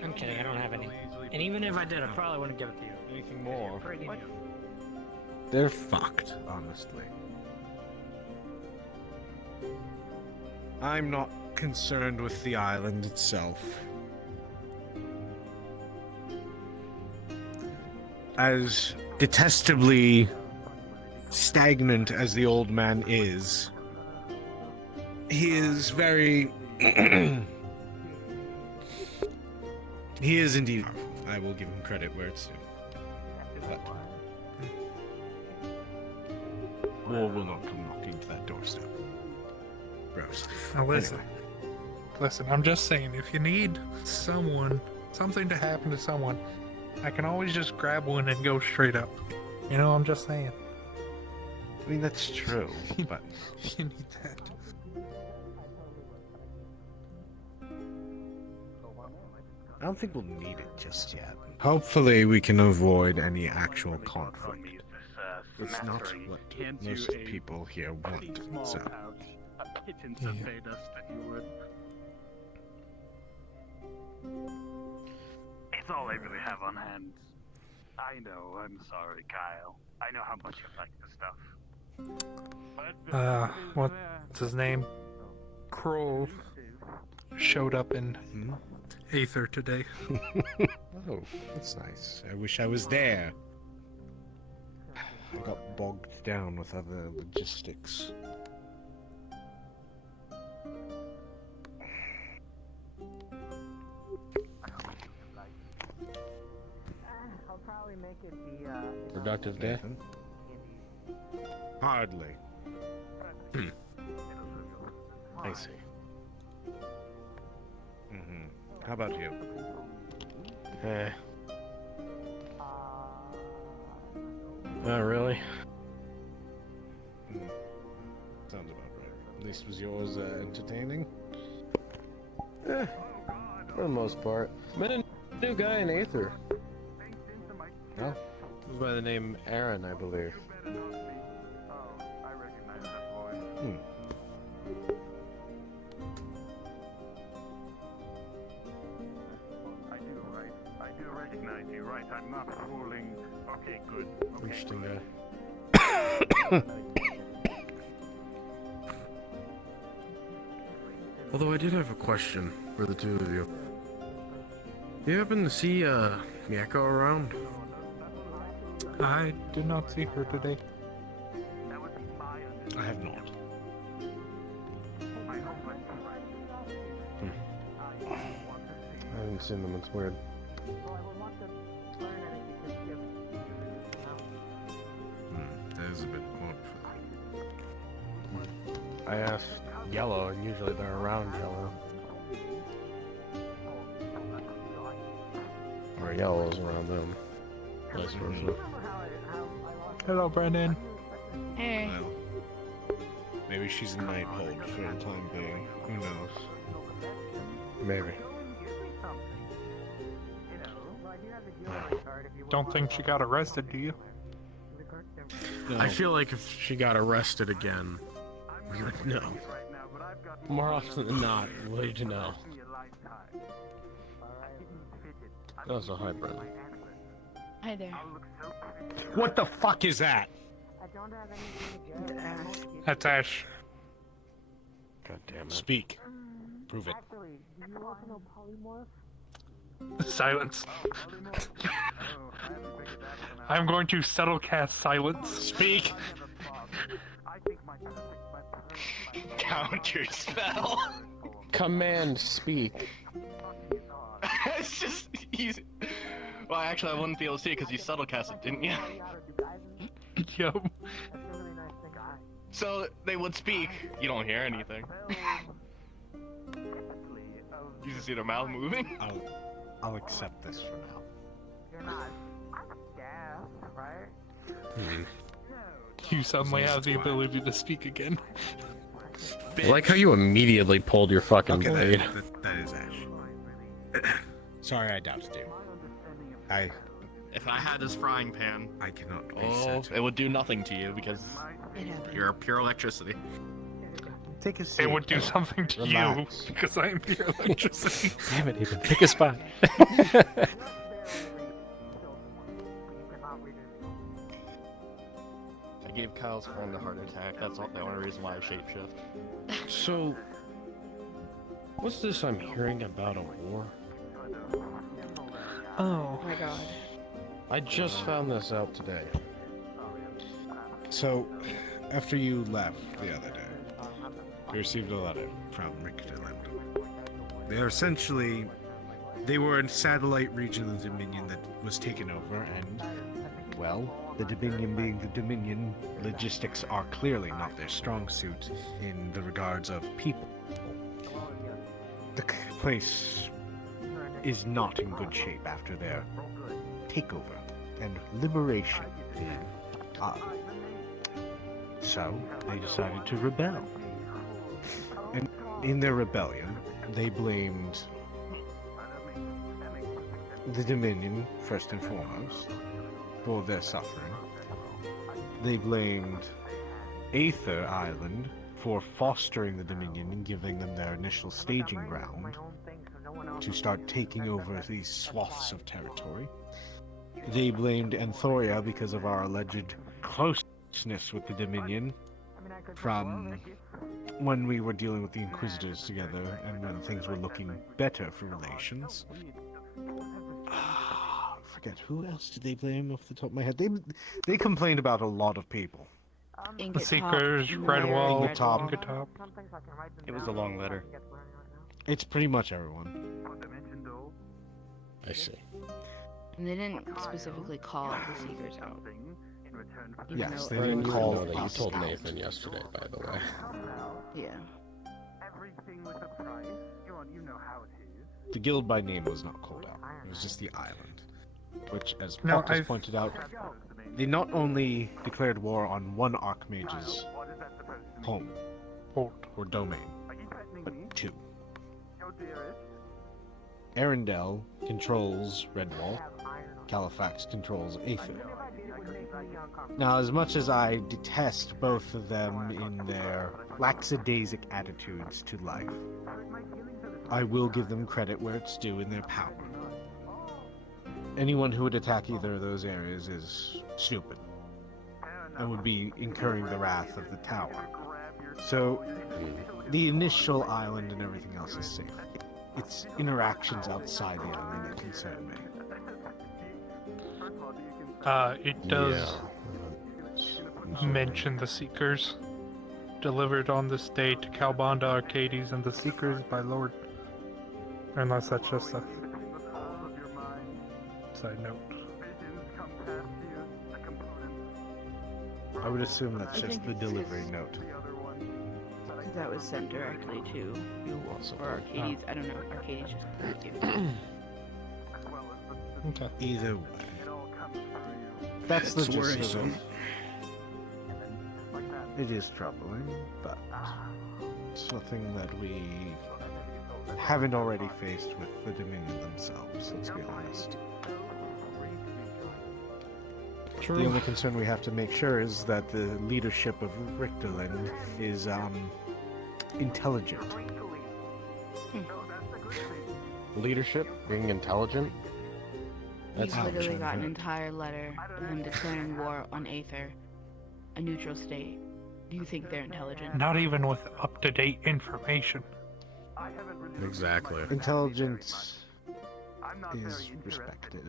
I'm kidding, I don't have any. And even if I did, I probably wouldn't give it to you. Anything more? Pretty new. They're fucked, honestly. I'm not concerned with the island itself. As detestably stagnant as the old man is, he is very... he is indeed powerful. I will give him credit where it's due. But... war will not come knocking to that doorstep. Gross. Now listen. Listen, I'm just saying, if you need something to happen to someone, I can always just grab one and go straight up. You know, I'm just saying. I mean, that's true, but... You need that. I don't think we'll need it just yet. Hopefully we can avoid any actual conflict. It's not what most people here want, so... It's all I really have on hand. I know, I'm sorry, Kyle. I know how much you like this stuff. What's his name? Kroll showed up in Aether today. Oh, that's nice. I wish I was there. I got bogged down with other logistics. I'll probably make it Productive day? Hardly. I see. How about you? Not really. Sounds about right. At least was yours entertaining? For the most part. Met a new guy in Aether. Oh? It was by the name Aaron, I believe. I do recognize you, right? I'm not fooling. Okay, good. Interesting guy. Although I did have a question for the two of you. You happen to see Miyako around? I did not see her today. I have not. I haven't seen them, it's weird. That is a bit odd. I asked Yellow, and usually they're around Yellow. Or Yellow's around them. Vice versa. Hello, Brendan. Hey. Well, maybe she's a night hold for the time being. Who knows? Maybe. Don't think she got arrested, do you? No. I feel like if she got arrested again, we would know. More often than not, we'd know. That was a hybrid. Hi there. What the fuck is that? That's Ash. God damn it. Speak. Prove it. Silence. I'm going to subtle cast silence. Speak. Counter spell. Command speak. It's just easy. Well, actually, I wouldn't be able to see it because you subtle cast it, didn't you? Yup. So they would speak. You don't hear anything. You just see their mouth moving. I'll accept this for now. You suddenly have the ability to speak again. I like how you immediately pulled your fucking blade. That is Ash. Sorry, I doubted you. If I had this frying pan, I cannot reset. It would do nothing to you because you're pure electricity. Take a seat. It would do something to Relax. you because I am pure electricity. Damn it, Ethan. Pick a spot. I gave Kyle's friend a heart attack. That's the only reason why I shapeshift. So, what's this I'm hearing about a war? Oh my god. I just found this out today. So, after you left the other day, we received a letter from Richterland. They were in satellite region of the Dominion that was taken over, and, well, the Dominion being the Dominion, logistics are clearly not their strong suit in the regards of people. The place is not in good shape after their takeover and liberation. So they decided to rebel. And in their rebellion, they blamed the Dominion, first and foremost, for their suffering. They blamed Aether Island for fostering the Dominion and giving them their initial staging ground to start taking over these swaths of territory. They blamed Anthoria because of our alleged closeness with the Dominion from when we were dealing with the Inquisitors together and when things were looking better for relations. I forget, who else did they blame off the top of my head? They complained about a lot of people. The Seekers, Redwall, Top. It was a long letter. It's pretty much everyone. I see. And they didn't specifically call the Seekers out. Yes, they I didn't didn't call know that. You us told out. Nathan yesterday, by the way. Yeah. The guild by name was not called out. It was just the island. Which, as No, Pock has pointed out, they not only declared war on one Archmage's home or domain, but two. Arendelle controls Redwall. Califax controls Aether. Now, as much as I detest both of them in their lackadaisic attitudes to life, I will give them credit where it's due in their power. Anyone who would attack either of those areas is stupid and would be incurring the wrath of the tower. So, the initial island and everything else is safe. It's interactions outside the island that concern me. It does mention the Seekers. Delivered on this day to Calbanda, Arcadies, and the Seekers by Lord. Unless that's just a side note. I would assume that's just the delivery note. That was sent directly to you or Arcadies. I don't know. Arcadies just put you. Okay. Either way. That's the It's gist of worrisome. it. It is troubling, but it's nothing that we haven't already faced with the Dominion themselves, let's be honest. True. The only concern we have to make sure is that the leadership of Richterland is intelligent. Leadership? Being intelligent? We literally got an entire letter of them declaring war on Aether, a neutral state. Do you think they're intelligent? Not even with up-to-date information. Exactly. Intelligence is respective,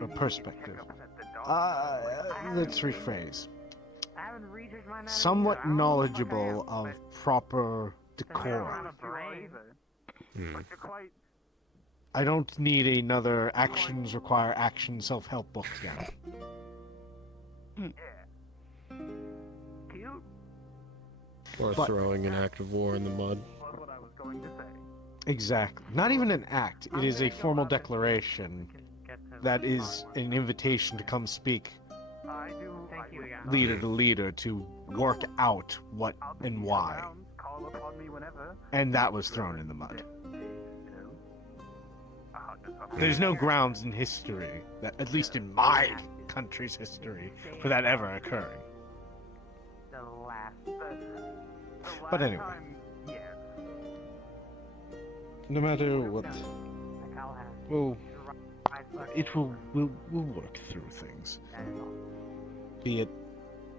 or perspective. Let's rephrase. Somewhat knowledgeable of proper decorum. I don't need another actions require action self-help book now. Or But- throwing an act of war in the mud. Exactly. Not even an act. It is a formal declaration that is an invitation to come speak leader to leader to work out what and why. And that was thrown in the mud. There's no grounds in history, that, at least in my country's history, for that ever occurring. But anyway. No matter what, well, we'll work through things. Be it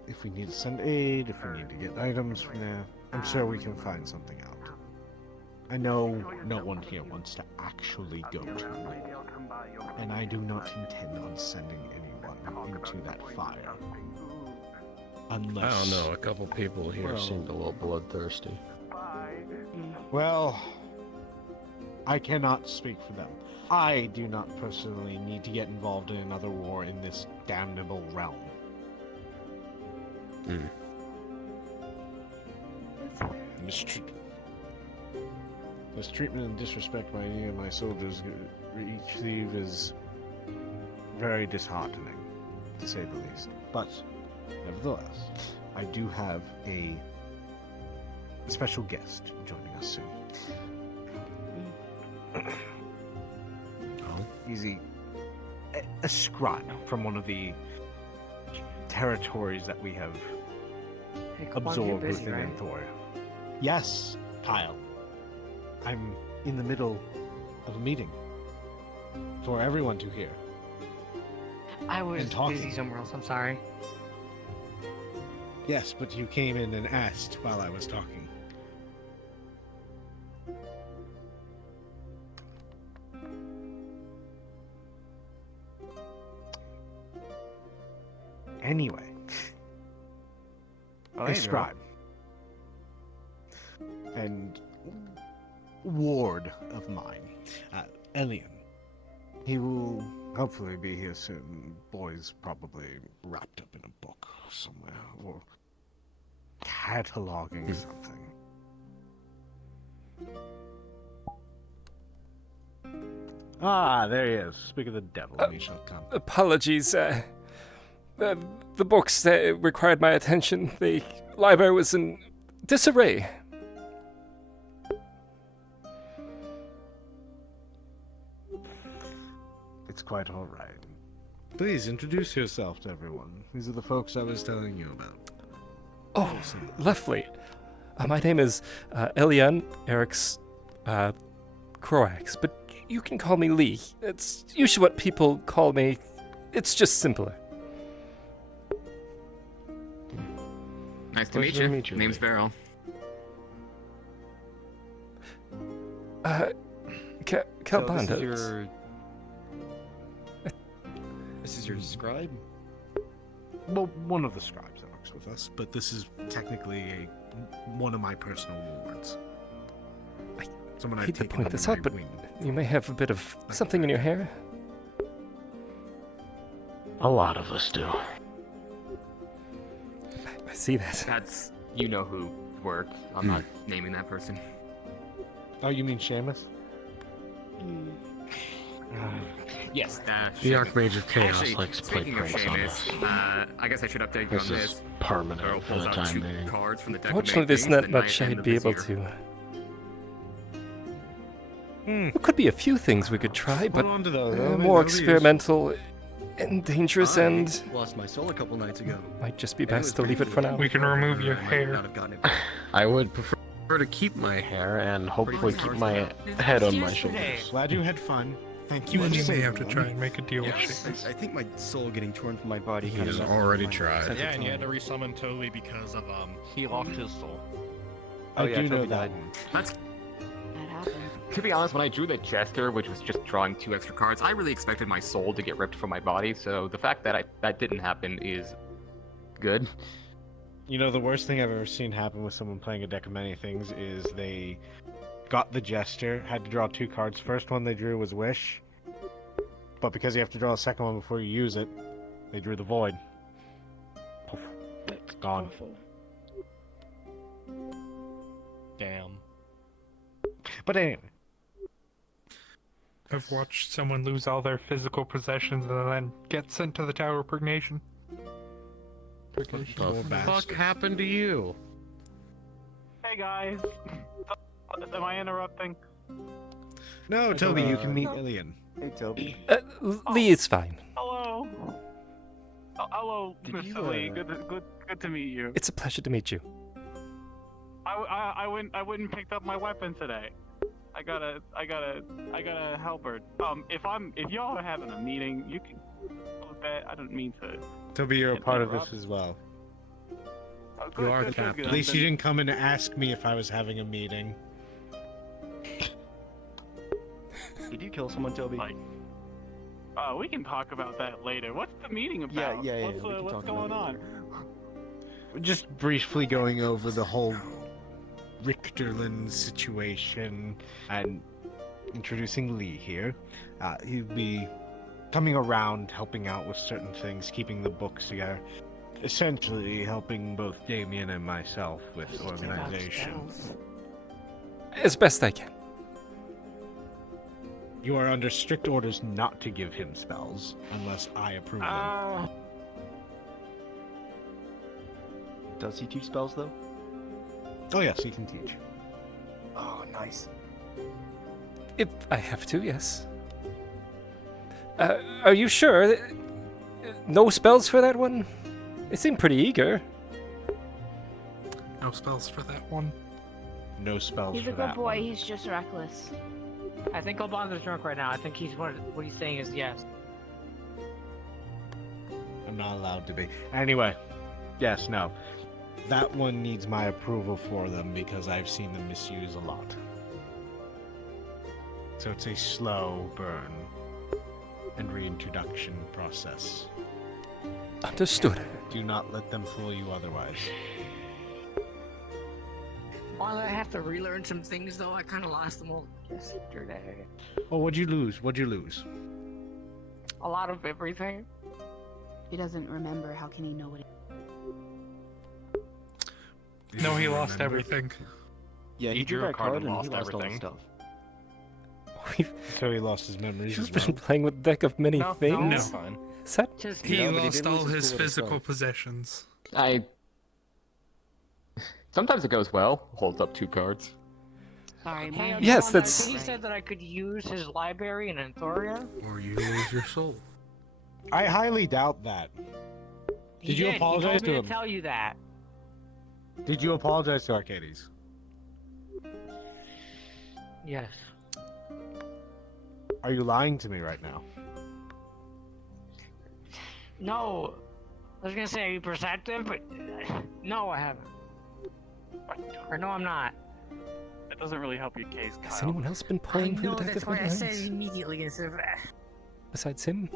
if we need to send aid, if we need to get items from there, I'm sure we can find something out. I know no one here wants to actually go to war, and I do not intend on sending anyone into that fire. Unless... I don't know, a couple people here Well- seemed a little bloodthirsty. Well, I cannot speak for them. I do not personally need to get involved in another war in this damnable realm. Mistreatment and disrespect by any of my soldiers receive is very disheartening, to say the least. But, nevertheless, I do have a special guest joining us soon. He's a scribe from one of the territories that we have absorbed within Anthor. Yes, Kyle. I'm in the middle of a meeting for everyone to hear. I was busy somewhere else, I'm sorry. Yes, but you came in and asked while I was talking. Anyway, a scribe and ward of mine, Elian. He will hopefully be here soon. Boy's probably wrapped up in a book somewhere or cataloging something. Ah, there he is. Speak of the devil, he shall come. Apologies, the books that required my attention, the library was in disarray. It's quite all right. Please introduce yourself to everyone. These are the folks I was telling you about. Oh, lovely. My name is Elian Eric's Croax, but you can call me Lee. It's usually what people call me. It's just simpler. Nice to meet you. Name's Beryl. Calpanda. This is your scribe? Well, one of the scribes that works with us, but this is technically one of my personal wards. Someone I hate to point this out, but you may have a bit of something in your hair. A lot of us do. I see that. That's you know who work. I'm not naming that person. Oh, you mean Seamus? Yes, the Archmage of Chaos actually, likes to play speaking of pranks on Seamus, us. I guess I should update you This on is this. permanent Earl for pulls the out time 2 being. cards from the deck. Fortunately, there's not much I'd be able to. There could be a few things we could try, but on to those. more experimental and dangerous and lost my soul a couple nights ago. might just be best to leave it for now. We can remove your hair. I would prefer to keep my hair and hopefully keep my head on my shoulders. Glad you had fun. Thank you. And you may for have to try and make a deal with Seamus. I think my soul getting torn from my body. He has already tried. Yeah, and you had to resummon Toby because of He lost his soul. I do know Toby that. That's That happened. To be honest, when I drew the Jester, which was just drawing 2 extra cards, I really expected my soul to get ripped from my body, so the fact that that didn't happen is good. You know, the worst thing I've ever seen happen with someone playing a deck of many things is they got the Jester, had to draw 2 cards. First one they drew was Wish, but because you have to draw a second one before you use it, they drew the Void. Poof. It's gone. Damn. But anyway. I've watched someone lose all their physical possessions and then get sent to the Tower of Purgation. What the fuck happened to you? Hey guys. Am I interrupting? No, Toby, you can meet Ilian. Hey, Toby. Lee is fine. Hello. Oh, hello, Mr. Lee. Good to meet you. It's a pleasure to meet you. I went and picked up my weapon today. I got a halberd. If y'all are having a meeting, you can close that. I don't mean to. Toby, you're a part of this as well. Oh, good, You are the good, good, captain. good. At least you didn't come in to ask me if I was having a meeting. Did you kill someone, Toby? We can talk about that later. What's the meeting about? Yeah. What's going on? Just briefly going over the whole Richterland situation and introducing Lee here. He'll be coming around, helping out with certain things, keeping the books together. Essentially helping both Damien and myself with organization. As best I can. You are under strict orders not to give him spells unless I approve them. Does he teach spells though? Oh yes, he can teach. Oh, nice. If I have to, yes. Are you sure? No spells for that one? It seemed pretty eager. No spells for that one. No spells He's for a good that boy. one. He's just reckless. I think Kobold drunk right now. I think what he's saying is yes. I'm not allowed to be. Anyway, yes, no. That one needs my approval for them because I've seen them misuse a lot. So it's a slow burn and reintroduction process. Understood. Do not let them fool you otherwise. While I have to relearn some things, though, I kind of lost them all yesterday. Oh, what'd you lose? What'd you lose? A lot of everything. He doesn't remember. How can he know what? No, he lost everything. Yeah, he drew a card and he lost all his stuff. So he lost his memories You've as well? been playing with a deck of many things. No. Is that? He lost all his physical possessions. Sometimes it goes well. Holds up 2 cards. Sorry, Yes, that's- He said that I could use his library in Anthoria. Or you lose your soul. I highly doubt that. Did you apologize he told to me him? to tell you that. Did you apologize to Arcadies? Yes. Are you lying to me right now? No. I was gonna say, are you perceptive? But no, I haven't. Or no, I'm not. That doesn't really help your case, Kyle. Has anyone else been playing I from know, the deck that's of why many I said things? it immediately instead of... Besides him?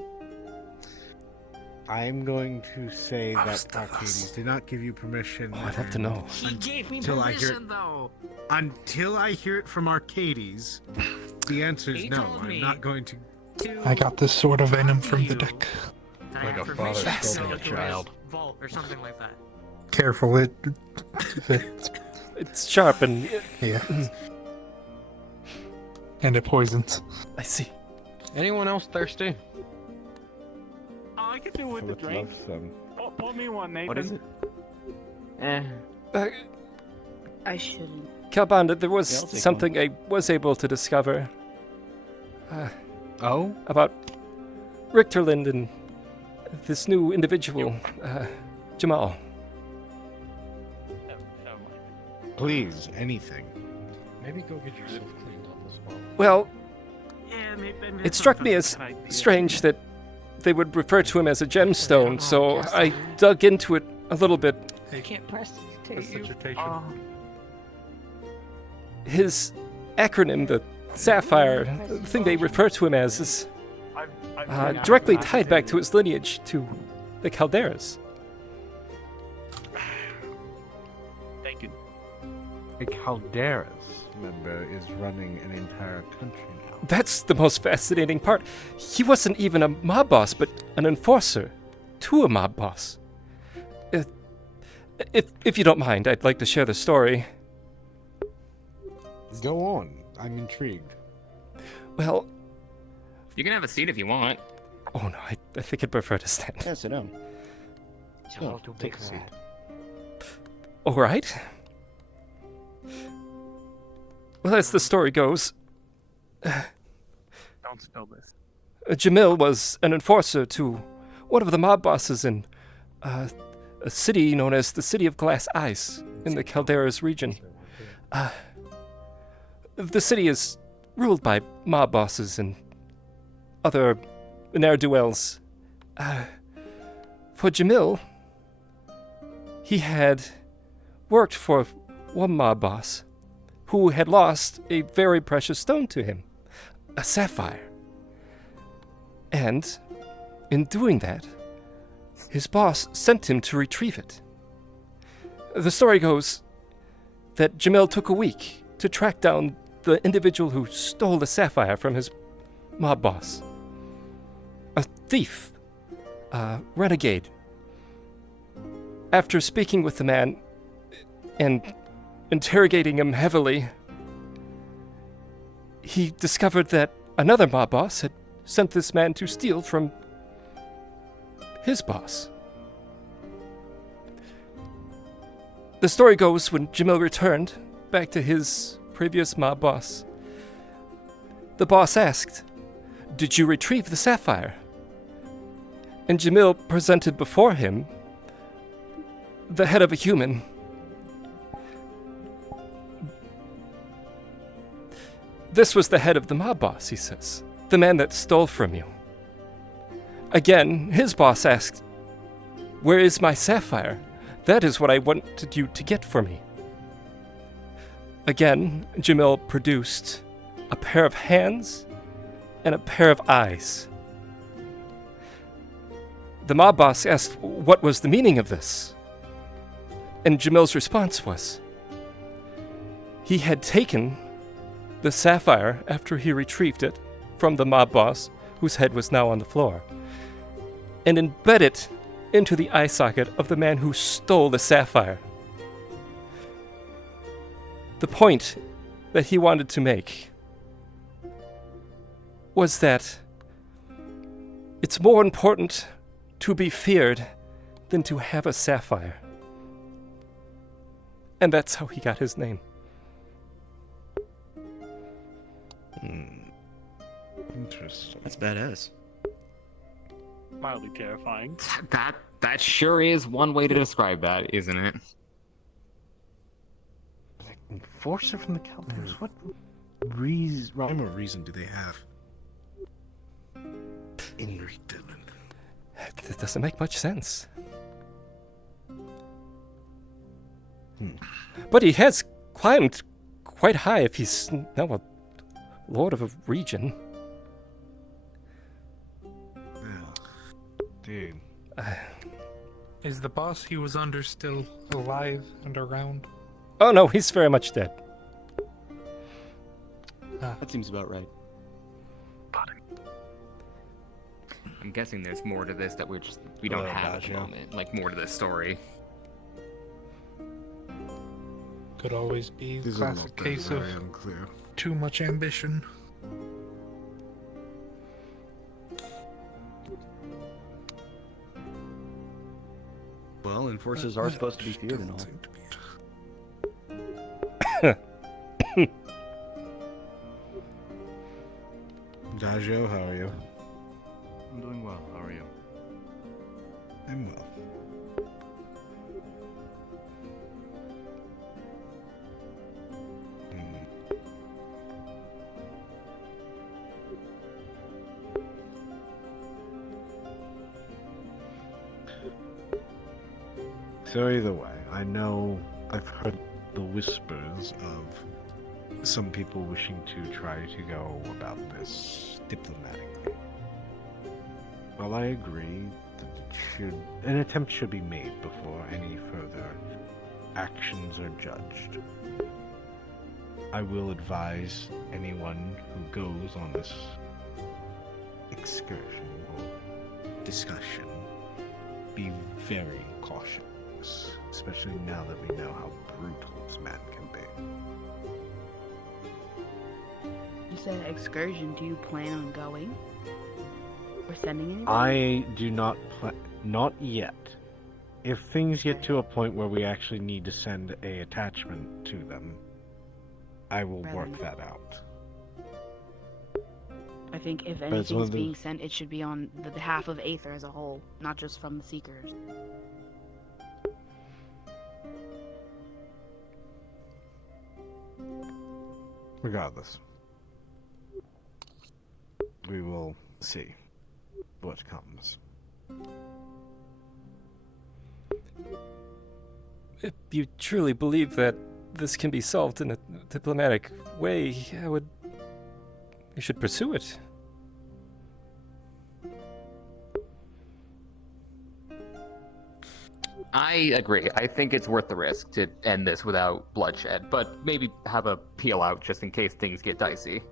I'm going to say that Arcadies did not give you permission. I'd have to know. He gave me Until I hear permission, though. Until I hear it from Arcadies, the answer is He no. told I'm me not going to. I got this sword of venom from the deck. Like a father scolding a child. Vault or something like that. Careful, It's sharp and... yeah. And it poisons. I see. Anyone else thirsty? Oh, I can do with the drink. Pour me one, Nathan. What is it? I shouldn't. Calbanda, there was Yeah, I'll take something I was able to discover. Oh? About Richterland and this new individual, Jamal. Please, anything. Maybe go get yourself cleaned up as well. Well, Yeah, Nathan. it struck me as strange that they would refer to him as a gemstone, so I dug into it a little bit. I can't press to Prestidigitation. His acronym, the Sapphire, the thing they refer to him as, is directly tied back to his lineage, to the Calderas. Thank you. A Calderas member is running an entire country now. That's the most fascinating part. He wasn't even a mob boss, but an enforcer to a mob boss. If you don't mind, I'd like to share the story. Go on. I'm intrigued. Well... You can have a seat if you want. Oh no, I think I'd prefer to stand. Yeah, sit down. Oh, Take a seat. Alright. Well, as the story goes, Don't spill this. Jamil was an enforcer to one of the mob bosses in a city known as the City of Glass Ice in the Calderas region. The city is ruled by mob bosses and other ne'er-do-wells. For Jamil, he had worked for one mob boss who had lost a very precious stone to him, a sapphire. And, in doing that, his boss sent him to retrieve it. The story goes that Jamil took a week to track down the individual who stole the sapphire from his mob boss. A thief, a renegade. After speaking with the man and interrogating him heavily, he discovered that another mob boss had sent this man to steal from his boss. The story goes when Jamil returned back to his previous mob boss, the boss asked, "Did you retrieve the sapphire?" And Jamil presented before him the head of a human. This was the head of the mob boss, he says, the man that stole from you. Again, his boss asked, "Where is my sapphire? That is what I wanted you to get for me." Again, Jamil produced a pair of hands and a pair of eyes. The mob boss asked what was the meaning of this. And Jamil's response was, he had taken the sapphire after he retrieved it from the mob boss, whose head was now on the floor, and embedded it into the eye socket of the man who stole the sapphire. The point that he wanted to make was that it's more important to be feared than to have a sapphire. And that's how he got his name. Interesting. That's badass. Mildly terrifying. That sure is one way to describe that, isn't it? Enforcer from the Calders? What rhyme or reason do they have? Henry Dillon. That doesn't make much sense. But he has climbed quite high if he's now a lord of a region. Dude. Is the boss he was under still alive and around? Oh no, he's very much dead. That seems about right. I'm guessing there's more to this that we don't have at the moment. Like more to this story. Could always be a classic case of too much ambition. Well, enforcers are supposed to be feared and all. Dajo, how are you? I'm doing well. How are you? I'm well. So either way, I know I've heard the whispers of some people wishing to try to go about this diplomatically. While I agree that an attempt should be made before any further actions are judged, I will advise anyone who goes on this excursion or discussion be very cautious, especially now that we know how brutal this man can be. You said excursion. Do you plan on going? Or sending anybody? I do not not yet. If things get to a point where we actually need to send a attachment to them, I will work that out. I think if anything's being sent, it should be on the behalf of Aether as a whole, not just from the Seekers. Regardless, we will see what comes. If you truly believe that this can be solved in a diplomatic way, you should pursue it. I agree. I think it's worth the risk to end this without bloodshed, but maybe have a peel out just in case things get dicey.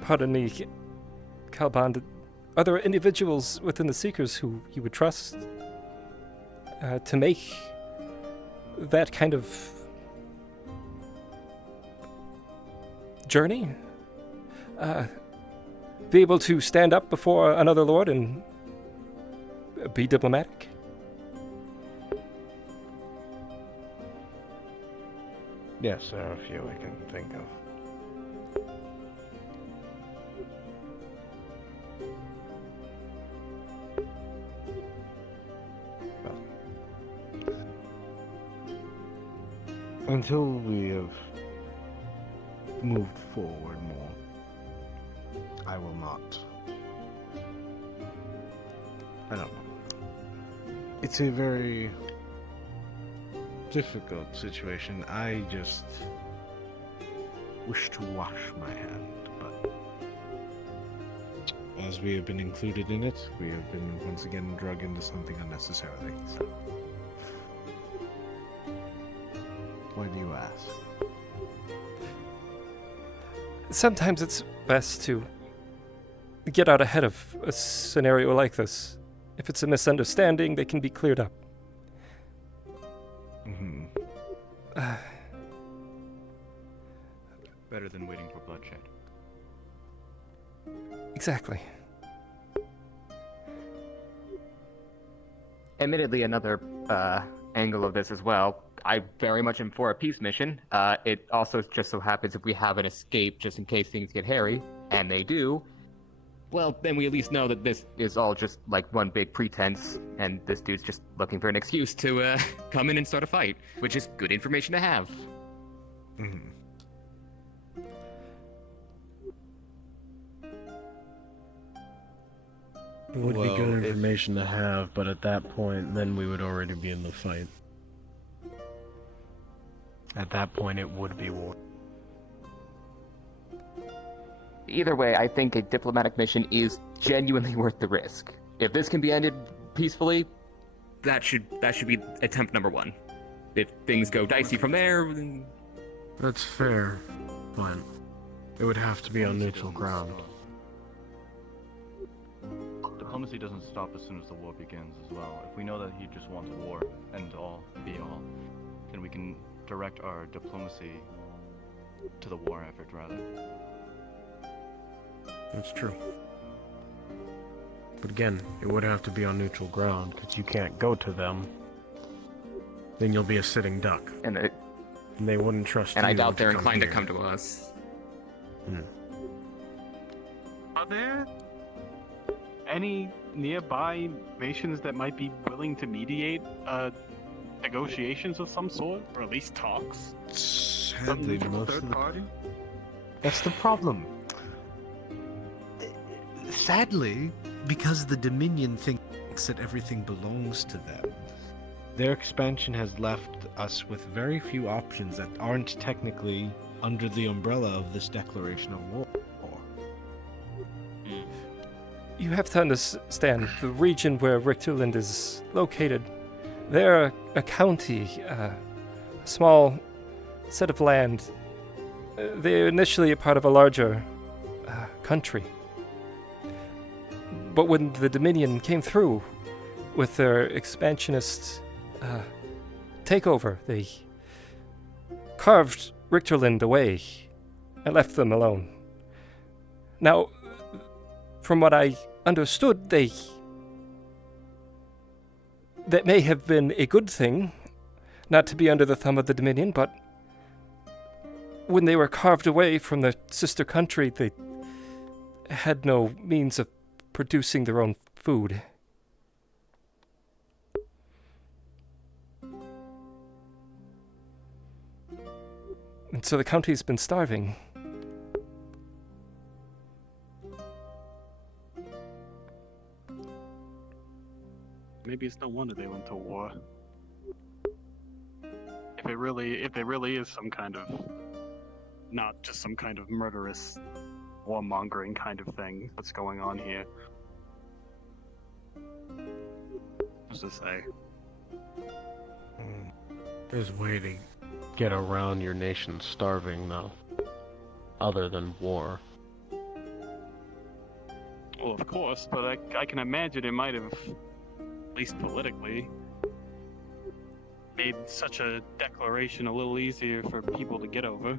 Pardon me, Calbond. Are there individuals within the Seekers who you would trust to make that kind of journey? Be able to stand up before another lord and be diplomatic? Yes, there are a few I can think of. Until we have moved forward more, I will not. I don't know. It's a very difficult situation. I just wish to wash my hand, but as we have been included in it, we have been once again drug into something unnecessarily. So. Why do you ask? Sometimes it's best to get out ahead of a scenario like this. If it's a misunderstanding, they can be cleared up. Mm-hmm. Better than waiting for bloodshed. Exactly. Admittedly, another angle of this as well. I very much am for a peace mission. It also just so happens if we have an escape just in case things get hairy, and they do, well, then we at least know that this is all just like one big pretense, and this dude's just looking for an excuse to come in and start a fight, which is good information to have. Mm-hmm. It would be good information to have, but at that point, then we would already be in the fight. At that point, it would be war. Either way, I think a diplomatic mission is genuinely worth the risk. If this can be ended peacefully, that should be attempt number one. If things go dicey from there, then... That's fair, but it would have to be on neutral ground. Diplomacy doesn't stop as soon as the war begins as well. If we know that he just wants war, end all, be all, then we can direct our diplomacy to the war effort rather. That's true. But again, it would have to be on neutral ground, because you can't go to them. Then you'll be a sitting duck. And they wouldn't trust you. And I doubt they're inclined here. to come to us. Are there any nearby nations that might be willing to mediate negotiations of some sort, or at least talks? Sadly, most third of the party? That's the problem. Sadly, because the Dominion thinks that everything belongs to them, their expansion has left us with very few options that aren't technically under the umbrella of this declaration of war. You have to understand the region where Richterland is located. They're a county, a small set of land. They're initially a part of a larger country. But when the Dominion came through with their expansionist takeover, they carved Richterland away and left them alone. Now, from what I understood, that may have been a good thing, not to be under the thumb of the Dominion, but when they were carved away from their sister country, they had no means of producing their own food. And so the county's been starving. Maybe it's no wonder they went to war. If it really is some kind of, not just some kind of murderous, warmongering kind of thing that's going on here. What's to say? There's a way to get around your nation starving, though. other than war. Well, of course, but I can imagine it might have, at least politically, made such a declaration a little easier for people to get over.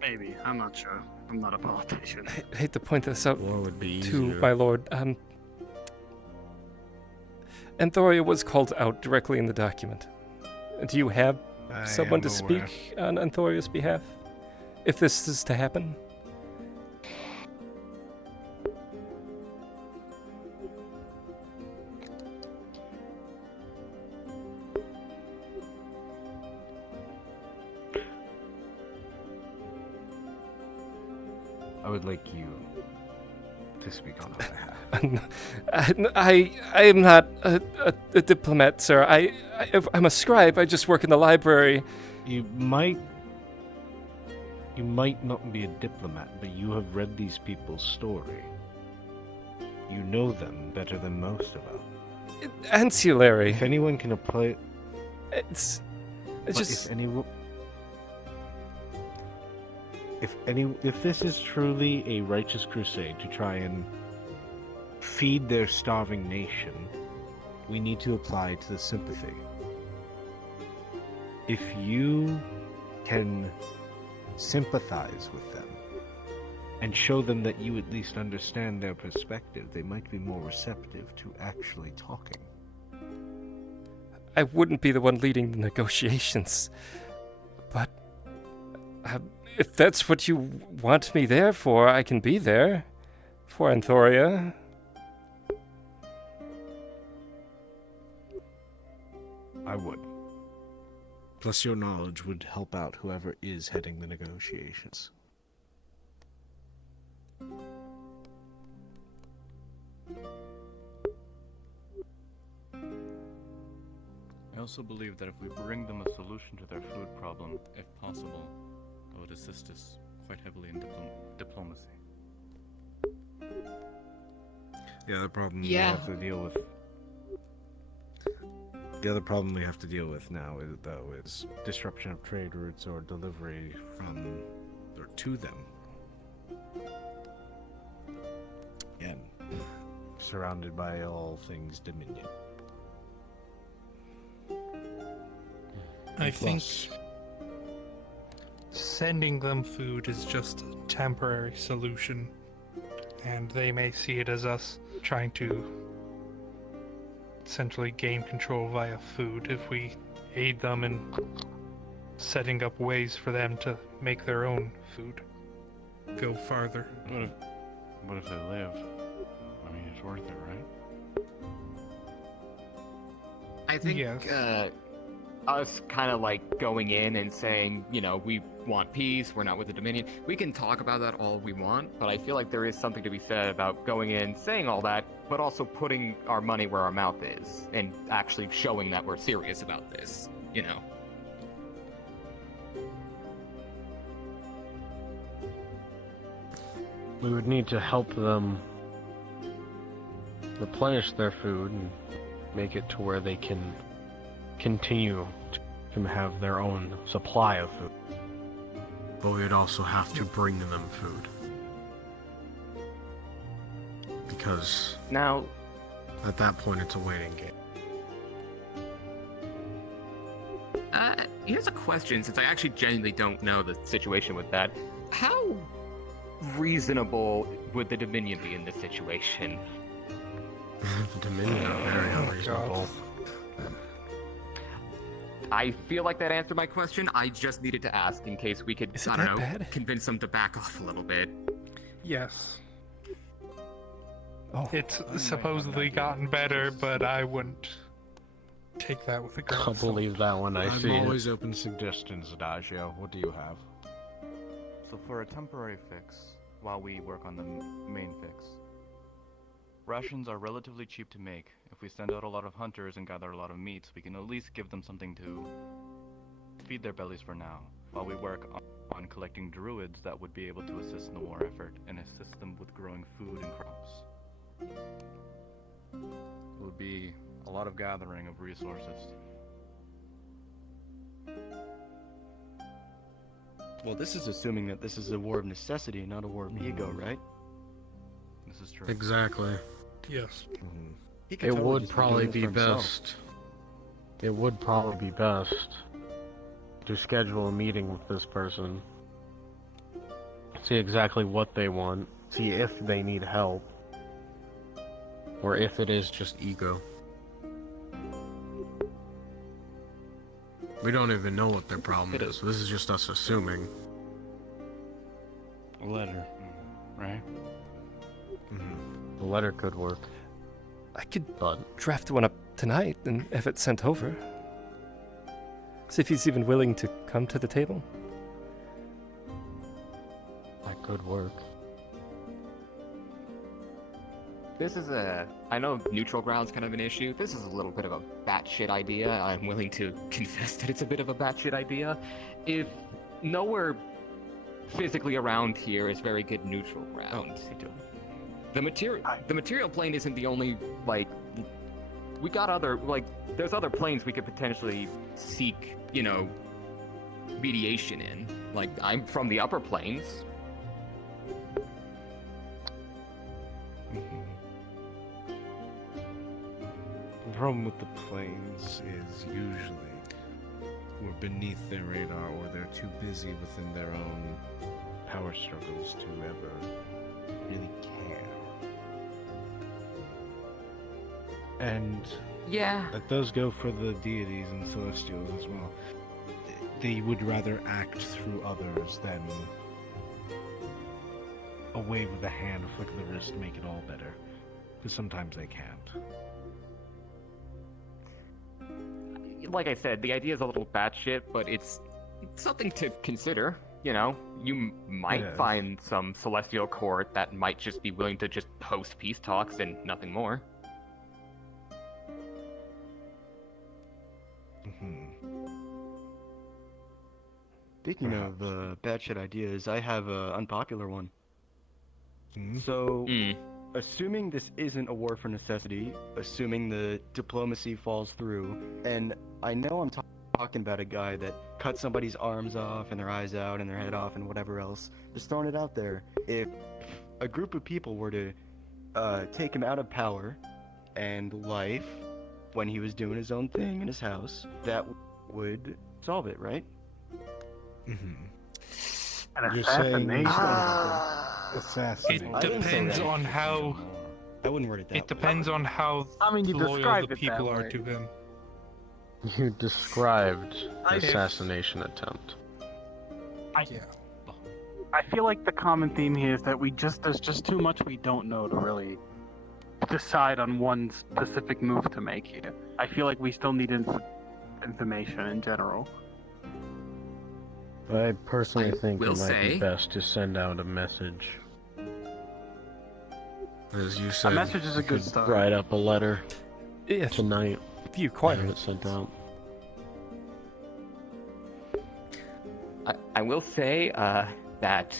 Maybe. I'm not sure. I'm not a politician. I hate to point this out would be to easier. my lord. Anthoria was called out directly in the document. Do you have someone to speak on Anthoria's behalf? If this is to happen? I would like you to speak on our behalf. I am not a diplomat, sir. I'm a scribe. I just work in the library. You might not be a diplomat, but you have read these people's story. You know them better than most of us. Ancillary. If anyone can apply, it's but just. If this is truly a righteous crusade to try and feed their starving nation, we need to apply to the sympathy. If you can sympathize with them and show them that you at least understand their perspective, they might be more receptive to actually talking. I wouldn't be the one leading the negotiations, but if that's what you want me there for, I can be there for Anthoria. I would. Plus, your knowledge would help out whoever is heading the negotiations. I also believe that if we bring them a solution to their food problem, if possible, it would assist us quite heavily in diplomacy. The other problem we have to deal with. The other problem we have to deal with now is disruption of trade routes or delivery from or to them. Again, surrounded by all things Dominion. I think sending them food is just a temporary solution, and they may see it as us trying to essentially gain control via food if we aid them in setting up ways for them to make their own food go farther. What if they live? I mean, it's worth it, right? I think us kind of like going in and saying, you know, we want peace, we're not with the Dominion. We can talk about that all we want, but I feel like there is something to be said about going in, saying all that, but also putting our money where our mouth is and actually showing that we're serious about this, you know. We would need to help them replenish their food and make it to where they can continue to have their own supply of food. But we would also have to bring them food. Because now, at that point, it's a waiting game. Here's a question, since I actually genuinely don't know the situation with that. How reasonable would the Dominion be in this situation? The Dominion are very unreasonable. I feel like that answered my question. I just needed to ask in case we could, I don't know, convince them to back off a little bit. Yes. Oh, it's supposedly gotten better, but I wouldn't take that with a grain I'll of salt. believe that when I see it. I'm always open to suggestions, Adagio. What do you have? So for a temporary fix, while we work on the main fix, rations are relatively cheap to make. If we send out a lot of hunters and gather a lot of meats, we can at least give them something to feed their bellies for now, while we work on collecting druids that would be able to assist in the war effort and assist them with growing food and crops. It would be a lot of gathering of resources. Well, this is assuming that this is a war of necessity, not a war of ego, right? This is true. Exactly. Yes. He could It totally would just be probably doing be it for himself. best. It would probably be best to schedule a meeting with this person. See exactly what they want. See if they need help. Or if it is just ego. We don't even know what their problem is. This is just us assuming. A letter, right? The letter could work. I could draft one up tonight and have it sent over. See if he's even willing to come to the table. That could work. This is I know neutral ground's kind of an issue. This is a little bit of a batshit idea. I'm willing to confess that it's a bit of a batshit idea. If nowhere physically around here is very good neutral ground. The material plane isn't the only, like, we got other, like, there's other planes we could potentially seek, you know, mediation in. Like, I'm from the upper planes. The problem with the planes is usually we're beneath their radar or they're too busy within their own power struggles to ever really care. And yeah, that does go for the deities and celestials as well. They would rather act through others than a wave of the hand, a flick of the wrist, make it all better. Because sometimes they can't. Like I said, the idea is a little batshit, but it's something to consider. You know, you might find some celestial court that might just be willing to just host peace talks and nothing more. Speaking of batshit ideas, I have an unpopular one. So, assuming this isn't a war for necessity, assuming the diplomacy falls through, and I know I'm talking about a guy that cut somebody's arms off and their eyes out and their head off and whatever else, just throwing it out there. If a group of people were to take him out of power and life when he was doing his own thing in his house, that would solve it, right? An assassination. It depends on how. I wouldn't word it that. It depends on how you loyal described the it people that are way. to him. You described I- assassination attempt. I feel like the common theme here is that there's just too much we don't know to really decide on one specific move to make here. I feel like we still need information in general. I personally think will it might say- be best to send out a message. As you said, message is a you good could start. write up a letter tonight. If you acquire it sent out. I will say that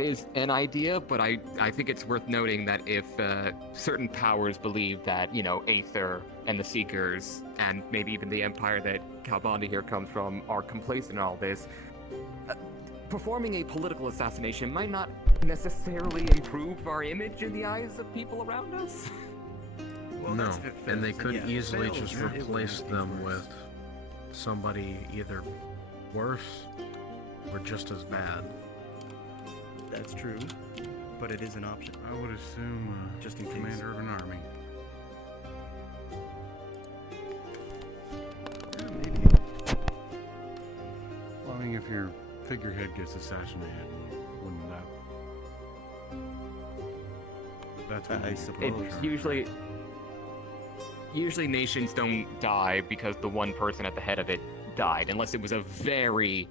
is an idea, but I think it's worth noting that if certain powers believe that, you know, Aether and the Seekers, and maybe even the Empire that Kalbandi here comes from, are complacent in all this, performing a political assassination might not necessarily improve our image in the eyes of people around us. No, and they could easily just replace them with somebody either worse or just as bad. That's true, but it is an option. I would assume just in commander of an army. Well, I mean, if your figurehead gets assassinated, wouldn't that? That's what I suppose. It's usually nations don't die because the one person at the head of it died, unless it was a very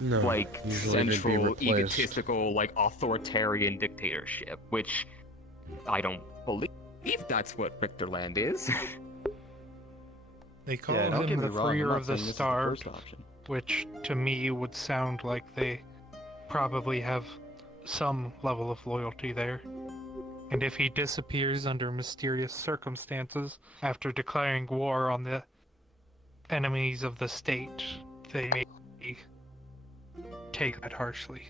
usually they'd be central, replaced. egotistical, like authoritarian dictatorship, which I don't believe that's what Richterland is. They call don't him get me the wrong, I'm freer not of the saying this is the starved, first option. which to me would sound like they probably have some level of loyalty there. And if he disappears under mysterious circumstances after declaring war on the enemies of the state, they may take that harshly.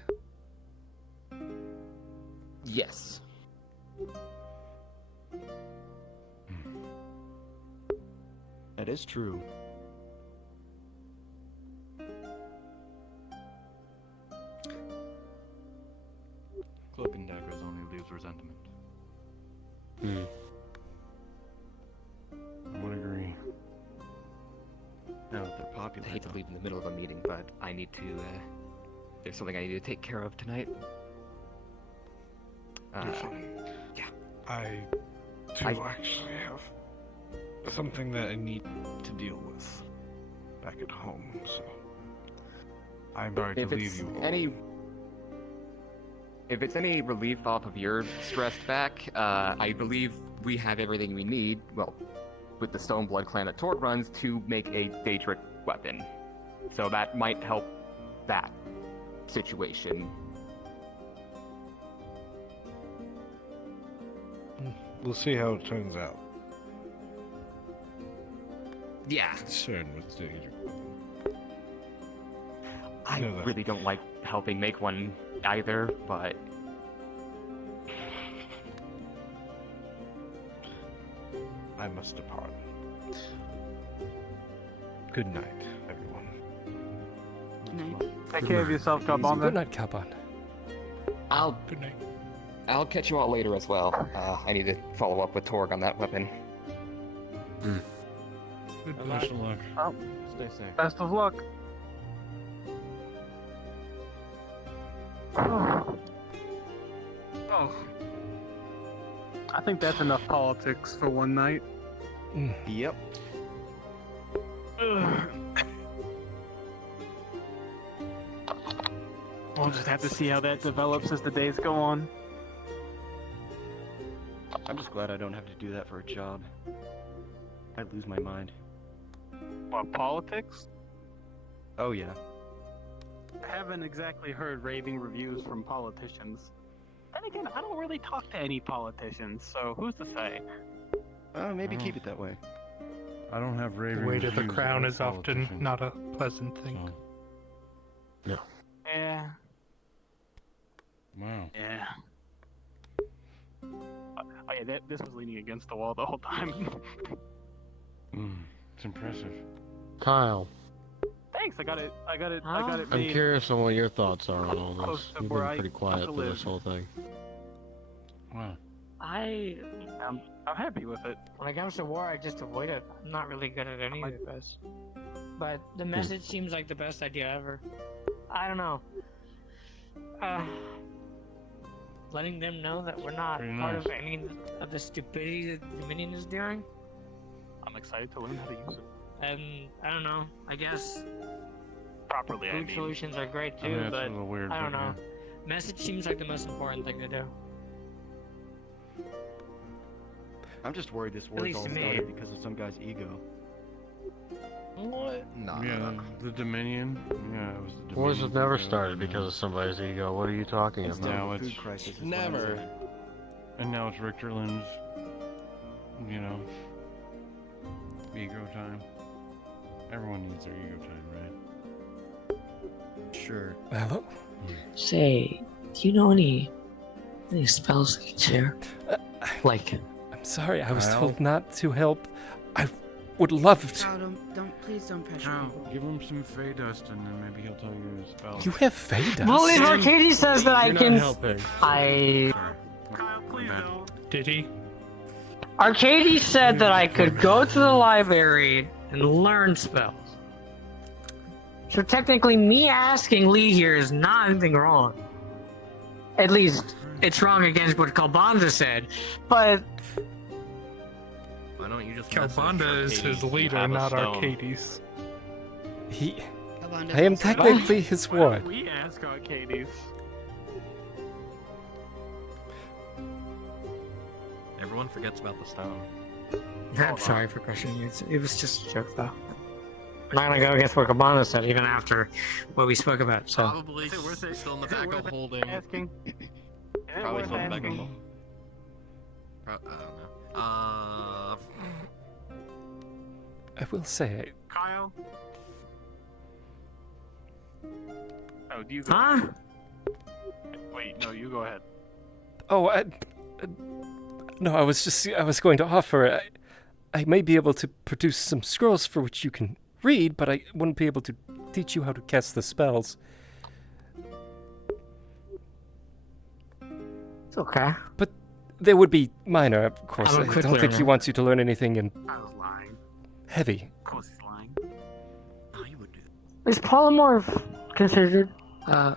Yes. That is true. Cloak and daggers only leaves resentment. I would agree. Now that they're popular. I hate to leave in the middle of a meeting, but I need to, there's something I need to take care of tonight. You're fine. Yeah. I do actually have something that I need to deal with back at home, so I'm sorry to leave you all. If it's any relief off of your stress back, I believe we have everything we need, well, with the Stoneblood clan that Torg runs, to make a Daedric weapon. So that might help that situation. We'll see how it turns out. Yeah. Concerned with Daedric. I really don't like helping make one either, but I must depart. Good night, everyone. Good night. Take care of yourself, Kobold. Good night, Kobold. Good night. I'll catch you all later as well. I need to follow up with Torg on that weapon. Good best of luck. Oh, Stay safe. best of luck. Oh. I think that's enough politics for one night. Yep. We'll just have to see how that develops as the days go on. I'm just glad I don't have to do that for a job. I'd lose my mind. What, politics? Oh yeah. I haven't exactly heard raving reviews from politicians. Then again, I don't really talk to any politicians, so who's to say? Maybe keep it that way. I don't have raving The weight of the reviews crown about is often politicians. not a pleasant thing. No. Yeah. Wow. Yeah. Oh yeah, this was leaning against the wall the whole time. It's impressive. Kyle, Thanks, I got it I'm made. curious on what your thoughts are on all Close this. to You've where been I pretty quiet used to through this live. whole thing. Wow. I'm happy with it. When it comes to war, I just avoid it. I'm not really good at any of this. But the message seems like the best idea ever. I don't know. Letting them know that we're not Pretty part nice. of any of the stupidity that Dominion is doing. I'm excited to learn how to use it And I don't know. I guess properly. food solutions are great I mean, too, that's but a little weird, I don't but know. Message seems like the most important thing to do. I'm just worried this war's least all to me. started because of some guy's ego. What? Yeah, the Dominion. Yeah, it was the Dominion. Wars have never started because of somebody's ego. What are you talking about? Now it's Food crisis is what I'm never. saying. And now it's Richterland's, ego time. Everyone needs their ego time, right? Sure. Hello? Say, do you know any spells I can share? Like, I'm sorry, I was Kyle? told not to help. I would love to. Kyle, please don't pressure people. Give him some Fey Dust and then maybe he'll tell you his spell. You have Fey Dust? Well, if Arcadies says that I You're can, not helping. I. Kyle, please don't. Did he? Arcadies said that I could go to the library and learn spells. So technically, me asking Lee here is not anything wrong. At least, it's wrong against what Kalbanda said, but... Why don't you just Kalbanda is his leader, not Arcadies. I am technically his Why don't ward. we ask Arcadies? Everyone forgets about the stone. I'm sorry for questioning you. It was just a joke, though. I'm not gonna go against what Kalbanda said, even after what we spoke about, so... Probably still in the back of holding. Asking. Probably worth still in the back of asking? holding. I don't know. I will say, Kyle? No, you go. Huh? Wait, no, you go ahead. Oh, no, I was going to offer. I may be able to produce some scrolls for which you can read, but I wouldn't be able to teach you how to cast the spells. It's okay. But they would be minor, of course. I'm a I quick don't think he learner. wants you to learn anything I was lying. heavy. Of course he's lying. No, you would do. Is polymorph considered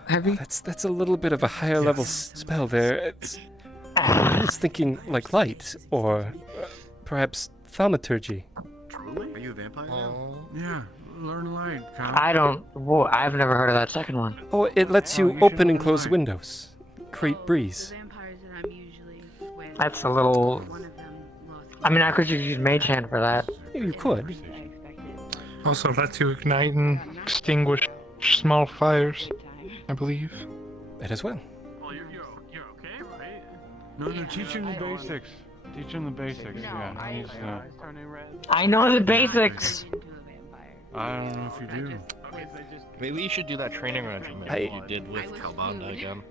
heavy? That's a little bit of a higher level spell there. I was thinking like light, or perhaps thaumaturgy. Truly? Are you a vampire now? Yeah, learn light. I've never heard of that second one. Oh, it lets you open and close windows, create breeze. That's a little. I mean, I could just use Mage Hand for that. You could. Also lets you ignite and extinguish small fires, I believe. That as well. Well, you're okay, right? No, teach him the basics. Teach him the basics, yeah. He's, I know the basics. I don't know if you do. Maybe you should do that training regimen you did with Kalbanda again.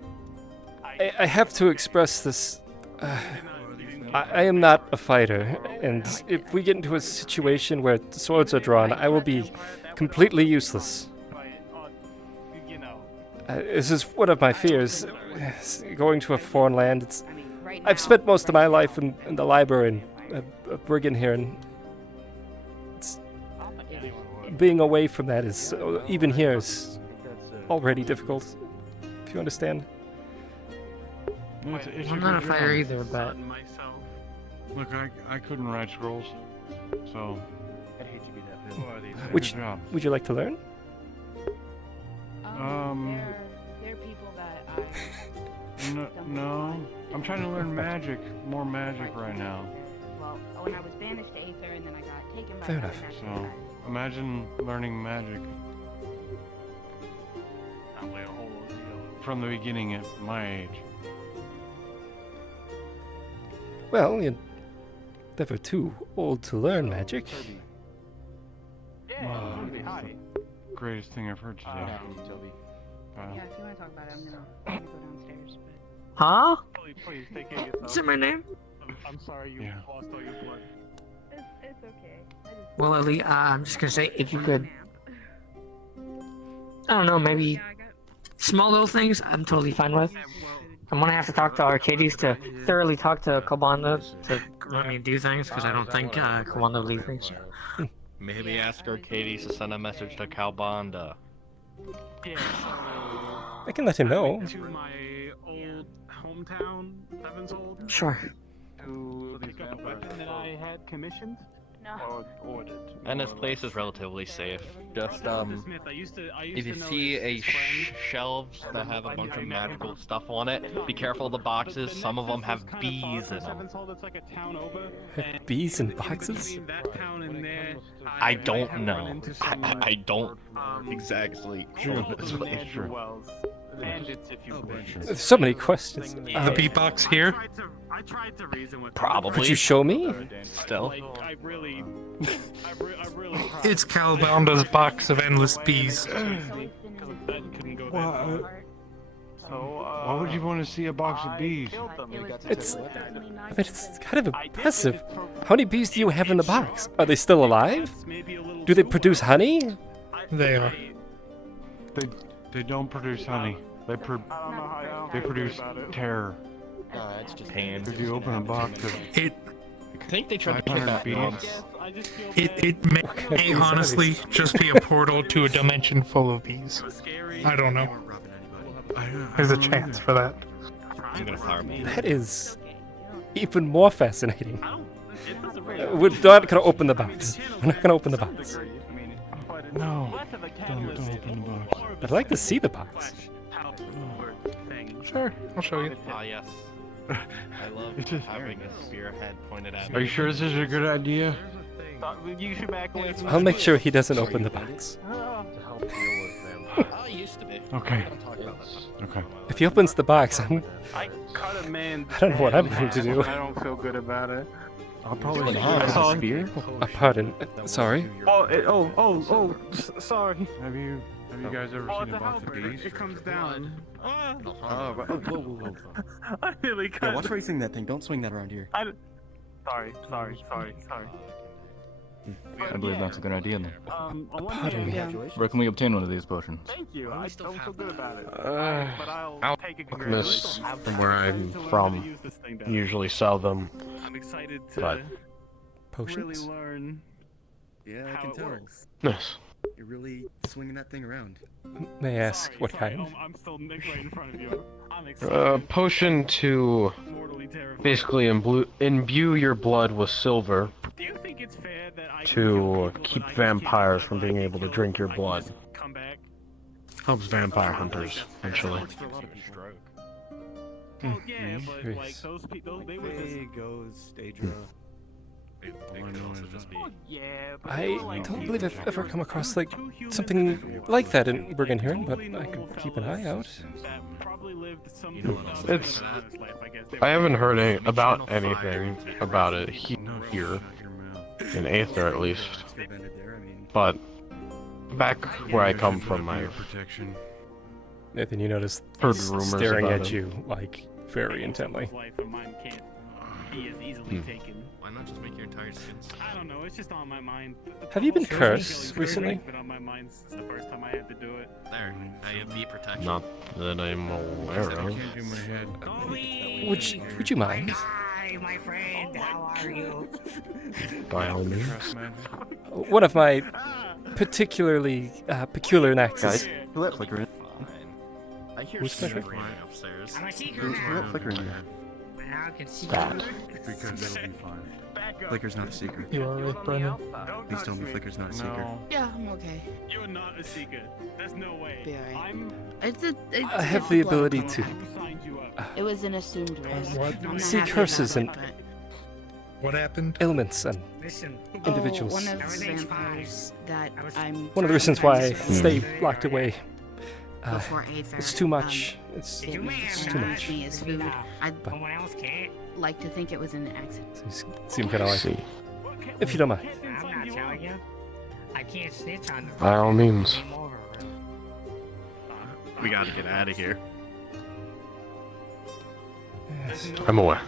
I have to express this. I am not a fighter, and if we get into a situation where swords are drawn, I will be completely useless. This is one of my fears. Going to a foreign land. I've spent most of my life in the library in Brigand here, and being away from that is, even here, is already difficult, if you understand. I'm not a fighter either, but... Look, I couldn't write scrolls, so... I'd hate to be that big. Which would you like to learn? They're people that No, I'm trying to learn magic, more magic right now. Well, when I was banished to Aether and then I got taken by Fair another enough. magic So, guy. imagine learning magic from the beginning at my age. Well, you're never too old to learn magic. Yeah, hi. Greatest thing I've heard today. Toby. Yeah, if you want to talk about it, I'm gonna go downstairs. Huh? Please take care of yourself. Is it my name? I'm sorry you lost all your blood. It's okay. Well, Ellie, I'm just gonna say, if you could... I don't know, maybe... small little things, I'm totally fine with. I'm gonna have to talk to Arcadies to thoroughly talk to Kobold to let me do things, because I don't think Kobold will leave me, so... Maybe ask Arcadies to send a message to Kalbanda. Yeah, I can let him know. To my old hometown, Sevensold. Sure. To pick up a weapon that I had commissioned. Or ordered. And this place is relatively safe. Just, Smith, I used if you to know see a his friend. shelves that have a bunch of magical stuff on it, be careful of the boxes. Some of them have bees in them. It's like a town over. Have bees in boxes? Between that town and there, I don't have run know. into some, I don't exactly know this place. Wells. Bandits, if you will. There's so many questions. The beatbox here? I tried to reason with Probably. Would you show me? Still. Like, I really tried. It's Calbanda's box of endless bees. Why would you want to see a box of bees? It's kind of impressive. How many bees do you have in the box? Are they still alive? Do they produce honey? They are. They don't produce honey. They produce terror. It's just pain. If you open a box of It I think they tried to kick 500 that bees. once. it may honestly just be a portal to a dimension full of bees. I don't know. There's a chance for that. I'm gonna fire me. That is even more fascinating. We're not gonna open the box. We're not gonna open the box. No, don't open the box. I'd like to see the box. Sure, I'll show you. Ah, yes. I love having a spearhead pointed at me. Are you sure this is a good idea? You should back away from I'll make sure he doesn't open the box. I used to be. Okay. Okay. If he opens the box, I cut a man. I don't know what I'm going to do. I don't feel good about it. I'll probably a spear. Pardon. Sorry. Sorry. Have Have you guys ever seen a box of bees? It comes down. Oh, right. Oh, whoa, whoa, whoa. I really Yeah, cut. watch where you swing that thing. Don't swing that around here. Sorry. I believe that's a good idea then. On one Pardon hand, me. Where can we obtain one of these potions? Thank you. I don't feel good about it. But I'll take a Alchemists, congratulations. from where I'm from, usually sell them. I'm excited to But really learn Yeah, I how can it tell. works. Yes. You're really swinging that thing around. May I ask what kind? I'm still Nick right in front of you. I'm excited. Potion to basically imbue your blood with silver Do you think it's fair that I to keep vampires from being able to drink your blood. come back? Helps vampire hunters, essentially. Well, yeah, but like those people, they were just. goes, Daedra. Yeah, but I don't believe I've ever come across like something like that in Bergenheim, but I could keep an eye out. It's. I haven't heard about anything about it here, in Aether at least. But back where I come from, I've Nathan, you notice heard he's rumors staring about at it. you like very intently. Why not just make your entire skin? I don't know. It's just on my mind. Have you been It's cursed been recently? been on my mind since the first time I had to do it. There, I have V protection. Not that I'm aware of. Would you mind? Hi, my friend. How are you? By all means. One of my particularly peculiar knacks Guys, is... who let Flicker in? I hear Who's Flicker? screaming upstairs. I'm a secret Who now. let Flicker in there? Now I can see That. you. Because it'll be fine. Flicker's not a secret. You alright, Brennan? Please tell me Flicker's not a secret. Yeah, I'm okay. You're not a seeker. There's no way. Be alright. I'm. I have the ability to It was an assumed risk. What? I'm not see happy curses about and it, What happened? ailments and Listen. individuals. One of the vampires that I'm. One of the reasons why I trying to stay rescue locked away. Before Aether, It's too much. It's It too served much. me as food. I'd Someone else can't. like to think it was an accident. Seem kind of like if you don't mind. I'm not telling you. I can't snitch on them. By all means. Game over. We gotta get out of here. I'm aware.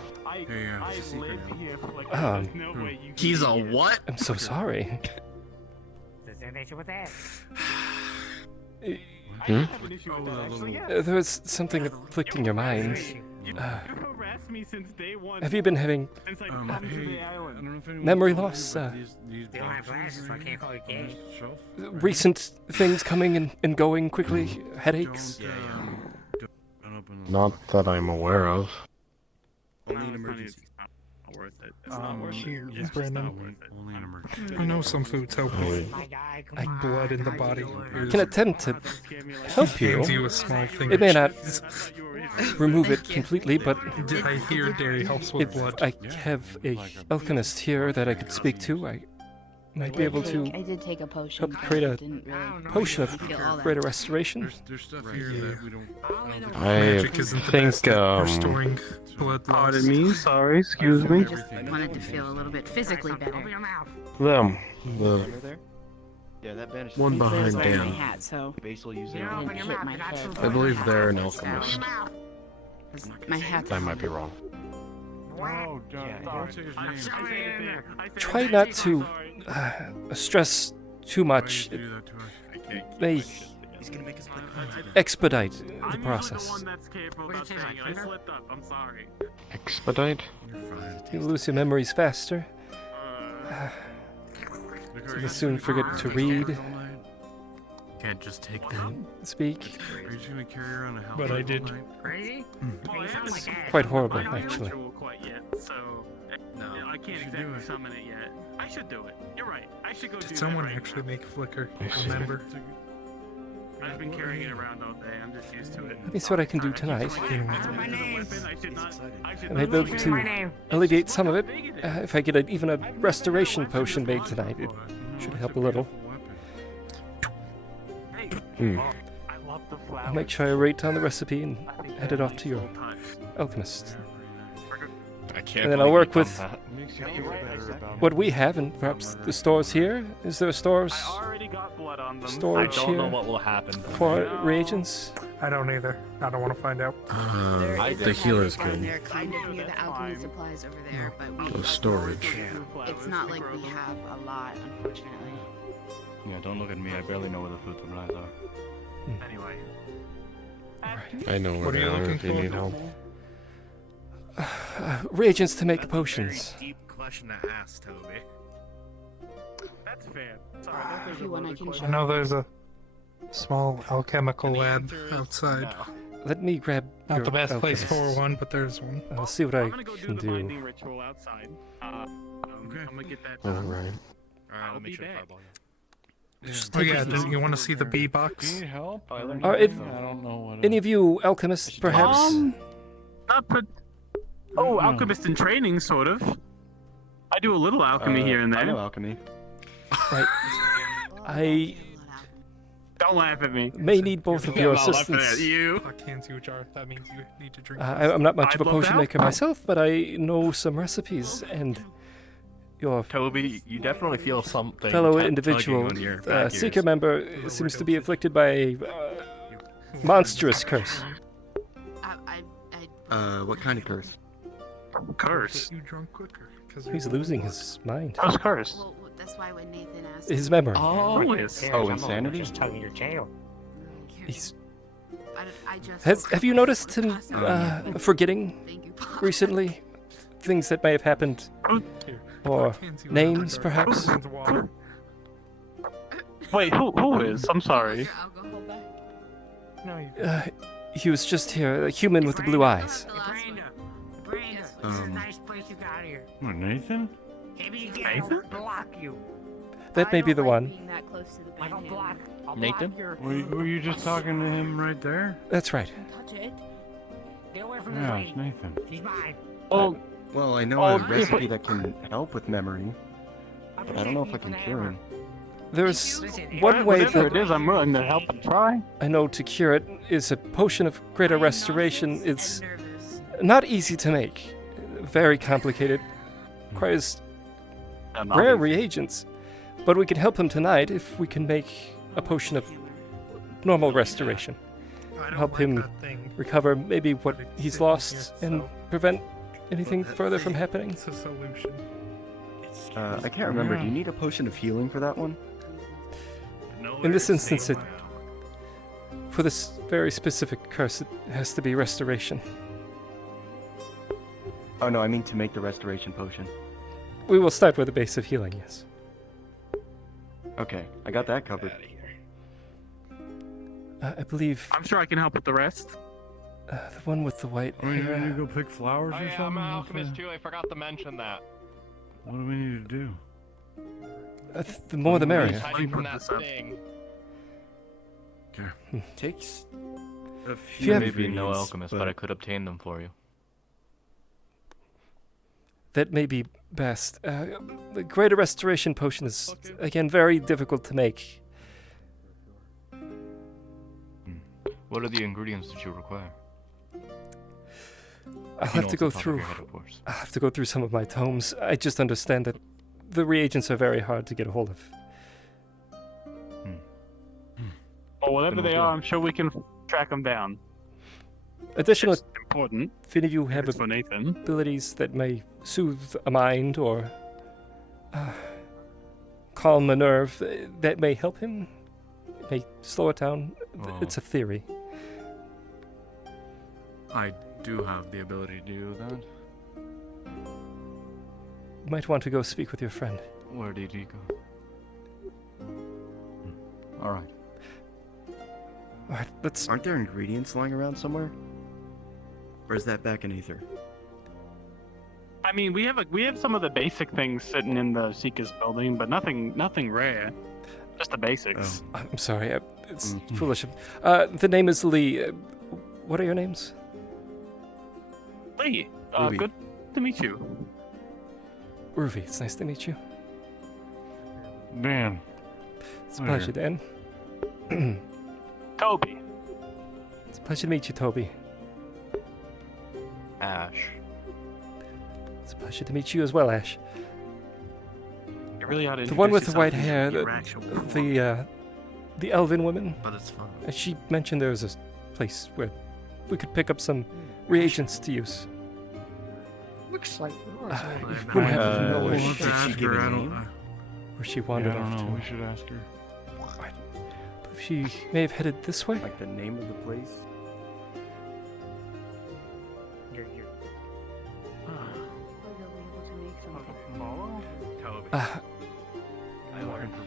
He's a what? I'm so sorry. There's an issue with that. Hmm? There was something afflicting your mind. harassed me since day one. Have you been having Since I come to the island. memory loss? They don't have glasses, so I can't call you gay. Recent things coming and going quickly? Headaches? Not that I'm aware of. Only an emergency. Not worth it. It's not worth Cheers, it. It's just Brennan. not worth it. Only an emergency. I know some foods help with blood in the body. I can attempt to help you. Hands you a small thing. It may of not cheese. remove it completely, but I hear dairy helps with if blood. I have a alchemist here that I could speak to, I might be able to I did take a potion. help but create it a didn't really potion of feel all that. greater restoration. There's stuff here that we don't. I Magic isn't the best think, at restoring blood loss. Pardon me. Sorry. Excuse me. I just wanted to feel a little bit physically better. them. The There? Yeah, that banishes. one Thankfully, I was behind wearing my Dan. hat, so Base will use it it. didn't hit my head. I believe they're an alchemist. 'Cause my hat's I might be wrong. Oh, don't say his name. Try not to stress too much. It may expedite the process. I slipped up. I'm sorry. Expedite? You lose your memories faster. You'll soon forget to read, Can't just take them. speak. Are you just gonna carry around a helmet? But I did. Crazy? Quite horrible, I don't actually. ritual quite yet, so No. I can't exactly summon it yet. I should do it. You're right. I should go do Did that someone right actually make Flicker? I see. Remember? I've been carrying it around all day. I'm just used to it. Let me see what I can do tonight. My name. I should not. I may be able to alleviate some of it. If I get even a restoration potion made tonight, it should help a little. Hmm. I love the I'll make sure I write down the recipe and head it off to your alchemist. can't. And then I'll work with Makes you feel better about what we have, and perhaps the stores here. Is there stores? I already got blood on them. Storage I don't know here what will happen. for reagents. I don't either. I don't want to find out. The healer's And good. they're kind of near the alchemy supplies over there, but we So storage. it's not like we have a lot, unfortunately. Yeah, don't look at me. I barely know where the food supplies are. Anyway. I know where What are they you are looking if you for? need help. Reagents to make potions. Deep question to ask, Toby. That's fair. Sorry, If you want, I can I show know there's a small alchemical lab outside. Let me grab. Not your the best place for alchemist. one, but there's one. I'll see what I I'm gonna go can do the do. binding ritual outside. I'm gonna get that. Alright. Alright, I'll I'll be make sure to back. fireball you. Just Oh take yeah, it do easy. you want to see the bee Do box? you need help? if- I don't know what. Any of you alchemists, perhaps? Not put. Oh, alchemist in training, sort of. I do a little alchemy here and there. I know alchemy. Right. I Don't laugh at me. may need both of your I'm not laughing assistance. at you. Fuck hands you jar. That means you need to drink. I'm not much of a I'd love potion to maker myself, but I know some recipes, and your Toby, you definitely feel something. fellow tugging individual, on your back Seeker ears. member, seems to be afflicted by a monstrous curse. What kind of curse? Curse. You drunk quicker. He's losing his mind. How's curse? Well, that's why when Nathan asked His memory. Oh, insanity? Just tugging your tail. He's. I just Have you noticed him forgetting Thank you. recently things that may have happened, or names perhaps? Wait, who is? I'm sorry. No, you. He was just here, a human with the blue eyes. Brandon, this is a nice place you got here. What, Nathan? Maybe you get I'll block you. That may be the one. Being that close to the Like I'll block. I'll Nathan? block your. Were you just talking to him right there? That's right. Touch it. Get away from the Yeah, lady. it's Nathan. She's mine. Oh, Well, I know Oh, a recipe that can help with memory, I'm but I don't know if I protecting can you cure from him. There's Listen, one way whatever it that is, I'm willing to help and try. I know to cure it is a potion of greater restoration. It's not easy to make, very complicated, requires rare reagents. But we can help him tonight if we can make a potion of normal restoration. Help him recover maybe what he's lost and prevent anything further from happening. It's a solution. I can't remember. Do you need a potion of healing for that one? In this instance, for this very specific curse, it has to be restoration. Oh no, I mean to make the restoration potion. We will start with a base of healing, yes. Okay, I got that covered. I believe I'm sure I can help with the rest. the one with the white Are we hair. gonna go pick flowers Oh or yeah, something? I'm an alchemist too. I forgot to mention that. What do we need to do? The more the merrier. Hiding from that sting. Takes a you few have- Maybe no ingredients, alchemist, but I could obtain them for you. That may be best. The greater restoration potion is, again, very difficult to make. What are the ingredients that you require? I'll If you have know to go off the top of through. your head, of course. I'll have to go through some of my tomes. I just understand that the reagents are very hard to get a hold of. Or whatever Then they we'll are, do I'm sure we can track them down. Additionally, Important. if any of you have It's for Nathan. abilities that may soothe a mind or calm a nerve, that may help him, may slow it down. Oh. It's a theory. I do have the ability to do that. You might want to go speak with your friend. Where did he go? All right. Alright, let's. Aren't there ingredients lying around somewhere? Or is that back in Aether? I mean, we have some of the basic things sitting in the Seeker's building, but nothing rare. Just the basics. I'm sorry, it's foolish. The name is Lee. What are your names? Lee, Ruby. good to meet you. Ruby, it's nice to meet you. Dan. It's a pleasure, Dan. Toby. It's a pleasure to meet you, Toby. Ash. a pleasure to meet you as well, Ash. You really ought to The one with the introduce white yourself hair, in your actual form. the elven woman. But it's fun. She mentioned there was a place where we could pick up some reagents to use. Looks like. Wouldn't have to know where Did she give a name? where she wandered I off don't to. know. We should ask her. I believe she may have headed this way. Like the name of the place?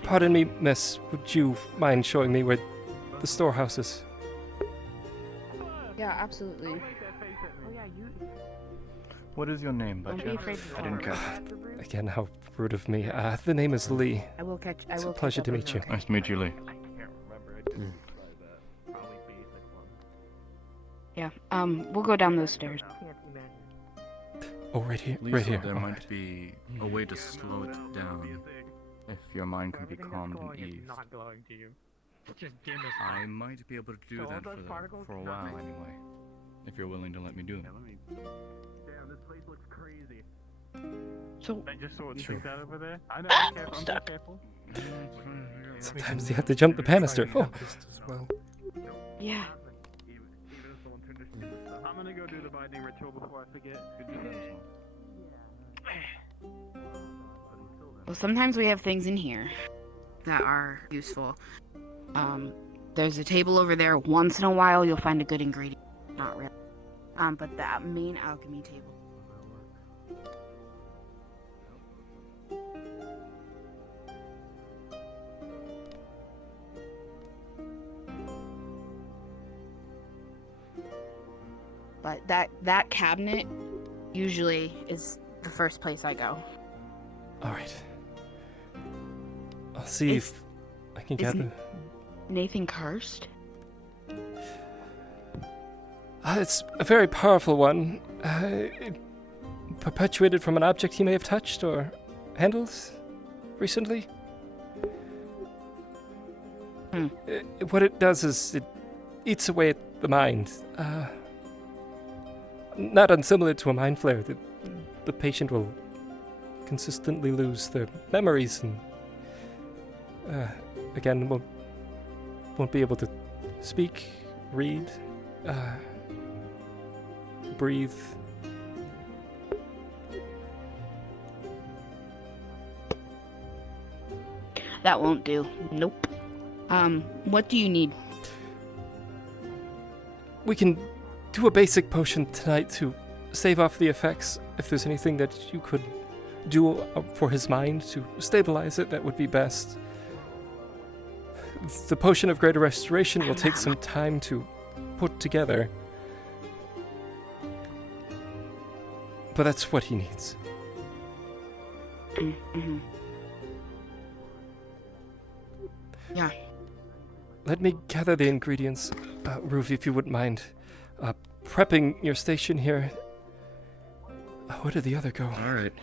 Pardon me, miss. Would you mind showing me where the storehouse is? Yeah, absolutely. What is your name, by Don't be chance? afraid to I didn't talk. catch it. Again, how rude of me. The name is Lee. I will catch. I It's will a pleasure catch to up meet with you. her. Nice to meet you, Lee. Yeah. We'll go down those stairs. Oh, right here. Lisa, Right here. there All might right. be a way to slow it down. If your mind can be calmed and eased. Not glowing to you. Just dim as I might be able to do that for a while anyway. If you're willing to let me do it. Damn, this place looks crazy. So I just sorting True. things out over there. I know. Ah, I'm careful. I'm stuck. careful. Sometimes you have to jump the banister. Oh. Yeah. I'm gonna go do the binding ritual before I forget. Well, sometimes we have things in here that are useful. There's a table over there. Once in a while, you'll find a good ingredient. Not really. But that main alchemy table. But that cabinet usually is the first place I go. All right. I'll see if I can Is gather. Nathan cursed? It's a very powerful one. Perpetuated from an object he may have touched or handled recently. What it does is it eats away at the mind. Not unsimilar to a mind flare. The patient will consistently lose their memories and again won't be able to speak, read, breathe. That won't do. Nope. What do you need? We can do a basic potion tonight to stave off the effects. If there's anything that you could do for his mind to stabilize it, that would be best. The potion of greater restoration will take some time to put together. But that's what he needs. Mm-hmm. Yeah. Let me gather the ingredients. Ruvi, if you wouldn't mind prepping your station here. Where did the other go? All right.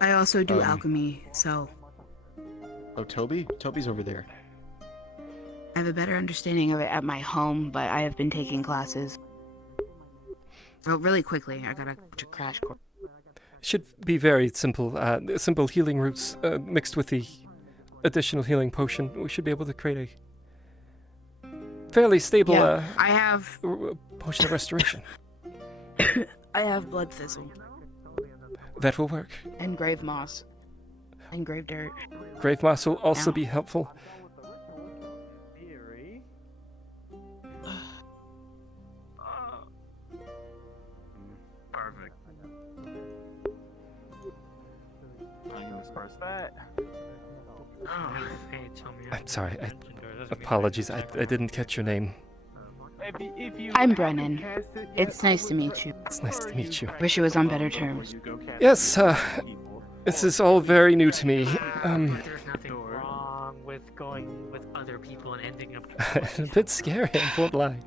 I also do alchemy, so Oh, Toby? Toby's over there. I have a better understanding of it at my home, but I have been taking classes. Oh, really quickly, I got a crash course. Should be very simple. Simple healing roots mixed with the additional healing potion. We should be able to create a fairly stable I have potion of restoration. I have blood thistle That will work. and grave moss and grave dirt. Grave moss will also Ow. be helpful. Perfect. I'm gonna disperse that. I'm sorry. Apologies. I didn't catch your name. I'm Brennan. It's nice to meet you. It's nice to meet you. Wish it was on better terms. Yes, this is all very new to me. There's nothing wrong with going with other people and ending up. A bit scary, I won't lie.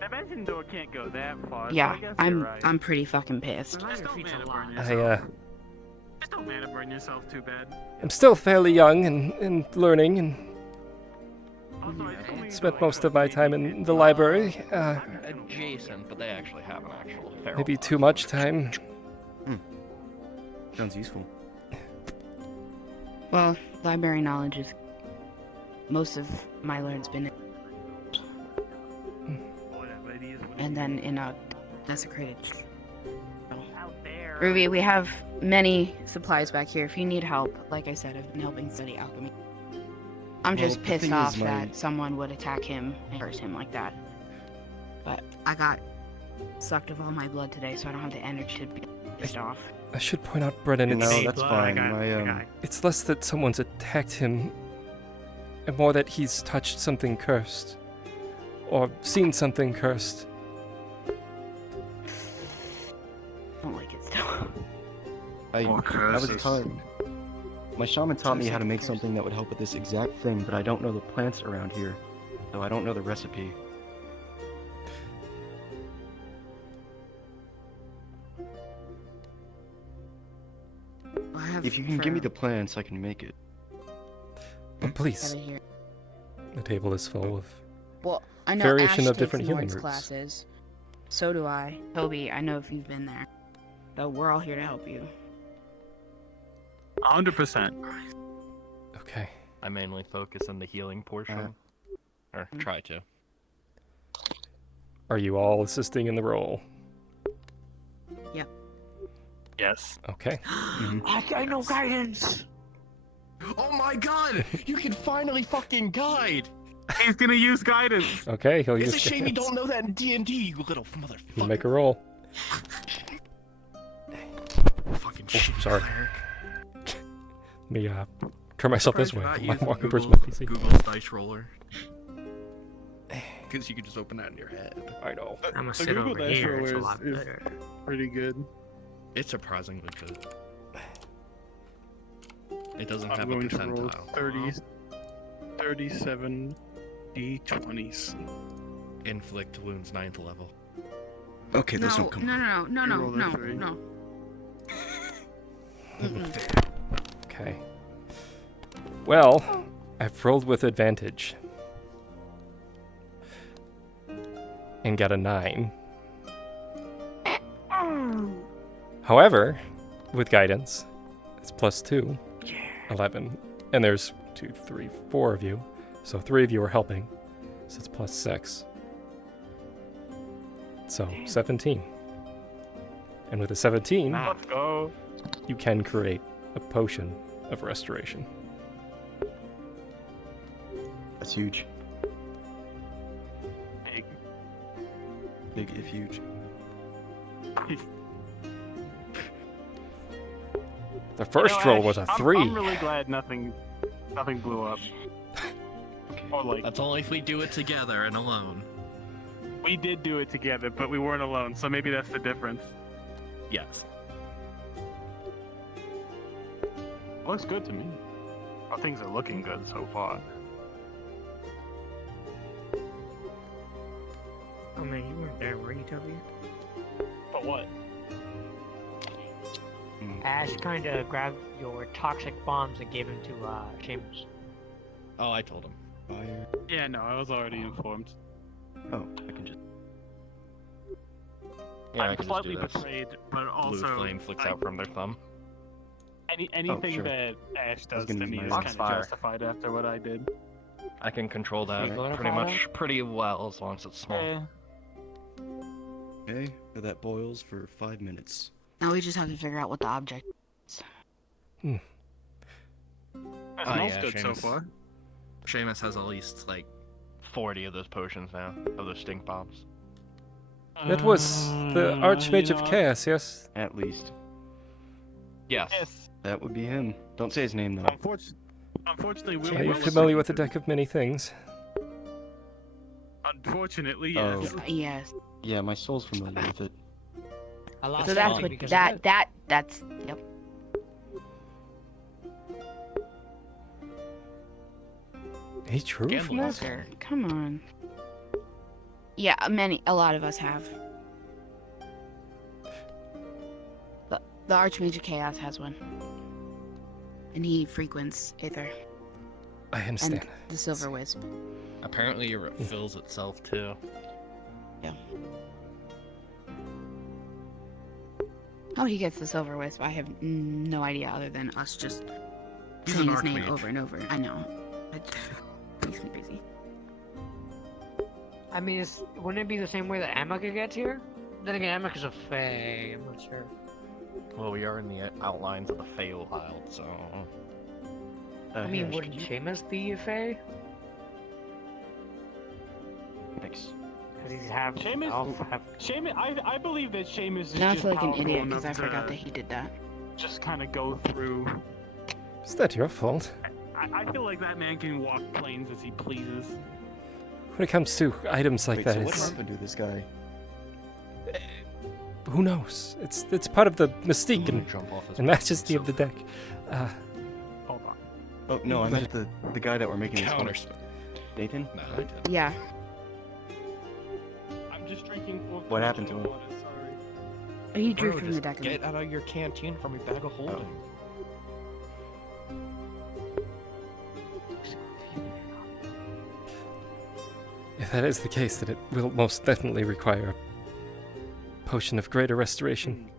The mansion door can't go that far. so Yeah, I guess I'm you're right. I'm pretty fucking pissed. Just don't man Just don't man burn yourself too bad. I'm still fairly young and learning and spent most of my time in the library. Adjacent, but they actually have an actual feral Maybe too much time. Sounds useful. Well, library knowledge is most of my learn's been and then in a desecrated. Ruby, we have many supplies back here. If you need help, like I said, I've been helping study alchemy. I'm just Well, the pissed thing off is, that someone would attack him and hurt him like that. But I got sucked of all my blood today, so I don't have the energy to be pissed off. I should point out, Brennan, No, it's... that's fine. It's less that someone's attacked him, and more that he's touched something cursed. Or seen something cursed. I don't like it still. I was taught. My shaman taught me how to make something that would help with this exact thing, but I don't know the plants around here, so I don't know the recipe. If you can give me the plants, I can make it. But please. The table is full of Well, I know variation Ash of different takes healing Nord's roots. classes. So do I. Toby, I know if you've been there. So we're all here to help you. 100%. Okay. I mainly focus on the healing portion. Or try to. Are you all assisting in the role? Yep. Yes. Okay. I know guidance. Oh my god! You can finally fucking guide! He's gonna use guidance! Okay, he'll It's use a shame you guidance. don't know that in D&D, you little motherfucker. You make a roll. Fucking Oh, shit. sorry. Let me turn myself this way. Not I'm using walking towards my PC. Google's dice roller. Because you can just open that in your head. I know. I'm gonna The sit Google over Dice here. It's a Roller lot is better. pretty good. It's surprisingly good. It doesn't I'm have a going to roll percentile. 37 d20s. Inflict wounds 9th level. Okay, those No, don't come. no, no, no, You roll no, a three. no. Okay. Well, I've rolled with advantage. And got a 9. However, with guidance, it's +2. 11. And there's 2, 3, 4 of you. So 3 of you are helping. So it's +6. So 17. And with a 17, Let's go. you can create a potion of restoration. That's huge. Big. Big if huge. The first You know, roll Ash, was a I'm- 3. I'm really glad nothing blew up. Or like, That's only if we do it together and alone. we did do it together, but we weren't alone, so maybe that's the difference. Yes. Looks good to me. Oh, things are looking good so far. Oh man, you weren't there, were you, Toby? But what? Ash kind of grabbed your toxic bombs and gave them to Seamus. Oh, I told him. Fire. Yeah, no, I was already informed. Oh, I can just. Yeah, I I'm can just slightly do this. betrayed, but also Blue flame flicks out from their thumb. anything sure. that Ash does gonna to use me my is Box kind of fire. justified after what I did. I can control that Regular pretty fire? much pretty well as long as it's small. Yeah. Okay, so that boils for 5 minutes. Now we just have to figure out what the object is. That Oh, smells yeah, good so Seamus. far. Seamus has at least like 40 of those potions now, of those stink bombs. That was the Archmage you of know Chaos, yes? At least. Yes. Yes. That would be him. Don't say his name though. Unfortunately, Are you familiar with the deck of many things? Unfortunately, Oh. yes. Yes. Yeah, my soul's familiar with it. I lost So that's something what because of that's yep. He drew from that? Sir, come on. Yeah, a lot of us have. The Archmage of Chaos has one. And he frequents Aether. I understand. And the Silver Wisp. Apparently it refills itself too. Yeah. how he gets this over with, I have no idea other than us just He's saying an his name archmage. over and over. I know. It makes me crazy. I mean, wouldn't it be the same way that Amika gets here? Then again, Amika's a fae. I'm not sure. Well, we are in the outlines of the Feywild, so. I mean, wouldn't Seamus be a fae? Thanks. Because he's half Seamus, elf, half... Seamus, I believe that Seamus is Now I just feel like an powerful idiot because I enough forgot to that he did that. just kind of go through. Is that your fault? I feel like that man can walk planes as he pleases. When it comes to items like Wait, that, so what it's... happened to this guy? Who knows? It's part of the mystique and, majesty of the deck. Hold on. Oh no, I meant the guy that we're making this one. Nathan? Nah, I didn't. Yeah. I'm just drinking. What happened to him? He drew Bro, from just the deck. get out of your canteen from your bag of holding. If that is the case, then it will most definitely require a potion of greater restoration.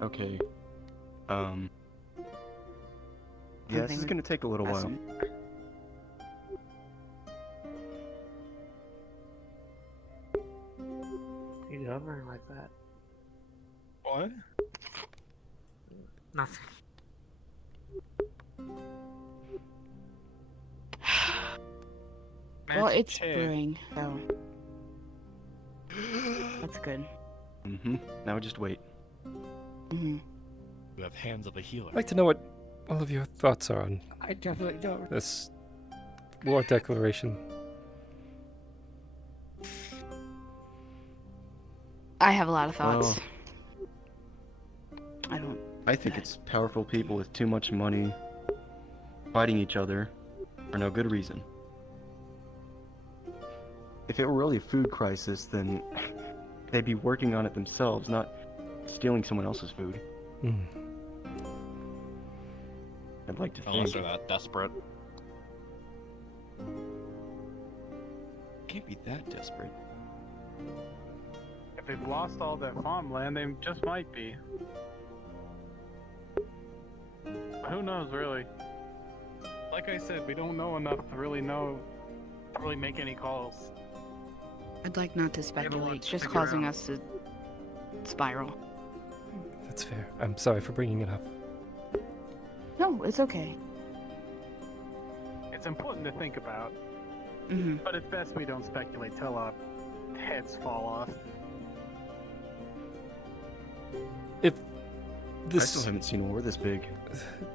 Okay. Yeah, this is gonna take a little while. He's hovering like that. What? Nothing. Well, it's spring, so that's good. Mm-hmm. Now just wait. Mm-hmm. You have hands of a healer. I'd like to know what all of your thoughts are on I definitely don't. this war declaration. I have a lot of thoughts. I don't. I think it's powerful people with too much money fighting each other for no good reason. If it were really a food crisis, then they'd be working on it themselves, not stealing someone else's food. I'd like to Unless think. they're that desperate. Can't be that desperate. If they've lost all their farmland, they just might be. Who knows, really? Like I said, we don't know enough to really make any calls. I'd like not to speculate. It's just causing us to spiral. That's fair. I'm sorry for bringing it up. No, it's okay. It's important to think about. Mm-hmm. But it's best we don't speculate till our heads fall off. If I this still haven't seen a war this big.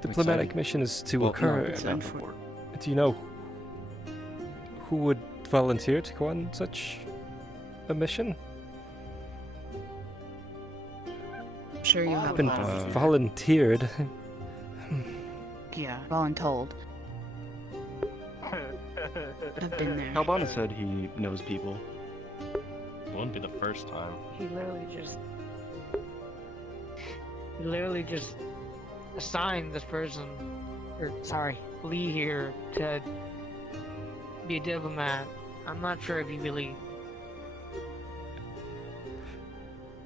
diplomatic excited. mission is to Well, occur, no, it's not before. do you know who would volunteer to go on such a mission? I'm sure you have Been volunteered. Yeah, voluntold. I've been there. Kalbana said he knows people. Wouldn't be the first time. He literally just assigned this person, or sorry, Lee here to be a diplomat. I'm not sure if he really.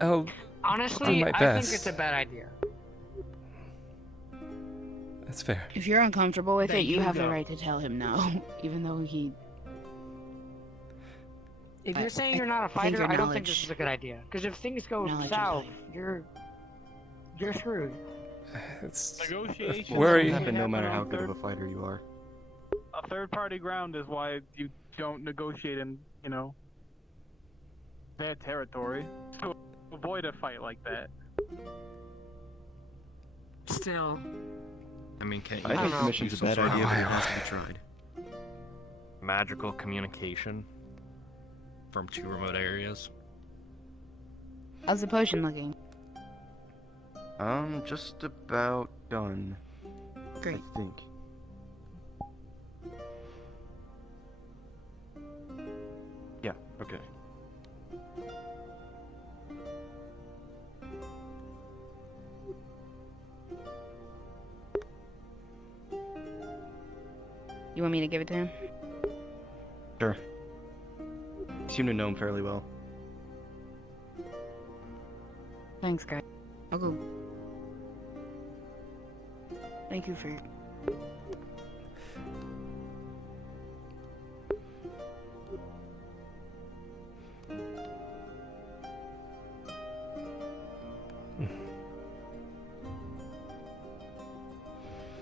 I'll Honestly, do my I best. think it's a bad idea. That's fair. If you're uncomfortable with That it, you you have the know. right to tell him no, even though he. If you're I- saying I you're not a think fighter, your I don't think this knowledge- is a good idea. Because if things go knowledge is south, you're screwed. It's Negotiations worry. don't Happen no happen matter on how good of a fighter you are. A third-party ground is why you don't negotiate in, their territory to avoid a fight like that. Still. I mean, can I think the mission's a bad idea, but it has to be tried. Magical communication from two remote areas. How's the potion looking? Just about done. Great. I think. Yeah, okay. You want me to give it to him? Sure. You seem to know him fairly well. Thanks, guys. I'll go. Thank you for.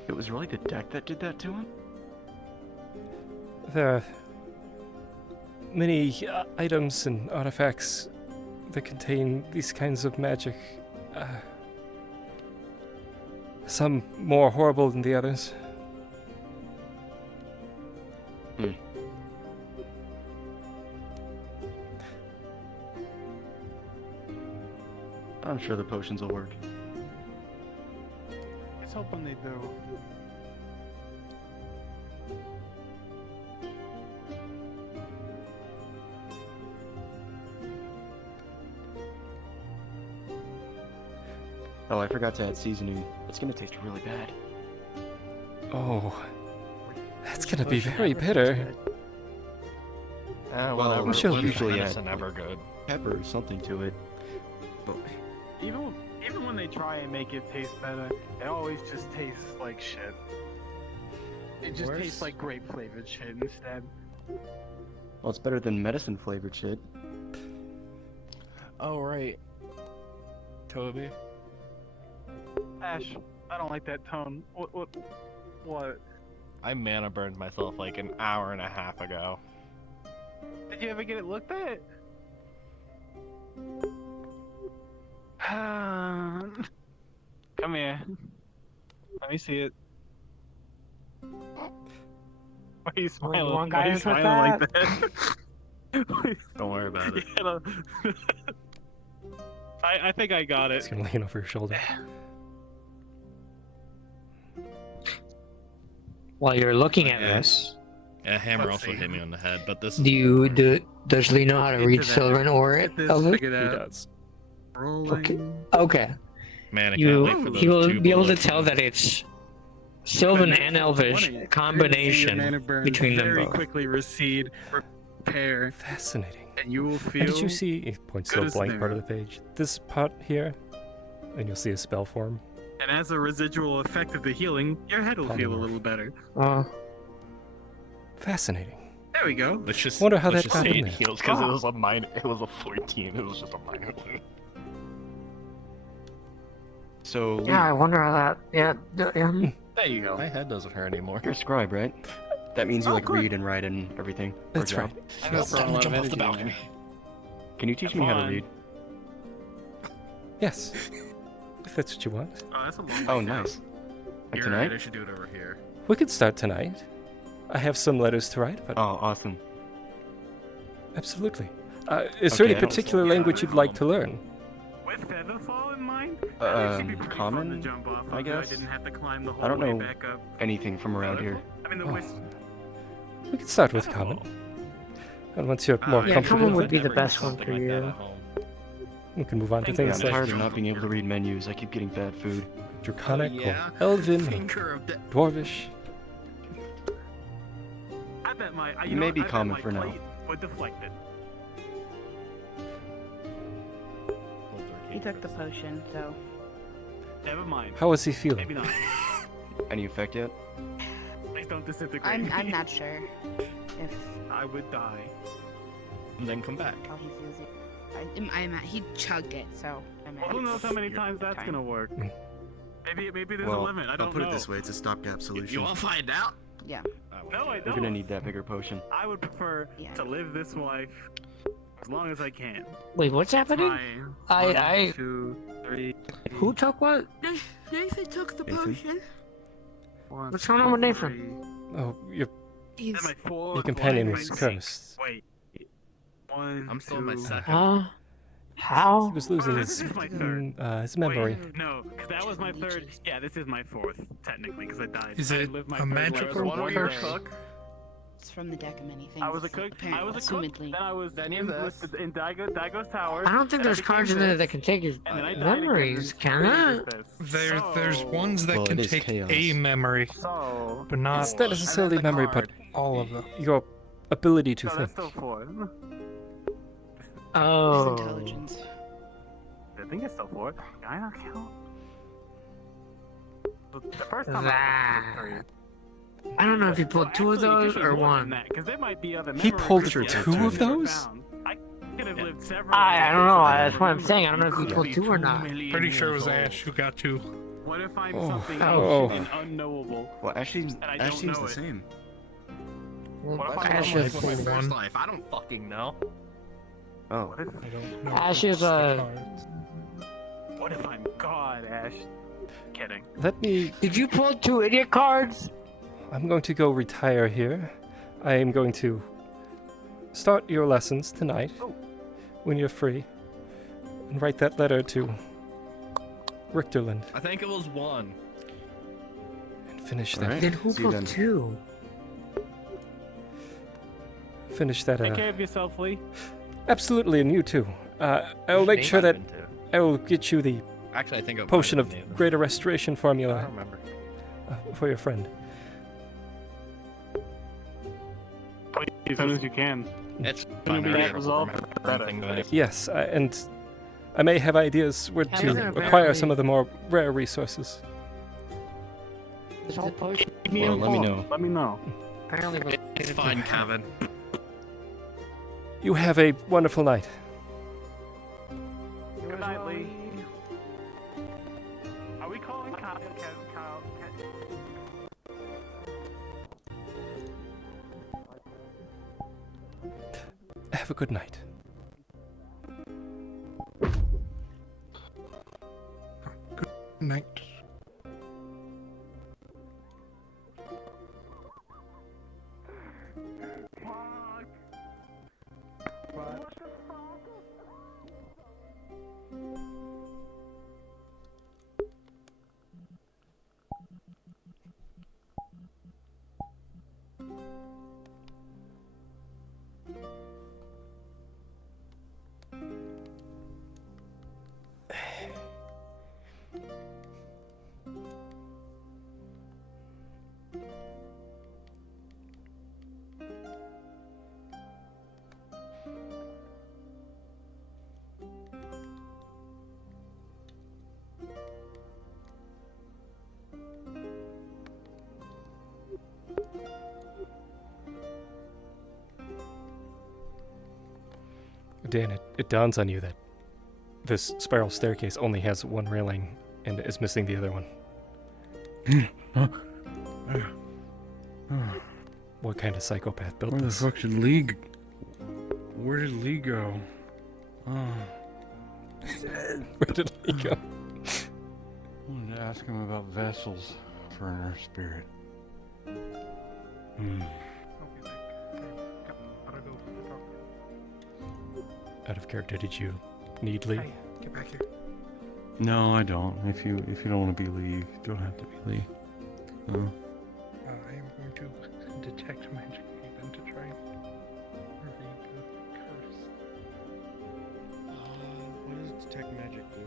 It was really the deck that did that to him? There are many items and artifacts that contain these kinds of magic. Some more horrible than the others. I'm sure the potions will work. Let's hope when they do. Oh, I forgot to add seasoning. It's gonna taste really bad. Oh, that's gonna be very bitter. Well, I'm sure it'll be usually fine. add never good. pepper or something to it. But Even when they try and make it taste better, it always just tastes like shit. It just Worse? tastes like grape flavored shit instead. well, it's better than medicine flavored shit. Oh, right. Toby. Ash, I don't like that tone. What? I mana burned myself like an hour and a half ago. Did you ever get it looked at? Come here. Let me see it. Why are you smiling? want Why are you guidance with smiling like that? that? Don't worry about it. You know, I think I got it. It's gonna lean over your shoulder. While you're looking at this, Yeah, hammer Let's also see. hit me on the head, but this does Lee know how to read Into that. Sylvan or Get this Elvish? figured He out. does. Rolling. Okay. Man, I can't wait for those He will two be able to bullets. tell that it's Sylvan and Elvish 20. combination Your mana burn between them very both. quickly recede, repair, Fascinating. and you will feel. And did you see? He points to good a as blank part new. of the page. This part here, and you'll see a spell form. And as a residual effect of the healing, your head will feel a Polymorph. little better. Fascinating. There we go. Let's just Wonder how let's that just got say in it there. heals because it was a minor. It was a 14. It was just a minor wound. So, Yeah, I wonder how that. Yeah. There you go. My head doesn't hurt anymore. you're a scribe, right? That means you Oh, like good. read and write and everything. or That's draw. right. I know Time to jump off the energy in balcony. Can you teach me how to Fine. read? Yes. If that's what you want. there. Oh, that's a long Oh, way down. nice. Like You're tonight? right. I should do it over here. We could start tonight. I have some letters to write, but Oh, awesome. absolutely. Is there Okay, any I don't- particular language you'd like to learn? With Featherfall in mind, that should be pretty fun to common, jump off of. I I guess. didn't have to climb the whole I don't way know back up. anything from around here. I mean, the Oh. wisp. We could start with common. And once you're more Yeah, comfortable common with would be it, the best one for you. we can move on to Yeah, things I'm like tired of not being able to read menus. I keep getting bad food. Draconic yeah? or Elven or Finger of death. Dwarvish. I bet my. Maybe I bet common my for now. plate would deflect it. He took the potion, so. Never mind. How is he feeling? Maybe not. Any effect yet? Please don't disintegrate. I'm not sure if I would die. And then come back. how he feels it. He chugged it, so. Well, who knows how many times that's gonna work? Maybe there's a limit. I don't I'll put know. it this way: it's a stopgap solution. You want to find out? Yeah. No, I We're don't. gonna need that bigger potion. I would prefer to live this life as long as I can. Wait, what's happening? One, I. 2, 3. Who took what? Nathan took the potion. What's going on with Nathan? Oh, your He's your companion was cursed. Wait. 1. I'm still in my second. Huh? How? He was losing This is my third. his memory. Wait, no, because that was my third. Yeah, this is my fourth, technically, because I died. Is I it lived my a third magical life. warrior There. cook? It's from the deck of many things. I was a cook. I was a cook. Assumedly. Then I was enlisted in Daigo's tower. I don't think there's cards in there that can take your memories, can it? There's ones that can take a memory, but not It's not necessarily memory, but all of them. your ability to So think. that's still 4. Oh. Intelligence. I think it's still 4. Can I not count? The first time That- I was 3. I don't know if you pulled two of those or one. Because there might be other He memory pulled crystals two that of I've never those? found. I could have lived several. I don't know. That's what I'm saying. I don't know if you pulled two or not. Pretty sure it was Ash who got 2. What if I'm Oh. something Oh. ancient and unknowable? Well, Ash seems And I don't the know it. same. Well, if Ash I'm is like pulled my one. Life, I don't fucking know. Oh. Ash is What if I'm God, Ash? Kidding. Let me. Did you pull 2 idiot cards? I'm going to go retire here. I am going to start your lessons tonight when you're free and write that letter to Richterland I think it was 1. and finish All that. right. Then who See you pulled then. 2? Finish that. Take care of yourself, Lee. Absolutely, and you too. I will make sure that I will get you the Actually, I think it potion might of have been greater restoration formula I don't remember. For your friend. As soon as you can. It's Sooner we fine. get resolved, the better. Yes, and I may have ideas where How to is it acquire apparently- some of the more rare resources. This whole potion. Keep me Well, let me informed. know. Let me know. Apparently, It's fine, Kevin. You have a wonderful night. Good night, Lee. Are we calling Kyle? Have a good night. Good night. Dan, it dawns on you that this spiral staircase only has one railing and is missing the other one. What kind of psychopath built Where the this? fuck did Lee? Where did Lee go? Oh. Where did he go? I wanted to ask him about vessels for inner spirit. Out of character, did you need Lee? Hey, get back here. No, I don't. If you don't want to be Lee, you don't have to be Lee. No. I am going to detect magic even to try and read the curse. What does detect magic do?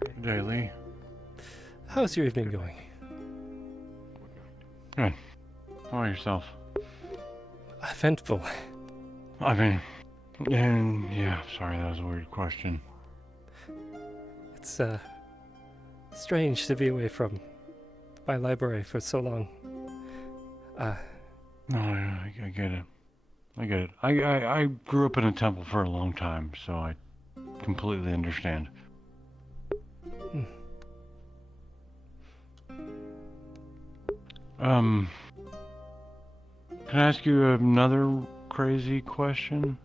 Good day, Lee. How's your evening going? Good. How about yourself? Eventful. I mean, and yeah, sorry, that was a weird question. It's strange to be away from my library for so long. No, I get it. I get it. I grew up in a temple for a long time, so I completely understand. Can I ask you another crazy question?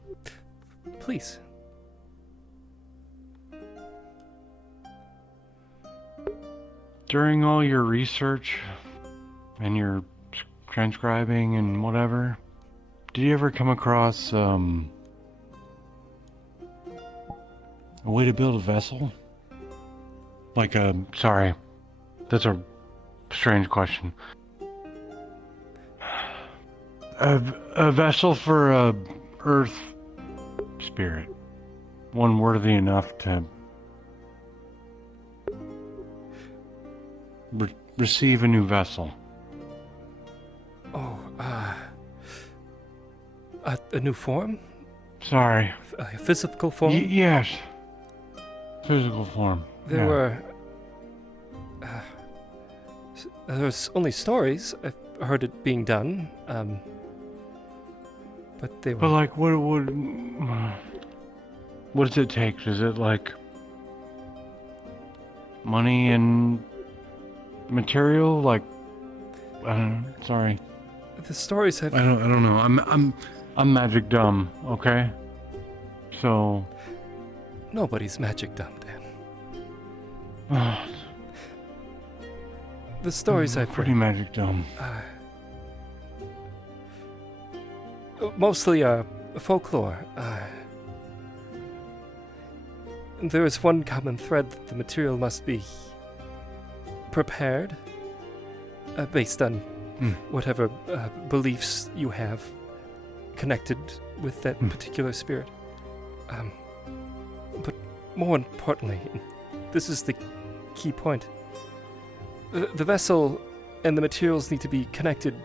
Please. During all your research and your transcribing and whatever, did you ever come across a way to build a vessel? Like sorry, that's a strange question. A vessel for a earth spirit, one worthy enough to receive a new vessel. Oh, a new form? Sorry. A physical form? Yes. Physical form. There were... there's only stories. I've heard it being done. But they were... But like, what does it take? Is it like money and material? Like, I don't know. Sorry. The stories have... I don't know. I'm magic dumb. Okay. So. Nobody's magic dumb, Dan. The stories I've pretty heard... magic dumb. Mostly folklore. There is one common thread that the material must be prepared based on whatever beliefs you have connected with that particular spirit. But more importantly, this is the key point, the vessel and the materials need to be connected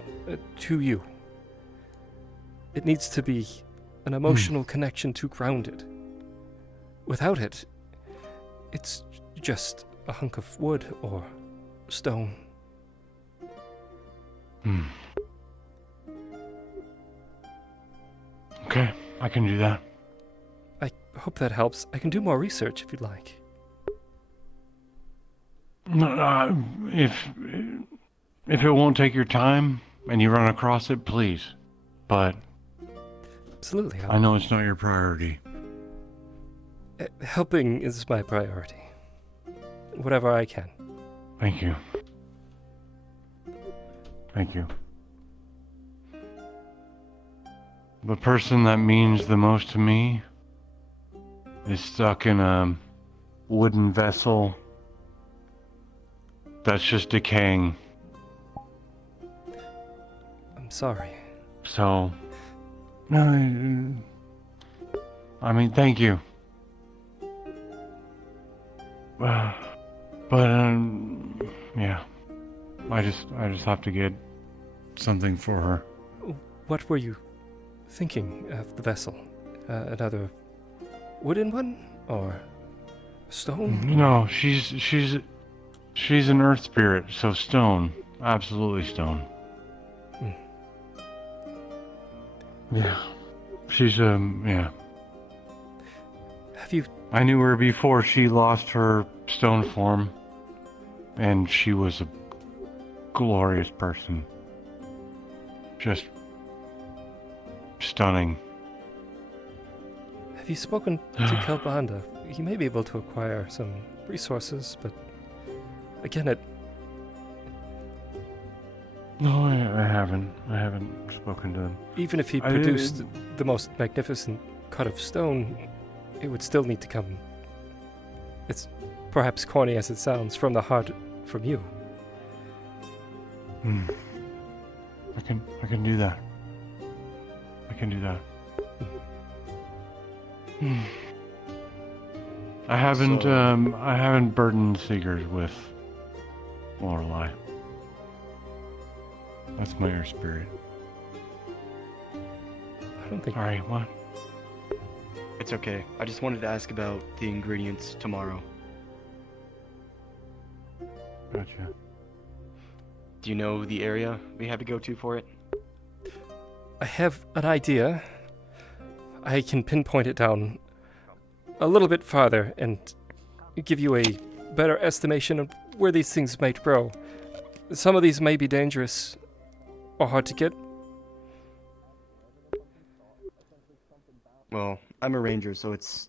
to you. It needs to be an emotional connection to ground it. Without it, it's just a hunk of wood or stone. Okay, I can do that. I hope that helps. I can do more research if you'd like. No, if it won't take your time and you run across it, please. But absolutely, I know it's not your priority. Helping is my priority. Whatever I can. Thank you. Thank you. The person that means the most to me is stuck in a wooden vessel that's just decaying. I'm sorry. So, no, I mean, thank you. But yeah, I just have to get something for her. What were you thinking of the vessel? Another wooden one or stone? No, she's an earth spirit, so stone, absolutely stone. Yeah, she's yeah. Have you? I knew her before she lost her stone form, and she was a glorious person. Just stunning. Have you spoken to Kelbanda? He may be able to acquire some resources, but again, it... No, I haven't. I haven't spoken to him. Even if he produced the most magnificent cut of stone, it would still need to come... It's perhaps corny as it sounds, from the heart, from you. I can do that. I can do that. I haven't burdened seekers with Lorelei. That's my air spirit. I don't think... Sorry, what? It's okay. I just wanted to ask about the ingredients tomorrow. Gotcha. Do you know the area we have to go to for it? I have an idea. I can pinpoint it down a little bit farther and give you a better estimation of where these things might grow. Some of these may be dangerous or hard to get. Well, I'm a ranger, so it's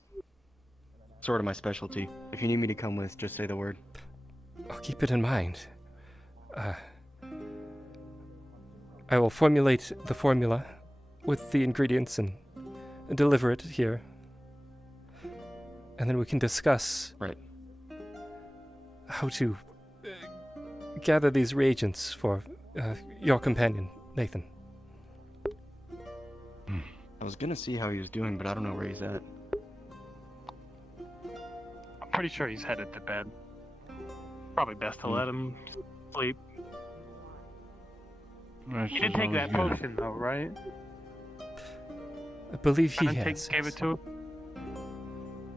sort of my specialty. If you need me to come with, just say the word. I'll keep it in mind. I will formulate the formula with the ingredients and deliver it here. And then we can discuss how to gather these reagents for your companion, Nathan. I was gonna see how he was doing, but I don't know where he's at. I'm pretty sure he's headed to bed. Probably best to let him sleep. He did take that potion though, right? I believe he Gave has. it to him?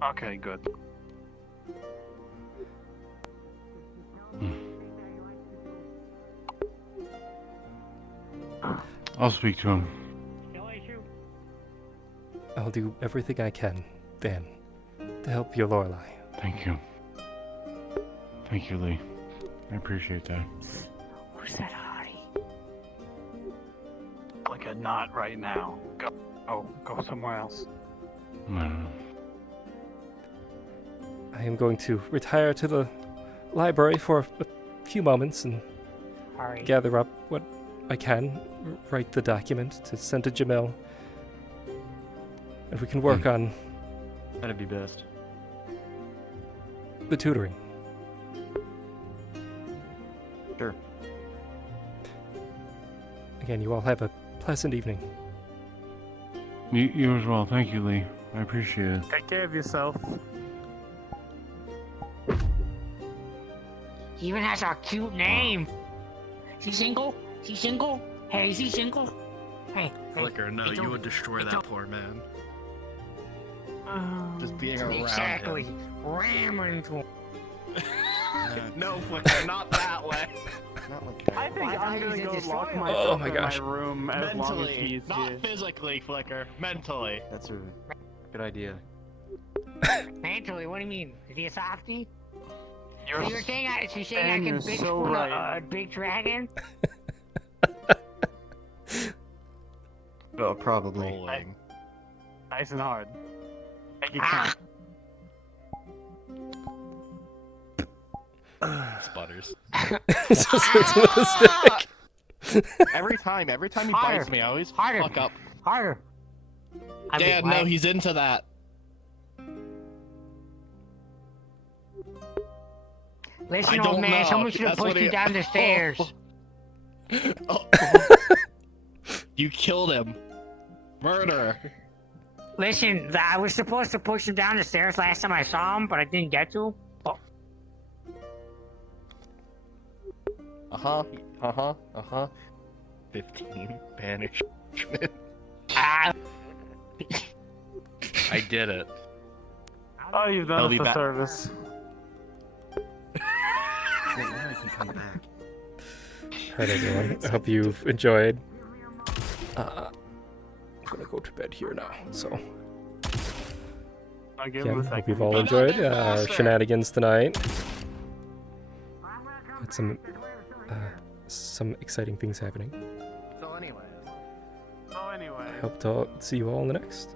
Okay, good. I'll speak to him. I'll do everything I can, Dan, to help your Lorelei. Thank you. Thank you, Lee. I appreciate that. Who's that hottie? Like a knot right now. Go somewhere else. I don't know. I am going to retire to the library for a few moments and gather up what I can, write the document to send to Jamil, and we can work on... That'd be best. The tutoring. Sure. Again, you all have a pleasant evening. You as well. Thank you, Lee. I appreciate it. Take care of yourself. He even has a cute name. Is he single? Is he single? Hey, is he single? Hey, Flicker, no, you would destroy that poor man. Just being around exactly. him. Ram into him. No, Flicker, not that way. Not like that. I think I'm gonna go lock Oh myself my in gosh. my room as long as Mentally, he's not here. physically, Flicker. Mentally. That's a good idea. Mentally, what do you mean? Is he a softie? You're So you're saying I and can you're bitch so spoon right. a big dragon? Oh, probably. Rolling. Nice and hard. Make it Ah. count. Sputters. Just hits with a stick. every time he Harder. bites me, I always Harder. fuck up. Harder. Dad, no, he's into that. Listen, I old don't man, know. someone should have That's pushed what you down the stairs. Oh. You killed him. Murderer. Listen, I was supposed to push him down the stairs last time I saw him, but I didn't get to. Oh. Uh-huh. 15 banishment. Ah. I did it. Oh, you've He'll done be it for back. service. Wait, now I can come back. Alright, everyone. I hope you've enjoyed. I'm gonna go to bed here now, so... I'll give him Again, a hope second. you've all enjoyed our shenanigans tonight. Had some exciting things happening. So anyways. So anyway. I hope to see you all in the next.